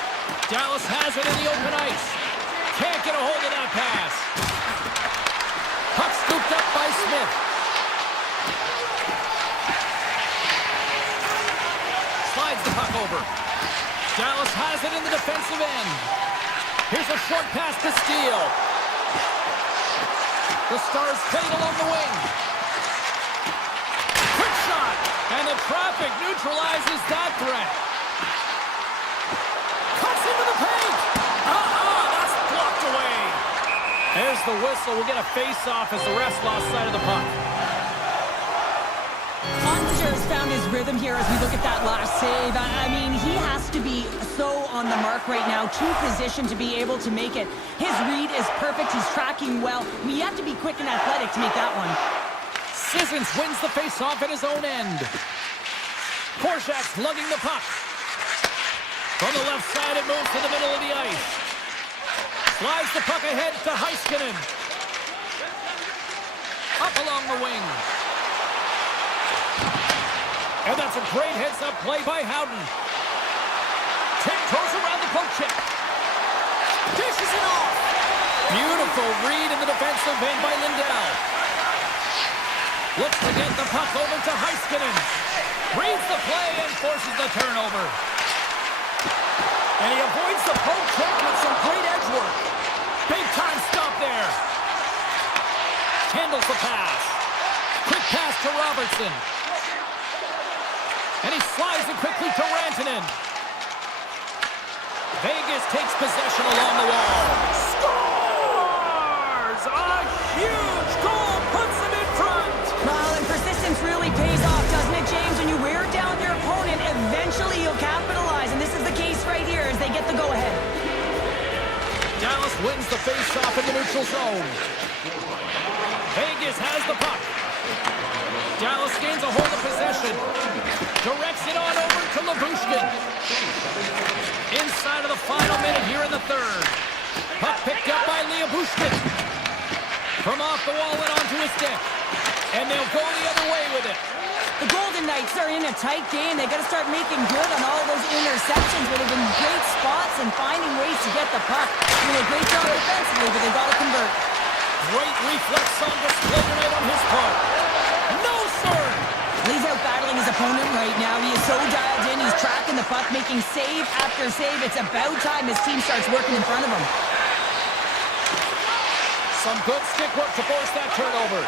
Dallas has it in the open ice. Can't get a hold of that pass. Puck scooped up by Smith. Slides the puck over. Dallas has it in the defensive end. Here's a short pass to Steele. The Stars played along the wing. Quick shot. And the traffic neutralizes that threat. Cuts into the paint. That's blocked away. There's the whistle. We'll get a face-off as the refs lost sight of the puck. Has found his rhythm here as we look at that last save. I mean, he has to be so on the mark right now, too positioned to be able to make it. His read is perfect. He's tracking well. I mean, you have to be quick and athletic to make that one. Sissons wins the face-off at his own end. Korshak's lugging the puck. From the left side, it moves to the middle of the ice. Slides the puck ahead to Heiskanen. Up along the wing. And that's a great heads-up play by Howden. Tiptoes around the poke check. Dishes it off. Beautiful read in the defensive end by Lindell. Looks to get the puck over to Heiskanen. Reads the play and forces the turnover. And he avoids the poke check with some great edge work. Big time stop there. Handles the pass. Quick pass to Robertson. And he slides it quickly to Rantanen. Vegas takes possession along the wall. Scores! A huge goal puts him in front! Well, and persistence really pays off, doesn't it, James? When you wear down your opponent, eventually you'll capitalize. And this is the case right here as they get the go-ahead. Dallas wins the face-off in the neutral zone. Vegas has the puck. Dallas gains a hold of possession. Directs it on over to Labushkin. Inside of the final minute here in the third. Puck picked up by Labushkin. From off the wall and onto his stick. And they'll go the other way with it. The Golden Knights are in a tight game. They got to start making good on all those interceptions where they've been great spots and finding ways to get the puck. Doing a great job defensively, but they got to convert. Great reflex on display tonight on his part. No, sir! Leaves out out-battling his opponent right now. He is so dialed in. He's tracking the puck, making save after save. It's about time his team starts working in front of him. Some good stick work to force that turnover.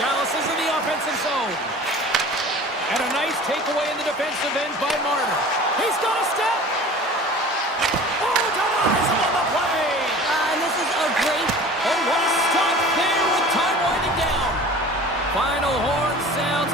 Dallas is in the offensive zone. And a nice takeaway in the defensive end by Marner. He's got a step. Oh, denies him on the play. And this is a great... Oh, what a stop there with time winding down. Final horn sounds.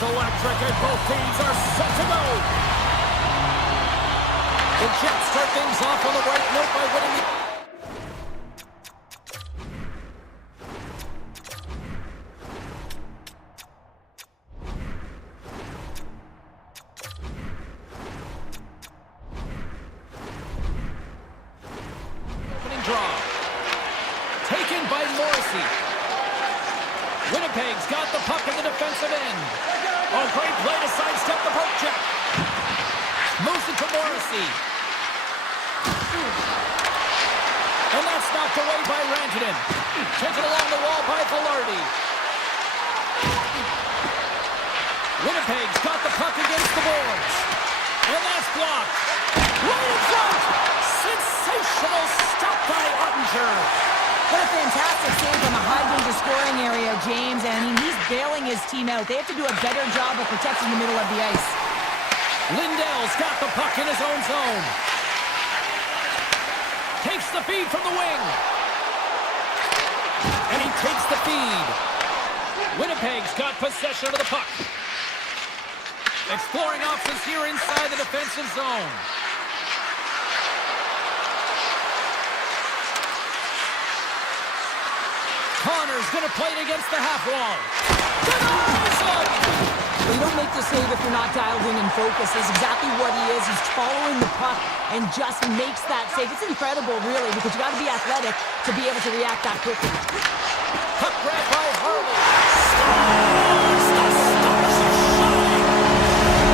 is electric, and both teams are set to go. The Jets start things off on the right note by winning the... Opening draw. Taken by Morrissey. Winnipeg's got the puck in the defensive end. Oh, great play to sidestep the poke check. Moves it to Morrissey. And that's knocked away by Rantanen. Taken along the wall by Velarde. Winnipeg's got the puck against the boards. And that's blocked. Right in front. Sensational stop by Ottinger. What a fantastic save from a high-danger scoring area, James. And I mean, he's bailing his team out. They have to do a better job of protecting the middle of the ice. Lindell's got the puck in his own zone. Takes the feed from the wing. And he takes the feed. Winnipeg's got possession of the puck. Exploring options here inside the defensive zone. Connor's going to play it against the half wall. Denies him! Well, you don't make the save if you're not dialed in and focused. That's exactly what he is. He's following the puck and just makes that save. It's incredible, really, because you got to be athletic to be able to react that quickly. Puck grab by Harley. Stars! The Stars are shining!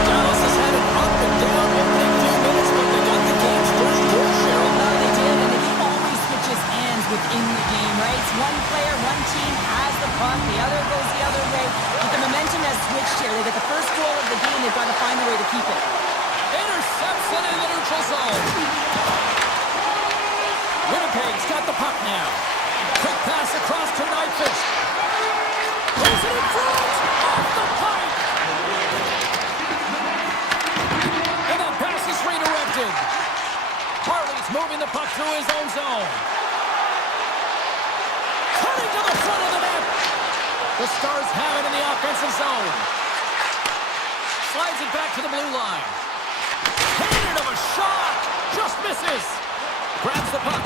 Dallas has had an up and down opening 2 minutes, but they got the game's first goal, Cheryl. They did, and the game always switches hands within the game, right? It's one player, one team has the puck, the other goes the other way. But the momentum has switched here. They get the first goal of the game, they've got to find a way to keep it. Intercepts it in the neutral zone. Winnipeg's got the puck now. Quick pass across to Nyquist. Goes it in front! Off the pipe! And that pass is redirected. Harley's moving the puck through his own zone. Cutting to the front of the net. The Stars have it in the offensive zone. Slides it back to the blue line. Handed him a shot. Just misses. Grabs the puck.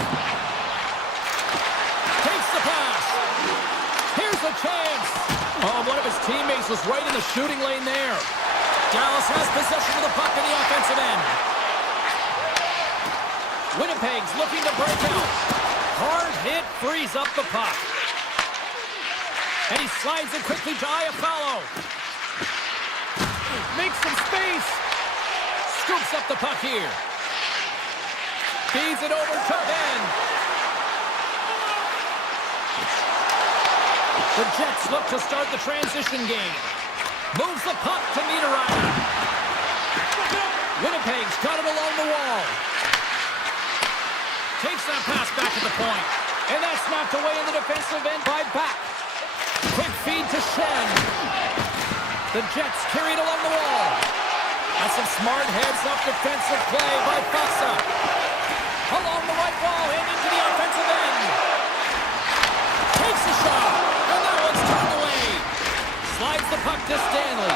Takes the pass. Here's the chance. Oh, one of his teammates was right in the shooting lane there. Dallas has possession of the puck in the offensive end. Winnipeg's looking to break out. Hard hit frees up the puck. And he slides it quickly to Iafallo. Makes some space. Scoops up the puck here. Feeds it over to Ben. The Jets look to start the transition game. Moves the puck to Niederreiter. Winnipeg's got it along the wall. Takes that pass back to the point. And that's knocked away in the defensive end by Back. Quick feed to Shen. The Jets carry it along the wall. That's some smart heads-up defensive play by Foxa. Along the right wall and into the offensive end. Takes a shot. And that one's turned away. Slides the puck to Stanley.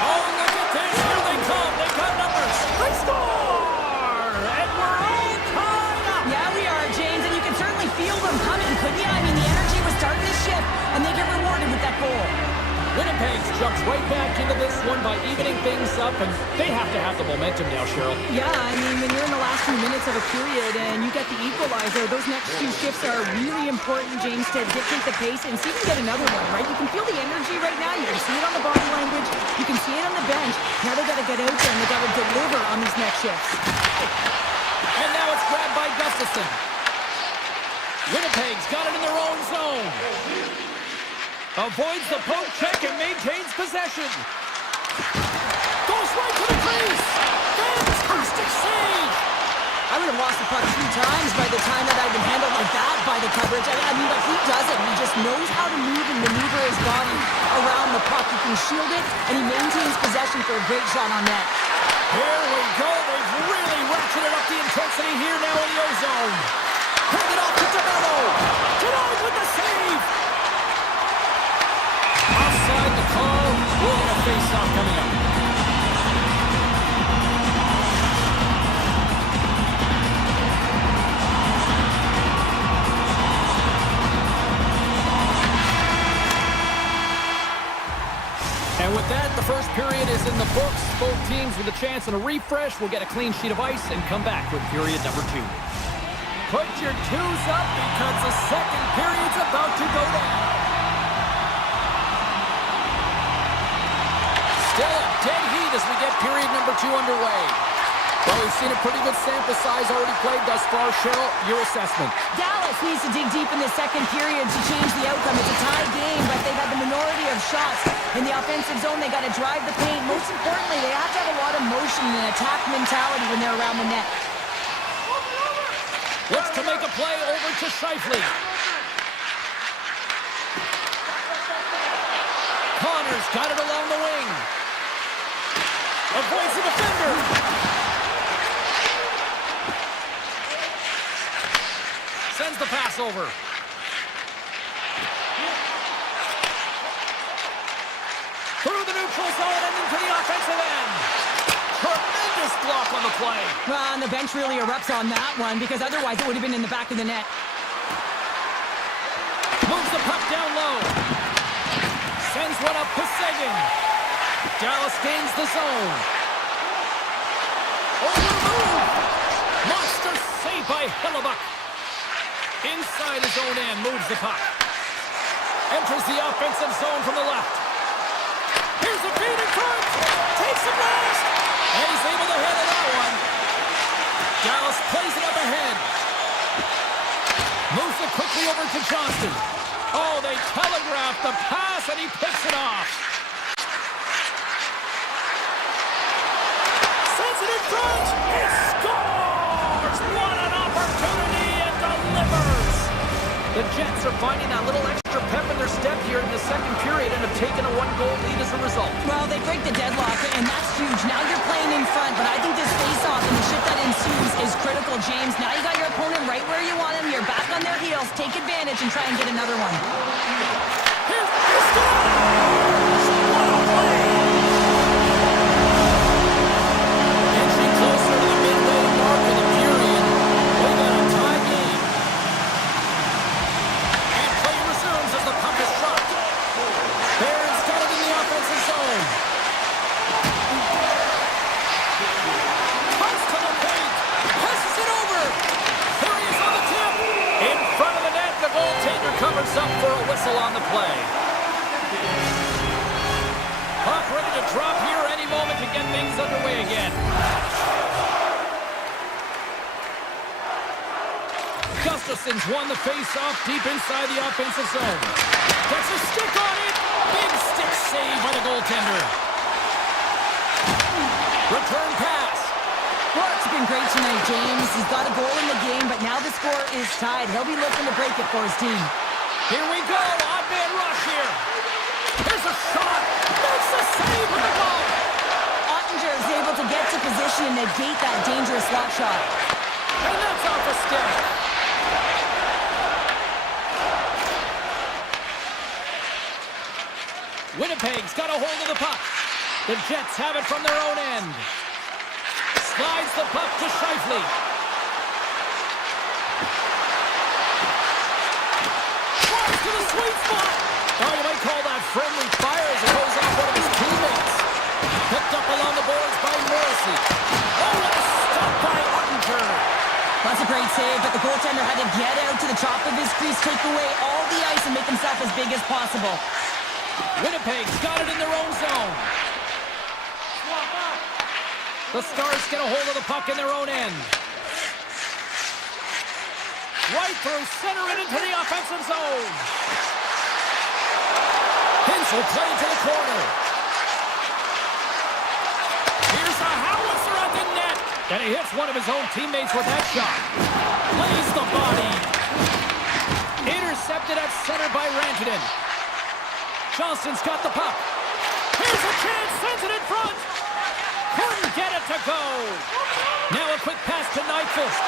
Oh, look at this. Here they come. They got numbers. They score! And we're all tied up. Yeah, we are, James, and you can certainly feel them coming, couldn't you? I mean, the energy was starting to shift, and they get rewarded with that goal. Winnipeg's jumps right back into this one by evening things up, and they have to have the momentum now, Cheryl. Yeah, I mean, when you're in the last few minutes of a period and you get the equalizer, those next few shifts are really important, James, to dictate the pace and see if you can get another one, right? You can feel the energy right now. You can see it on the body language. You can see it on the bench. Now they got to get out there and they got to deliver on these next shifts. And now it's grabbed by Gustafson. Winnipeg's got it in their own zone. Avoids the poke check and maintains possession. Goes right to the crease. Fantastic save. I would have lost the puck 3 times by the time that I'd been handled like that by the coverage. I mean, but he does it. He just knows how to move and maneuver his body around the puck. He can shield it, and he maintains possession for a great shot on net. Here we go. They've really ratcheted up the intensity here now in the O-zone. Hand it off to DeMello. Denied with the save. A face-off coming up. And with that, the first period is in the books. Both teams with a chance and a refresh will get a clean sheet of ice and come back with period number 2. Put your twos up because the second period's about to go down. Still a dead heat as we get period number 2 underway. Well, we've seen a pretty good sample size already played thus far. Cheryl, your assessment. Dallas needs to dig deep in the second period to change the outcome. It's a tie game, but they've had the minority of shots. In the offensive zone, they got to drive the paint. Most importantly, they have to have a lot of motion and attack mentality when they're around the net. Looks to make a play over to Shifley. Connors got it along the wing. Avoids the defender. Sends the pass over. Through the neutral zone and into the offensive end. Tremendous block on the play. Well, and the bench really erupts on that one because otherwise it would have been in the back of the net. Moves the puck down low. Sends one up to Sagan. Dallas gains the zone. Overmove. Monster save by Hellebuck. Inside his own end, moves the puck. Enters the offensive zone from the left. Here's the feed in front. Takes the blast. And he's able to handle that one. Dallas plays it up ahead. Moves it quickly over to Johnston. Oh, they telegraph the pass, and he picks it off. Sends it in front. He scores! What an opportunity, and delivers! The Jets are finding that little extra pep in their step here in the second period and have taken a one-goal lead as a result. Well, they break the deadlock, and that's huge. Now you're playing in front, but I think this face-off and the shift that ensues is critical, James. Now you got your opponent right where you want him. You're back on their heels. Take advantage and try and get another one. Here's the scores! What a play! Inching closer to the midway mark of the period. We've got a tie game. And play resumes as the puck is dropped. Barron's got it in the offensive zone. Cuts to the paint. Passes it over. There he is on the tip. In front of the net, the goaltender covers up for a whistle on the play. Puck ready to drop here any moment to get things underway again. Gustafson's won the face-off deep inside the offensive zone. Gets a stick on it. Big stick save by the goaltender. Return pass. Well, it's been great tonight, James. He's got a goal in the game, but now the score is tied. He'll be looking to break it for his team. Here we go. Odd man rush here. Here's a shot. Makes the save with the goal. Ottinger is able to get to position and negate that dangerous slot shot. And that's off the stick. Winnipeg's got a hold of the puck. The Jets have it from their own end. Slides the puck to Shifley. Flies to the sweet spot. Oh, you might call that friendly fire as it goes off one of his teammates. Picked up along the boards by Morrissey. Oh, what a stop by Ottinger. That's a great save, but the goaltender had to get out to the top of his crease, take away all the ice, and make himself as big as possible. Winnipeg's got it in their own zone. The Stars get a hold of the puck in their own end. Right through center and into the offensive zone. Hintz will play to the corner. Here's a howitzer at the net. And he hits one of his own teammates with that shot. Lays the body. Intercepted at center by Rantanen. Johnston's got the puck. Here's a chance, sends it in front. Couldn't get it to go. Now a quick pass to Nyquist.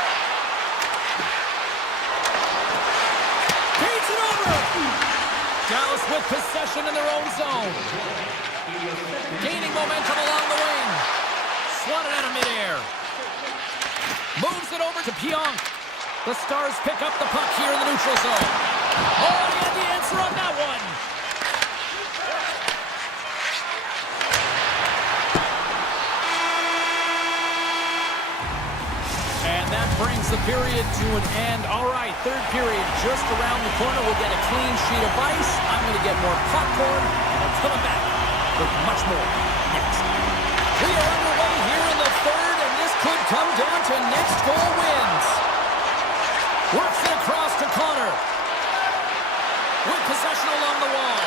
Beats it over. Dallas with possession in their own zone. Gaining momentum along the wing. Swatted out of midair. Moves it over to Pionk. The Stars pick up the puck here in the neutral zone. Oh, he had the answer on that one. And that brings the period to an end. All right, third period just around the corner. We'll get a clean sheet of ice. I'm going to get more popcorn, and I'm coming back with much more next. We are underway here in the third, and this could come down to next goal wins. Works it across to Connor. With possession along the wall.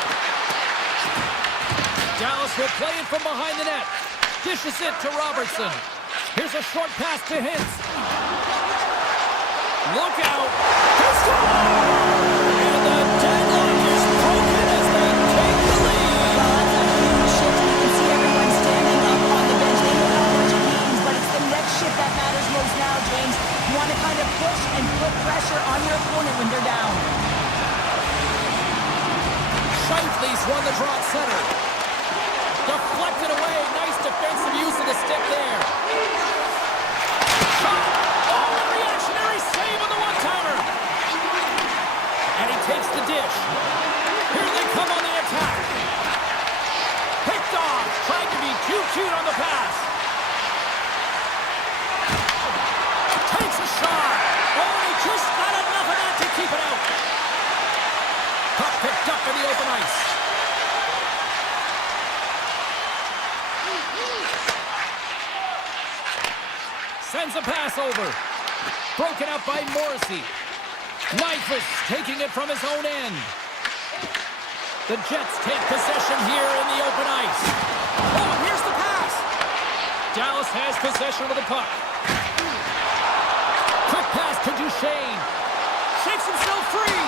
Dallas will play it from behind the net. Dishes it to Robertson. Here's a short pass to Hintz. Look out. They score! And the deadlock is broken as they take the lead. Well, that's a huge shift. You can see everyone standing up on the bench. They know how much it means, but it's the next shift that matters most now, James. You want to kind of push and put pressure on your opponent when they're down. Shifley's won the draw at center. Deflected away. Nice defensive use of the stick there. Shot. Oh, reactionary save on the one-timer. And he takes the dish. Here they come on the attack. Picked off. Tried to be too cute on the pass. Takes a shot. Oh, he just not enough of that to keep it out. Puck picked up in the open ice. Sends a pass over. Broken up by Morrissey. Nyquist taking it from his own end. The Jets take possession here in the open ice. Oh, and here's the pass. Dallas has possession of the puck. Quick pass to Duchesne. Shakes himself free.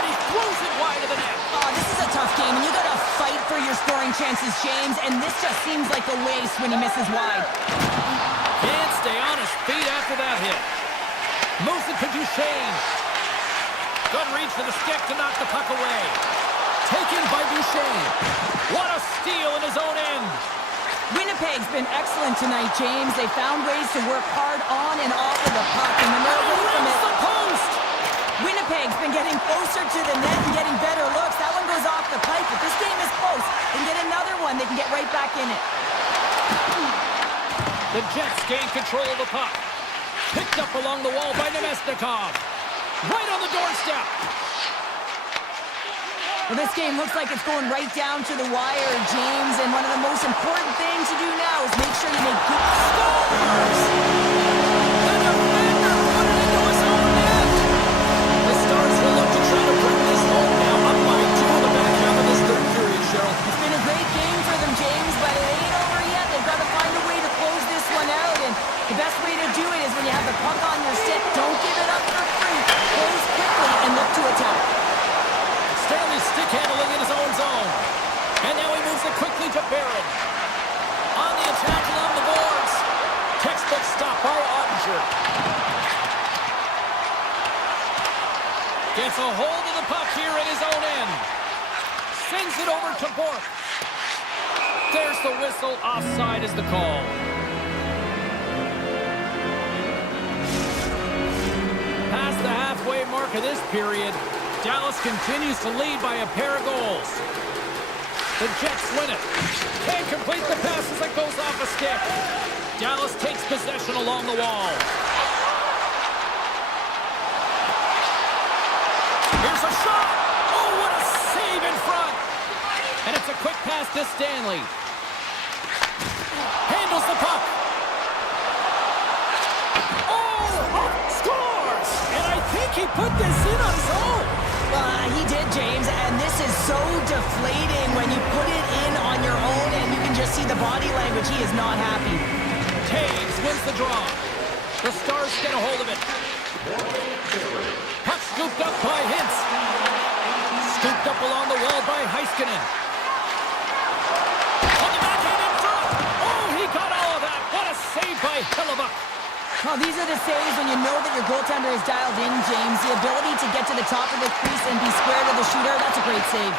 And he throws it wide of the net. Oh, this is a tough game, and you got to fight for your scoring chances, James, and this just seems like a waste when he misses wide. Can't stay on his feet after that hit. Moves it to Duchesne. Good reach for the stick to knock the puck away. Taken by Duchesne. What a steal in his own end. Winnipeg's been excellent tonight, James. They found ways to work hard on and off of the puck, and when they're away from it, the post. Winnipeg's been getting closer to the net and getting better looks. That one goes off the pipe. If this game is close, they can get another one. They can get right back in it. The Jets gain control of the puck. Picked up along the wall by Nemesnikov. Right on the doorstep. Well, this game looks like it's going right down to the wire, James, and one of the most important things to do now is make sure you make good scores. The defender put it into his own net. The Stars will look to try to bring this home now, up by 2 in the back half of this third period, Cheryl. It's been a great game for them, James, but it ain't over yet. They've got to find a way to close this one out, and the best way to do it is when you have the puck on your stick. Don't give it up for free. Close quickly and look to attack. Stanley stick handling in his own zone. And now he moves it quickly to Barron. On the attack along the boards. Textbook stop by Ottinger. Gets a hold of the puck here in his own end. Sends it over to Bork. There's the whistle. Offside is the call. Past the halfway mark of this period, Dallas continues to lead by a pair of goals. The Jets win it. Can't complete the pass as it goes off a stick. Dallas takes possession along the wall. Here's a shot. Oh, what a save in front. And it's a quick pass to Stanley. Handles the puck. Oh, scores! And I think he put this in on his own. He did, James, and this is so deflating when you put it in on your own and you can just see the body language. He is not happy. Taves wins the draw. The Stars get a hold of it. Puck scooped up by Hintz. Scooped up along the wall by Heiskanen. On the backhand in front. Oh, he got all of that. What a save by Hellebuck. Well, these are the saves when you know that your goaltender is dialed in, James. The ability to get to the top of the crease and be square to the shooter, that's a great save.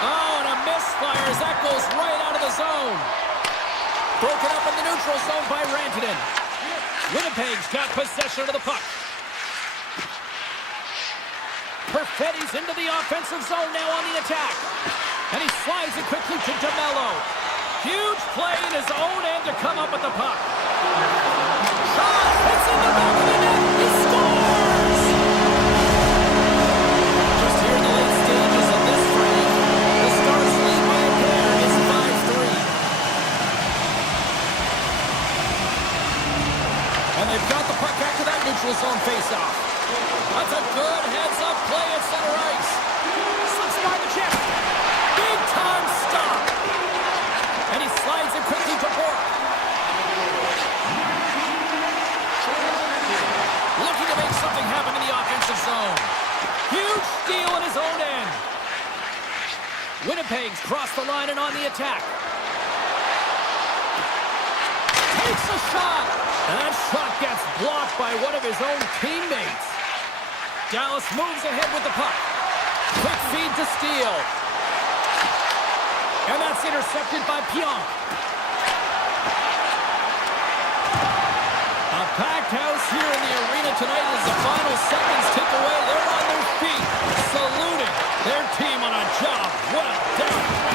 Oh, and a misfire as that goes right out of the zone. Broken up in the neutral zone by Rantanen. Winnipeg's got possession of the puck. Perfetti's into the offensive zone now on the attack. And he slides it quickly to DeMello. Huge play in his own end to come up with the puck. Shot! It's in the back of the net! He scores! Just here in the late stages of this frame, the Stars lead by a pair is 5-3. And they've got the puck back to that neutral zone faceoff. That's a good heads-up play at center ice. Slips by the chest. Big-time stop. And he slides it quickly to Bork. Looking to make something happen in the offensive zone. Huge steal in his own end. Winnipeg's crossed the line and on the attack. Takes a shot. And that shot gets blocked by one of his own teammates. Dallas moves ahead with the puck. Quick feed to Steele. And that's intercepted by Pionk. A packed house here in the arena tonight as the final seconds tick away. They're on their feet, saluting their team on a job well done.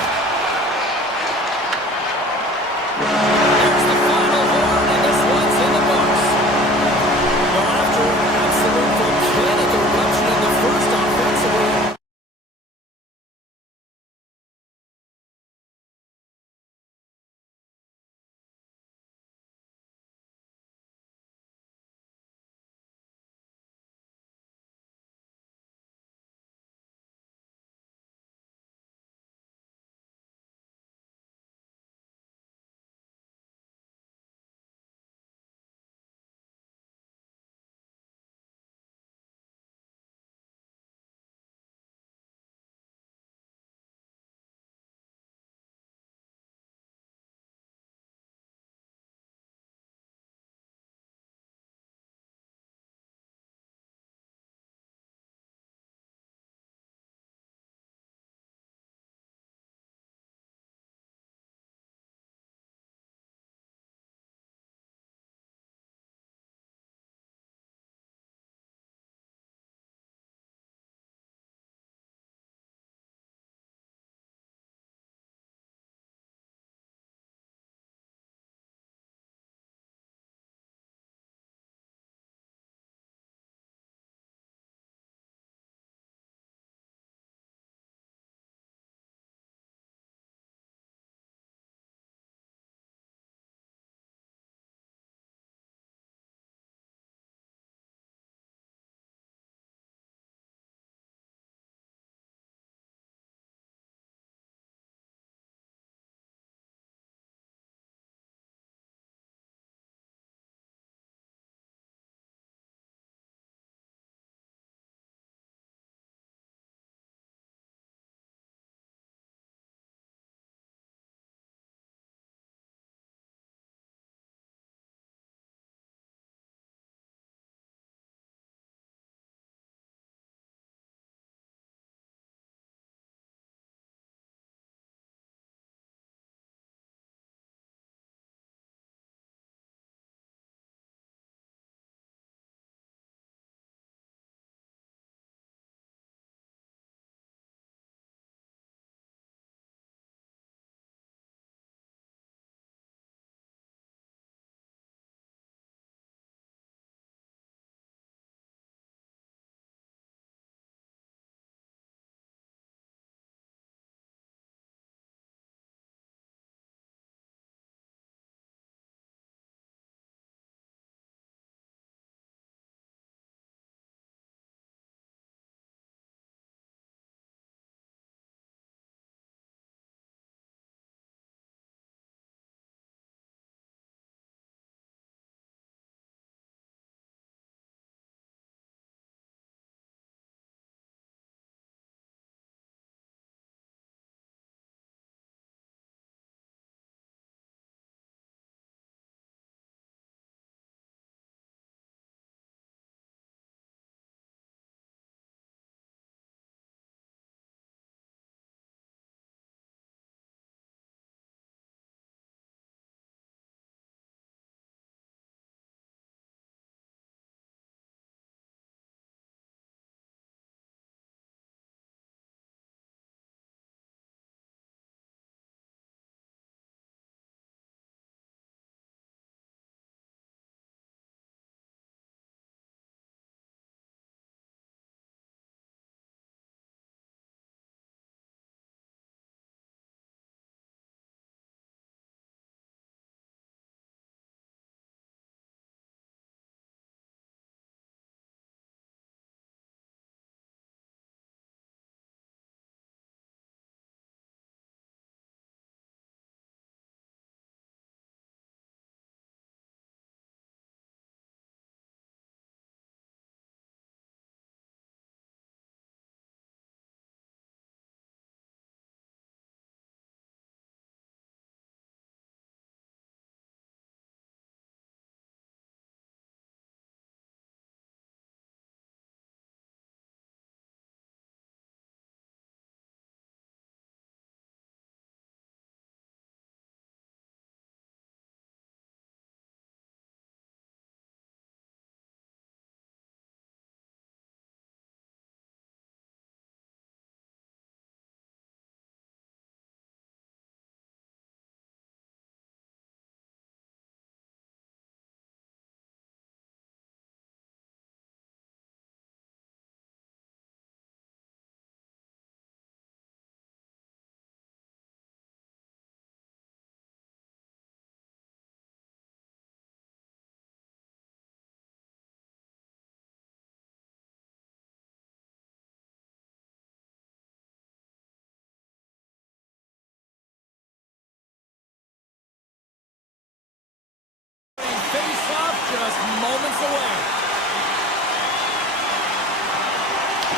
just moments away.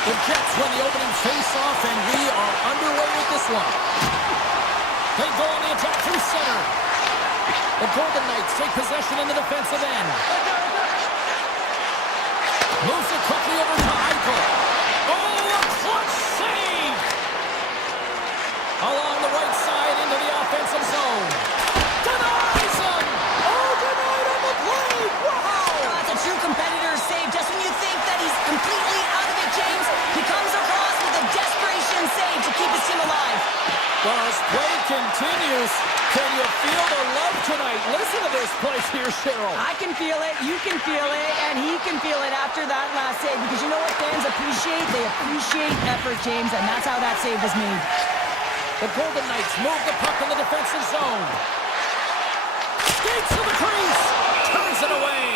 The Jets win the opening face-off, and we are underway with this one. They go on the attack through center. The Golden Knights take possession in the defensive end. Moves it quickly over to Eichel. Oh, a clutch save! Along the right side into the offensive zone. Denies him! Oh, denied on the play! Wow! That's a true competitor's save. Just when you think that he's completely out of it, James, he comes across with a desperation save to keep his team alive. Well, as play continues, can you feel the love tonight? Listen to this place here, Cheryl. I can feel it, you can feel it, and he can feel it after that last save. Because you know what fans appreciate? They appreciate effort, James, and that's how that save was made. The Golden Knights move the puck in the defensive zone. Skates to the crease. Turns it away.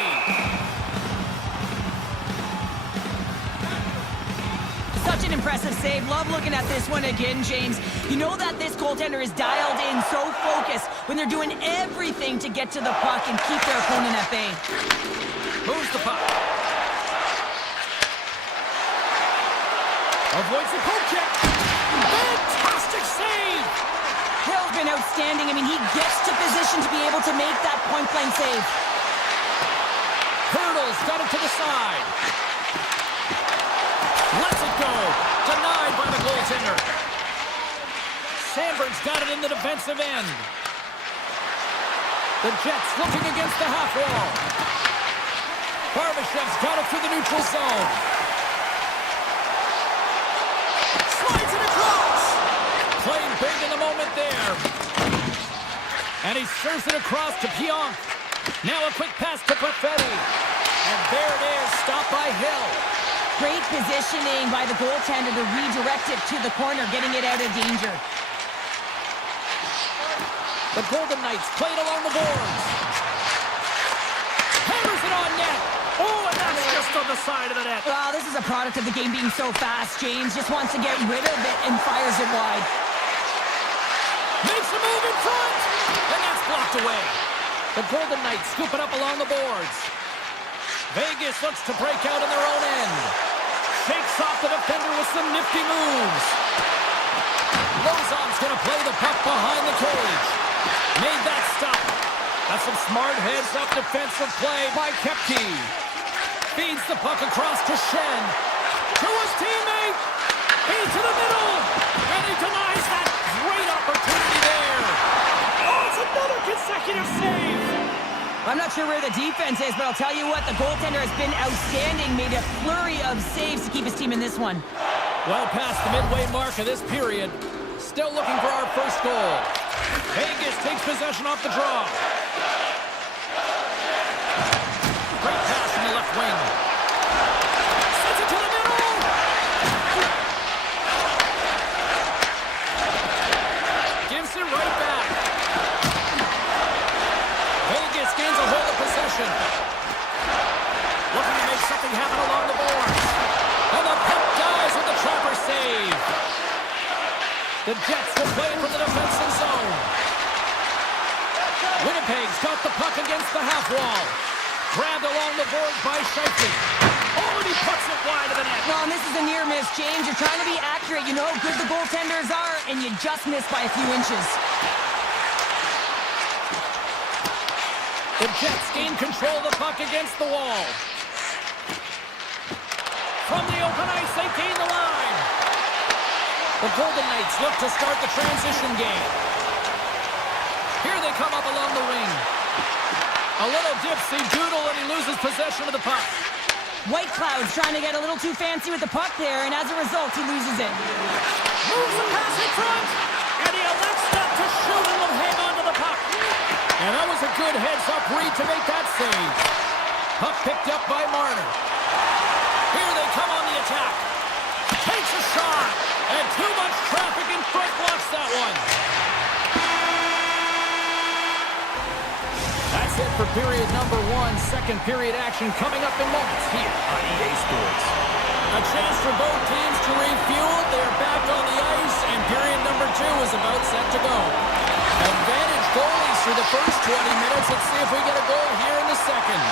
Such an impressive save. Love looking at this one again, James. You know that this goaltender is dialed in, so focused, when they're doing everything to get to the puck and keep their opponent at bay. Moves the puck. Avoids the poke check. Fantastic save! Hill's been outstanding. I mean, he gets to position to be able to make that point-blank save. Hurdles got it to the side. Lets it go. Denied by the goaltender. Sandberg's got it in the defensive end. The Jets looking against the half wall. Barbashev's got it through the neutral zone. Slides it across. Playing big in the moment there. And he serves it across to Pionk. Now a quick pass to Perfetti. And there it is, stopped by Hill. Great positioning by the goaltender to redirect it to the corner, getting it out of danger. The Golden Knights played along the boards. Hammers it on net. Oh, and that's just on the side of the net. Wow, this is a product of the game being so fast. James just wants to get rid of it and fires it wide. Makes a move in front. And that's blocked away. The Golden Knights scoop it up along the boards. Vegas looks to break out in their own end. Shakes off the defender with some nifty moves. Lozon's going to play the puck behind the cage. Made that stop. That's some smart heads-up defensive play by Kepke. Feeds the puck across to Shen. To his teammate. Into the middle. And he denies that great opportunity there. Oh, it's another consecutive save. I'm not sure where the defense is, but I'll tell you what, the goaltender has been outstanding, made a flurry of saves to keep his team in this one. Well past the midway mark of this period. Still looking for our first goal. Vegas takes possession off the draw. Great pass from the left wing. Sends it to the middle. Gives it right back. Vegas gains a hold of possession. Looking to make something happen along the boards. And the puck dies with the trapper save. The Jets will play it from the defensive zone. Winnipeg's got the puck against the half wall. Grabbed along the boards by Scheifele. Oh, and he puts it wide of the net. Well, and this is a near miss, James. You're trying to be accurate. You know how good the goaltenders are, and you just miss by a few inches. The Jets gain control of the puck against the wall. From the open ice, they gain the line. The Golden Knights look to start the transition game. Here they come up along the wing. A little dipsy doodle and he loses possession of the puck. White Cloud's trying to get a little too fancy with the puck there, and as a result, he loses it. Moves the pass in front, and he elects not to shoot and will hang on to the puck. And that was a good heads-up read to make that save. Puck picked up by Marner. Here they come on the attack. Takes a shot, and too much traffic in front blocks that one. That's it for period number one. Second period action coming up in moments here on EA Sports. A chance for both teams to refuel. They're back on the ice, and period number two is about set to go. Advantage goalies for the first 20 minutes. Let's see if we get a goal here in the second.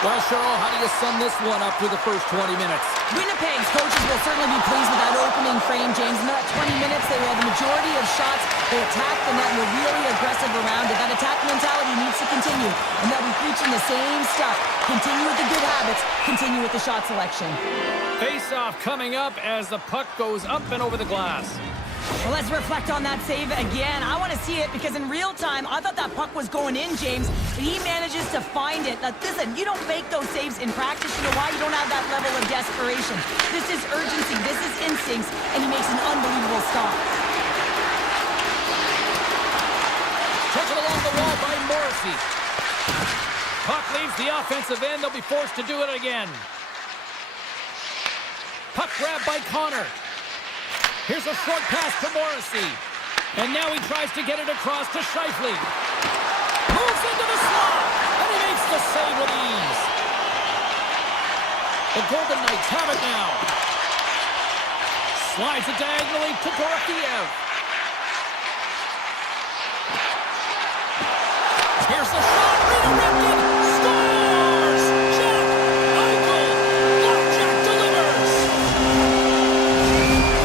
Well, Cheryl, how do you sum this one up through the first 20 minutes? Winnipeg's coaches will certainly be pleased with that opening frame, James. In that 20 minutes, they had the majority of shots. They attacked the net and were really aggressive around it. That attack mentality needs to continue, and they'll be preaching the same stuff. Continue with the good habits. Continue with the shot selection. Face-off coming up as the puck goes up and over the glass. Well, let's reflect on that save again. I want to see it because in real time, I thought that puck was going in, James. But he manages to find it. Now, listen, you don't make those saves in practice. You know why? You don't have that level of desperation. This is urgency. This is instincts. And he makes an unbelievable stop. Taken along the wall by Morrissey. Puck leaves the offensive end. They'll be forced to do it again. Puck grab by Connor. Here's a short pass to Morrissey. And now he tries to get it across to Scheifele. Moves into the slot. And he makes the save with ease. The Golden Knights have it now. Slides it diagonally to Dorofeyev. Here's the shot. Redirected. Scores! Jack Eichel. Blackjack delivers.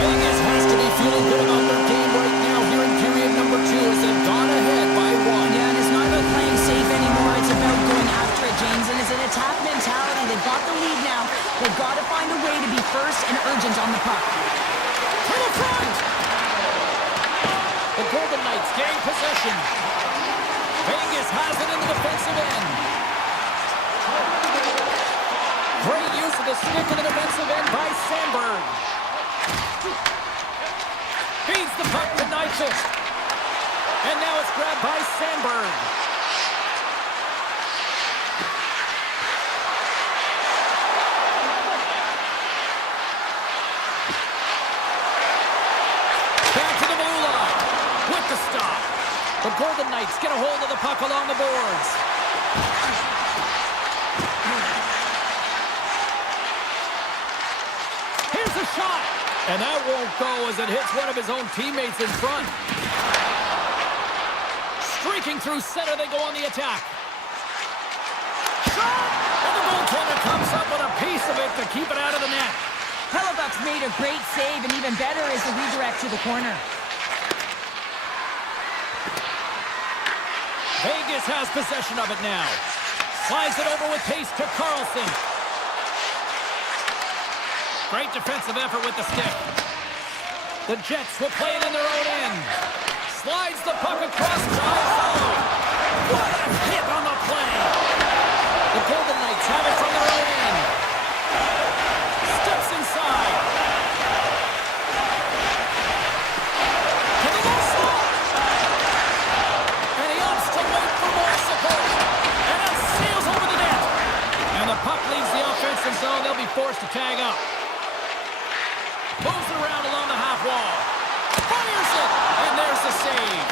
Vegas has to be feeling good about their game right now here in period number 2 as they've gone ahead by 1. Yeah, and it's not about playing safe anymore. It's about going after it, James. And it's an attack mentality. They've got the lead now. They've got to find a way to be first and urgent on the puck. To the front! The Golden Knights gain possession. Vegas has it in the defensive end. Great use of the stick in the defensive end by Sandberg. Feeds the puck to Nyquist. And now it's grabbed by Sandberg. Back to the blue line. With the stop. The Golden Knights get a hold of the puck along the boards. Here's a shot. And that won't go as it hits one of his own teammates in front. Streaking through center, they go on the attack. Shot! And the goaltender comes up with a piece of it to keep it out of the net. Hellebuck's made a great save, and even better is the redirect to the corner. Vegas has possession of it now. Slides it over with pace to Carlson. Great defensive effort with the stick. The Jets will play it in their own end. Slides the puck across Giles. What a hit on the play. The Golden Knights have it from their own end. Steps inside. To the low slot. And he opts to wait for more support. And it sails over the net. And the puck leaves the offensive zone. They'll be forced to tag up. Moves it around along the half wall. Fires it! And there's the save.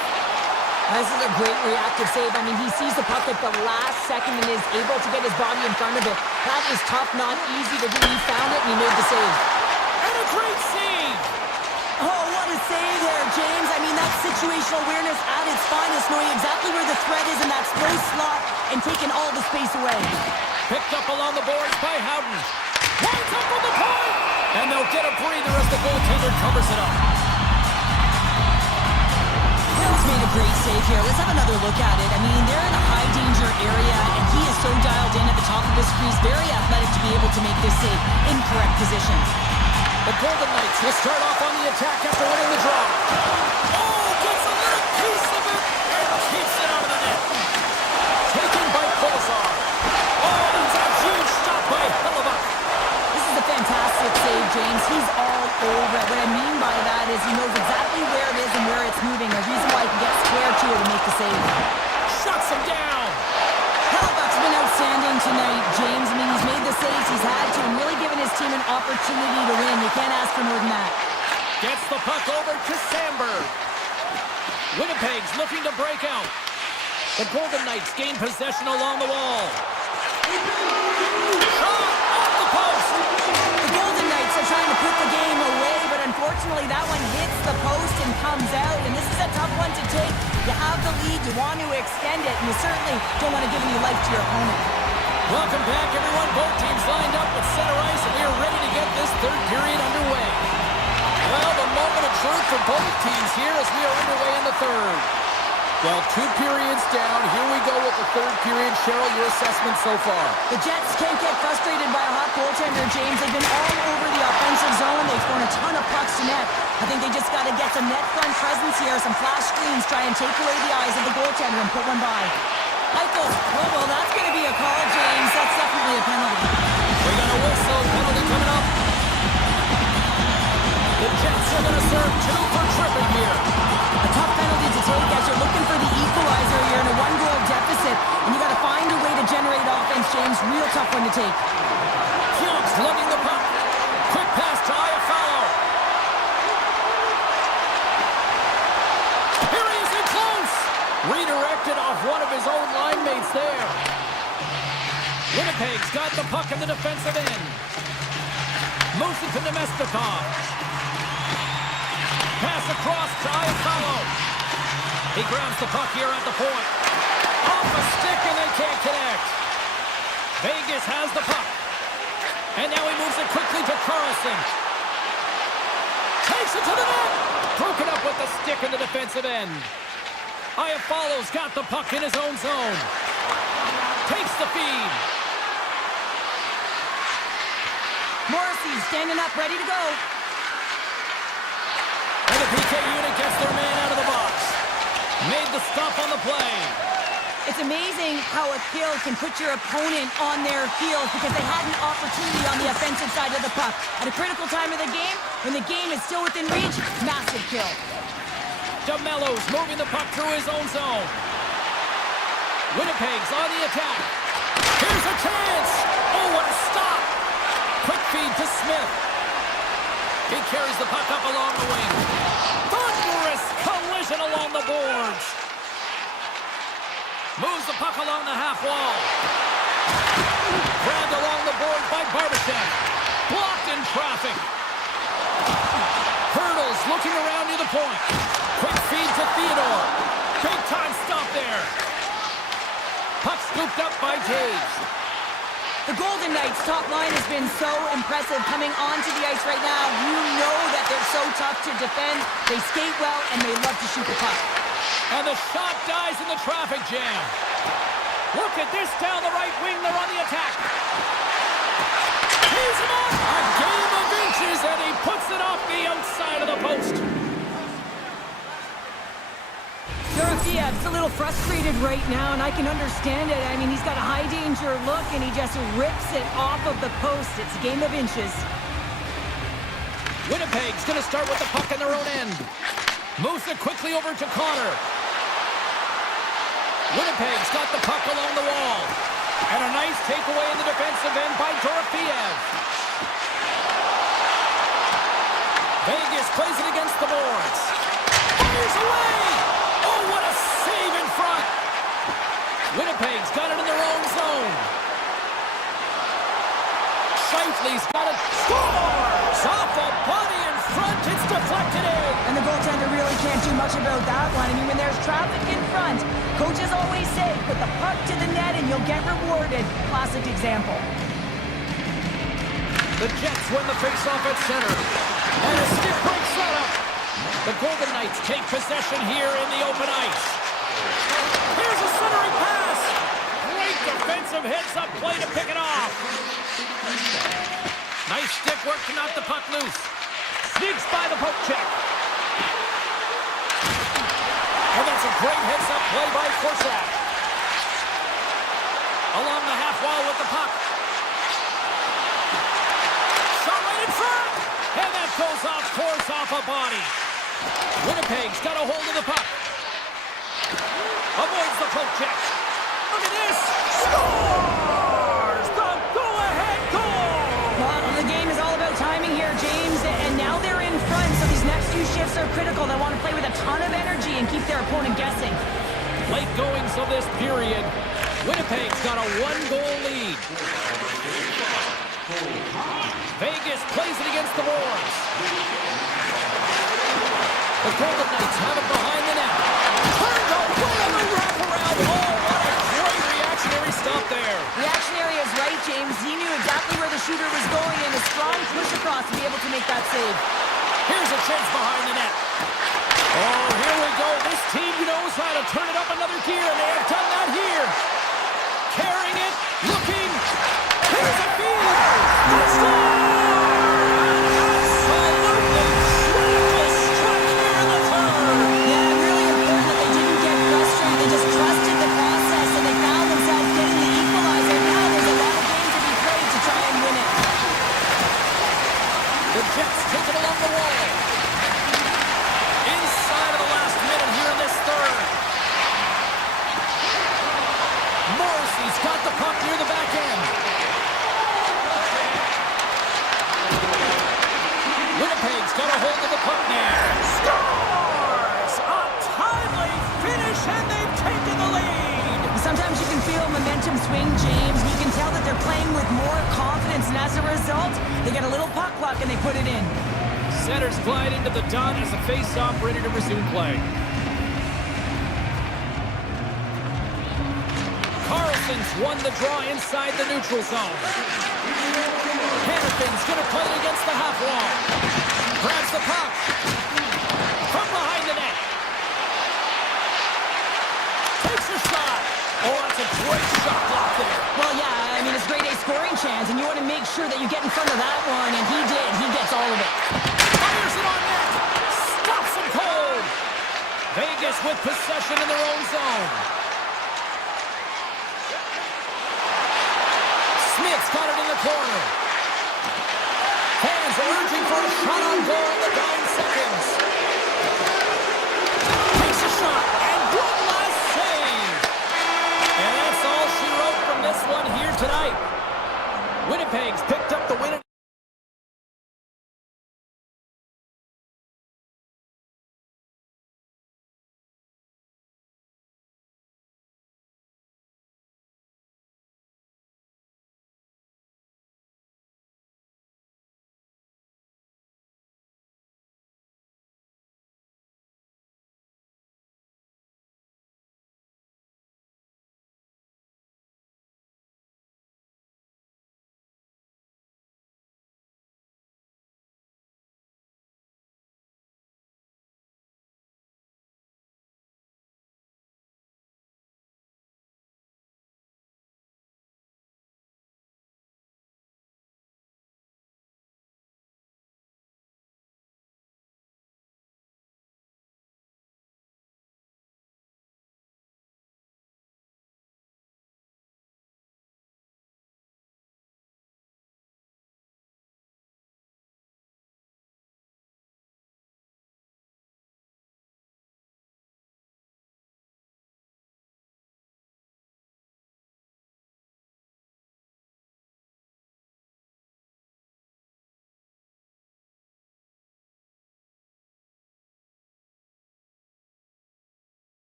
This is a great reactive save. I mean, he sees the puck at the last second and is able to get his body in front of it. That is tough, not easy to do. He found it and he made the save. And a great save! Oh, what a save there, James. I mean, that's situational awareness at its finest, knowing exactly where the threat is in that slow slot and taking all the space away. Picked up along the boards by Howden. Winds up from the point! And they'll get a breather as the goaltender covers it up. Hill's made a great save here. Let's have another look at it. I mean, they're in a high danger area, and he is so dialed in at the top of his crease. Very athletic to be able to make this save in correct position. The Golden Knights will start off on the attack after winning the draw. Oh, gets a little piece of it and keeps it out of the net. Taken by Kolesar. Oh, it's a huge stop by Hellebuck. This is a fantastic save, James. He's all over it. What I mean by that is he knows exactly where it is and where it's moving. A reason why he can get square to it and make the save. Shuts him down. Hellebuck's been outstanding tonight, James. I mean, he's made the saves he's had to and really given his team an opportunity to win. You can't ask for more than that. Gets the puck over to Sandberg. Winnipeg's looking to break out. The Golden Knights gain possession along the wall. Shot off the post. The Golden Knights are trying to put the game away, but unfortunately that one hits the post and comes out, and this is a tough one to take. You have the lead, you want to extend it, and you certainly don't want to give any life to your opponent. Welcome back, everyone. Both teams lined up with center ice, and we are ready to get this third period underway. Well, the moment of truth for both teams here as we are underway in the third. Well, 2 periods down. Here we go with the third period. Cheryl, your assessment so far? The Jets can't get frustrated by a hot goaltender, James. They've been all over the offensive zone. They've thrown a ton of pucks to net. I think they just got to get some net front presence here, some flash screens, try and take away the eyes of the goaltender and put one by. Eichel, well, that's going to be a call, James. That's definitely a penalty. We got a whistle. Penalty coming up. The Jets are going to serve 2 for tripping here. A tough penalty to take as you're looking for the equalizer. You're in a 1-goal deficit, and you got to find a way to generate offense, James. Real tough one to take. Hughes lugging the puck. Quick pass to Iafallo. Here he is in close. Redirected off one of his own line mates there. Winnipeg's got the puck in the defensive end. Moves it to Nemestikov. Pass across to Iafallo. He grabs the puck here at the point. Off a stick and they can't connect. Vegas has the puck. And now he moves it quickly to Carlson. Takes it to the net. Broken up with the stick in the defensive end. Iafallo's got the puck in his own zone. Takes the feed. Morrissey standing up, ready to go. And the PK unit gets their man out of the box. Made the stop on the play. It's amazing how a kill can put your opponent on their heels because they had an opportunity on the offensive side of the puck. At a critical time of the game, when the game is still within reach, massive kill. DeMello's moving the puck through his own zone. Winnipeg's on the attack. Here's a chance. Oh, what a stop. Quick feed to Smith. He carries the puck up along the wing. Thunderous collision along the boards. Moves the puck along the half wall. Grabbed along the boards by Barbashev. Blocked in traffic. Hurdles looking around near the point. Quick feed to Theodore. Big time stop there. Puck scooped up by Taves. The Golden Knights' top line has been so impressive coming onto the ice right now. You know that they're so tough to defend. They skate well, and they love to shoot the puck. And the shot dies in the traffic jam. Look at this down the right wing. They're on the attack. He's him up. A game of inches, and he puts it off the outside of the post. Dorofeyev's a little frustrated right now, and I can understand it. I mean, he's got a high-danger look, and he just rips it off of the post. It's a game of inches. Winnipeg's going to start with the puck in their own end. Moves it quickly over to Connor. Winnipeg's got the puck along the wall. And a nice takeaway in the defensive end by Dorofeyev. Vegas plays it against the boards. Fires away! Oh, what a save in front! Winnipeg's got it in their own zone. Shifley's got it. Scores! Off the body in front. It's deflected in. And the goaltender really can't do much about that one. I mean, when there's traffic in front, coaches always say, put the puck to the net and you'll get rewarded. Classic example. The Jets win the faceoff at center. And a stiff break setup. The Golden Knights take possession here in the open ice. Here's a centering pass. Great defensive heads-up play to pick it off. Nice stick work to knock the puck loose. Sneaks by the poke check. And that's a great heads-up play by Korsak. Along the half wall with the puck. Shot right in front. And that goes off course off a body. Winnipeg's got a hold of the puck. Avoids the poke check. Look at this. Scores! The go-ahead goal! Well, the game is all about timing here, James. And now they're in front, so these next few shifts are critical. They want to play with a ton of energy and keep their opponent guessing. Late goings of this period. Winnipeg's got a 1-goal lead. Vegas plays it against the boards. The Golden Knights have it behind the net. Turned away on the wraparound. Oh, what a great reactionary stop there. Reactionary as James. He knew exactly where the shooter was going, and a strong push across to be able to make that save. Here's a chance behind the net. Oh, here we go. This team knows how to turn it up another gear, and they have done that here. Carrying it, looking. Here's a feed. Absolutely tremendous strike here in the third. Yeah, really important that they didn't get frustrated. They just trusted the process, and they found themselves getting the equalizer. Now there's a lot of game to be played to try and win it. The Jets take it along the wall. Inside of the last minute here in this third. Morrissey's got the puck near the back end. Winnipeg's got a hold of the puck now. Scores! A timely finish, and they've taken the lead. Sometimes you can feel momentum swing, James, and you can tell that they're playing with more confidence, and as a result, they get a little puck luck and they put it in. Centers glide into the dot as the face-off ready to resume play. Carlson's won the draw inside the neutral zone. Hannifin's going to play it against the half wall. Grabs the puck. From behind the net. Takes a shot. Oh, that's a great shot block there. Well, yeah, I mean, it's grade A scoring chance, and you want to make sure that you get in front of that one, and he did. He gets all of it. Fires it on net. Stops him cold. Vegas with possession in their own zone. Smith's got it in the corner. Fans are urging for a shot on goal in the dying seconds. Takes a shot, and one last save. And that's all she wrote from this one here tonight. Winnipeg's picked up the win.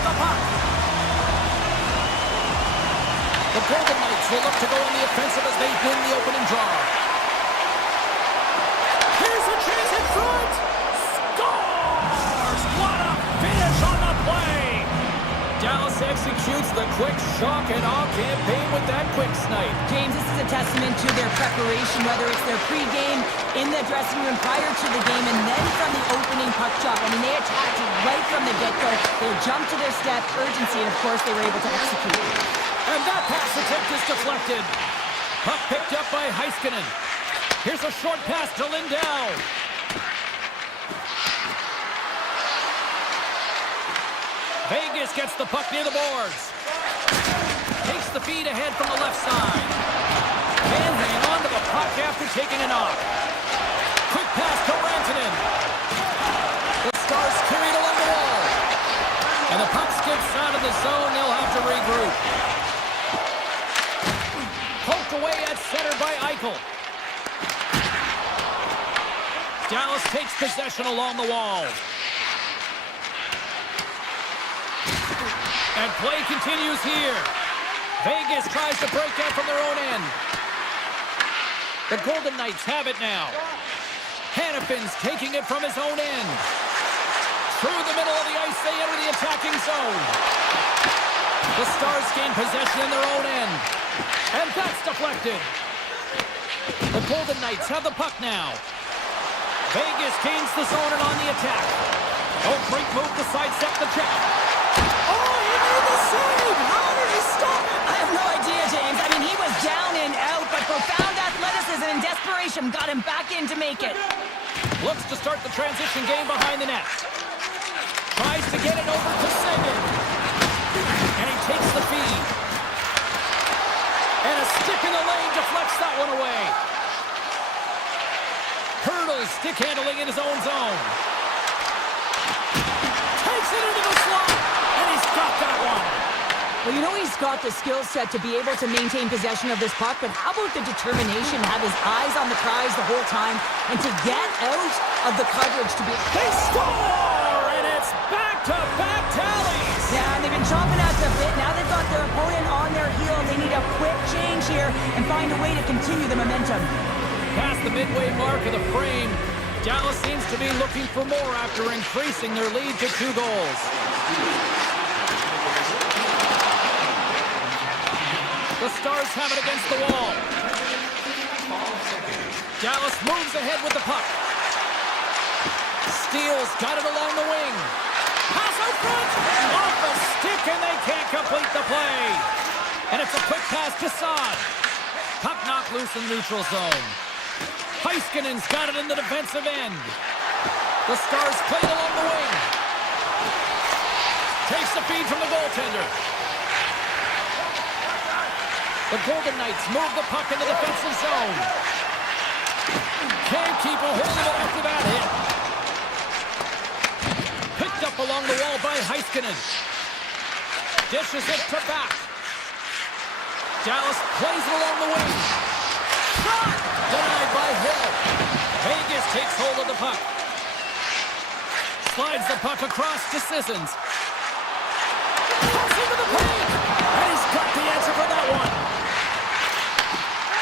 with the puck. The Golden Knights will look to go on the offensive as they win the opening draw. Here's a chance in front. Scores! What a finish on the play! Dallas executes the quick shock and awe campaign with that quick snipe. James, this is a testament to their preparation, whether it's their pregame, in the dressing room prior to the game, and then from the opening puck drop. I mean, they attacked right from the get-go. They jumped to their step, urgency, and of course they were able to execute. And that pass attempt is deflected. Puck picked up by Heiskanen. Here's a short pass to Lindell. Vegas gets the puck near the boards. Takes the feed ahead from the left side. And hang on to the puck after taking a knock. Quick pass to Rantanen. The Stars carried along the wall. And the puck skips out of the zone. They'll have to regroup. Poked away at center by Eichel. Dallas takes possession along the wall. And play continues here. Vegas tries to break out from their own end. The Golden Knights have it now. Hannafin's taking it from his own end. Through the middle of the ice, they enter the attacking zone. The Stars gain possession in their own end. And that's deflected. The Golden Knights have the puck now. Vegas gains the zone and on the attack. Oh, great move to sidestep the check. Oh, he made the save! How did he stop it? I have no idea, James. I mean, he was down and out, but profound athleticism and desperation got him back in to make it. Looks to start the transition game behind the net. Tries to get it over to Seguin. And he takes the feed. And a stick in the lane deflects that one away. Hurdles stick handling in his own zone. Takes it into the slot. And he's got that one. Well, you know he's got the skill set to be able to maintain possession of this puck, but how about the determination to have his eyes on the prize the whole time and to get out of the coverage to be... They score! And it's back-to-back tallies! Yeah, and they've been chomping at the bit. Now they've got their opponent on their heels. They need a quick change here and find a way to continue the momentum. Past the midway mark of the frame, Dallas seems to be looking for more after increasing their lead to 2 goals. The Stars have it against the wall. Dallas moves ahead with the puck. Steele's got it along the wing. Pass out front. Off the stick, and they can't complete the play. And it's a quick pass to Saad. Puck knocked loose in the neutral zone. Heiskanen's got it in the defensive end. The Stars play it along the wing. Takes the feed from the goaltender. The Golden Knights move the puck in the defensive zone. Can't keep a hold of it after that hit. Picked up along the wall by Heiskanen. Dishes it to back. Dallas plays it along the wing. Shot! Denied by Hill. Vegas takes hold of the puck. Slides the puck across to Sissons. Pass into the paint! And he's got the answer for that one.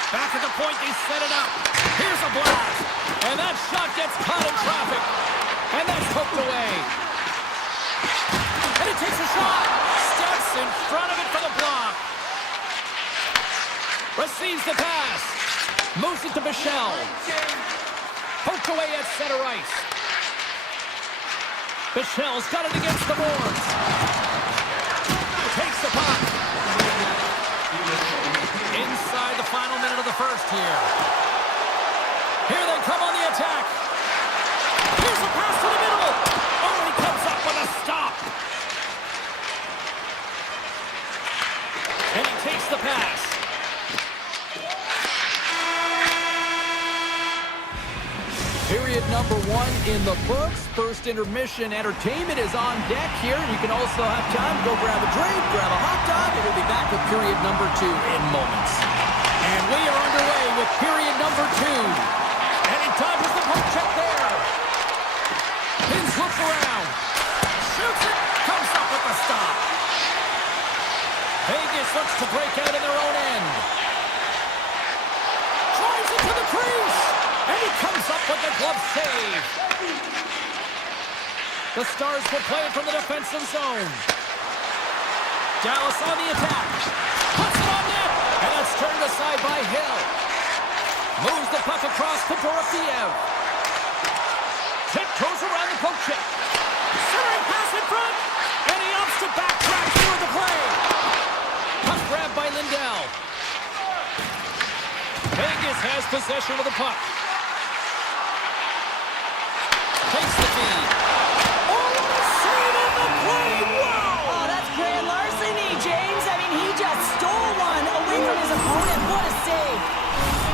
Back at the point, they set it up. Here's a blast. And that shot gets caught in traffic. And that's hooked away. And he takes a shot. Steps in front of it for the block. Receives the pass. Moves it to Bichelle. Poked away at center ice. Bichelle's got it against the boards. Takes the puck. Inside the final minute of the first here. Here they come on the attack. Here's a pass to the middle. Oh, he comes up with a stop. And he takes the pass. Period number 1 in the books. First intermission entertainment is on deck here. You can also have time to go grab a drink, grab a hot dog, and we'll be back with period number 2 in moments. And we are underway with period number 2. And he dodges the poke check there. Hins looks around. Shoots it. Comes up with the stop. looks to break out in their own end. Drives into the crease. And he comes up with the glove save. The Stars will play it from the defensive zone. Dallas on the attack. Puts it on net. And that's turned aside by Hill. Moves the puck across to Dorofiev. Tiptoes around the poke check. Centering pass in front. And he opts to backtrack through the play. Puck grab by Lindell. Vegas has possession of the puck. Takes the feed. Oh, what a save in the play! Wow! Oh, that's grand larceny, James. I mean, he just stole one away from his opponent. What a save.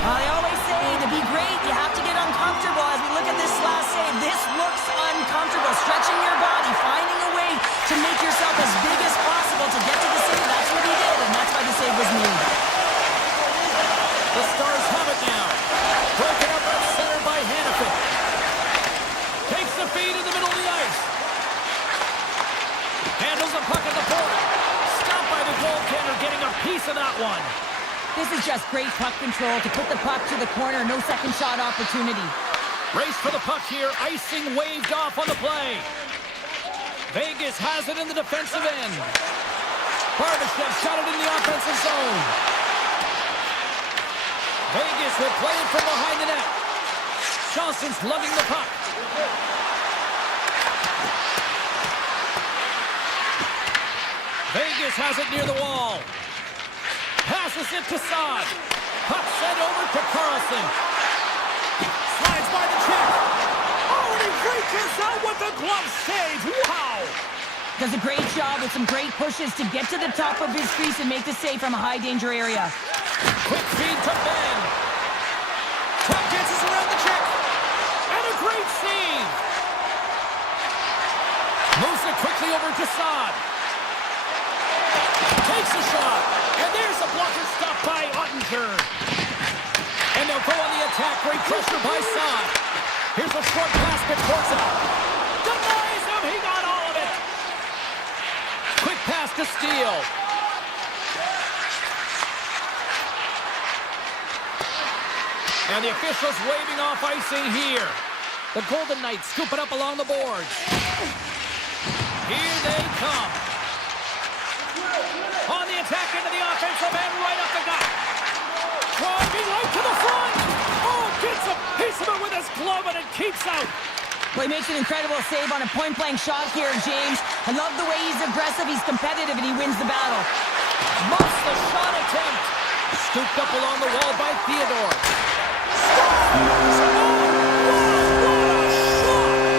They always say to be great, you have to get uncomfortable. As we look at this last save, this looks uncomfortable. Stretching your body, finding a way to make yourself as big as possible to get to the save. That's what he did, and that's why the save was made. The Stars have it now. Broken up at center by Hannafin. Takes the feed in the middle of the ice. Handles the puck at the point. Stopped by the goaltender, getting a piece of that one. This is just great puck control to put the puck to the corner. No second shot opportunity. Race for the puck here. Icing waved off on the play. Vegas has it in the defensive end. Barbashev's got it in the offensive zone. Vegas will play it from behind the net. Johnson's lugging the puck. Vegas has it near the wall. Passes it to Saad. Puck sent over to Carlson. Slides by the check. Oh, and he reaches out with the glove save! Wow! Does a great job with some great pushes to get to the top of his crease and make the save from a high-danger area. Quick feed to Ben. Puck dances around the check. And a great save. Moves it quickly over to Saad. Takes a shot. And there's a blocker stop by Ottinger. And they'll go on the attack. Great pressure by Saad. Here's a short pass to Corsa. Denies him. He got all of it. Quick pass to Steele. And the officials waving off icing here. The Golden Knights scoop it up along the boards. Here they come. On the attack into the offensive end, right up the gut. Driving right to the front. Oh, gets a piece of it with his glove and it keeps out. Well, he makes an incredible save on a point-blank shot here, James. I love the way he's aggressive, he's competitive, and he wins the battle. Muffs the shot attempt. Scooped up along the wall by Theodore.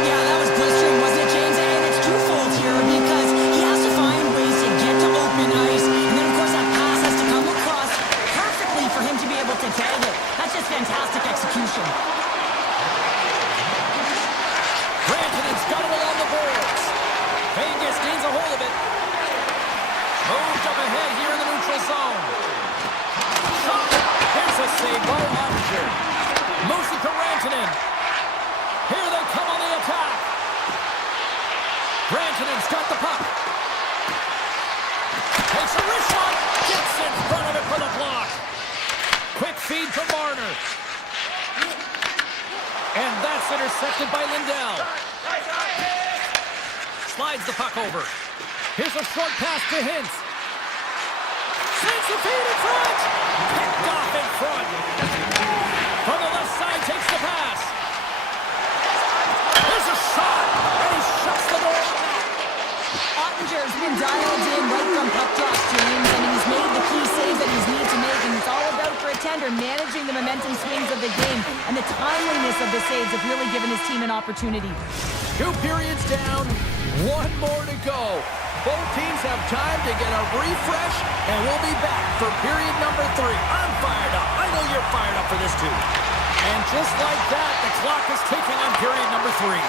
Yeah, that was blistering, wasn't it, James? And it's twofold here because he has to find ways to get to open ice. And then, of course, that pass has to come across perfectly for him to be able to tag it. That's just fantastic execution. Rantanen's got it along the boards. Vegas gains a hold of it. Moved up ahead here in the neutral zone. Shot. Here's a save by Ottinger. Moves it to Rantanen. Here they come on the attack. Rantanen's got the puck. Takes a wrist shot. Gets in front of it for the block. Quick feed to Marner. And that's intercepted by Lindell. Slides the puck over. Here's a short pass to Hintz. Sends the feed in front. Picked off in front. From the left side, takes the pass. There's a shot. And he shuts the door on that. Ottinger's been dialed in right from puck drops, James, and he's made the key saves that he's needed to make, and it's all about for a tender managing the momentum swings of the game, and the timeliness of the saves have really given his team an opportunity. 2 periods down, 1 more to go. Both teams have time to get a refresh, and we'll be back for period number 3. I'm fired up. I know you're fired up for this too. And just like that, the clock is ticking on period number 3.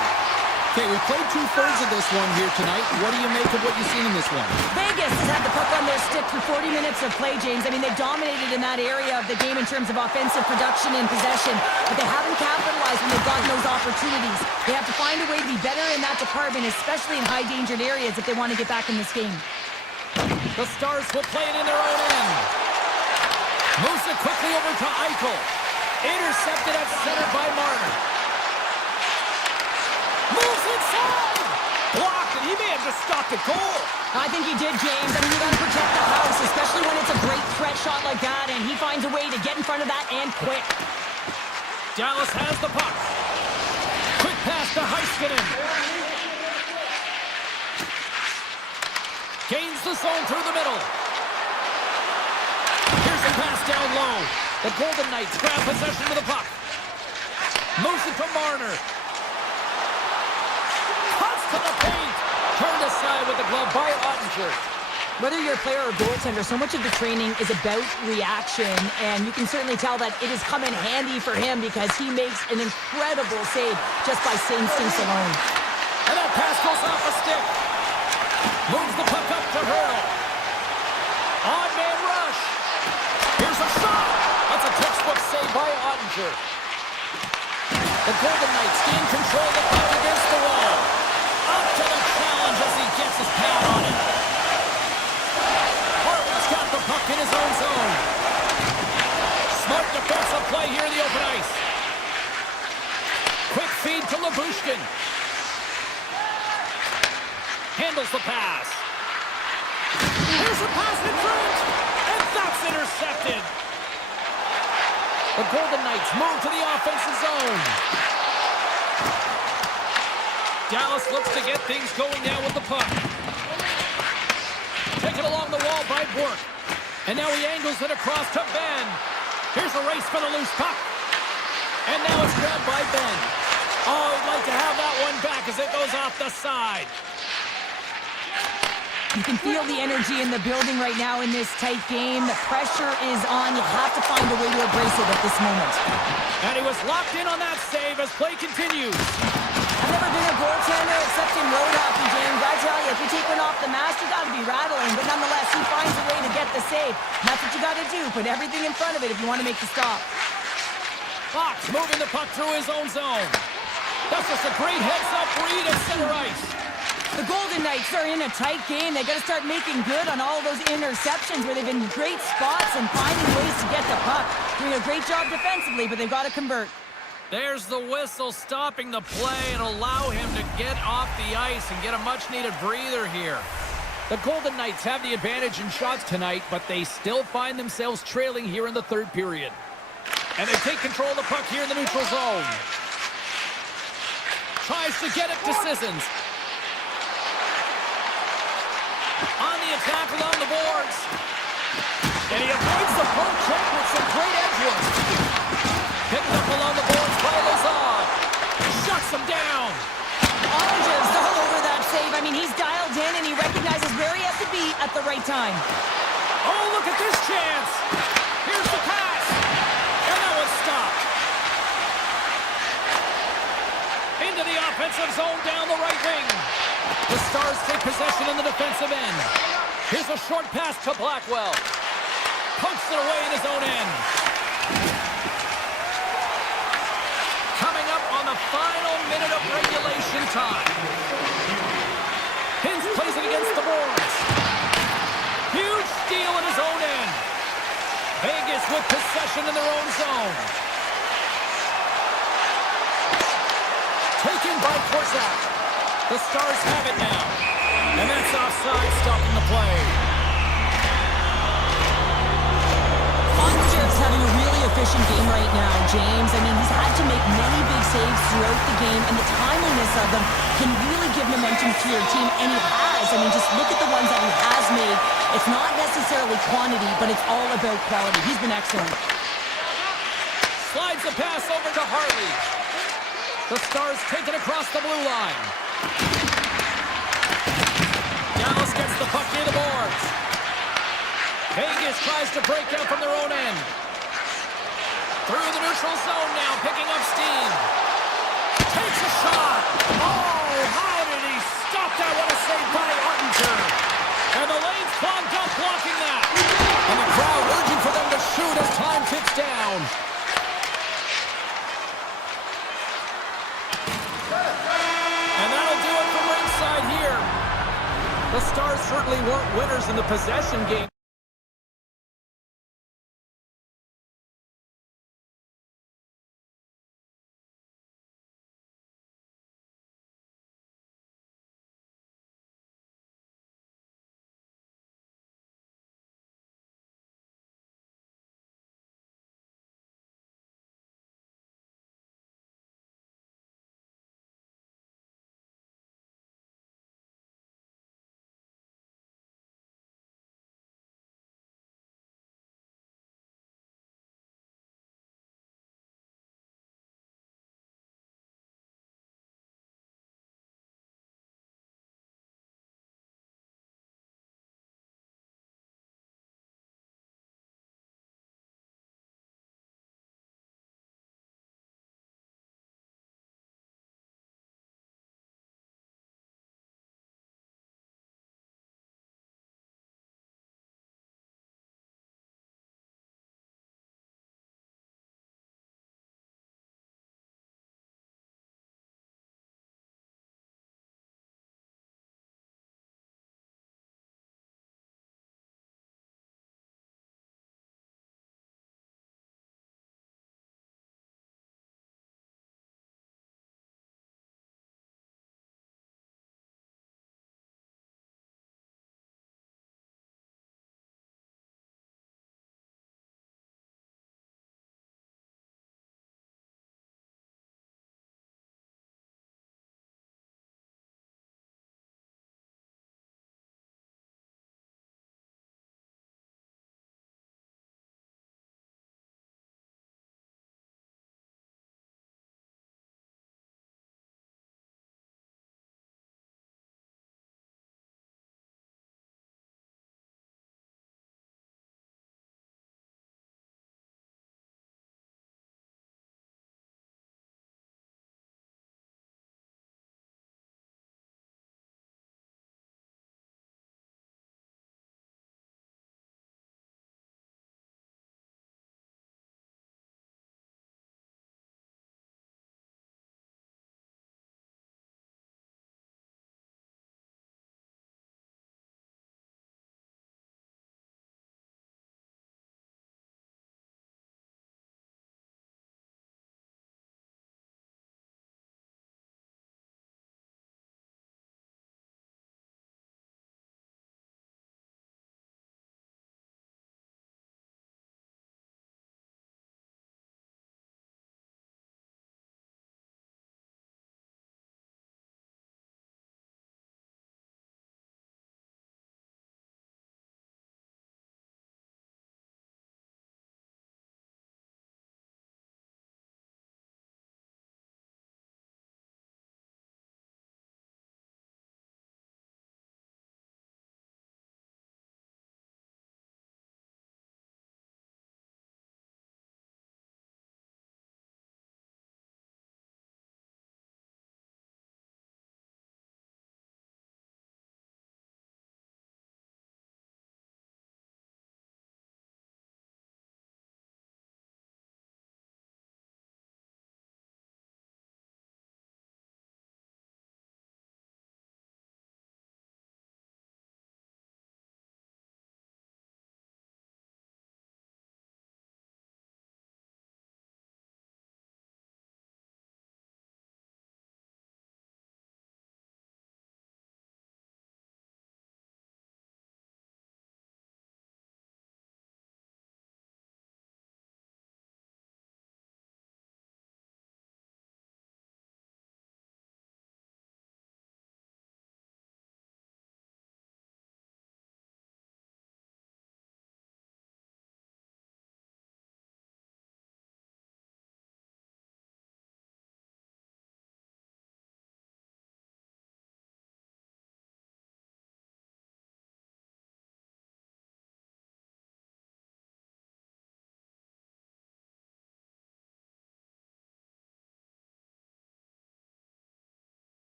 Okay, we played 2/3 of this one here tonight. What do you make of what you've seen in this one? Vegas has had the puck on their stick for 40 minutes of play, James. I mean, they've dominated in that area of the game in terms of offensive production and possession, but they haven't capitalized when they've gotten those opportunities. They have to find a way to be better in that department, especially in high-dangered areas if they want to get back in this game. The Stars will play it in their own end. Moves it quickly over to Eichel. Intercepted at center by Marner. Moves inside. Blocked, and he may have just stopped a goal. I think he did, James. I mean, you got to protect the house, especially when it's a great threat shot like that, and he finds a way to get in front of that and quick. Dallas has the puck. Quick pass to Heiskanen. Gains the zone through the middle. Here's the pass down low. The Golden Knights grab possession of the puck. Moves it to Marner. Cuts to the paint. Turned aside with the glove by Ottinger. Whether you're a player or goaltender, so much of the training is about reaction, and you can certainly tell that it has come in handy for him because he makes an incredible save just by instincts alone. And that pass goes off a stick. Moves the puck up to Hurdle. On man rush. Here's a shot. That's a textbook save by Ottinger. The Golden Knights gain control of the puck against the wall. Up to the challenge as he gets his pad on it. Hartman's got the puck in his own zone. Smart defensive play here in the open ice. Quick feed to Labushkin. Handles the pass. Here's a pass in front. And that's intercepted. The Golden Knights move to the offensive zone. Dallas looks to get things going now with the puck. Taken along the wall by Bork. And now he angles it across to Ben. Here's a race for the loose puck. And now it's grabbed by Ben. Oh, he'd like to have that one back as it goes off the side. You can feel the energy in the building right now in this tight game. The pressure is on. You have to find a way to embrace it at this moment. And he was locked in on that save as play continues. I've never been a goaltender except in road hockey, James. I tell you, if you take one off the mask, you got to be rattling. But nonetheless, he finds a way to get the save. And that's what you got to do. Put everything in front of it if you want to make the stop. Fox moving the puck through his own zone. That's just a great heads-up read at center ice. The Golden Knights are in a tight game. They got to start making good on all those interceptions where they've been in great spots and finding ways to get the puck. Doing a great job defensively, but they've got to convert. There's the whistle stopping the play and allow him to get off the ice and get a much-needed breather here. The Golden Knights have the advantage in shots tonight, but they still find themselves trailing here in the third period. And they take control of the puck here in the neutral zone. Tries to get it to Sissons. On the attack along the boards. And he avoids the poke check with some great edge work. Picked up along the boards by Lazard. Shuts him down. Ottinger's all over that save. I mean, he's dialed in and he recognizes where he has to be at the right time. Oh, look at this chance. Here's the pass. And that was stopped. Into the offensive zone down the right wing. The Stars take possession in the defensive end. Here's a short pass to Blackwell. Pokes it away in his own end. Coming up on the final minute of regulation time. Hintz plays it against the boards. Huge steal in his own end. Vegas with possession in their own zone. Taken by Korczak. The Stars have it now. And that's offside, stopping the play. Ottinger's having a really efficient game right now, James. I mean, he's had to make many big saves throughout the game, and the timeliness of them can really give momentum to your team, and he has. I mean, just look at the ones that he has made. It's not necessarily quantity, but it's all about quality. He's been excellent. Slides the pass over to Harley. The Stars take it across the blue line. Dallas gets the puck near the boards. Vegas tries to break out from their own end. Through the neutral zone now, picking up steam. Takes a shot. Oh, how did he stop that? What a save by Ottinger. And the lane's clogged up, blocking that. And the crowd urging for them to shoot as time ticks down. And that'll do it from ringside here. The Stars certainly weren't winners in the possession game.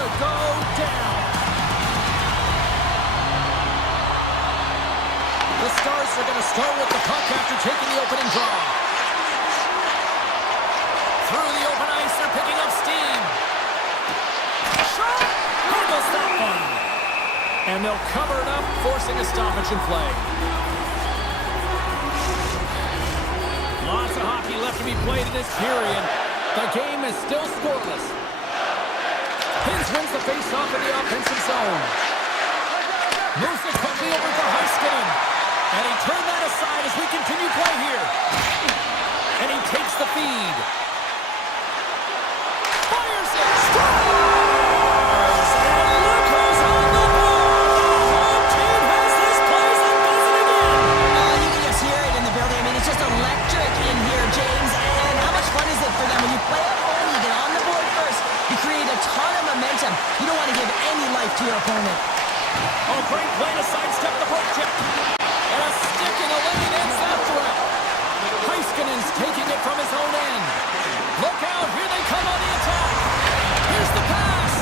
to go down. The Stars are going to start with the puck after taking the opening draw. Through the open ice, they're picking up steam. Shot! Here goes that one. And they'll cover it up, forcing a stoppage in play. Lots of hockey left to be played in this period. The game is still scoreless. Hins wins the face-off in the offensive zone. Moves it quickly over to Heiskanen. And he turned that aside as we continue play here. And he takes the feed. Fires it. Scores! And look who's on the board. The home team has this place and does it again. You can just hear it in the building. I mean, it's just electric in here, James. And how much fun is it for them? When you play at home, you get on the board first. You create a ton of momentum. You don't want to give any life to your opponent. Oh, great play to sidestep the poke check. And a stick in the lane ends that threat. Heiskanen's taking it from his own end. Look out, here they come on the attack. Here's the pass.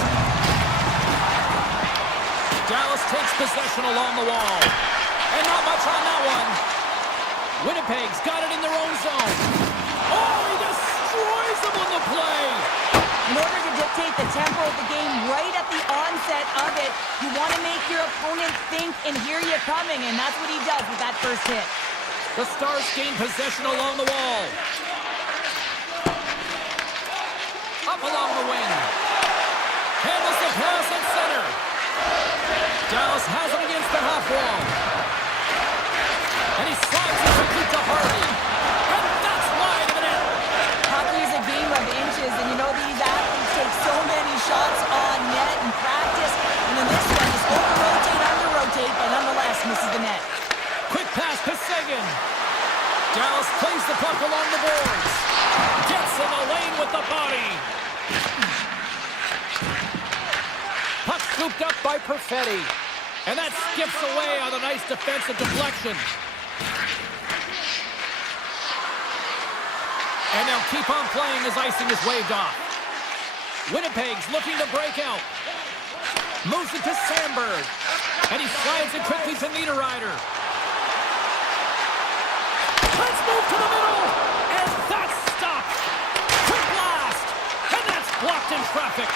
Dallas takes possession along the wall. And not much on that one. Winnipeg's got it in their own zone. Oh, he destroys them on the play. In order to dictate the tempo of the game right at the onset of it, you want to make your opponent think and hear you coming, and that's what he does with that first hit. The Stars gain possession along the wall. Up along the wing. Handles the pass at center. Dallas has it against the half wall. And he slides it quickly to Hardy. And that's wide of the net. Hockey is a game of inches, and you know these athletes take so many shots on net in practice, and in this one, just over-rotate, under-rotate, but nonetheless misses the net. Quick pass to Seguin. Dallas plays the puck along the boards. Gets in the lane with the body. Puck scooped up by Perfetti. And that skips away on a nice defensive deflection. And they'll keep on playing as icing is waved off. Winnipeg's looking to break out. Moves it to Sandberg. And he slides it quickly to Niederreiter. Let's move to the middle. And that's stopped. Quick blast. And that's blocked in traffic.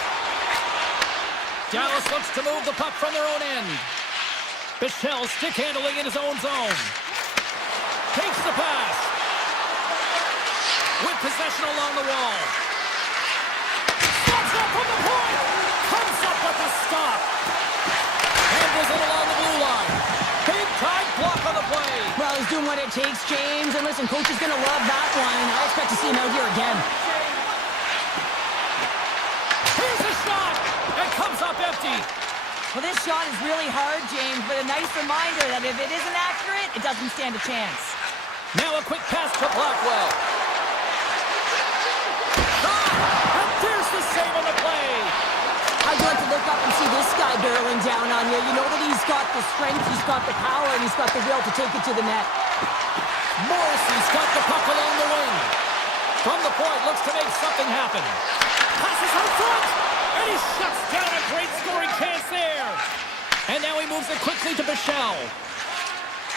Dallas looks to move the puck from their own end. Bichelle stick handling in his own zone. Takes the pass. With possession along the wall. Stops up from the point. Comes up with the stop. Handles it along the blue line. Big time block on the play. Well, he's doing what it takes, James. And listen, coach is going to love that one. I expect to see him out here again. Here's a shot. And comes up empty. Well, this shot is really hard, James, but a nice reminder that if it isn't accurate, it doesn't stand a chance. Now a quick pass to Blackwell. And there's the save on the play. I'd like to look up and see this guy barreling down on you. You know that he's got the strength, he's got the power, and he's got the will to take it to the net. Morrissey's got the puck along the wing. From the point, looks to make something happen. Passes out front, and he shuts down a great scoring chance there. And now he moves it quickly to Bichelle.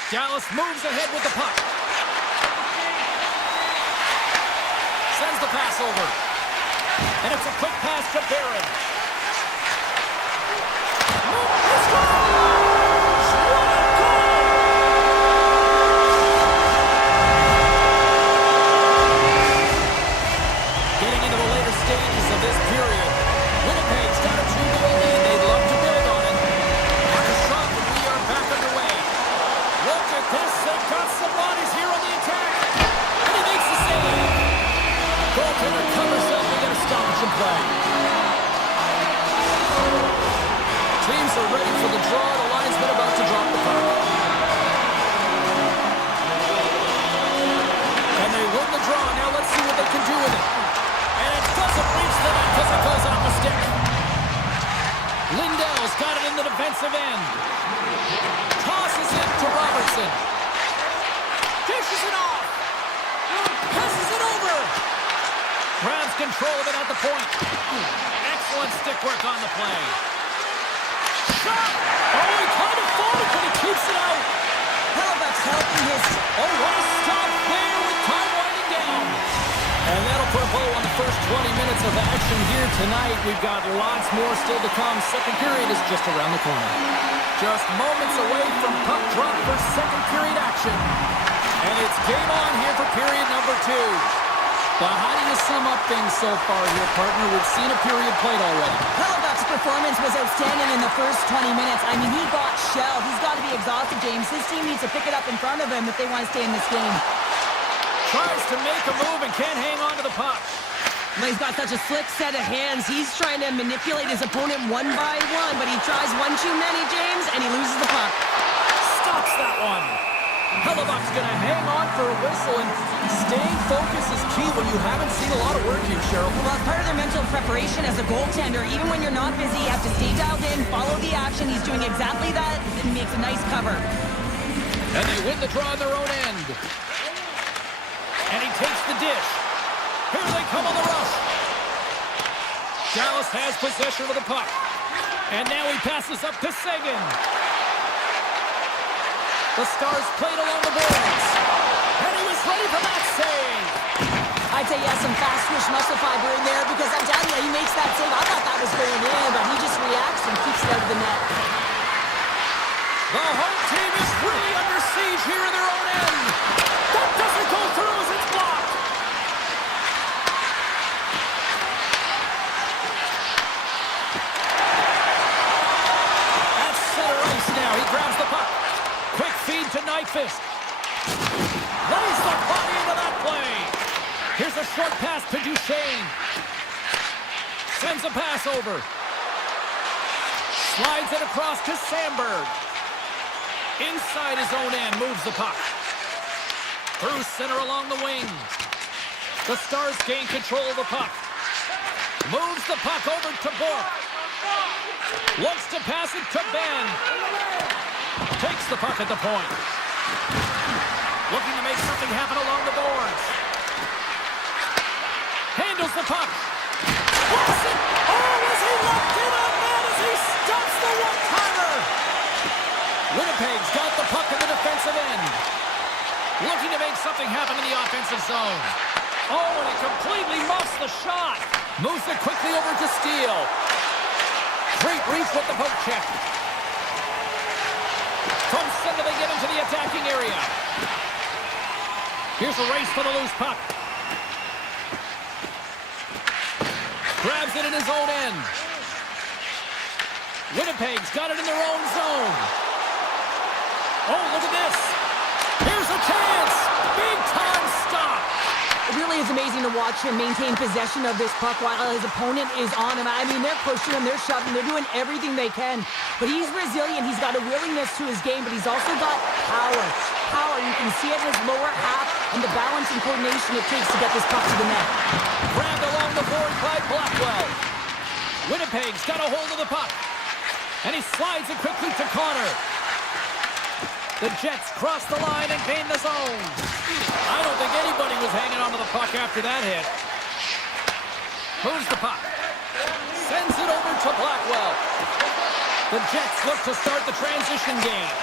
Dallas moves ahead with the puck. Sends the pass over. And it's a quick pass to Barron. He scores! What a goal! Getting into the later stages of this period, Winnipeg's got a 2-goal lead. They'd love to build on it. After a shot, but we are back underway. Look at this. They've got some bodies here on the attack. And he makes the save. Goaltender covers up. They get a stoppage in play. Teams are ready for the draw. The linesman about to drop the puck. And they win the draw. Now let's see what they can do with it. And it doesn't reach the net because it goes off the stick. Lindell's got it in the defensive end. Tosses it to Robertson. Dishes it off. Passes it over. Grabs control of it at the point. Excellent Excellent stick work on the play. Shot! Oh, he kind of falls, but he keeps it out. Hellebuyck's helping his... Oh, what a stop there with time winding down. And that'll put a bow on the first 20 minutes of action here tonight. We've got lots more still to come. Second period is just around the corner. Just moments away from puck drop for second period action. And it's game on here for period number 2. But how do you sum up things so far here, partner? We've seen a period played already. Hellebuyck's performance was outstanding in the first 20 minutes. I mean, he got shelled. He's got to be exhausted, James. His team needs to pick it up in front of him if they want to stay in this game. Tries to make a move and can't hang on to the puck. But he's got such a slick set of hands. He's trying to manipulate his opponent one by one, but he tries one too many, James, and he loses the puck. Stops that one. Hellebuyck's going to hang on for a whistle, and staying focused is key when you haven't seen a lot of work here, Cheryl. Well, part of their mental preparation as a goaltender, even when you're not busy, you have to stay dialed in, follow the action. He's doing exactly that, and makes a nice cover. And they win the draw on their own end. And he takes the dish. Here they come on the rush. Dallas has possession of the puck. And now he passes up to Seguin. The Stars played along the boards. And he was ready for that save. I'd say he has some fast twitch muscle fiber in there because I'm telling you, he makes that save. I thought that was going in, but he just reacts and keeps it out of the net. The home team is really under siege here in their own end. That doesn't go through as it's blocked. At center ice now. He grabs the puck. Quick feed to Nyquist. Lays the body into that play. Here's a short pass to Duchesne. Sends a pass over. Slides it across to Sandberg. Inside his own end, moves the puck. Through center along the wing. The Stars gain control of the puck. Moves the puck over to Bourque. Looks to pass it to Ben. Takes the puck at the point. Looking to make something happen along the boards. Handles the puck. Wilson! Oh, is he locked in on that as he stops the one-timer? Winnipeg's got the puck in the defensive end. Looking to make something happen in the offensive zone. Oh, and he completely muffs the shot. Moves it quickly over to Steele. Great reach with the poke check. From center they get into the attacking area. Here's a race for the loose puck. Grabs it in his own end. Winnipeg's got it in their own zone. Oh, look at this. Here's a chance. Big time stop. It really is amazing to watch him maintain possession of this puck while his opponent is on him. I mean, they're pushing him, they're shoving, they're doing everything they can. But he's resilient. He's got a willingness to his game, but he's also got power. Power. You can see it in his lower half and the balance and coordination it takes to get this puck to the net. Grabbed along the board by Blackwell. Winnipeg's got a hold of the puck. And he slides it quickly to Connor. The Jets cross the line and gain the zone. I don't think anybody was hanging onto the puck after that hit. Moves the puck. Sends it over to Blackwell. The Jets look to start the transition game.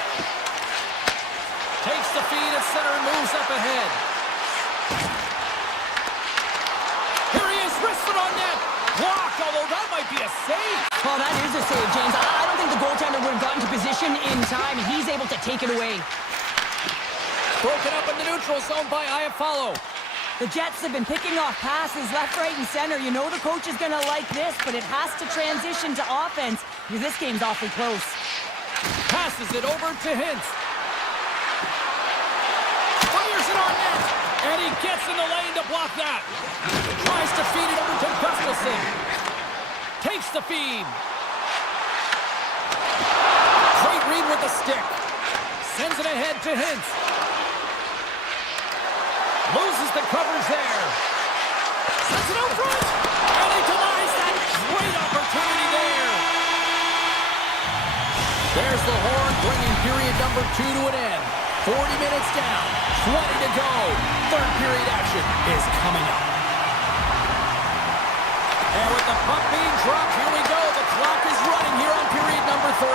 Takes the feed at center and moves up ahead. Here he is, wristed on net. Blocked, although that might be a save. Well, that is a save, James. I don't think the goaltender would have gotten to position in time, and he's able to take it away. Broken up in the neutral zone by Iafallo. The Jets have been picking off passes left, right, and center. You know the coach is going to like this, but it has to transition to offense because this game's awfully close. Passes it over to Hintz. Fires it on net, and he gets in the lane to block that. Tries to feed it over to Gustafsson. Takes the feed. Great read with the stick. Sends it ahead to Hintz. Loses the coverage there. Sends it out front. And he denies that great opportunity there. There's the horn, bringing period number 2 to an end. 40 minutes down, 20 to go. Third period action is coming up. And with the puck being dropped, here we go. The clock is running here on period number 3.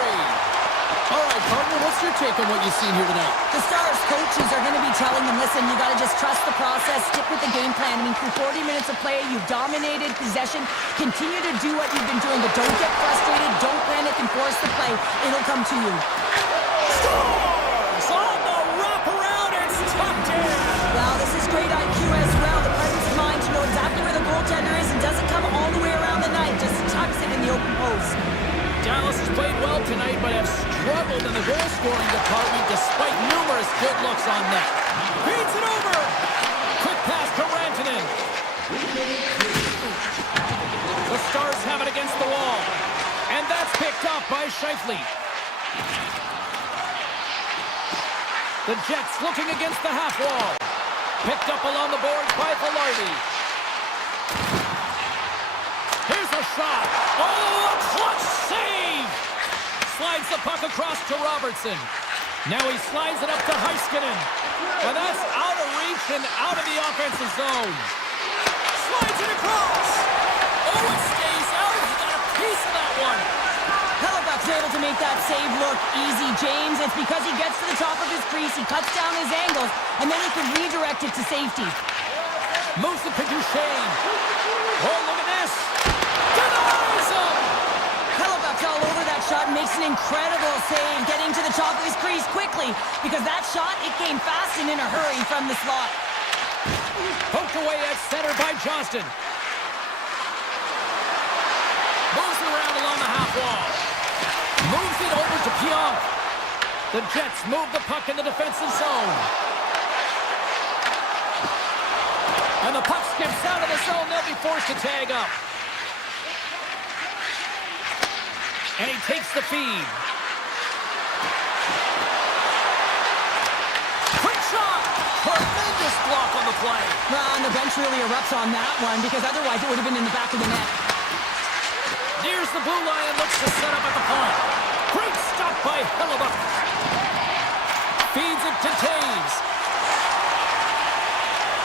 All right, partner, what's your take on what you've seen here tonight? The Stars coaches are going to be telling them, listen, you got to just trust the process, stick with the game plan. I mean, through 40 minutes of play, you've dominated possession. Continue to do what you've been doing, but don't get frustrated. Don't panic and force the play. It'll come to you. Stars on the wraparound and tucked in. Wow, this is great IQ as well. The presence of mind to know exactly where the goaltender is and doesn't come all the way around the net. Just tucks it in the open post. Dallas has played well tonight, but have struggled in the goal-scoring department despite numerous good looks on net. Beats it over. Quick pass to Rantanen. The Stars have it against the wall. And that's picked up by Scheifele. The Jets looking against the half wall. Picked up along the boards by Velarde. Here's a shot. Oh, a clutch save! Slides the puck across to Robertson. Now he slides it up to Heiskanen. And that's out of reach and out of the offensive zone. Slides it across. Oh, it stays out. He got a piece of that one. Hellebuck's able to make that save look easy, James. It's because he gets to the top of his crease, he cuts down his angles, and then he can redirect it to safety. Moves it to Duchesne. Oh, look at this. Denies him. Hellebuck's all over that shot and makes an incredible save, getting to the top of his crease quickly, because that shot, it came fast and in a hurry from the slot. Poked away at center by Johnston. Moves it around along the half wall. Moves it over to Pionk. The Jets move the puck in the defensive zone. And the puck skips out of the zone. They'll be forced to tag up. And he takes the feed. Quick shot! Tremendous block on the play. Well, and the bench really erupts on that one, because otherwise it would have been in the back of the net. Nears the blue line, looks to set up at the point. Great stop by Hellebuck. Feeds it to Taves.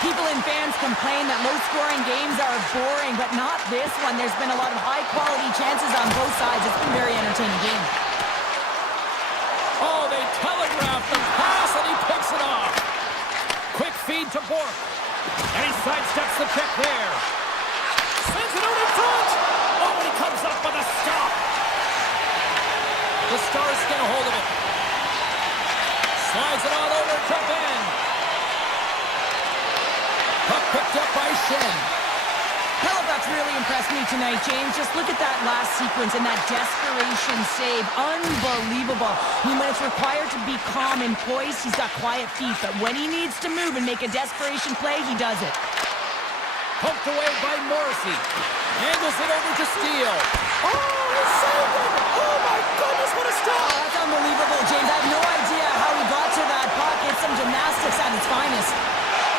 People and fans complain that low-scoring games are boring, but not this one. There's been a lot of high-quality chances on both sides. It's been a very entertaining game. Oh, they telegraphed the pass, and he picks it off. Quick feed to Bork. And he sidesteps the check there. Sends it out in front. Oh, and he comes up with a stop. The Stars get a hold of it. Slides it all over to Ben. Puck picked up by Shen. Hellebuck's really impressed me tonight, James. Just look at that last sequence and that desperation save. Unbelievable. I mean, when it's required to be calm and poised, he's got quiet feet. But when he needs to move and make a desperation play, he does it. Poked away by Morrissey. Angles it over to Steele. Oh, he saved it. Oh, my goodness, what a stop. Oh, that's unbelievable, James. I have no idea how he got to that puck. It's some gymnastics at its finest.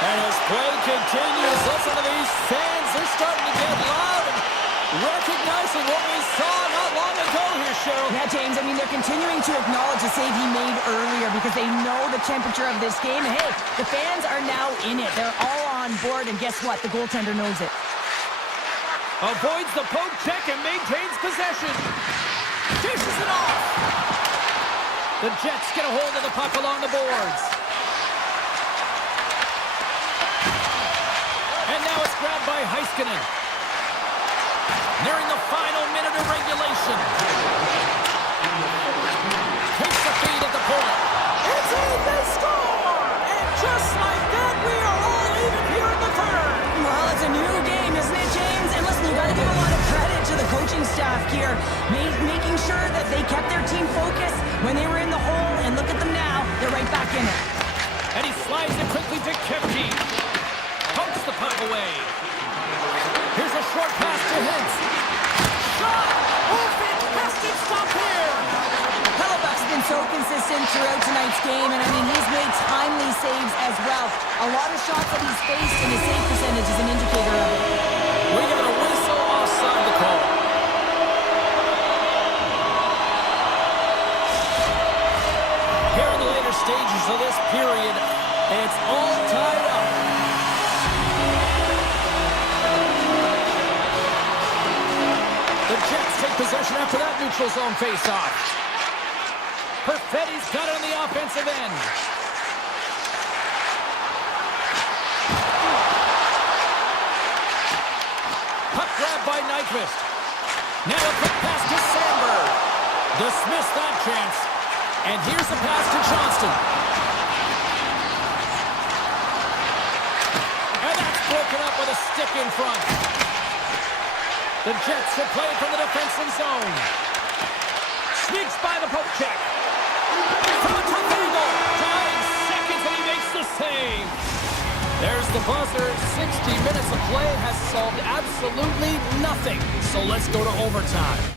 And as play continues, listen to these fans. They're starting to get loud and recognizing what we saw not long ago here, Cheryl. Yeah, James, I mean, they're continuing to acknowledge the save he made earlier because they know the temperature of this game. And hey, the fans are now in it. They're all on board, and guess what? The goaltender knows it. Avoids the poke check and maintains possession. Dishes it off. The Jets get a hold of the puck along the boards. And now it's grabbed by Heiskanen. Nearing the final minute of regulation. Takes the feed at the point. It's in, they score! And just like that, we are all even here in the third. Well, it's a new game, isn't it, James? And listen, you've got to give a lot of credit to the coaching staff here, making sure that they kept their team focused when they were in the hole, and look at them now. They're right back in it. And he slides it quickly to Kepke. Pokes the puck away. Here's a short pass to Hintz. Shot! Oh, fantastic stop here! Hellebuck's been so consistent throughout tonight's game, and I mean, he's made timely saves as well. A lot of shots that he's faced, and his save percentage is an indicator of it. We got a whistle offside the call. Here in the later stages of this period, it's all tied up. take possession after that neutral zone face-off. Perfetti's got it on the offensive end. Puck grab by Nyquist. Now a quick pass to Sandberg. Dismiss that chance. And here's a pass to Johnston. And that's broken up with a stick in front. The Jets will play it from the defensive zone. Sneaks by the poke check. From a tough angle. 9 seconds and he makes the save. There's the buzzer. 60 minutes of play has solved absolutely nothing. So let's go to overtime.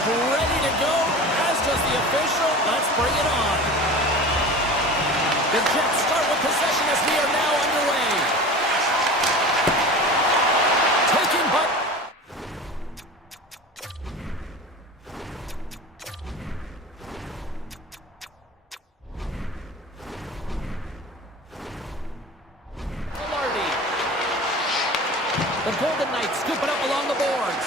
up, ready to go, as does the official. Let's bring it on. The Jets start with possession as we are now underway. Taking but... The Golden Knights scoop it up along the boards.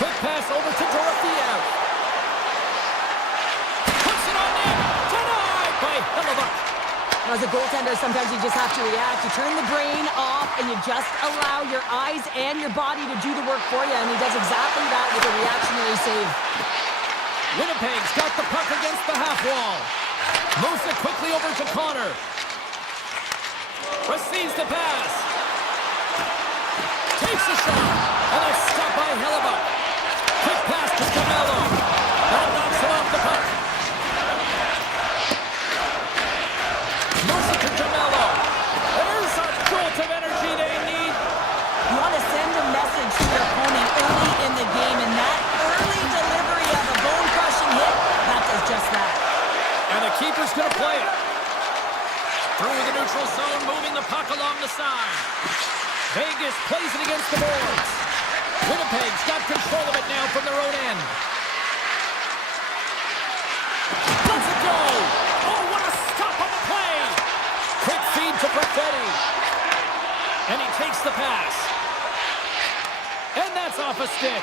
Quick pass over to Dorofeyev. Puts it on net. Denied by Hellebuyck. As a goaltender, sometimes you just have to react. You turn the brain off and you just allow your eyes and your body to do the work for you. And he does exactly that with a reactionary save. Winnipeg's got the puck against the half wall. Moves it quickly over to Connor. Receives the pass. Takes a shot, and it's stopped by Hellebuyck. Quick pass to Camelo. That knocks him off the puck. Moves it to Camelo. There's a jolt of energy they need. You want to send a message to your opponent early in the game, and that early delivery of a bone-crushing hit, that does just that. And the keeper's going to play it. Through the neutral zone, moving the puck along the side. Vegas plays it against the boards. Winnipeg's got control of it now from their own end. Let's it go! Oh, what a stop on the play! Quick feed to Perfetti. And he takes the pass. And that's off a stick.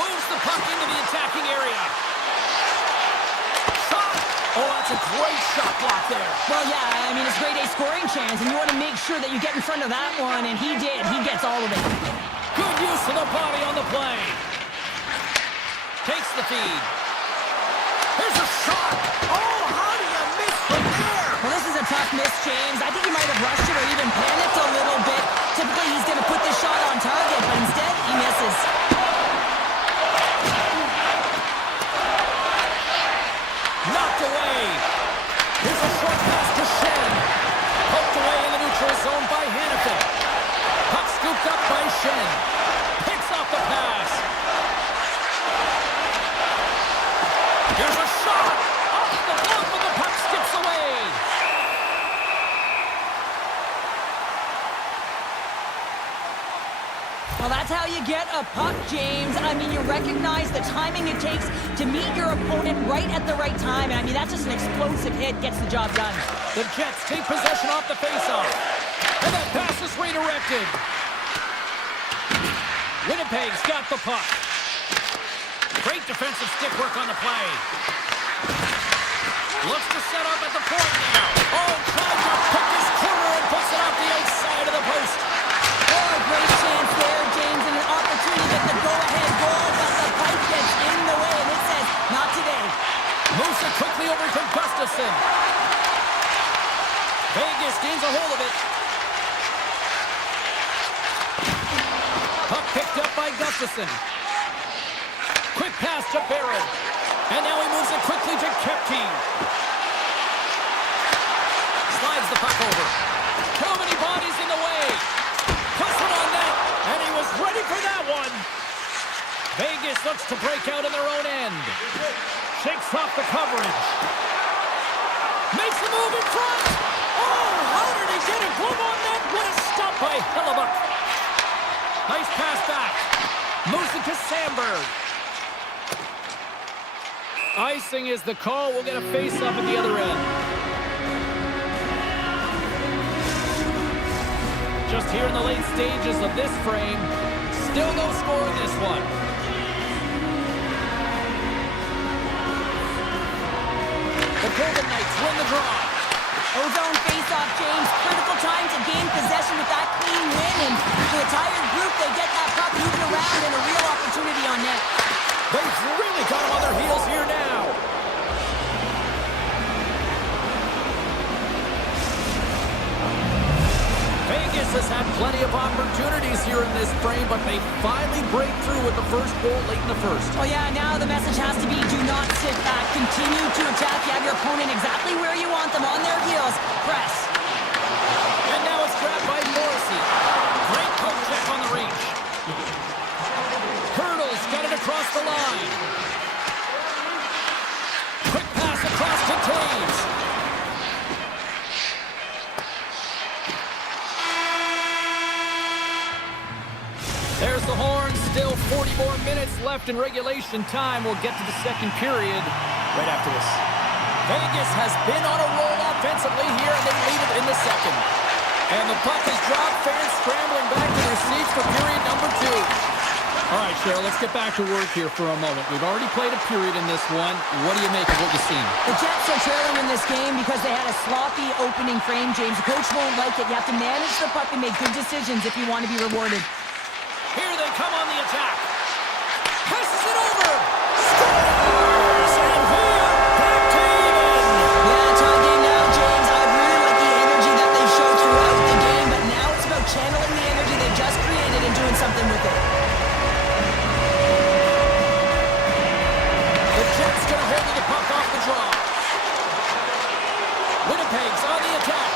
Moves the puck into the attacking area. Oh, that's a great shot block there. Well, yeah, I mean, it's grade A scoring chance, and you want to make sure that you get in front of that one, and he did. He gets all of it. Good use of the body on the play. Takes the feed. Here's a shot. Oh, how do you miss from there? Well, this is a tough miss, James. I think he might have rushed it or even panicked a little bit. Typically, he's going to put this shot on target, but instead, he misses. Knocked away. Here's a short pass to Shen. Poked away in the neutral zone by Hannafin. Puck scooped up by Shen. Picks off the pass. Here's a shot. Off the glove, but the puck skips away. Well, that's how you get a puck, James. I mean, you recognize the timing it takes to meet your opponent right at the right time. And I mean, that's just an explosive hit, gets the job done. The Jets take possession off the faceoff. And that pass is redirected. Winnipeg's got the puck. Great defensive stick work on the play. Looks to set up at the point now. Oh, trying to pick his corner and puts it off the outside of the post. Oh, a great chance there, James, and an opportunity to get the go-ahead goal, but the pipe gets in the way, and it says, not today. Moves it quickly over to Gustafsson. Vegas gains a hold of it. Puck picked up by Gustafsson. Quick pass to Barron. And now he moves it quickly to Kepke. Slides the puck over. Too many bodies in the way. Puts it on net. And he was ready for that one. Vegas looks to break out in their own end. Shakes off the coverage. Makes a move in front. Oh, how did he get a glove on net? What a stop by Hellebuyck. Nice pass back. Moves it to Sandberg. Icing is the call. We'll get a face-up at the other end. Just here in the late stages of this frame. Still no score in this one. The Golden Knights win the draw. Ozone face-off, James. Critical time to gain possession with that clean win, and the entire group, they get that puck moving around and a real opportunity on net. They've really got them on their heels here now. Vegas has had plenty of opportunities here in this frame, but they finally break through with the first goal late in the first. Oh yeah, now the message has to be, do not sit back. Continue to attack. You have your opponent exactly where you want them, on their heels. Press. And now it's grabbed by Morrissey. Great poke check on the reach. across the line. Quick pass across to Taves. There's the horn. Still 40 more minutes left in regulation time. We'll get to the second period right after this. Vegas has been on a roll offensively here, and they lead it in the second. And the puck is dropped. Fans scrambling back to their seats for period number 2. All right, Cheryl, let's get back to work here for a moment. We've already played a period in this one. What do you make of what you've seen? The Jets are trailing in this game because they had a sloppy opening frame, James. The coach won't like it. You have to manage the puck and make good decisions if you want to be rewarded. Here they come on the attack. Passes it over. Scores! And we are back to even. Yeah, tie game now, James. I really like the energy that they show throughout the game, but now it's about channeling the energy they just created and doing something with it. The Jets going to hold the puck off the draw. Winnipeg's on the attack.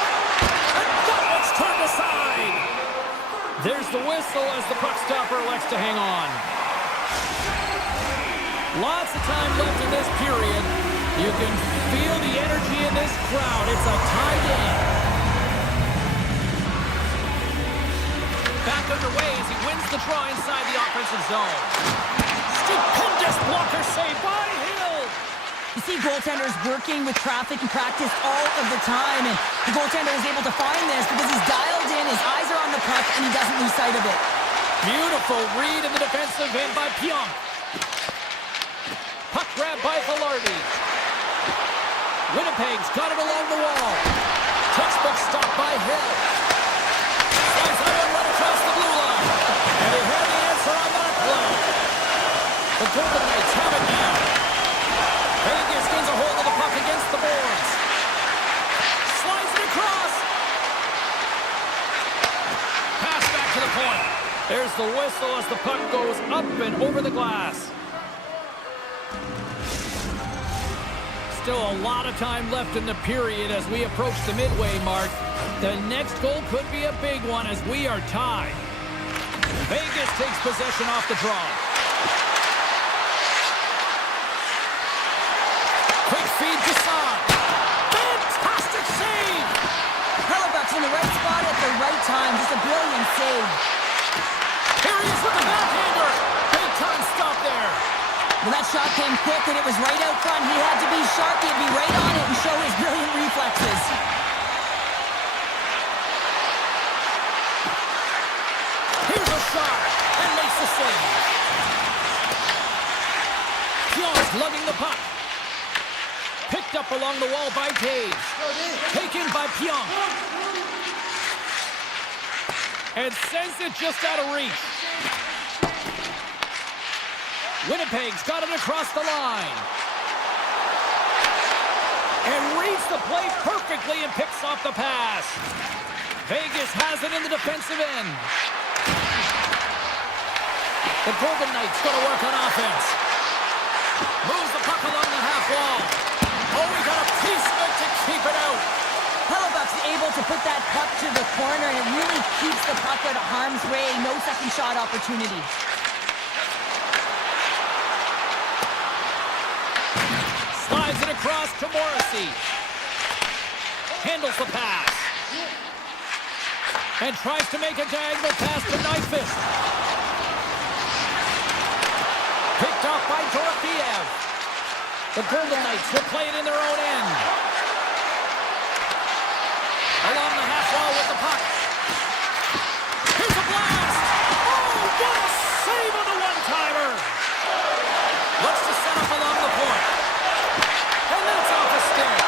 And that one's turned aside. There's the whistle as the puck stopper elects to hang on. Lots of time left in this period. You can feel the energy in this crowd. It's a tie game. Back underway as he wins the draw inside the offensive zone. Stupendous blocker save by Hill. You see goaltenders working with traffic and practice all of the time, and the goaltender is able to find this because he's dialed in, his eyes are on the puck, and he doesn't lose sight of it. Beautiful read in the defensive end by Pionk. Puck grab by Velarde. Winnipeg's got it along the wall. Textbook stop by Hill. Slides that one right across the blue line. And they have the answer on that play. The Golden Knights have it now. Vegas gains a hold of the puck against the boards. Slides it across. Pass back to the point. There's the whistle as the puck goes up and over the glass. Still a lot of time left in the period as we approach the midway mark. The next goal could be a big one as we are tied. Vegas takes possession off the draw. Quick feed to Son. Fantastic save! Hellebuyck's in the right spot at the right time. Just a brilliant save. Here he is with the backhander. Big time stop there. Well, that shot came quick and it was right out front. He had to be sharp. He had to be right on it and show his brilliant reflexes. Here's a shot and makes the save. Pionk's lugging the puck. Picked up along the wall by Taves. Taken by Pionk. And sends it just out of reach. Winnipeg's got it across the line. And reads the play perfectly and picks off the pass. Vegas has it in the defensive end. The Golden Knights going to work on offense. Moves the puck along the half wall. Oh, we got a piece of it to keep it out. Hellebuyck's able to put that puck to the corner, and it really keeps the puck out of harm's way. No second shot opportunity. Slides it across to Morrissey. Handles the pass. And tries to make a diagonal pass to Nyquist. Picked off by Dorofeev. The Golden Knights will play it in their own end. Along the half wall with the puck. Here's a blast! Oh, what a save on the one-timer! Looks to set up along the point. And that's off a stick.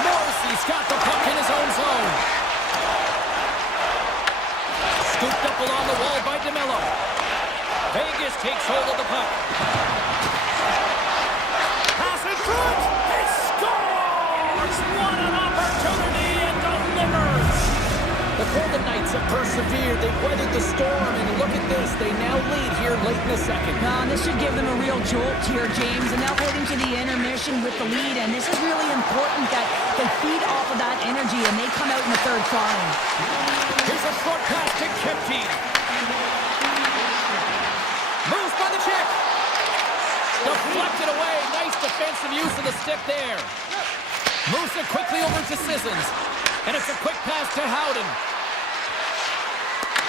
Morrissey's got the puck in his own zone. Scooped up along the wall by DeMello. Vegas takes hold of the puck. Pass in front! He scores! What an opportunity and delivers! The Golden Knights have persevered. They've weathered the storm, and look at this. They now lead here late in the second. This should give them a real jolt here, James. And now heading to the intermission with the lead. And this is really important that they feed off of that energy and they come out in the third trying. Here's a short pass to Kempty. Moves Deflected away. Nice defensive use of the stick there. Moves it quickly over to Sissons. And it's a quick pass to Howden.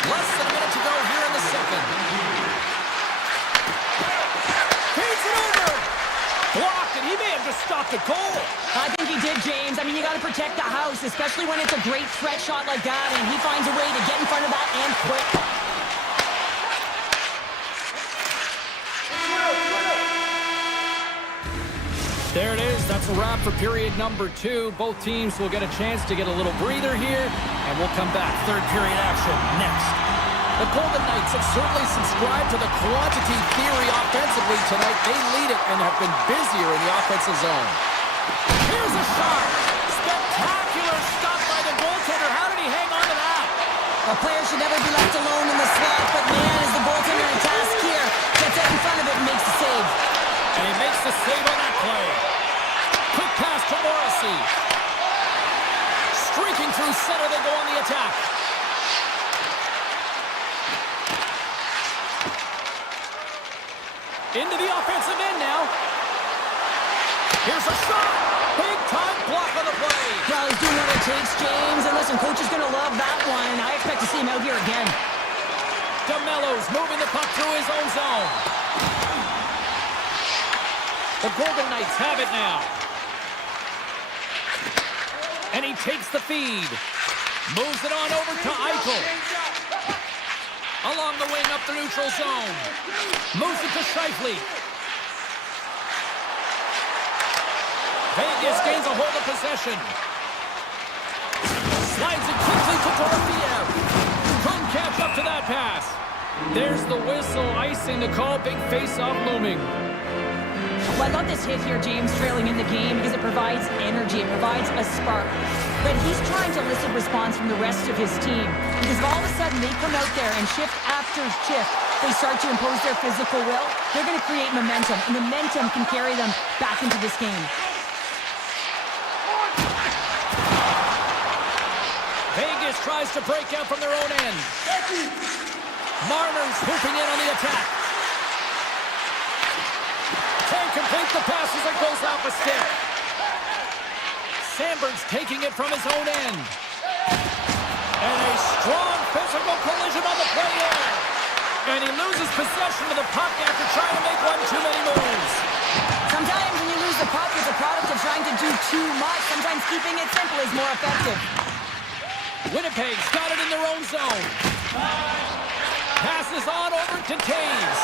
Less than a minute to go here in the second. Feeds it over. Blocked, and he may have just stopped a goal. I think he did, James. I mean, you got to protect the house, especially when it's a great threat shot like that, and he finds a way to get in front of that and quick. There it is. That's a wrap for period number 2. Both teams will get a chance to get a little breather here, and we'll come back. Third period action next. The Golden Knights have certainly subscribed to the quantity theory offensively tonight. They lead it and have been busier in the offensive zone. Here's a shot. Spectacular stop by the goaltender. How did he hang on to that? A player should never be left alone in the slot, but man, is the goaltender in task here. Gets out in front of it and makes the save. And he makes the save on that play. Quick pass to Morrissey. Streaking through center, they go on the attack. Into the offensive end now. Here's a shot. Big time block on the play. Well, he's doing what it takes, James. And listen, coach is going to love that one. And I expect to see him out here again. DeMello's moving the puck through his own zone. The Golden Knights have it now. And he takes the feed. Moves it on over to Eichel. Along the wing up the neutral zone. Moves it to Scheifele. Vegas gains a hold of possession. Slides it quickly to Dorofiev. Couldn't catch up to that pass. There's the whistle, icing the call. Big face-off looming. Well, I love this hit here, James, trailing in the game because it provides energy. It provides a spark. But he's trying to elicit response from the rest of his team. Because if all of a sudden they come out there and shift after shift, they start to impose their physical will, they're going to create momentum. And momentum can carry them back into this game. Vegas tries to break out from their own end. Marner's hooping in on the attack. Can't complete the pass as it goes off a stick. Sandberg's taking it from his own end. And a strong physical collision on the play there. And he loses possession of the puck after trying to make one too many moves. Sometimes when you lose the puck, it's a product of trying to do too much. Sometimes keeping it simple is more effective. Winnipeg's got it in their own zone. Passes on over to Taves.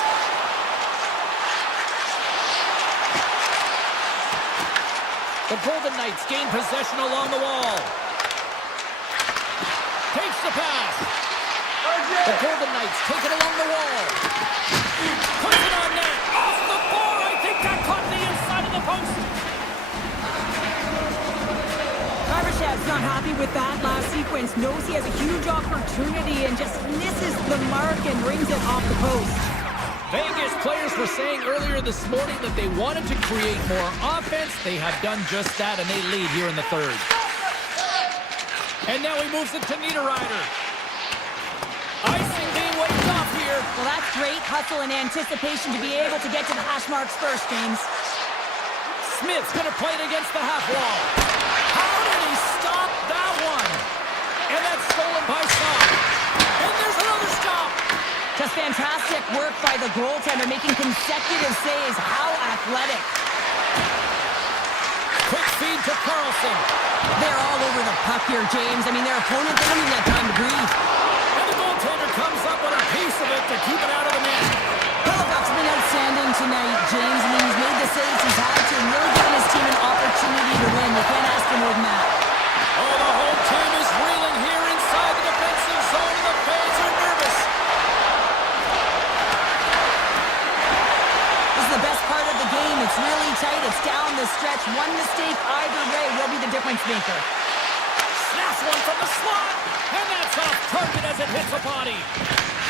The Golden Knights gain possession along the wall. Takes the pass. The Golden Knights take it along the wall. Puts it on net. Off the bar. I think that caught the inside of the post. Barbashev's not happy with that last sequence. Knows he has a huge opportunity and just misses the mark and brings it off the post. Vegas players were saying earlier this morning that they wanted to create more offense. They have done just that, and they lead here in the third. And now he moves it to Niederreiter. Icing being waved off here. Well, that's great hustle and anticipation to be able to get to the hash marks first, James. Smith's going to play it against the half wall. How did he stop that one? And that's stolen by Saab. And there's another stop. Just fantastic work by the goaltender, making consecutive saves. How athletic. Quick feed to Carlson. They're all over the puck here, James. I mean, their opponent, they don't even have time to breathe. And the goaltender comes up with a piece of it to keep it out of the net. Hellebuyck's been outstanding tonight, James. I mean, he's made the saves he's had to and really given his team an opportunity to win. You can't ask for more than that. Oh, the whole team is reeling here inside the defensive zone. The fans are nervous. This is the best part of the game. It's really tight. It's down the stretch. One mistake either way will be the difference maker. Snaps one from the slot. And that's off target as it hits a body.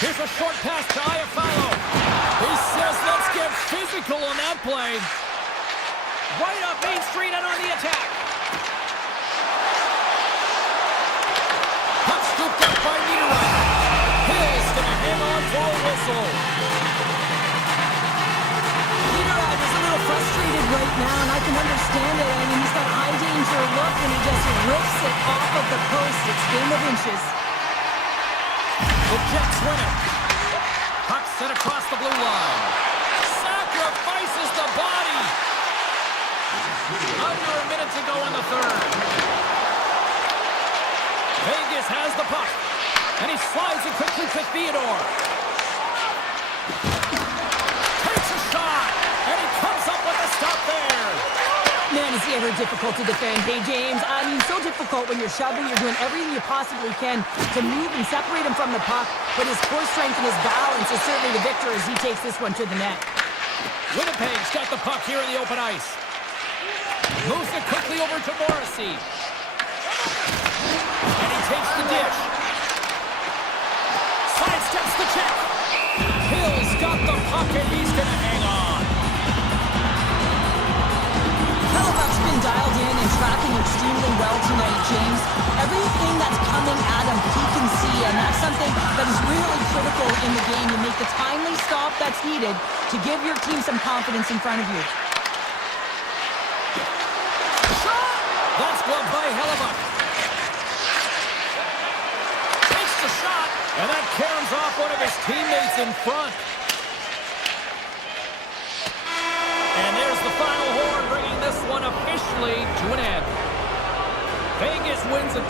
Here's a short pass to Iafallo. He says, let's get physical on that play. Right up Main Street and on the attack. Puck scooped up by Niederreiter. He's going to hang on for a whistle. Niederreiter's a little now, and I can understand it. I mean, he's got high danger look, and he just rips it off of the post. It's game of inches. The Jets win it. Puck sent across the blue line. Sacrifices the body. Under a minute to go in the third. Vegas has the puck. And he slides it quickly to Theodore. Takes a shot. And he comes up with a stop there. Man, is he ever difficult to defend. Hey, James, I mean, so difficult when you're shoving. You're doing everything you possibly can to move and separate him from the puck. But his core strength and his balance is certainly the victor as he takes this one to the net. Winnipeg's got the puck here in the open ice. Moves it quickly over to Morrissey. And he takes the dish. Sidesteps the check. Hill's got the puck and he's going to hang on. Hellebuck's been dialed in and tracking extremely well tonight, James. Everything that's coming at him, he can see, and that's something that is really critical in the game. You make the timely stop that's needed to give your team some confidence in front of you. Shot! That's gloved by Hellebuck. Takes the shot, and that caroms off one of his teammates in front. And there's the final horn, bringing this one officially to an end. Vegas wins it.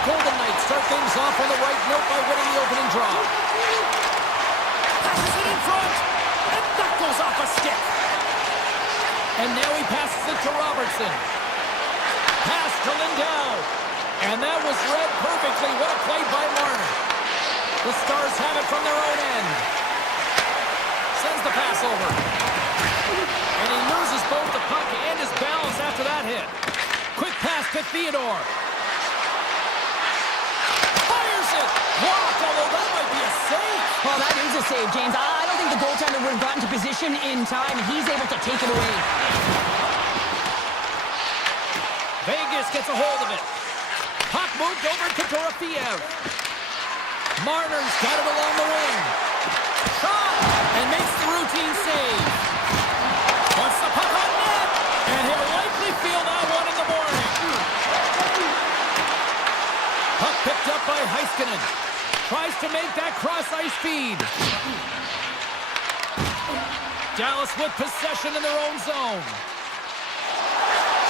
The Golden Knights start things off on the right note by winning the opening draw. Passes it in front. And that goes off a stick. And now he passes it to Robertson. Pass to Lindell. And that was read perfectly. What a play by Marner. The Stars have it from their own end. Sends the pass over. And he loses both the puck and his balance after that hit. Quick pass to Theodore. Fires it. Blocked, although that might be a save. Well, that is a save, James. I don't think the goaltender would have gotten to position in time, and he's able to take it away. Vegas gets a hold of it. Puck moved over to Dorofeev. Marner's got it along the wing. Shot! And makes the routine save. Puts the puck on net. And he'll likely feel that one in the morning. Puck picked up by Heiskanen. Tries to make that cross-ice feed. Dallas with possession in their own zone.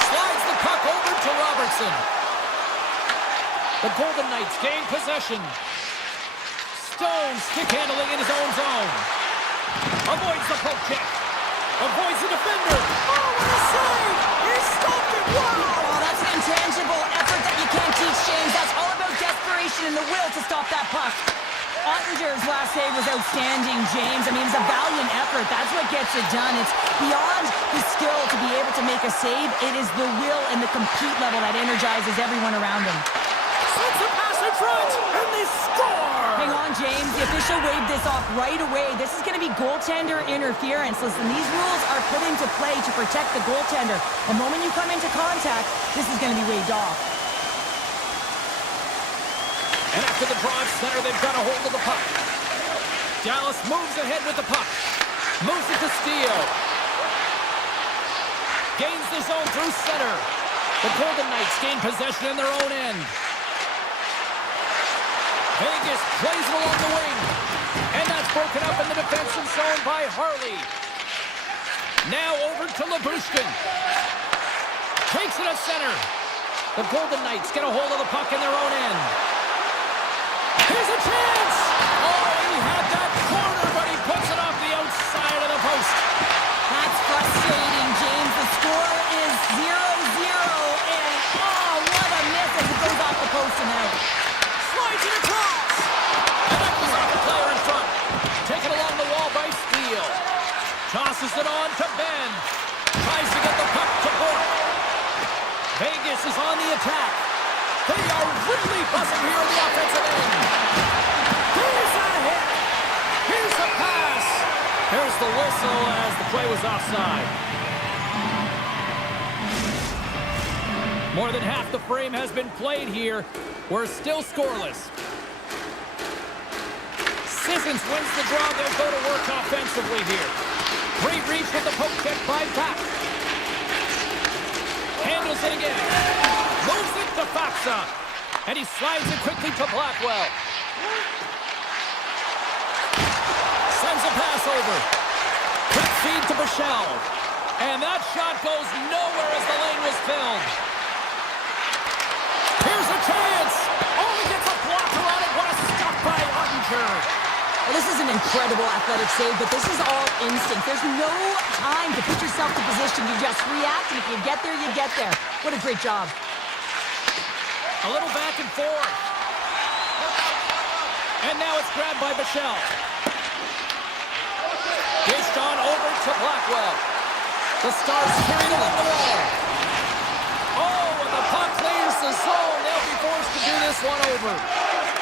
Slides the puck over to Robertson. The Golden Knights gain possession. Stone stick handling in his own zone. Avoids the poke check. Avoids the defender. Oh, what a save! He stopped it! Wow! Oh, that's an intangible effort that you can't teach, James. That's all about desperation and the will to stop that puck. Ottinger's last save was outstanding, James. I mean, it's a valiant effort. That's what gets it done. It's beyond the skill to be able to make a save. It is the will and the compete level that energizes everyone around him. Sends the pass in front, and they score! Hang on, James. The official waved this off right away. This is going to be goaltender interference. Listen, these rules are put into play to protect the goaltender. The moment you come into contact, this is going to be waved off. And after the draw at center, they've got a hold of the puck. Dallas moves ahead with the puck. Moves it to Steele. Gains the zone through center. The Golden Knights gain possession in their own end. Vegas plays it along the wing. And that's broken up in the defensive zone by Harley. Now over to Labushkin. Takes it at center. The Golden Knights get a hold of the puck in their own end. Here's a chance! Oh, he had that corner, but he puts it off the outside of the post. That's frustrating, James. The score is 0-0, and oh, what a miss as it goes off the post and out. Slides it across! And that was off the player in front. Taken along the wall by Steele. Tosses it on to Ben. Tries to get the puck to Bork. Vegas is on the attack. They are really buzzing here in the offensive end. Here's a hit! Here's the pass. Here's the whistle as the play was offside. More than half the frame has been played here. We're still scoreless. Sissons wins the draw. They'll go to work offensively here. Great reach with the poke check by Pack. Handles it again. Moves it to Faksa. And he slides it quickly to Blackwell. Sends a pass over. Quick feed to Bichelle. And that shot goes nowhere as the lane was filled. Here's a chance. Only gets a blocker on it. What a stop by Ottinger. Well, this is an incredible athletic save, but this is all instinct. There's no time to put yourself in position. You just react, and if you get there, you get there. What a great job. A little back and forth. And now it's grabbed by Bichelle. Dished on over to Blackwell. The Stars carried along the wall. Oh, and the puck clears the zone. They'll be forced to do this one over.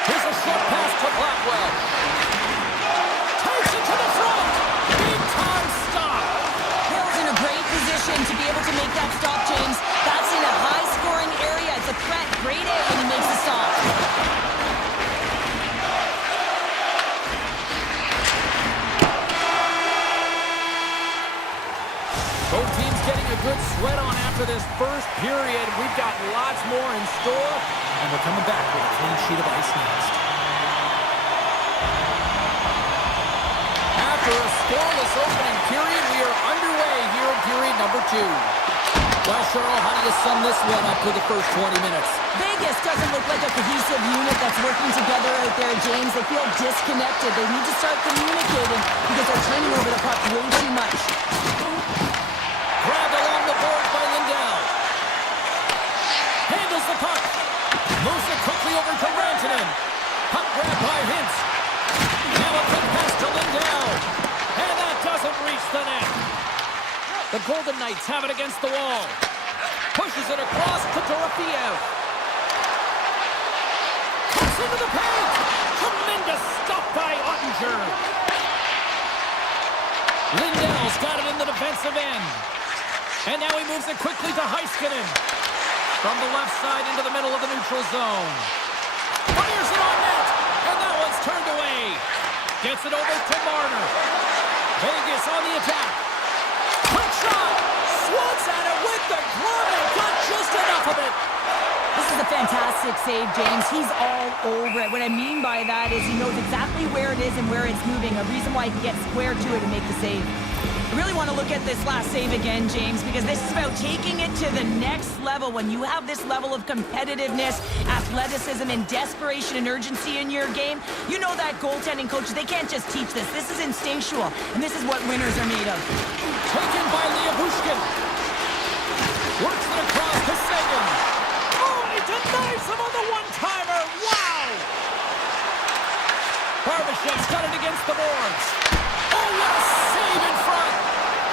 Here's a short pass to Blackwell. Takes it to the front. Big time stop. Hill's in a great position to be able to make that stop, James. That's in a high-scoring area. It's a threat. Great A, and he makes the stop. Both teams getting a good sweat on after this first period. We've got lots more in store, and we're coming back with a clean sheet of ice next. After a scoreless opening period, we are underway here in period number 2. Well, Cheryl, how do you sum this one up for the first 20 minutes? Vegas doesn't look like a cohesive unit that's working together out there, James. They feel disconnected. They need to start communicating because they're turning over the puck way too much. Grabbed along the board by Lindell. Handles the puck. Moves it quickly over to Rantanen. Puck grabbed by Hintz. Now a quick pass to Lindell. And that doesn't reach the net. The Golden Knights have it against the wall. Pushes it across to Dorofeev. Cuts into the paint. Tremendous stop by Ottinger. Lindell's got it in the defensive end. And now he moves it quickly to Heiskanen. From the left side into the middle of the neutral zone. Fires it on net. And that one's turned away. Gets it over to Marner. Vegas on the attack. Quick shot. Swats at it with the glove and got just enough of it. This is a fantastic save, James. He's all over it. What I mean by that is he knows exactly where it is and where it's moving. A reason why he can get square to it and make the save. I really want to look at this last save again, James, because this is about taking it to the next level. When you have this level of competitiveness, athleticism, and desperation and urgency in your game, you know that goaltending coaches, they can't just teach this. This is instinctual, and this is what winners are made of. Taken by Liabushkin. Works it across to Sagan. Oh, he denies him on the one-timer. Wow! Barbashev's got it against the boards. Oh, what a save in front!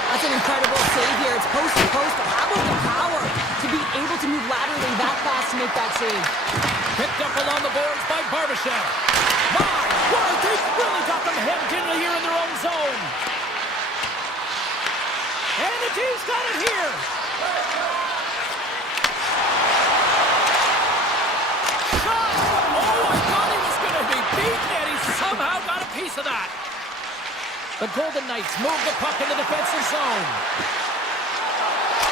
That's an incredible save here. It's post to post, but how about the power to be able to move laterally that fast to make that save? Picked up along the boards by Barbashev. My word, they've really got them hemmed in here in their own zone. And the team's got it here. Shot! Oh, I thought he was going to be beaten, and he somehow got a piece of that. The Golden Knights move the puck in the defensive zone.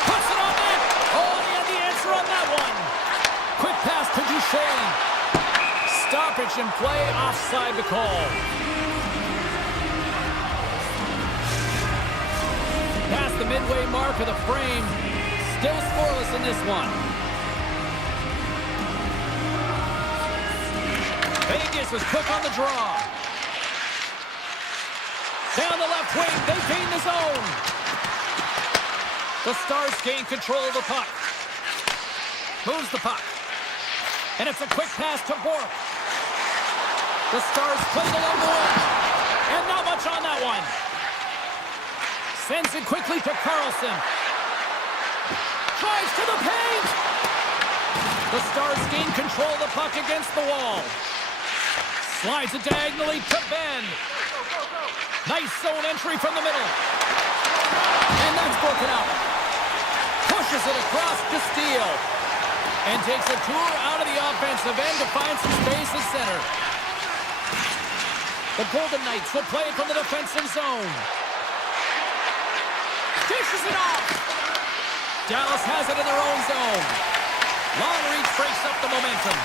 Puts it on net. Oh, he had the answer on that one. Quick pass to Duchesne. Stoppage in play, offside to call. Past the midway mark of the frame. Still scoreless in this one. Vegas was quick on the draw. Down the left wing, they gain the zone. The Stars gain control of the puck. Moves the puck. And it's a quick pass to Bork. The Stars play it along the wing. And not much on that one. Sends it quickly to Carlson. Tries to the paint. The Stars gain control of the puck against the wall. Slides it diagonally to Ben. Nice zone entry from the middle. And that's broken out. Pushes it across to Steele. And takes a tour out of the offensive end to find some space at center. The Golden Knights will play it from the defensive zone. Dishes it off. Dallas has it in their own zone. Long reach breaks up the momentum.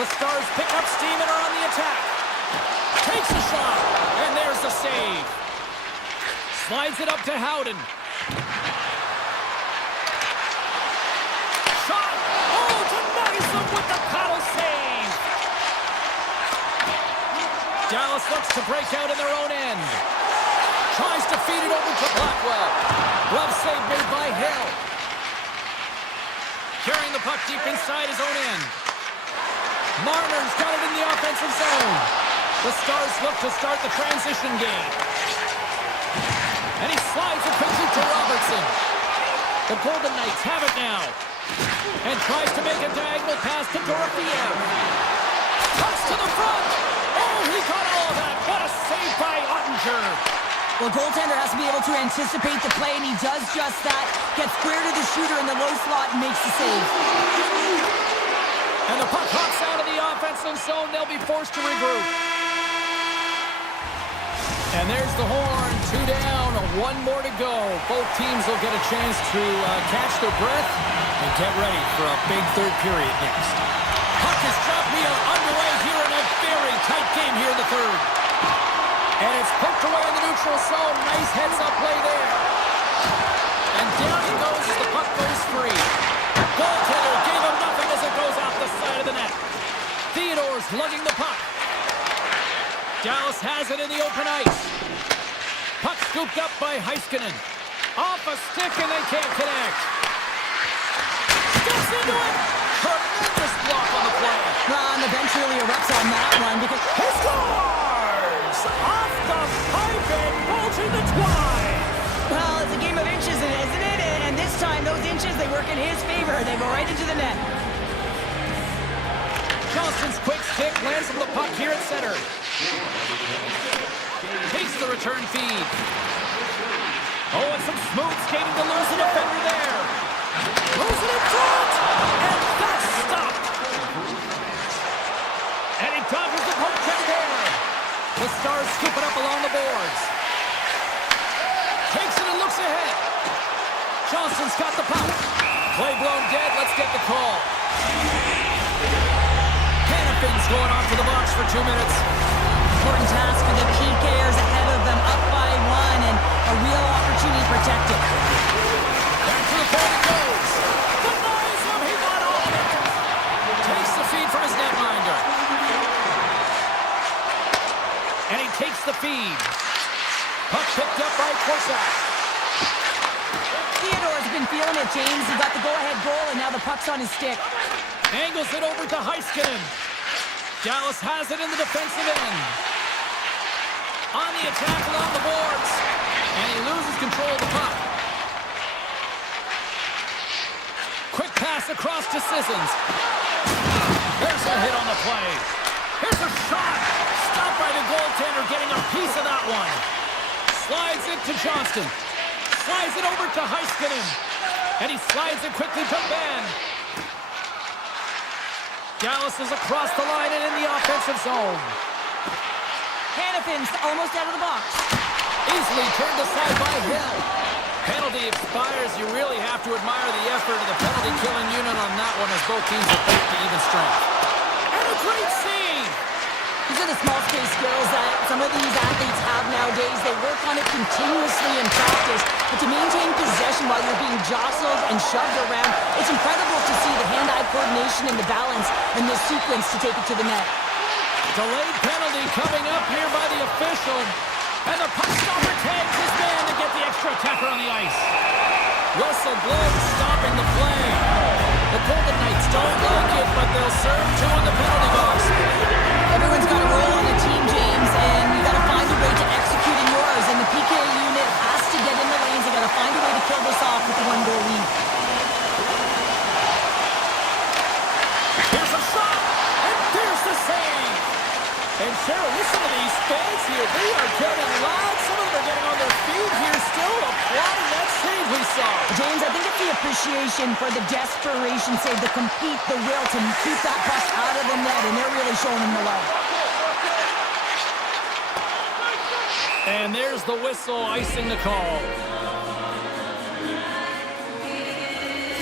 The Stars pick up steam and are on the attack. Takes a shot, and there's the save. Slides it up to Howden. Shot! Oh, denies him with the paddle save. Dallas looks to break out in their own end. Tries to feed it over to Blackwell. Glove save made by Hill. Carrying the puck deep inside his own end. Marner's got it in the offensive zone. The Stars look to start the transition game. And he slides it quickly to Robertson. The Golden Knights have it now. And tries to make a diagonal pass to Dorofeev. Cuts to the front. Oh, he got all of that. What a save by Ottinger. Well, goaltender has to be able to anticipate the play, and he does just that. Gets square to the shooter in the low slot and makes the save. And the puck hops out of the offensive zone. They'll be forced to regroup. And there's the horn. 2 down, 1 more to go. Both teams will get a chance to catch their breath and get ready for a big third period next. Puck is dropped. We are underway here in a very tight game here in the third. And it's poked away in the neutral zone. Nice heads-up play there. And Down he goes as the puck goes free. Goaltender gave him nothing as it goes off the side of the net. Theodore's lugging the puck. Dallas has it in the open ice. Puck scooped up by Heiskanen. Off a stick and they can't connect. Steps into it. Tremendous block on the play. Well, and the bench really erupts on that one because He scores! Off the pipe and bulging the twine. Well, it's a game of inches, isn't it? And this time, those inches, they work in his favor. They go right into the net. Johnston's quick stick lands on the puck here at center. Takes the return feed. Oh, and some smooth skating to lose the defender there. Losing it front. And that's stopped. And he dodges the poke check there. The Stars scoop it up along the boards. Takes it and looks ahead. Johnston's got the puck. Play blown dead. Let's get the call. Hannafin's going off to the box for 2 minutes. important task for the PKers ahead of them, up by 1, and a real opportunity protected. Back to the point it goes. Denies him. He got all of it. Takes the feed from his netminder. And he takes the feed. Puck picked up by Korsak. Theodore's been feeling it, James. He got the go-ahead goal, and now the puck's on his stick. Angles it over to Heiskanen. Dallas has it in the defensive end. On the attack along the boards. And he loses control of the puck. Quick pass across to Sissons. There's a hit on the play. Here's a shot. Stopped by the goaltender, getting a piece of that one. Slides it to Johnston. Slides it over to Heiskanen. And he slides it quickly to Ben. Dallas is across the line and in the offensive zone. Hannafin's almost out of the box. Easily turned aside by Hill. Penalty expires. You really have to admire the effort of the penalty-killing unit on that one as both teams are back to even strength. And a great save! These are the small space skills that some of these athletes have nowadays. They work on it continuously in practice, but to maintain possession while you're being jostled and shoved around, it's incredible to see the hand-eye coordination and the balance in this sequence to take it to the net. Delayed penalty coming up here by the official. And the puck stopper tags his man to get the extra attacker on the ice. Whistle blows, stopping the play. The Golden Knights don't like it, but they'll serve two in the penalty box. Everyone's got a role on the team, James, and you got to find a way to execute in yours. And the PK unit has to get in the lanes. They got to find a way to kill this off with the 1-goal lead. Here's a shot, and there's the save. And Cheryl, listen to these fans here. They are getting loud. Some of them are getting on their feet here, still applauding that save we saw. James, I think it's the appreciation for the desperation save, the compete, the will to keep that puck out of the net, and they're really showing him the love. And there's the whistle icing the call.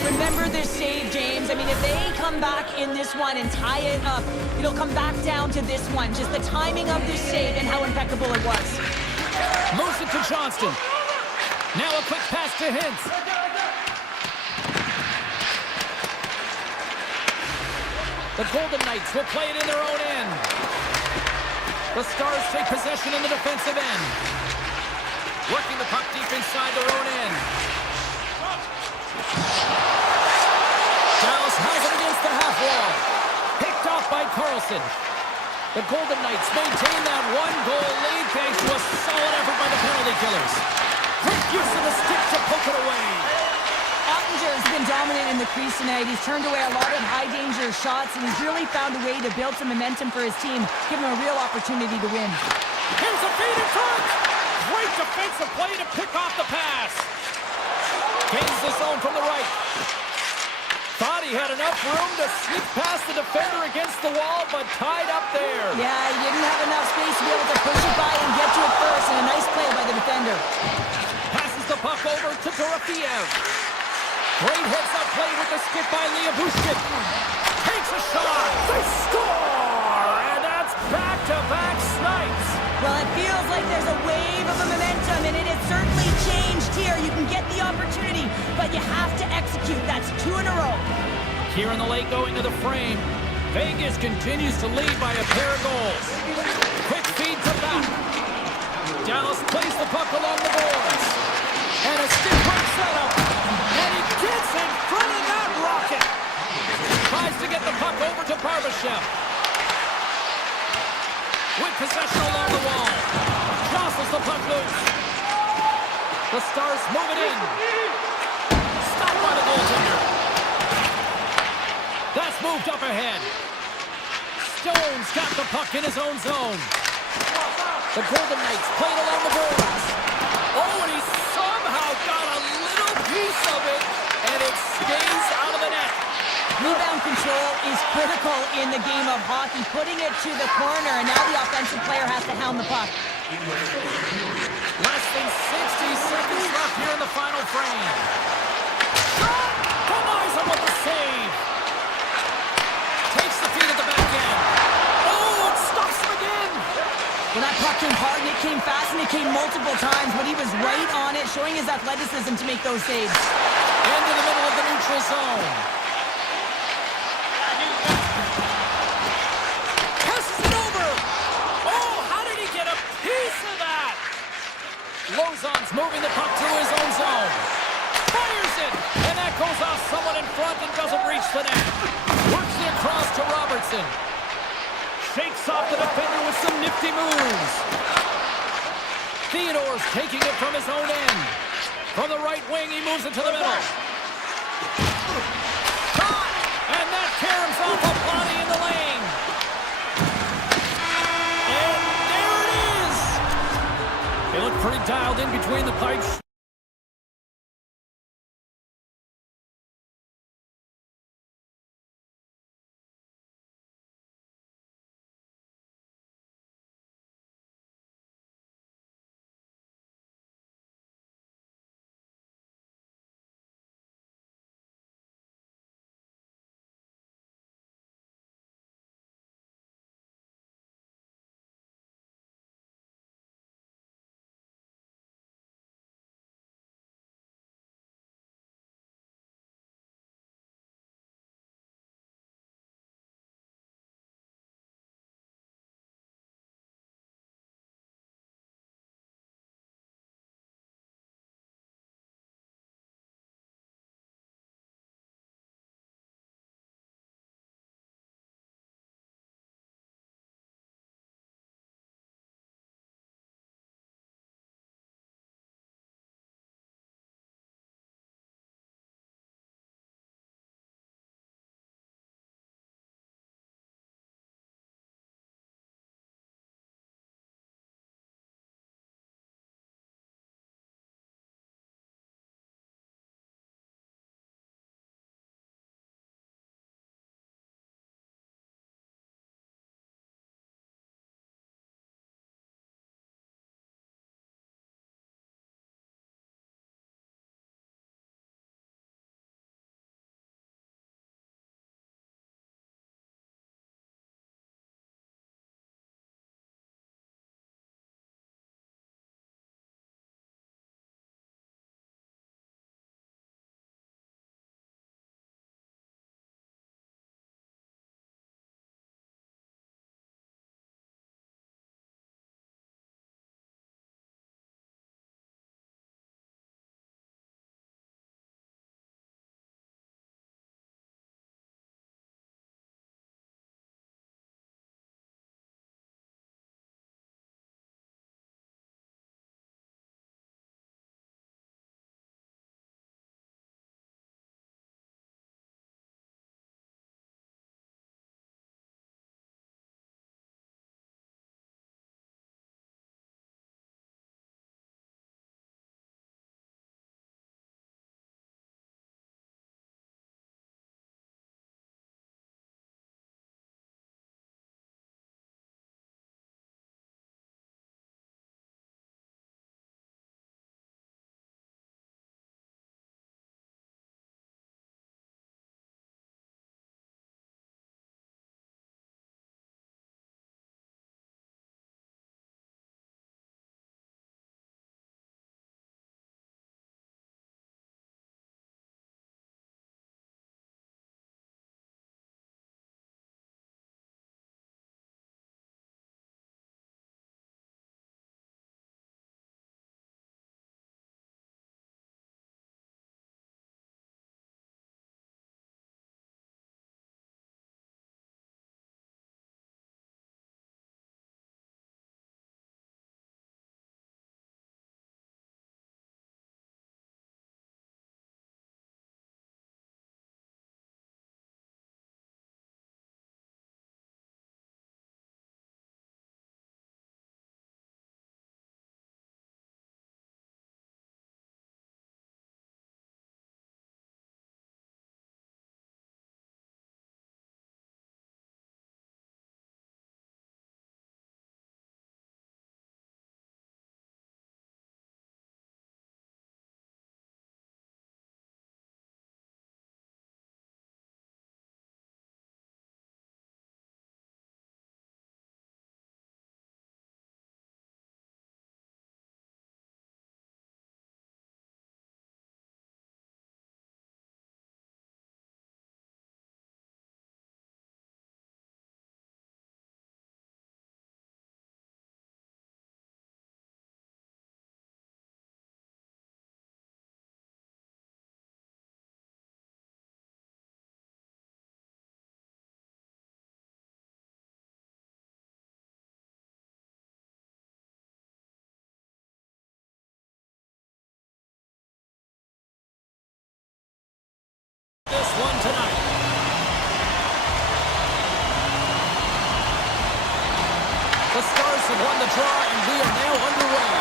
Remember this save, James. I mean, if they come back in this one and tie it up, it'll come back down to this one. Just the timing of this save and how impeccable it was. Moves it to Johnston. Now a quick pass to Hintz. The Golden Knights will play it in their own end. The Stars take possession in the defensive end. Working the puck deep inside their own end. Dallas has it against the half wall. Picked off by Carlson. The Golden Knights maintain that 1-goal lead thanks to a solid effort by the penalty killers. Quick use of the stick to poke it away. Ottinger has been dominant in the crease tonight. He's turned away a lot of high-danger shots, and he's really found a way to build some momentum for his team, give him a real opportunity to win. Here's a feed in front. Great defensive play to pick off the pass. Gains the zone from the right. Thought he had enough room to sneak past the defender against the wall, but tied up there. Yeah, he didn't have enough space to be able to push it by and get to it first, and a nice play by the defender. Passes the puck over to Dorofiev. Great heads-up play with the skip by Liabushkin. Takes a shot. They score! And that's back-to-back snipes. Well, it feels like there's a wave of momentum, and it has certainly changed here. You can get the opportunity but you have to execute. That's 2 in a row. Here in the late going to the frame. Vegas continues to lead by a pair of goals. Quick feed to back. Dallas plays the puck along the boards. And a stick break setup. And he gets in front of that rocket. Tries to get the puck over to Barbashev. With possession along the wall. Jostles the puck loose. The Stars move it in. Stopped by the goaltender. That's moved up ahead. Stone's got the puck in his own zone. The Golden Knights played along the boards. Oh, and he somehow got a little piece of it, and it stays out of the net. Rebound control is critical in the game of hockey, putting it to the corner, and now the offensive player has to hound the puck. Less than 60 seconds left here in the final frame. Shot! Comizer with the save. Takes the feed at the back end. Oh, it stops him again. When that puck came hard, and it came fast, and it came multiple times, but he was right on it, showing his athleticism to make those saves. Into the middle of the neutral zone. Passes it over. Oh, how did he get a piece of that? Lozon's moving the puck through his own zone. Fires it, and that goes off someone in front and doesn't reach the net. Works it across to Robertson. Shakes off the defender with some nifty moves. Theodore's taking it from his own end. From the right wing, he moves it to the middle. Shot! And that caroms off a body in the lane. And there it is! They look pretty dialed in between the pipes. have won the draw, and we are now underway.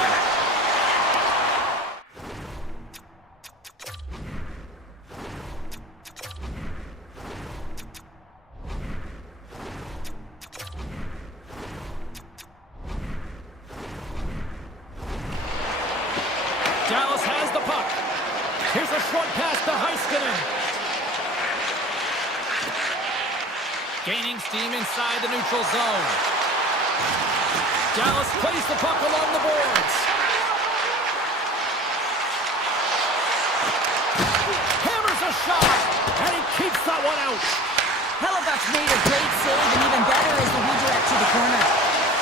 Dallas has the puck. Here's a short pass to Heiskanen. Gaining steam inside the neutral zone. Dallas plays the puck along the boards. Hammers a shot, and he keeps that one out. Hellebuyck's made a great save, and even better is the redirect to the corner.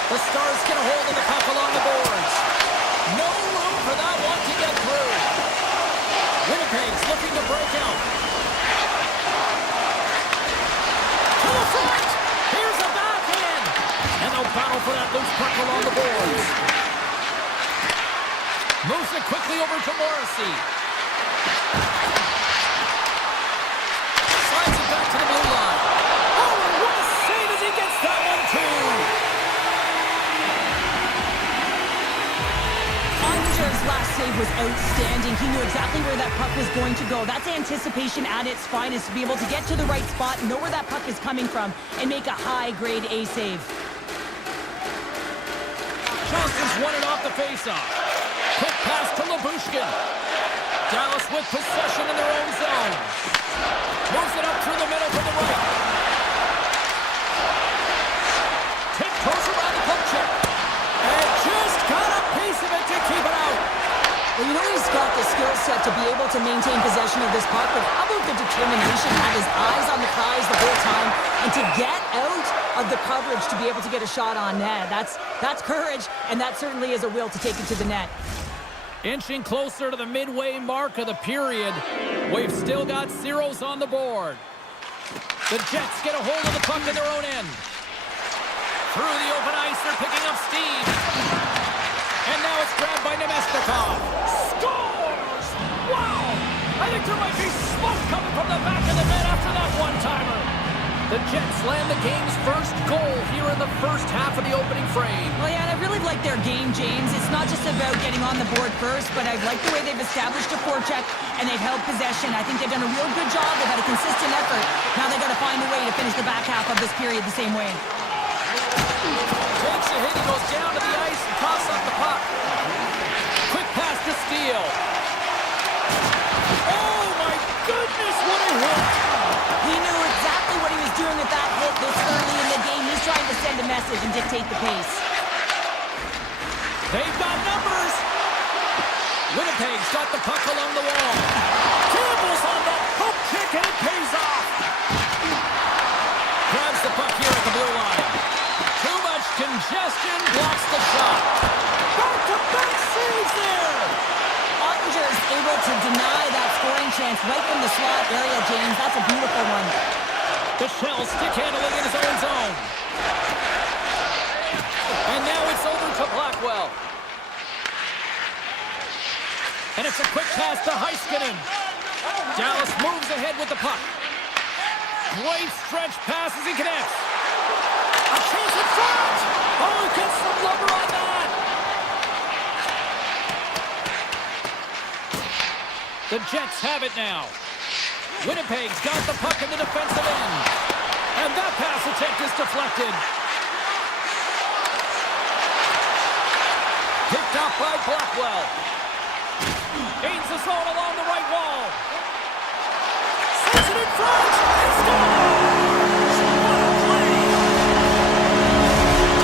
The Stars get a hold of the puck along the boards. No room for that one to get through. Winnipeg's looking to break out. To the front! Here's a backhand! And they'll battle for that loose puck along the boards. Moves it quickly over to Morrissey. Slides it back to the blue line. Oh, and what a save as he gets that one too! Last save was outstanding. He knew exactly where that puck was going to go. That's anticipation at its finest, to be able to get to the right spot, know where that puck is coming from, and make a high-grade A save. Johnston's won it off the faceoff. Quick pass to Labushkin. Dallas with possession in their own zone. Moves it up through the middle to the right. Tiptoes around the puck check. And just got a piece of it to keep it out. Well, you know he's got the skill set to be able to maintain possession of this puck, but how about the determination, have his eyes on the prize the whole time, and to get out of the coverage to be able to get a shot on net. That's courage, and that certainly is a will to take it to the net. Inching closer to the midway mark of the period. We've still got zeros on the board. The Jets get a hold of the puck in their own end. Through the open ice, they're picking up steam. And now it's grabbed by Nemesnikov. Scores! Wow! I think there might be smoke coming from the back of the net after that one-timer. The Jets land the game's first goal here in the first half of the opening frame. Well, yeah, and I really like their game, James. It's not just about getting on the board first, but I like the way they've established a forecheck and they've held possession. I think they've done a real good job. They've had a consistent effort. Now they've got to find a way to finish the back half of this period the same way. Takes a hit, he goes down to the ice and tosses up the puck. Quick pass to Steele. Oh my goodness, what a hit! He knew exactly what he was doing with that hit this early in the game. He's trying to send a message and dictate the pace. They've got numbers. Winnipeg's got the puck along the wall. Campbell's on the hook kick and it pays off. Grabs the puck here at the blue line. Too much congestion, blocks the shot. Back-to-back saves there. Ottinger's able to deny that scoring chance right from the slot area, James. That's a beautiful one. The Shell stick handling in his own zone. And now it's over to Blackwell. And it's a quick pass to Heiskanen. Dallas moves ahead with the puck. Great stretch pass as he connects. A chance in front! Oh, he gets some lumber on that! The Jets have it now. Winnipeg's got the puck in the defensive end. And that pass attempt is deflected. Picked up by Blackwell. Gains the zone along the right wall. Sends it in front. And scores! What a play!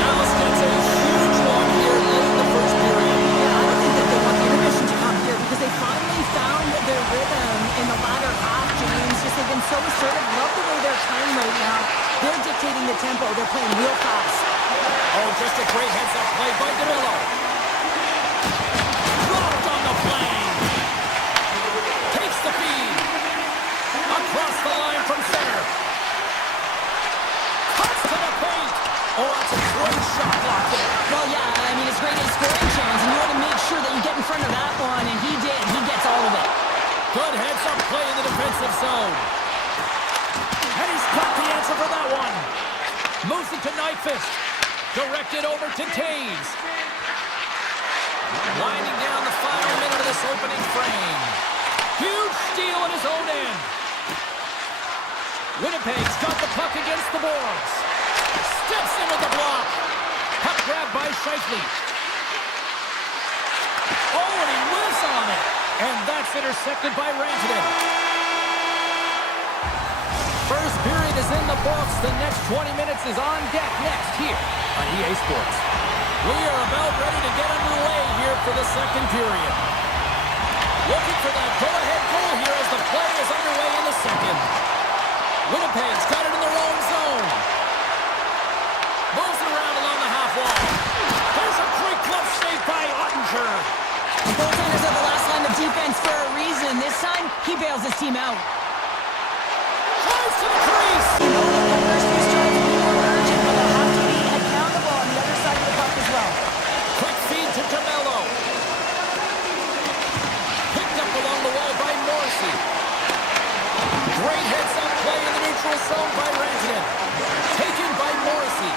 Dallas gets a huge one here late in the first period. Yeah, I don't think that they want the intermission to come here because they finally found their rhythm in the latter half, James. Just they've been so assertive. Love the way they're playing right now. They're dictating the tempo. They're playing real fast. Oh, just a great heads-up play by DeMillo. Dropped on the plane. Takes the feed. Across the line from center. Cuts to the paint. Oh, that's a great shot block there. Well, yeah, I mean, it's great at scoring chance, and you want to make sure that you get in front of that one, and he did. He gets all of it. Good heads-up play in the defensive zone. And he's got the answer for that one. Moves it to Nyquist. Directed over to Taves. Winding down the final minute of this opening frame. Huge steal in his own end. Winnipeg's got the puck against the boards. Steps in with the block. Puck grab by Scheifele. Oh, and he whiffs on it. And that's intercepted by Rantanen. First period is in the books. The next 20 minutes is on deck next here on EA Sports. We are about ready to get underway here for the second period. Looking for that go-ahead goal here as the play is underway in the second. Winnipeg's got it in their own zone. Moves it around along the half wall. There's a great glove save by Ottinger. The goaltenders are the last line of defense for a reason. This time, he bails his team out. Drives to the crease. You know that the first few strikes will be more urgent, but they'll have to be accountable on the other side of the puck as well. Quick feed to DeMello. Picked up along the wall by Morrissey. Great heads-up play in the neutral zone by Rantanen. Taken by Morrissey.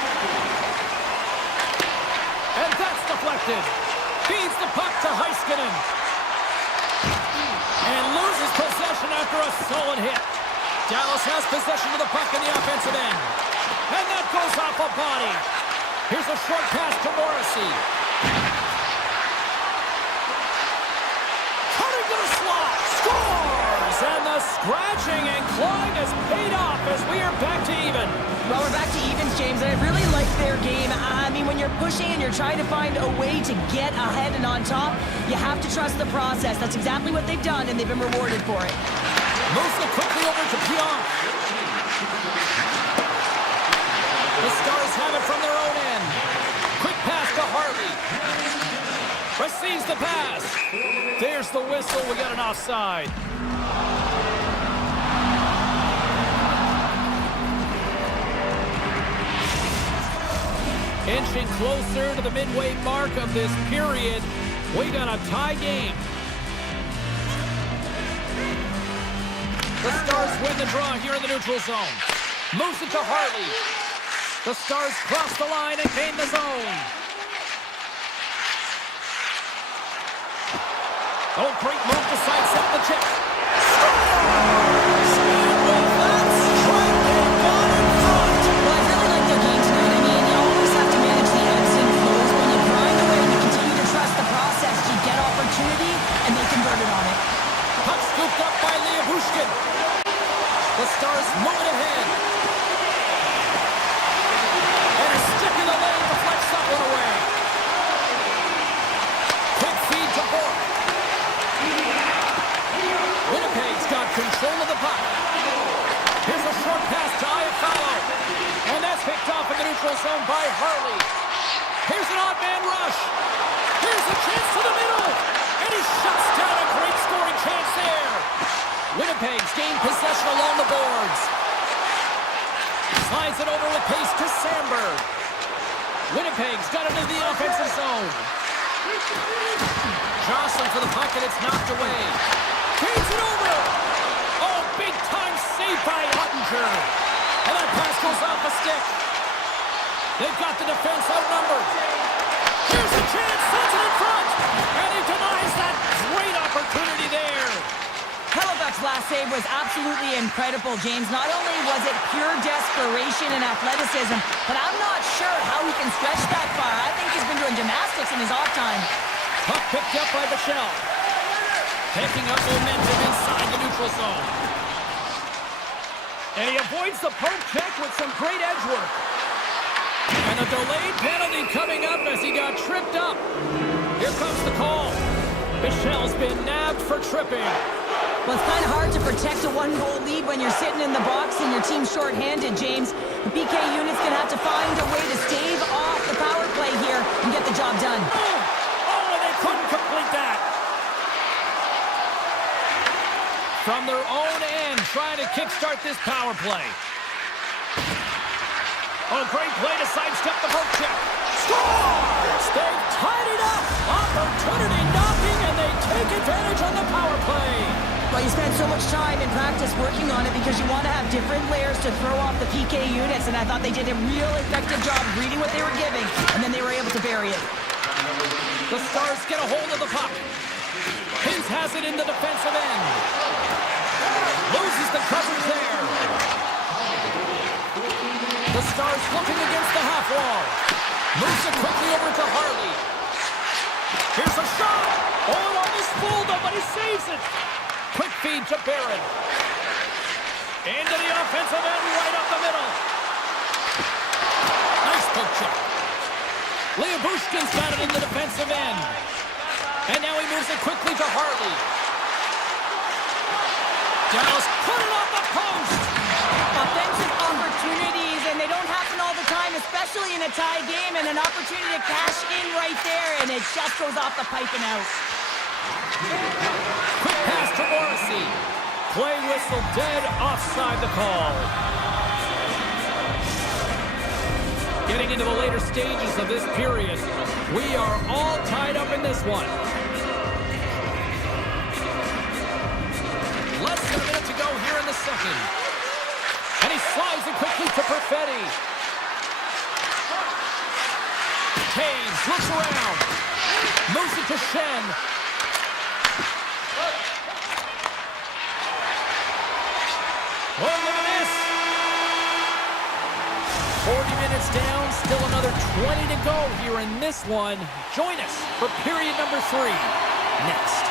And that's deflected. Feeds the puck to Heiskanen. And loses possession after a solid hit. Dallas has possession of the puck in the offensive end. And that goes off a body. Here's a short pass to Morrissey. Cutting to the slot. Scores! And the scratching and clawing has paid off as we are back to even. Well, we're back to evens, James, and I really like their game. I mean, when you're pushing and you're trying to find a way to get ahead and on top, you have to trust the process. That's exactly what they've done, and they've been rewarded for it. Moves it quickly over to Pionk. The Stars have it from their own end. Quick pass to Harley. Receives the pass. There's the whistle. We got an offside. Inching closer to the midway mark of this period. We got a tie game. The Stars win the draw here in the neutral zone. Moves it to Harley. The Stars cross the line and gain the zone. Oh, great move to sidestep the check. Scores! And with that strike, they've gone in front. Well, I really like their game tonight. I mean, you always have to manage the ebbs and flows. When you grind away and you continue to trust the process, you get opportunity, and they convert it on it. Puck scooped up by Leobushkin. The Stars moving ahead. And a stick in the lane deflects that one away. Quick feed to Bork. Winnipeg's got control of the puck. Here's a short pass to Iafallo. And that's picked off in the neutral zone by Harley. Here's an odd man rush. Here's a chance to the middle. And he shuts down a great scoring chance there. Winnipeg's gained possession along the boards. Slides it over with pace to Sandberg. Winnipeg's got it into the offensive zone. Jocelyn for the puck, and it's knocked away. Feeds it over. Oh, big time save by Ottinger. And that pass goes off a stick. They've got the defense outnumbered. Here's a chance, sends it in front. And he denies that great opportunity there. Hellebuyck's last save was absolutely incredible, James. Not only was it pure desperation and athleticism, but I'm not sure how he can stretch that far. I think he's been doing gymnastics in his off time. Puck picked up by Bichelle. Picking up momentum inside the neutral zone. And he avoids the poke check with some great edge work. And a delayed penalty coming up as he got tripped up. Here comes the call. Bichelle's been nabbed for tripping. Well, it's kind of hard to protect a one-goal lead when you're sitting in the box and your team's short-handed, James. The PK unit's going to have to find a way to stave off the power play here and get the job done. Oh, and they couldn't complete that. From their own end, trying to kickstart this power play. Oh, great play to sidestep the poke check. Scores! They've tied it up. Opportunity knocking, and they take advantage on the power play. Well, you spend so much time in practice working on it because you want to have different layers to throw off the PK units, and I thought they did a real effective job reading what they were giving, and then they were able to bury it. The Stars get a hold of the puck. Hins has it in the defensive end. Loses the coverage there. The Stars looking against the half wall. Moves it quickly over to Harley. Here's a shot. Oh, almost fooled him, but he saves it. Quick feed to Barron. Into the offensive end, right up the middle. Nice poke check. Leobushkin's got it in the defensive end. And now he moves it quickly to Harley. Dallas put it off the post. Offensive opportunities, and they don't happen all the time, especially in a tie game, and an opportunity to cash in right there, and it just goes off the pipe and out. Quick pass to Morrissey. Play whistle dead, offside the call. Getting into the later stages of this period, we are all tied up in this one. Less than a minute to go here in the second. And he slides it quickly to Perfetti. Taves looks around. Moves it to Shen. Oh, look at this. 40 minutes down, still another 20 to go here in this one. Join us for period number 3 next.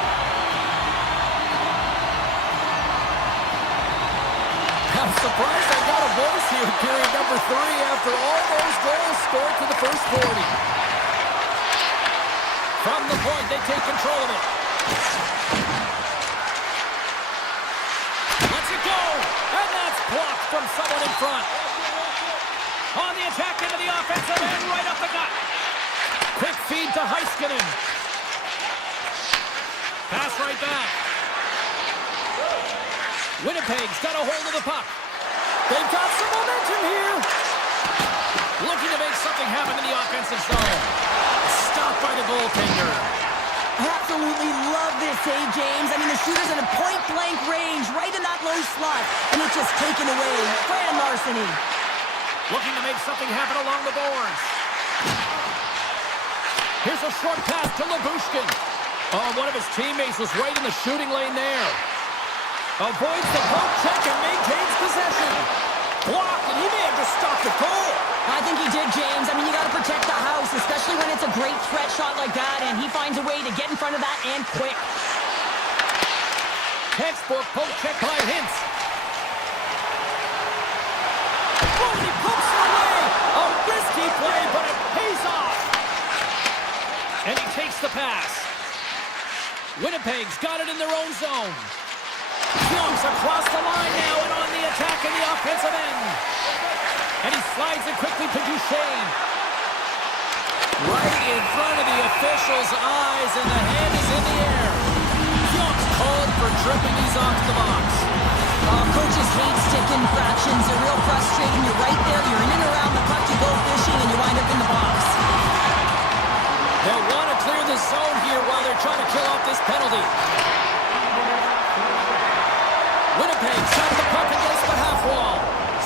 I'm surprised I got a voice here in period number 3 after all those goals scored to the first 40. From the point, they take control of it. Lets it go, and that's blocked from someone in front. On the attack into the offensive end, right up the gut. Quick feed to Heiskanen. Pass right back. Winnipeg's got a hold of the puck. They've got some momentum here. Looking to make something happen in the offensive zone. Stopped by the goaltender. I absolutely love this save, James. I mean, the shooter's in a point-blank range, right in that low slot, and it's just taken away. Grand larceny. Looking to make something happen along the boards. Here's a short pass to Lebushkin. Oh, one of his teammates was right in the shooting lane there. Avoids the poke check and maintains possession. Blocked, and he may have just stopped the goal. I think he did, James. I mean, you got to protect the house, especially when it's a great threat shot like that, and he finds a way to get in front of that and quick. Textbook poke check by Hintz. Oh, he pokes it away. A risky play, but it pays off. And he takes the pass. Winnipeg's got it in their own zone. Jumps across the line now and on the attack in the offensive end. And he slides it quickly to Duchesne. Right in front of the official's eyes, and the hand is in the air. Jumps called for tripping these off to the box. Coaches hate stick infractions. They're real frustrating. You're right there. You're in and around the puck. You go fishing, and you wind up in the box. They'll want to clear the zone here while they're trying to kill off this penalty. Winnipeg shot the puck against the half wall.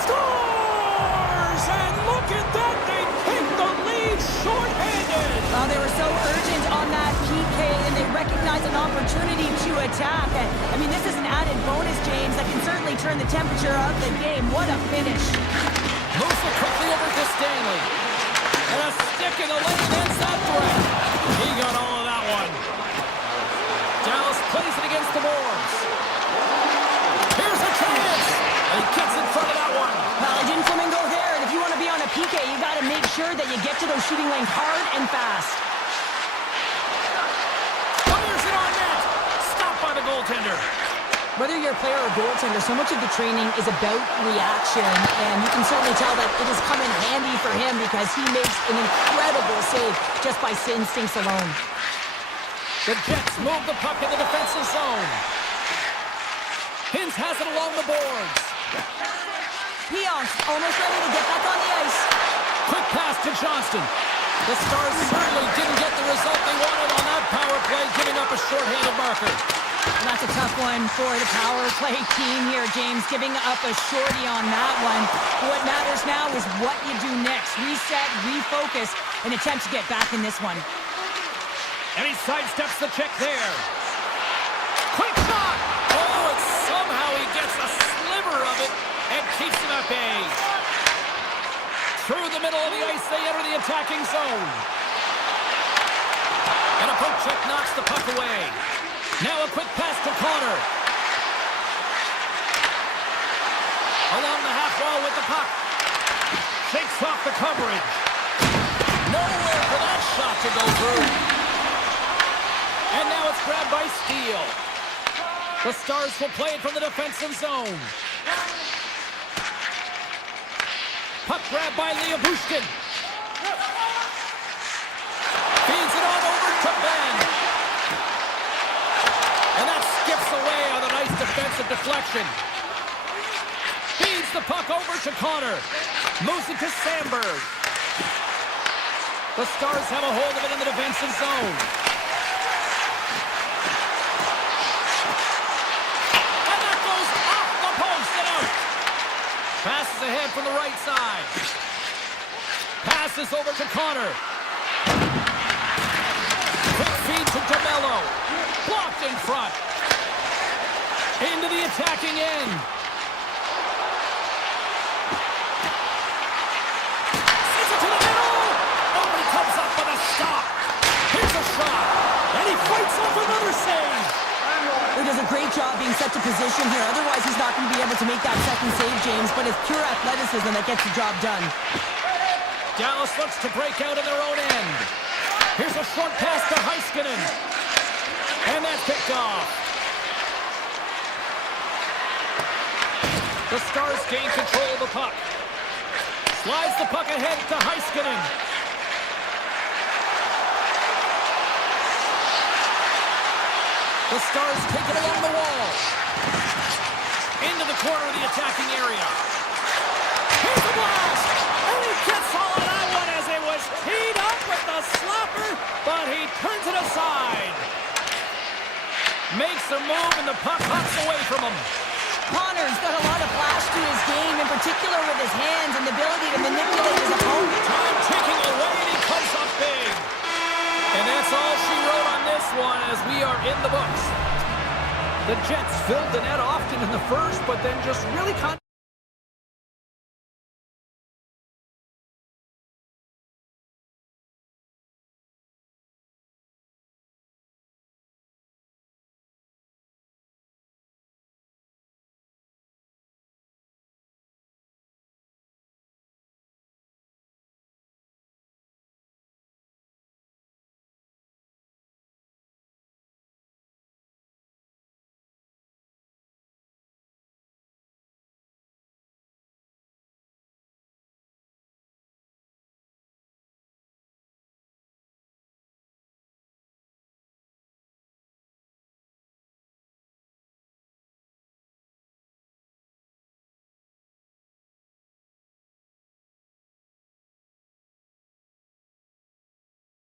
Scores! And look at that! They take the lead shorthanded! They were so urgent on that PK, and they recognized an opportunity to attack. And, I mean, this is an added bonus, James, that can certainly turn the temperature of the game. What a finish. Moves it quickly over to Stanley. And a stick in the lane ends that threat. He got all of that one. Dallas plays it against the boards. Here's a chance. And he gets in front of that one. Well, it didn't flamingo there, and if you want to be on a PK, you got to make sure that you get to those shooting lanes hard and fast. Fires it on net. Stopped by the goaltender. Whether you're a player or goaltender, so much of the training is about reaction, and you can certainly tell that it has come in handy for him because he makes an incredible save just by instincts alone. The Jets move the puck in the defensive zone. Hintz has it along the boards. Pionk almost ready to get back on the ice. Quick pass to Johnston. The Stars certainly didn't get the result they wanted on that power play, giving up a shorthanded marker. Well, that's a tough one for the power play team here, James, giving up a shorty on that one. What matters now is what you do next. Reset, refocus, and attempt to get back in this one. And he sidesteps the check there. Quick shot! Oh, and somehow he gets a sliver of it and keeps him at bay. Through the middle of the ice, they enter the attacking zone. And a poke check knocks the puck away. Now a quick pass to Connor. Along the half wall with the puck. Shakes off the coverage. Nowhere for that shot to go through. And now it's grabbed by Steele. The Stars will play it from the defensive zone. Puck grabbed by Leah Bushkin. Feeds it on over to Ben. And that skips away on a nice defensive deflection. Feeds the puck over to Connor. Moves it to Sandberg. The Stars have a hold of it in the defensive zone. And that goes off the post and out. Passes ahead from the right side. Passes over to Connor. Quick feed to DeMello. Blocked in front. Into the attacking end. Sends it to the middle. Oh, he comes up with a stop. Here's a shot. And he fights off another save. He does a great job being set to position here. Otherwise, he's not going to be able to make that second save, James. But it's pure athleticism that gets the job done. Dallas looks to break out in their own end. Here's a short pass to Heiskanen. And that's picked off. The Stars gain control of the puck. Slides the puck ahead to Heiskanen. The Stars take it along the wall. Into the corner of the attacking area. Here's the blast! And he gets all of that one as it was teed up with the slapper, but he turns it aside. Makes a move and the puck hops away from him. Connor's got a lot of flash to his game, in particular with his hands and the ability to manipulate his opponent. Time ticking away and he comes up big. And that's all she wrote on this one as we are in the books. The Jets filled the net often in the first, but then just really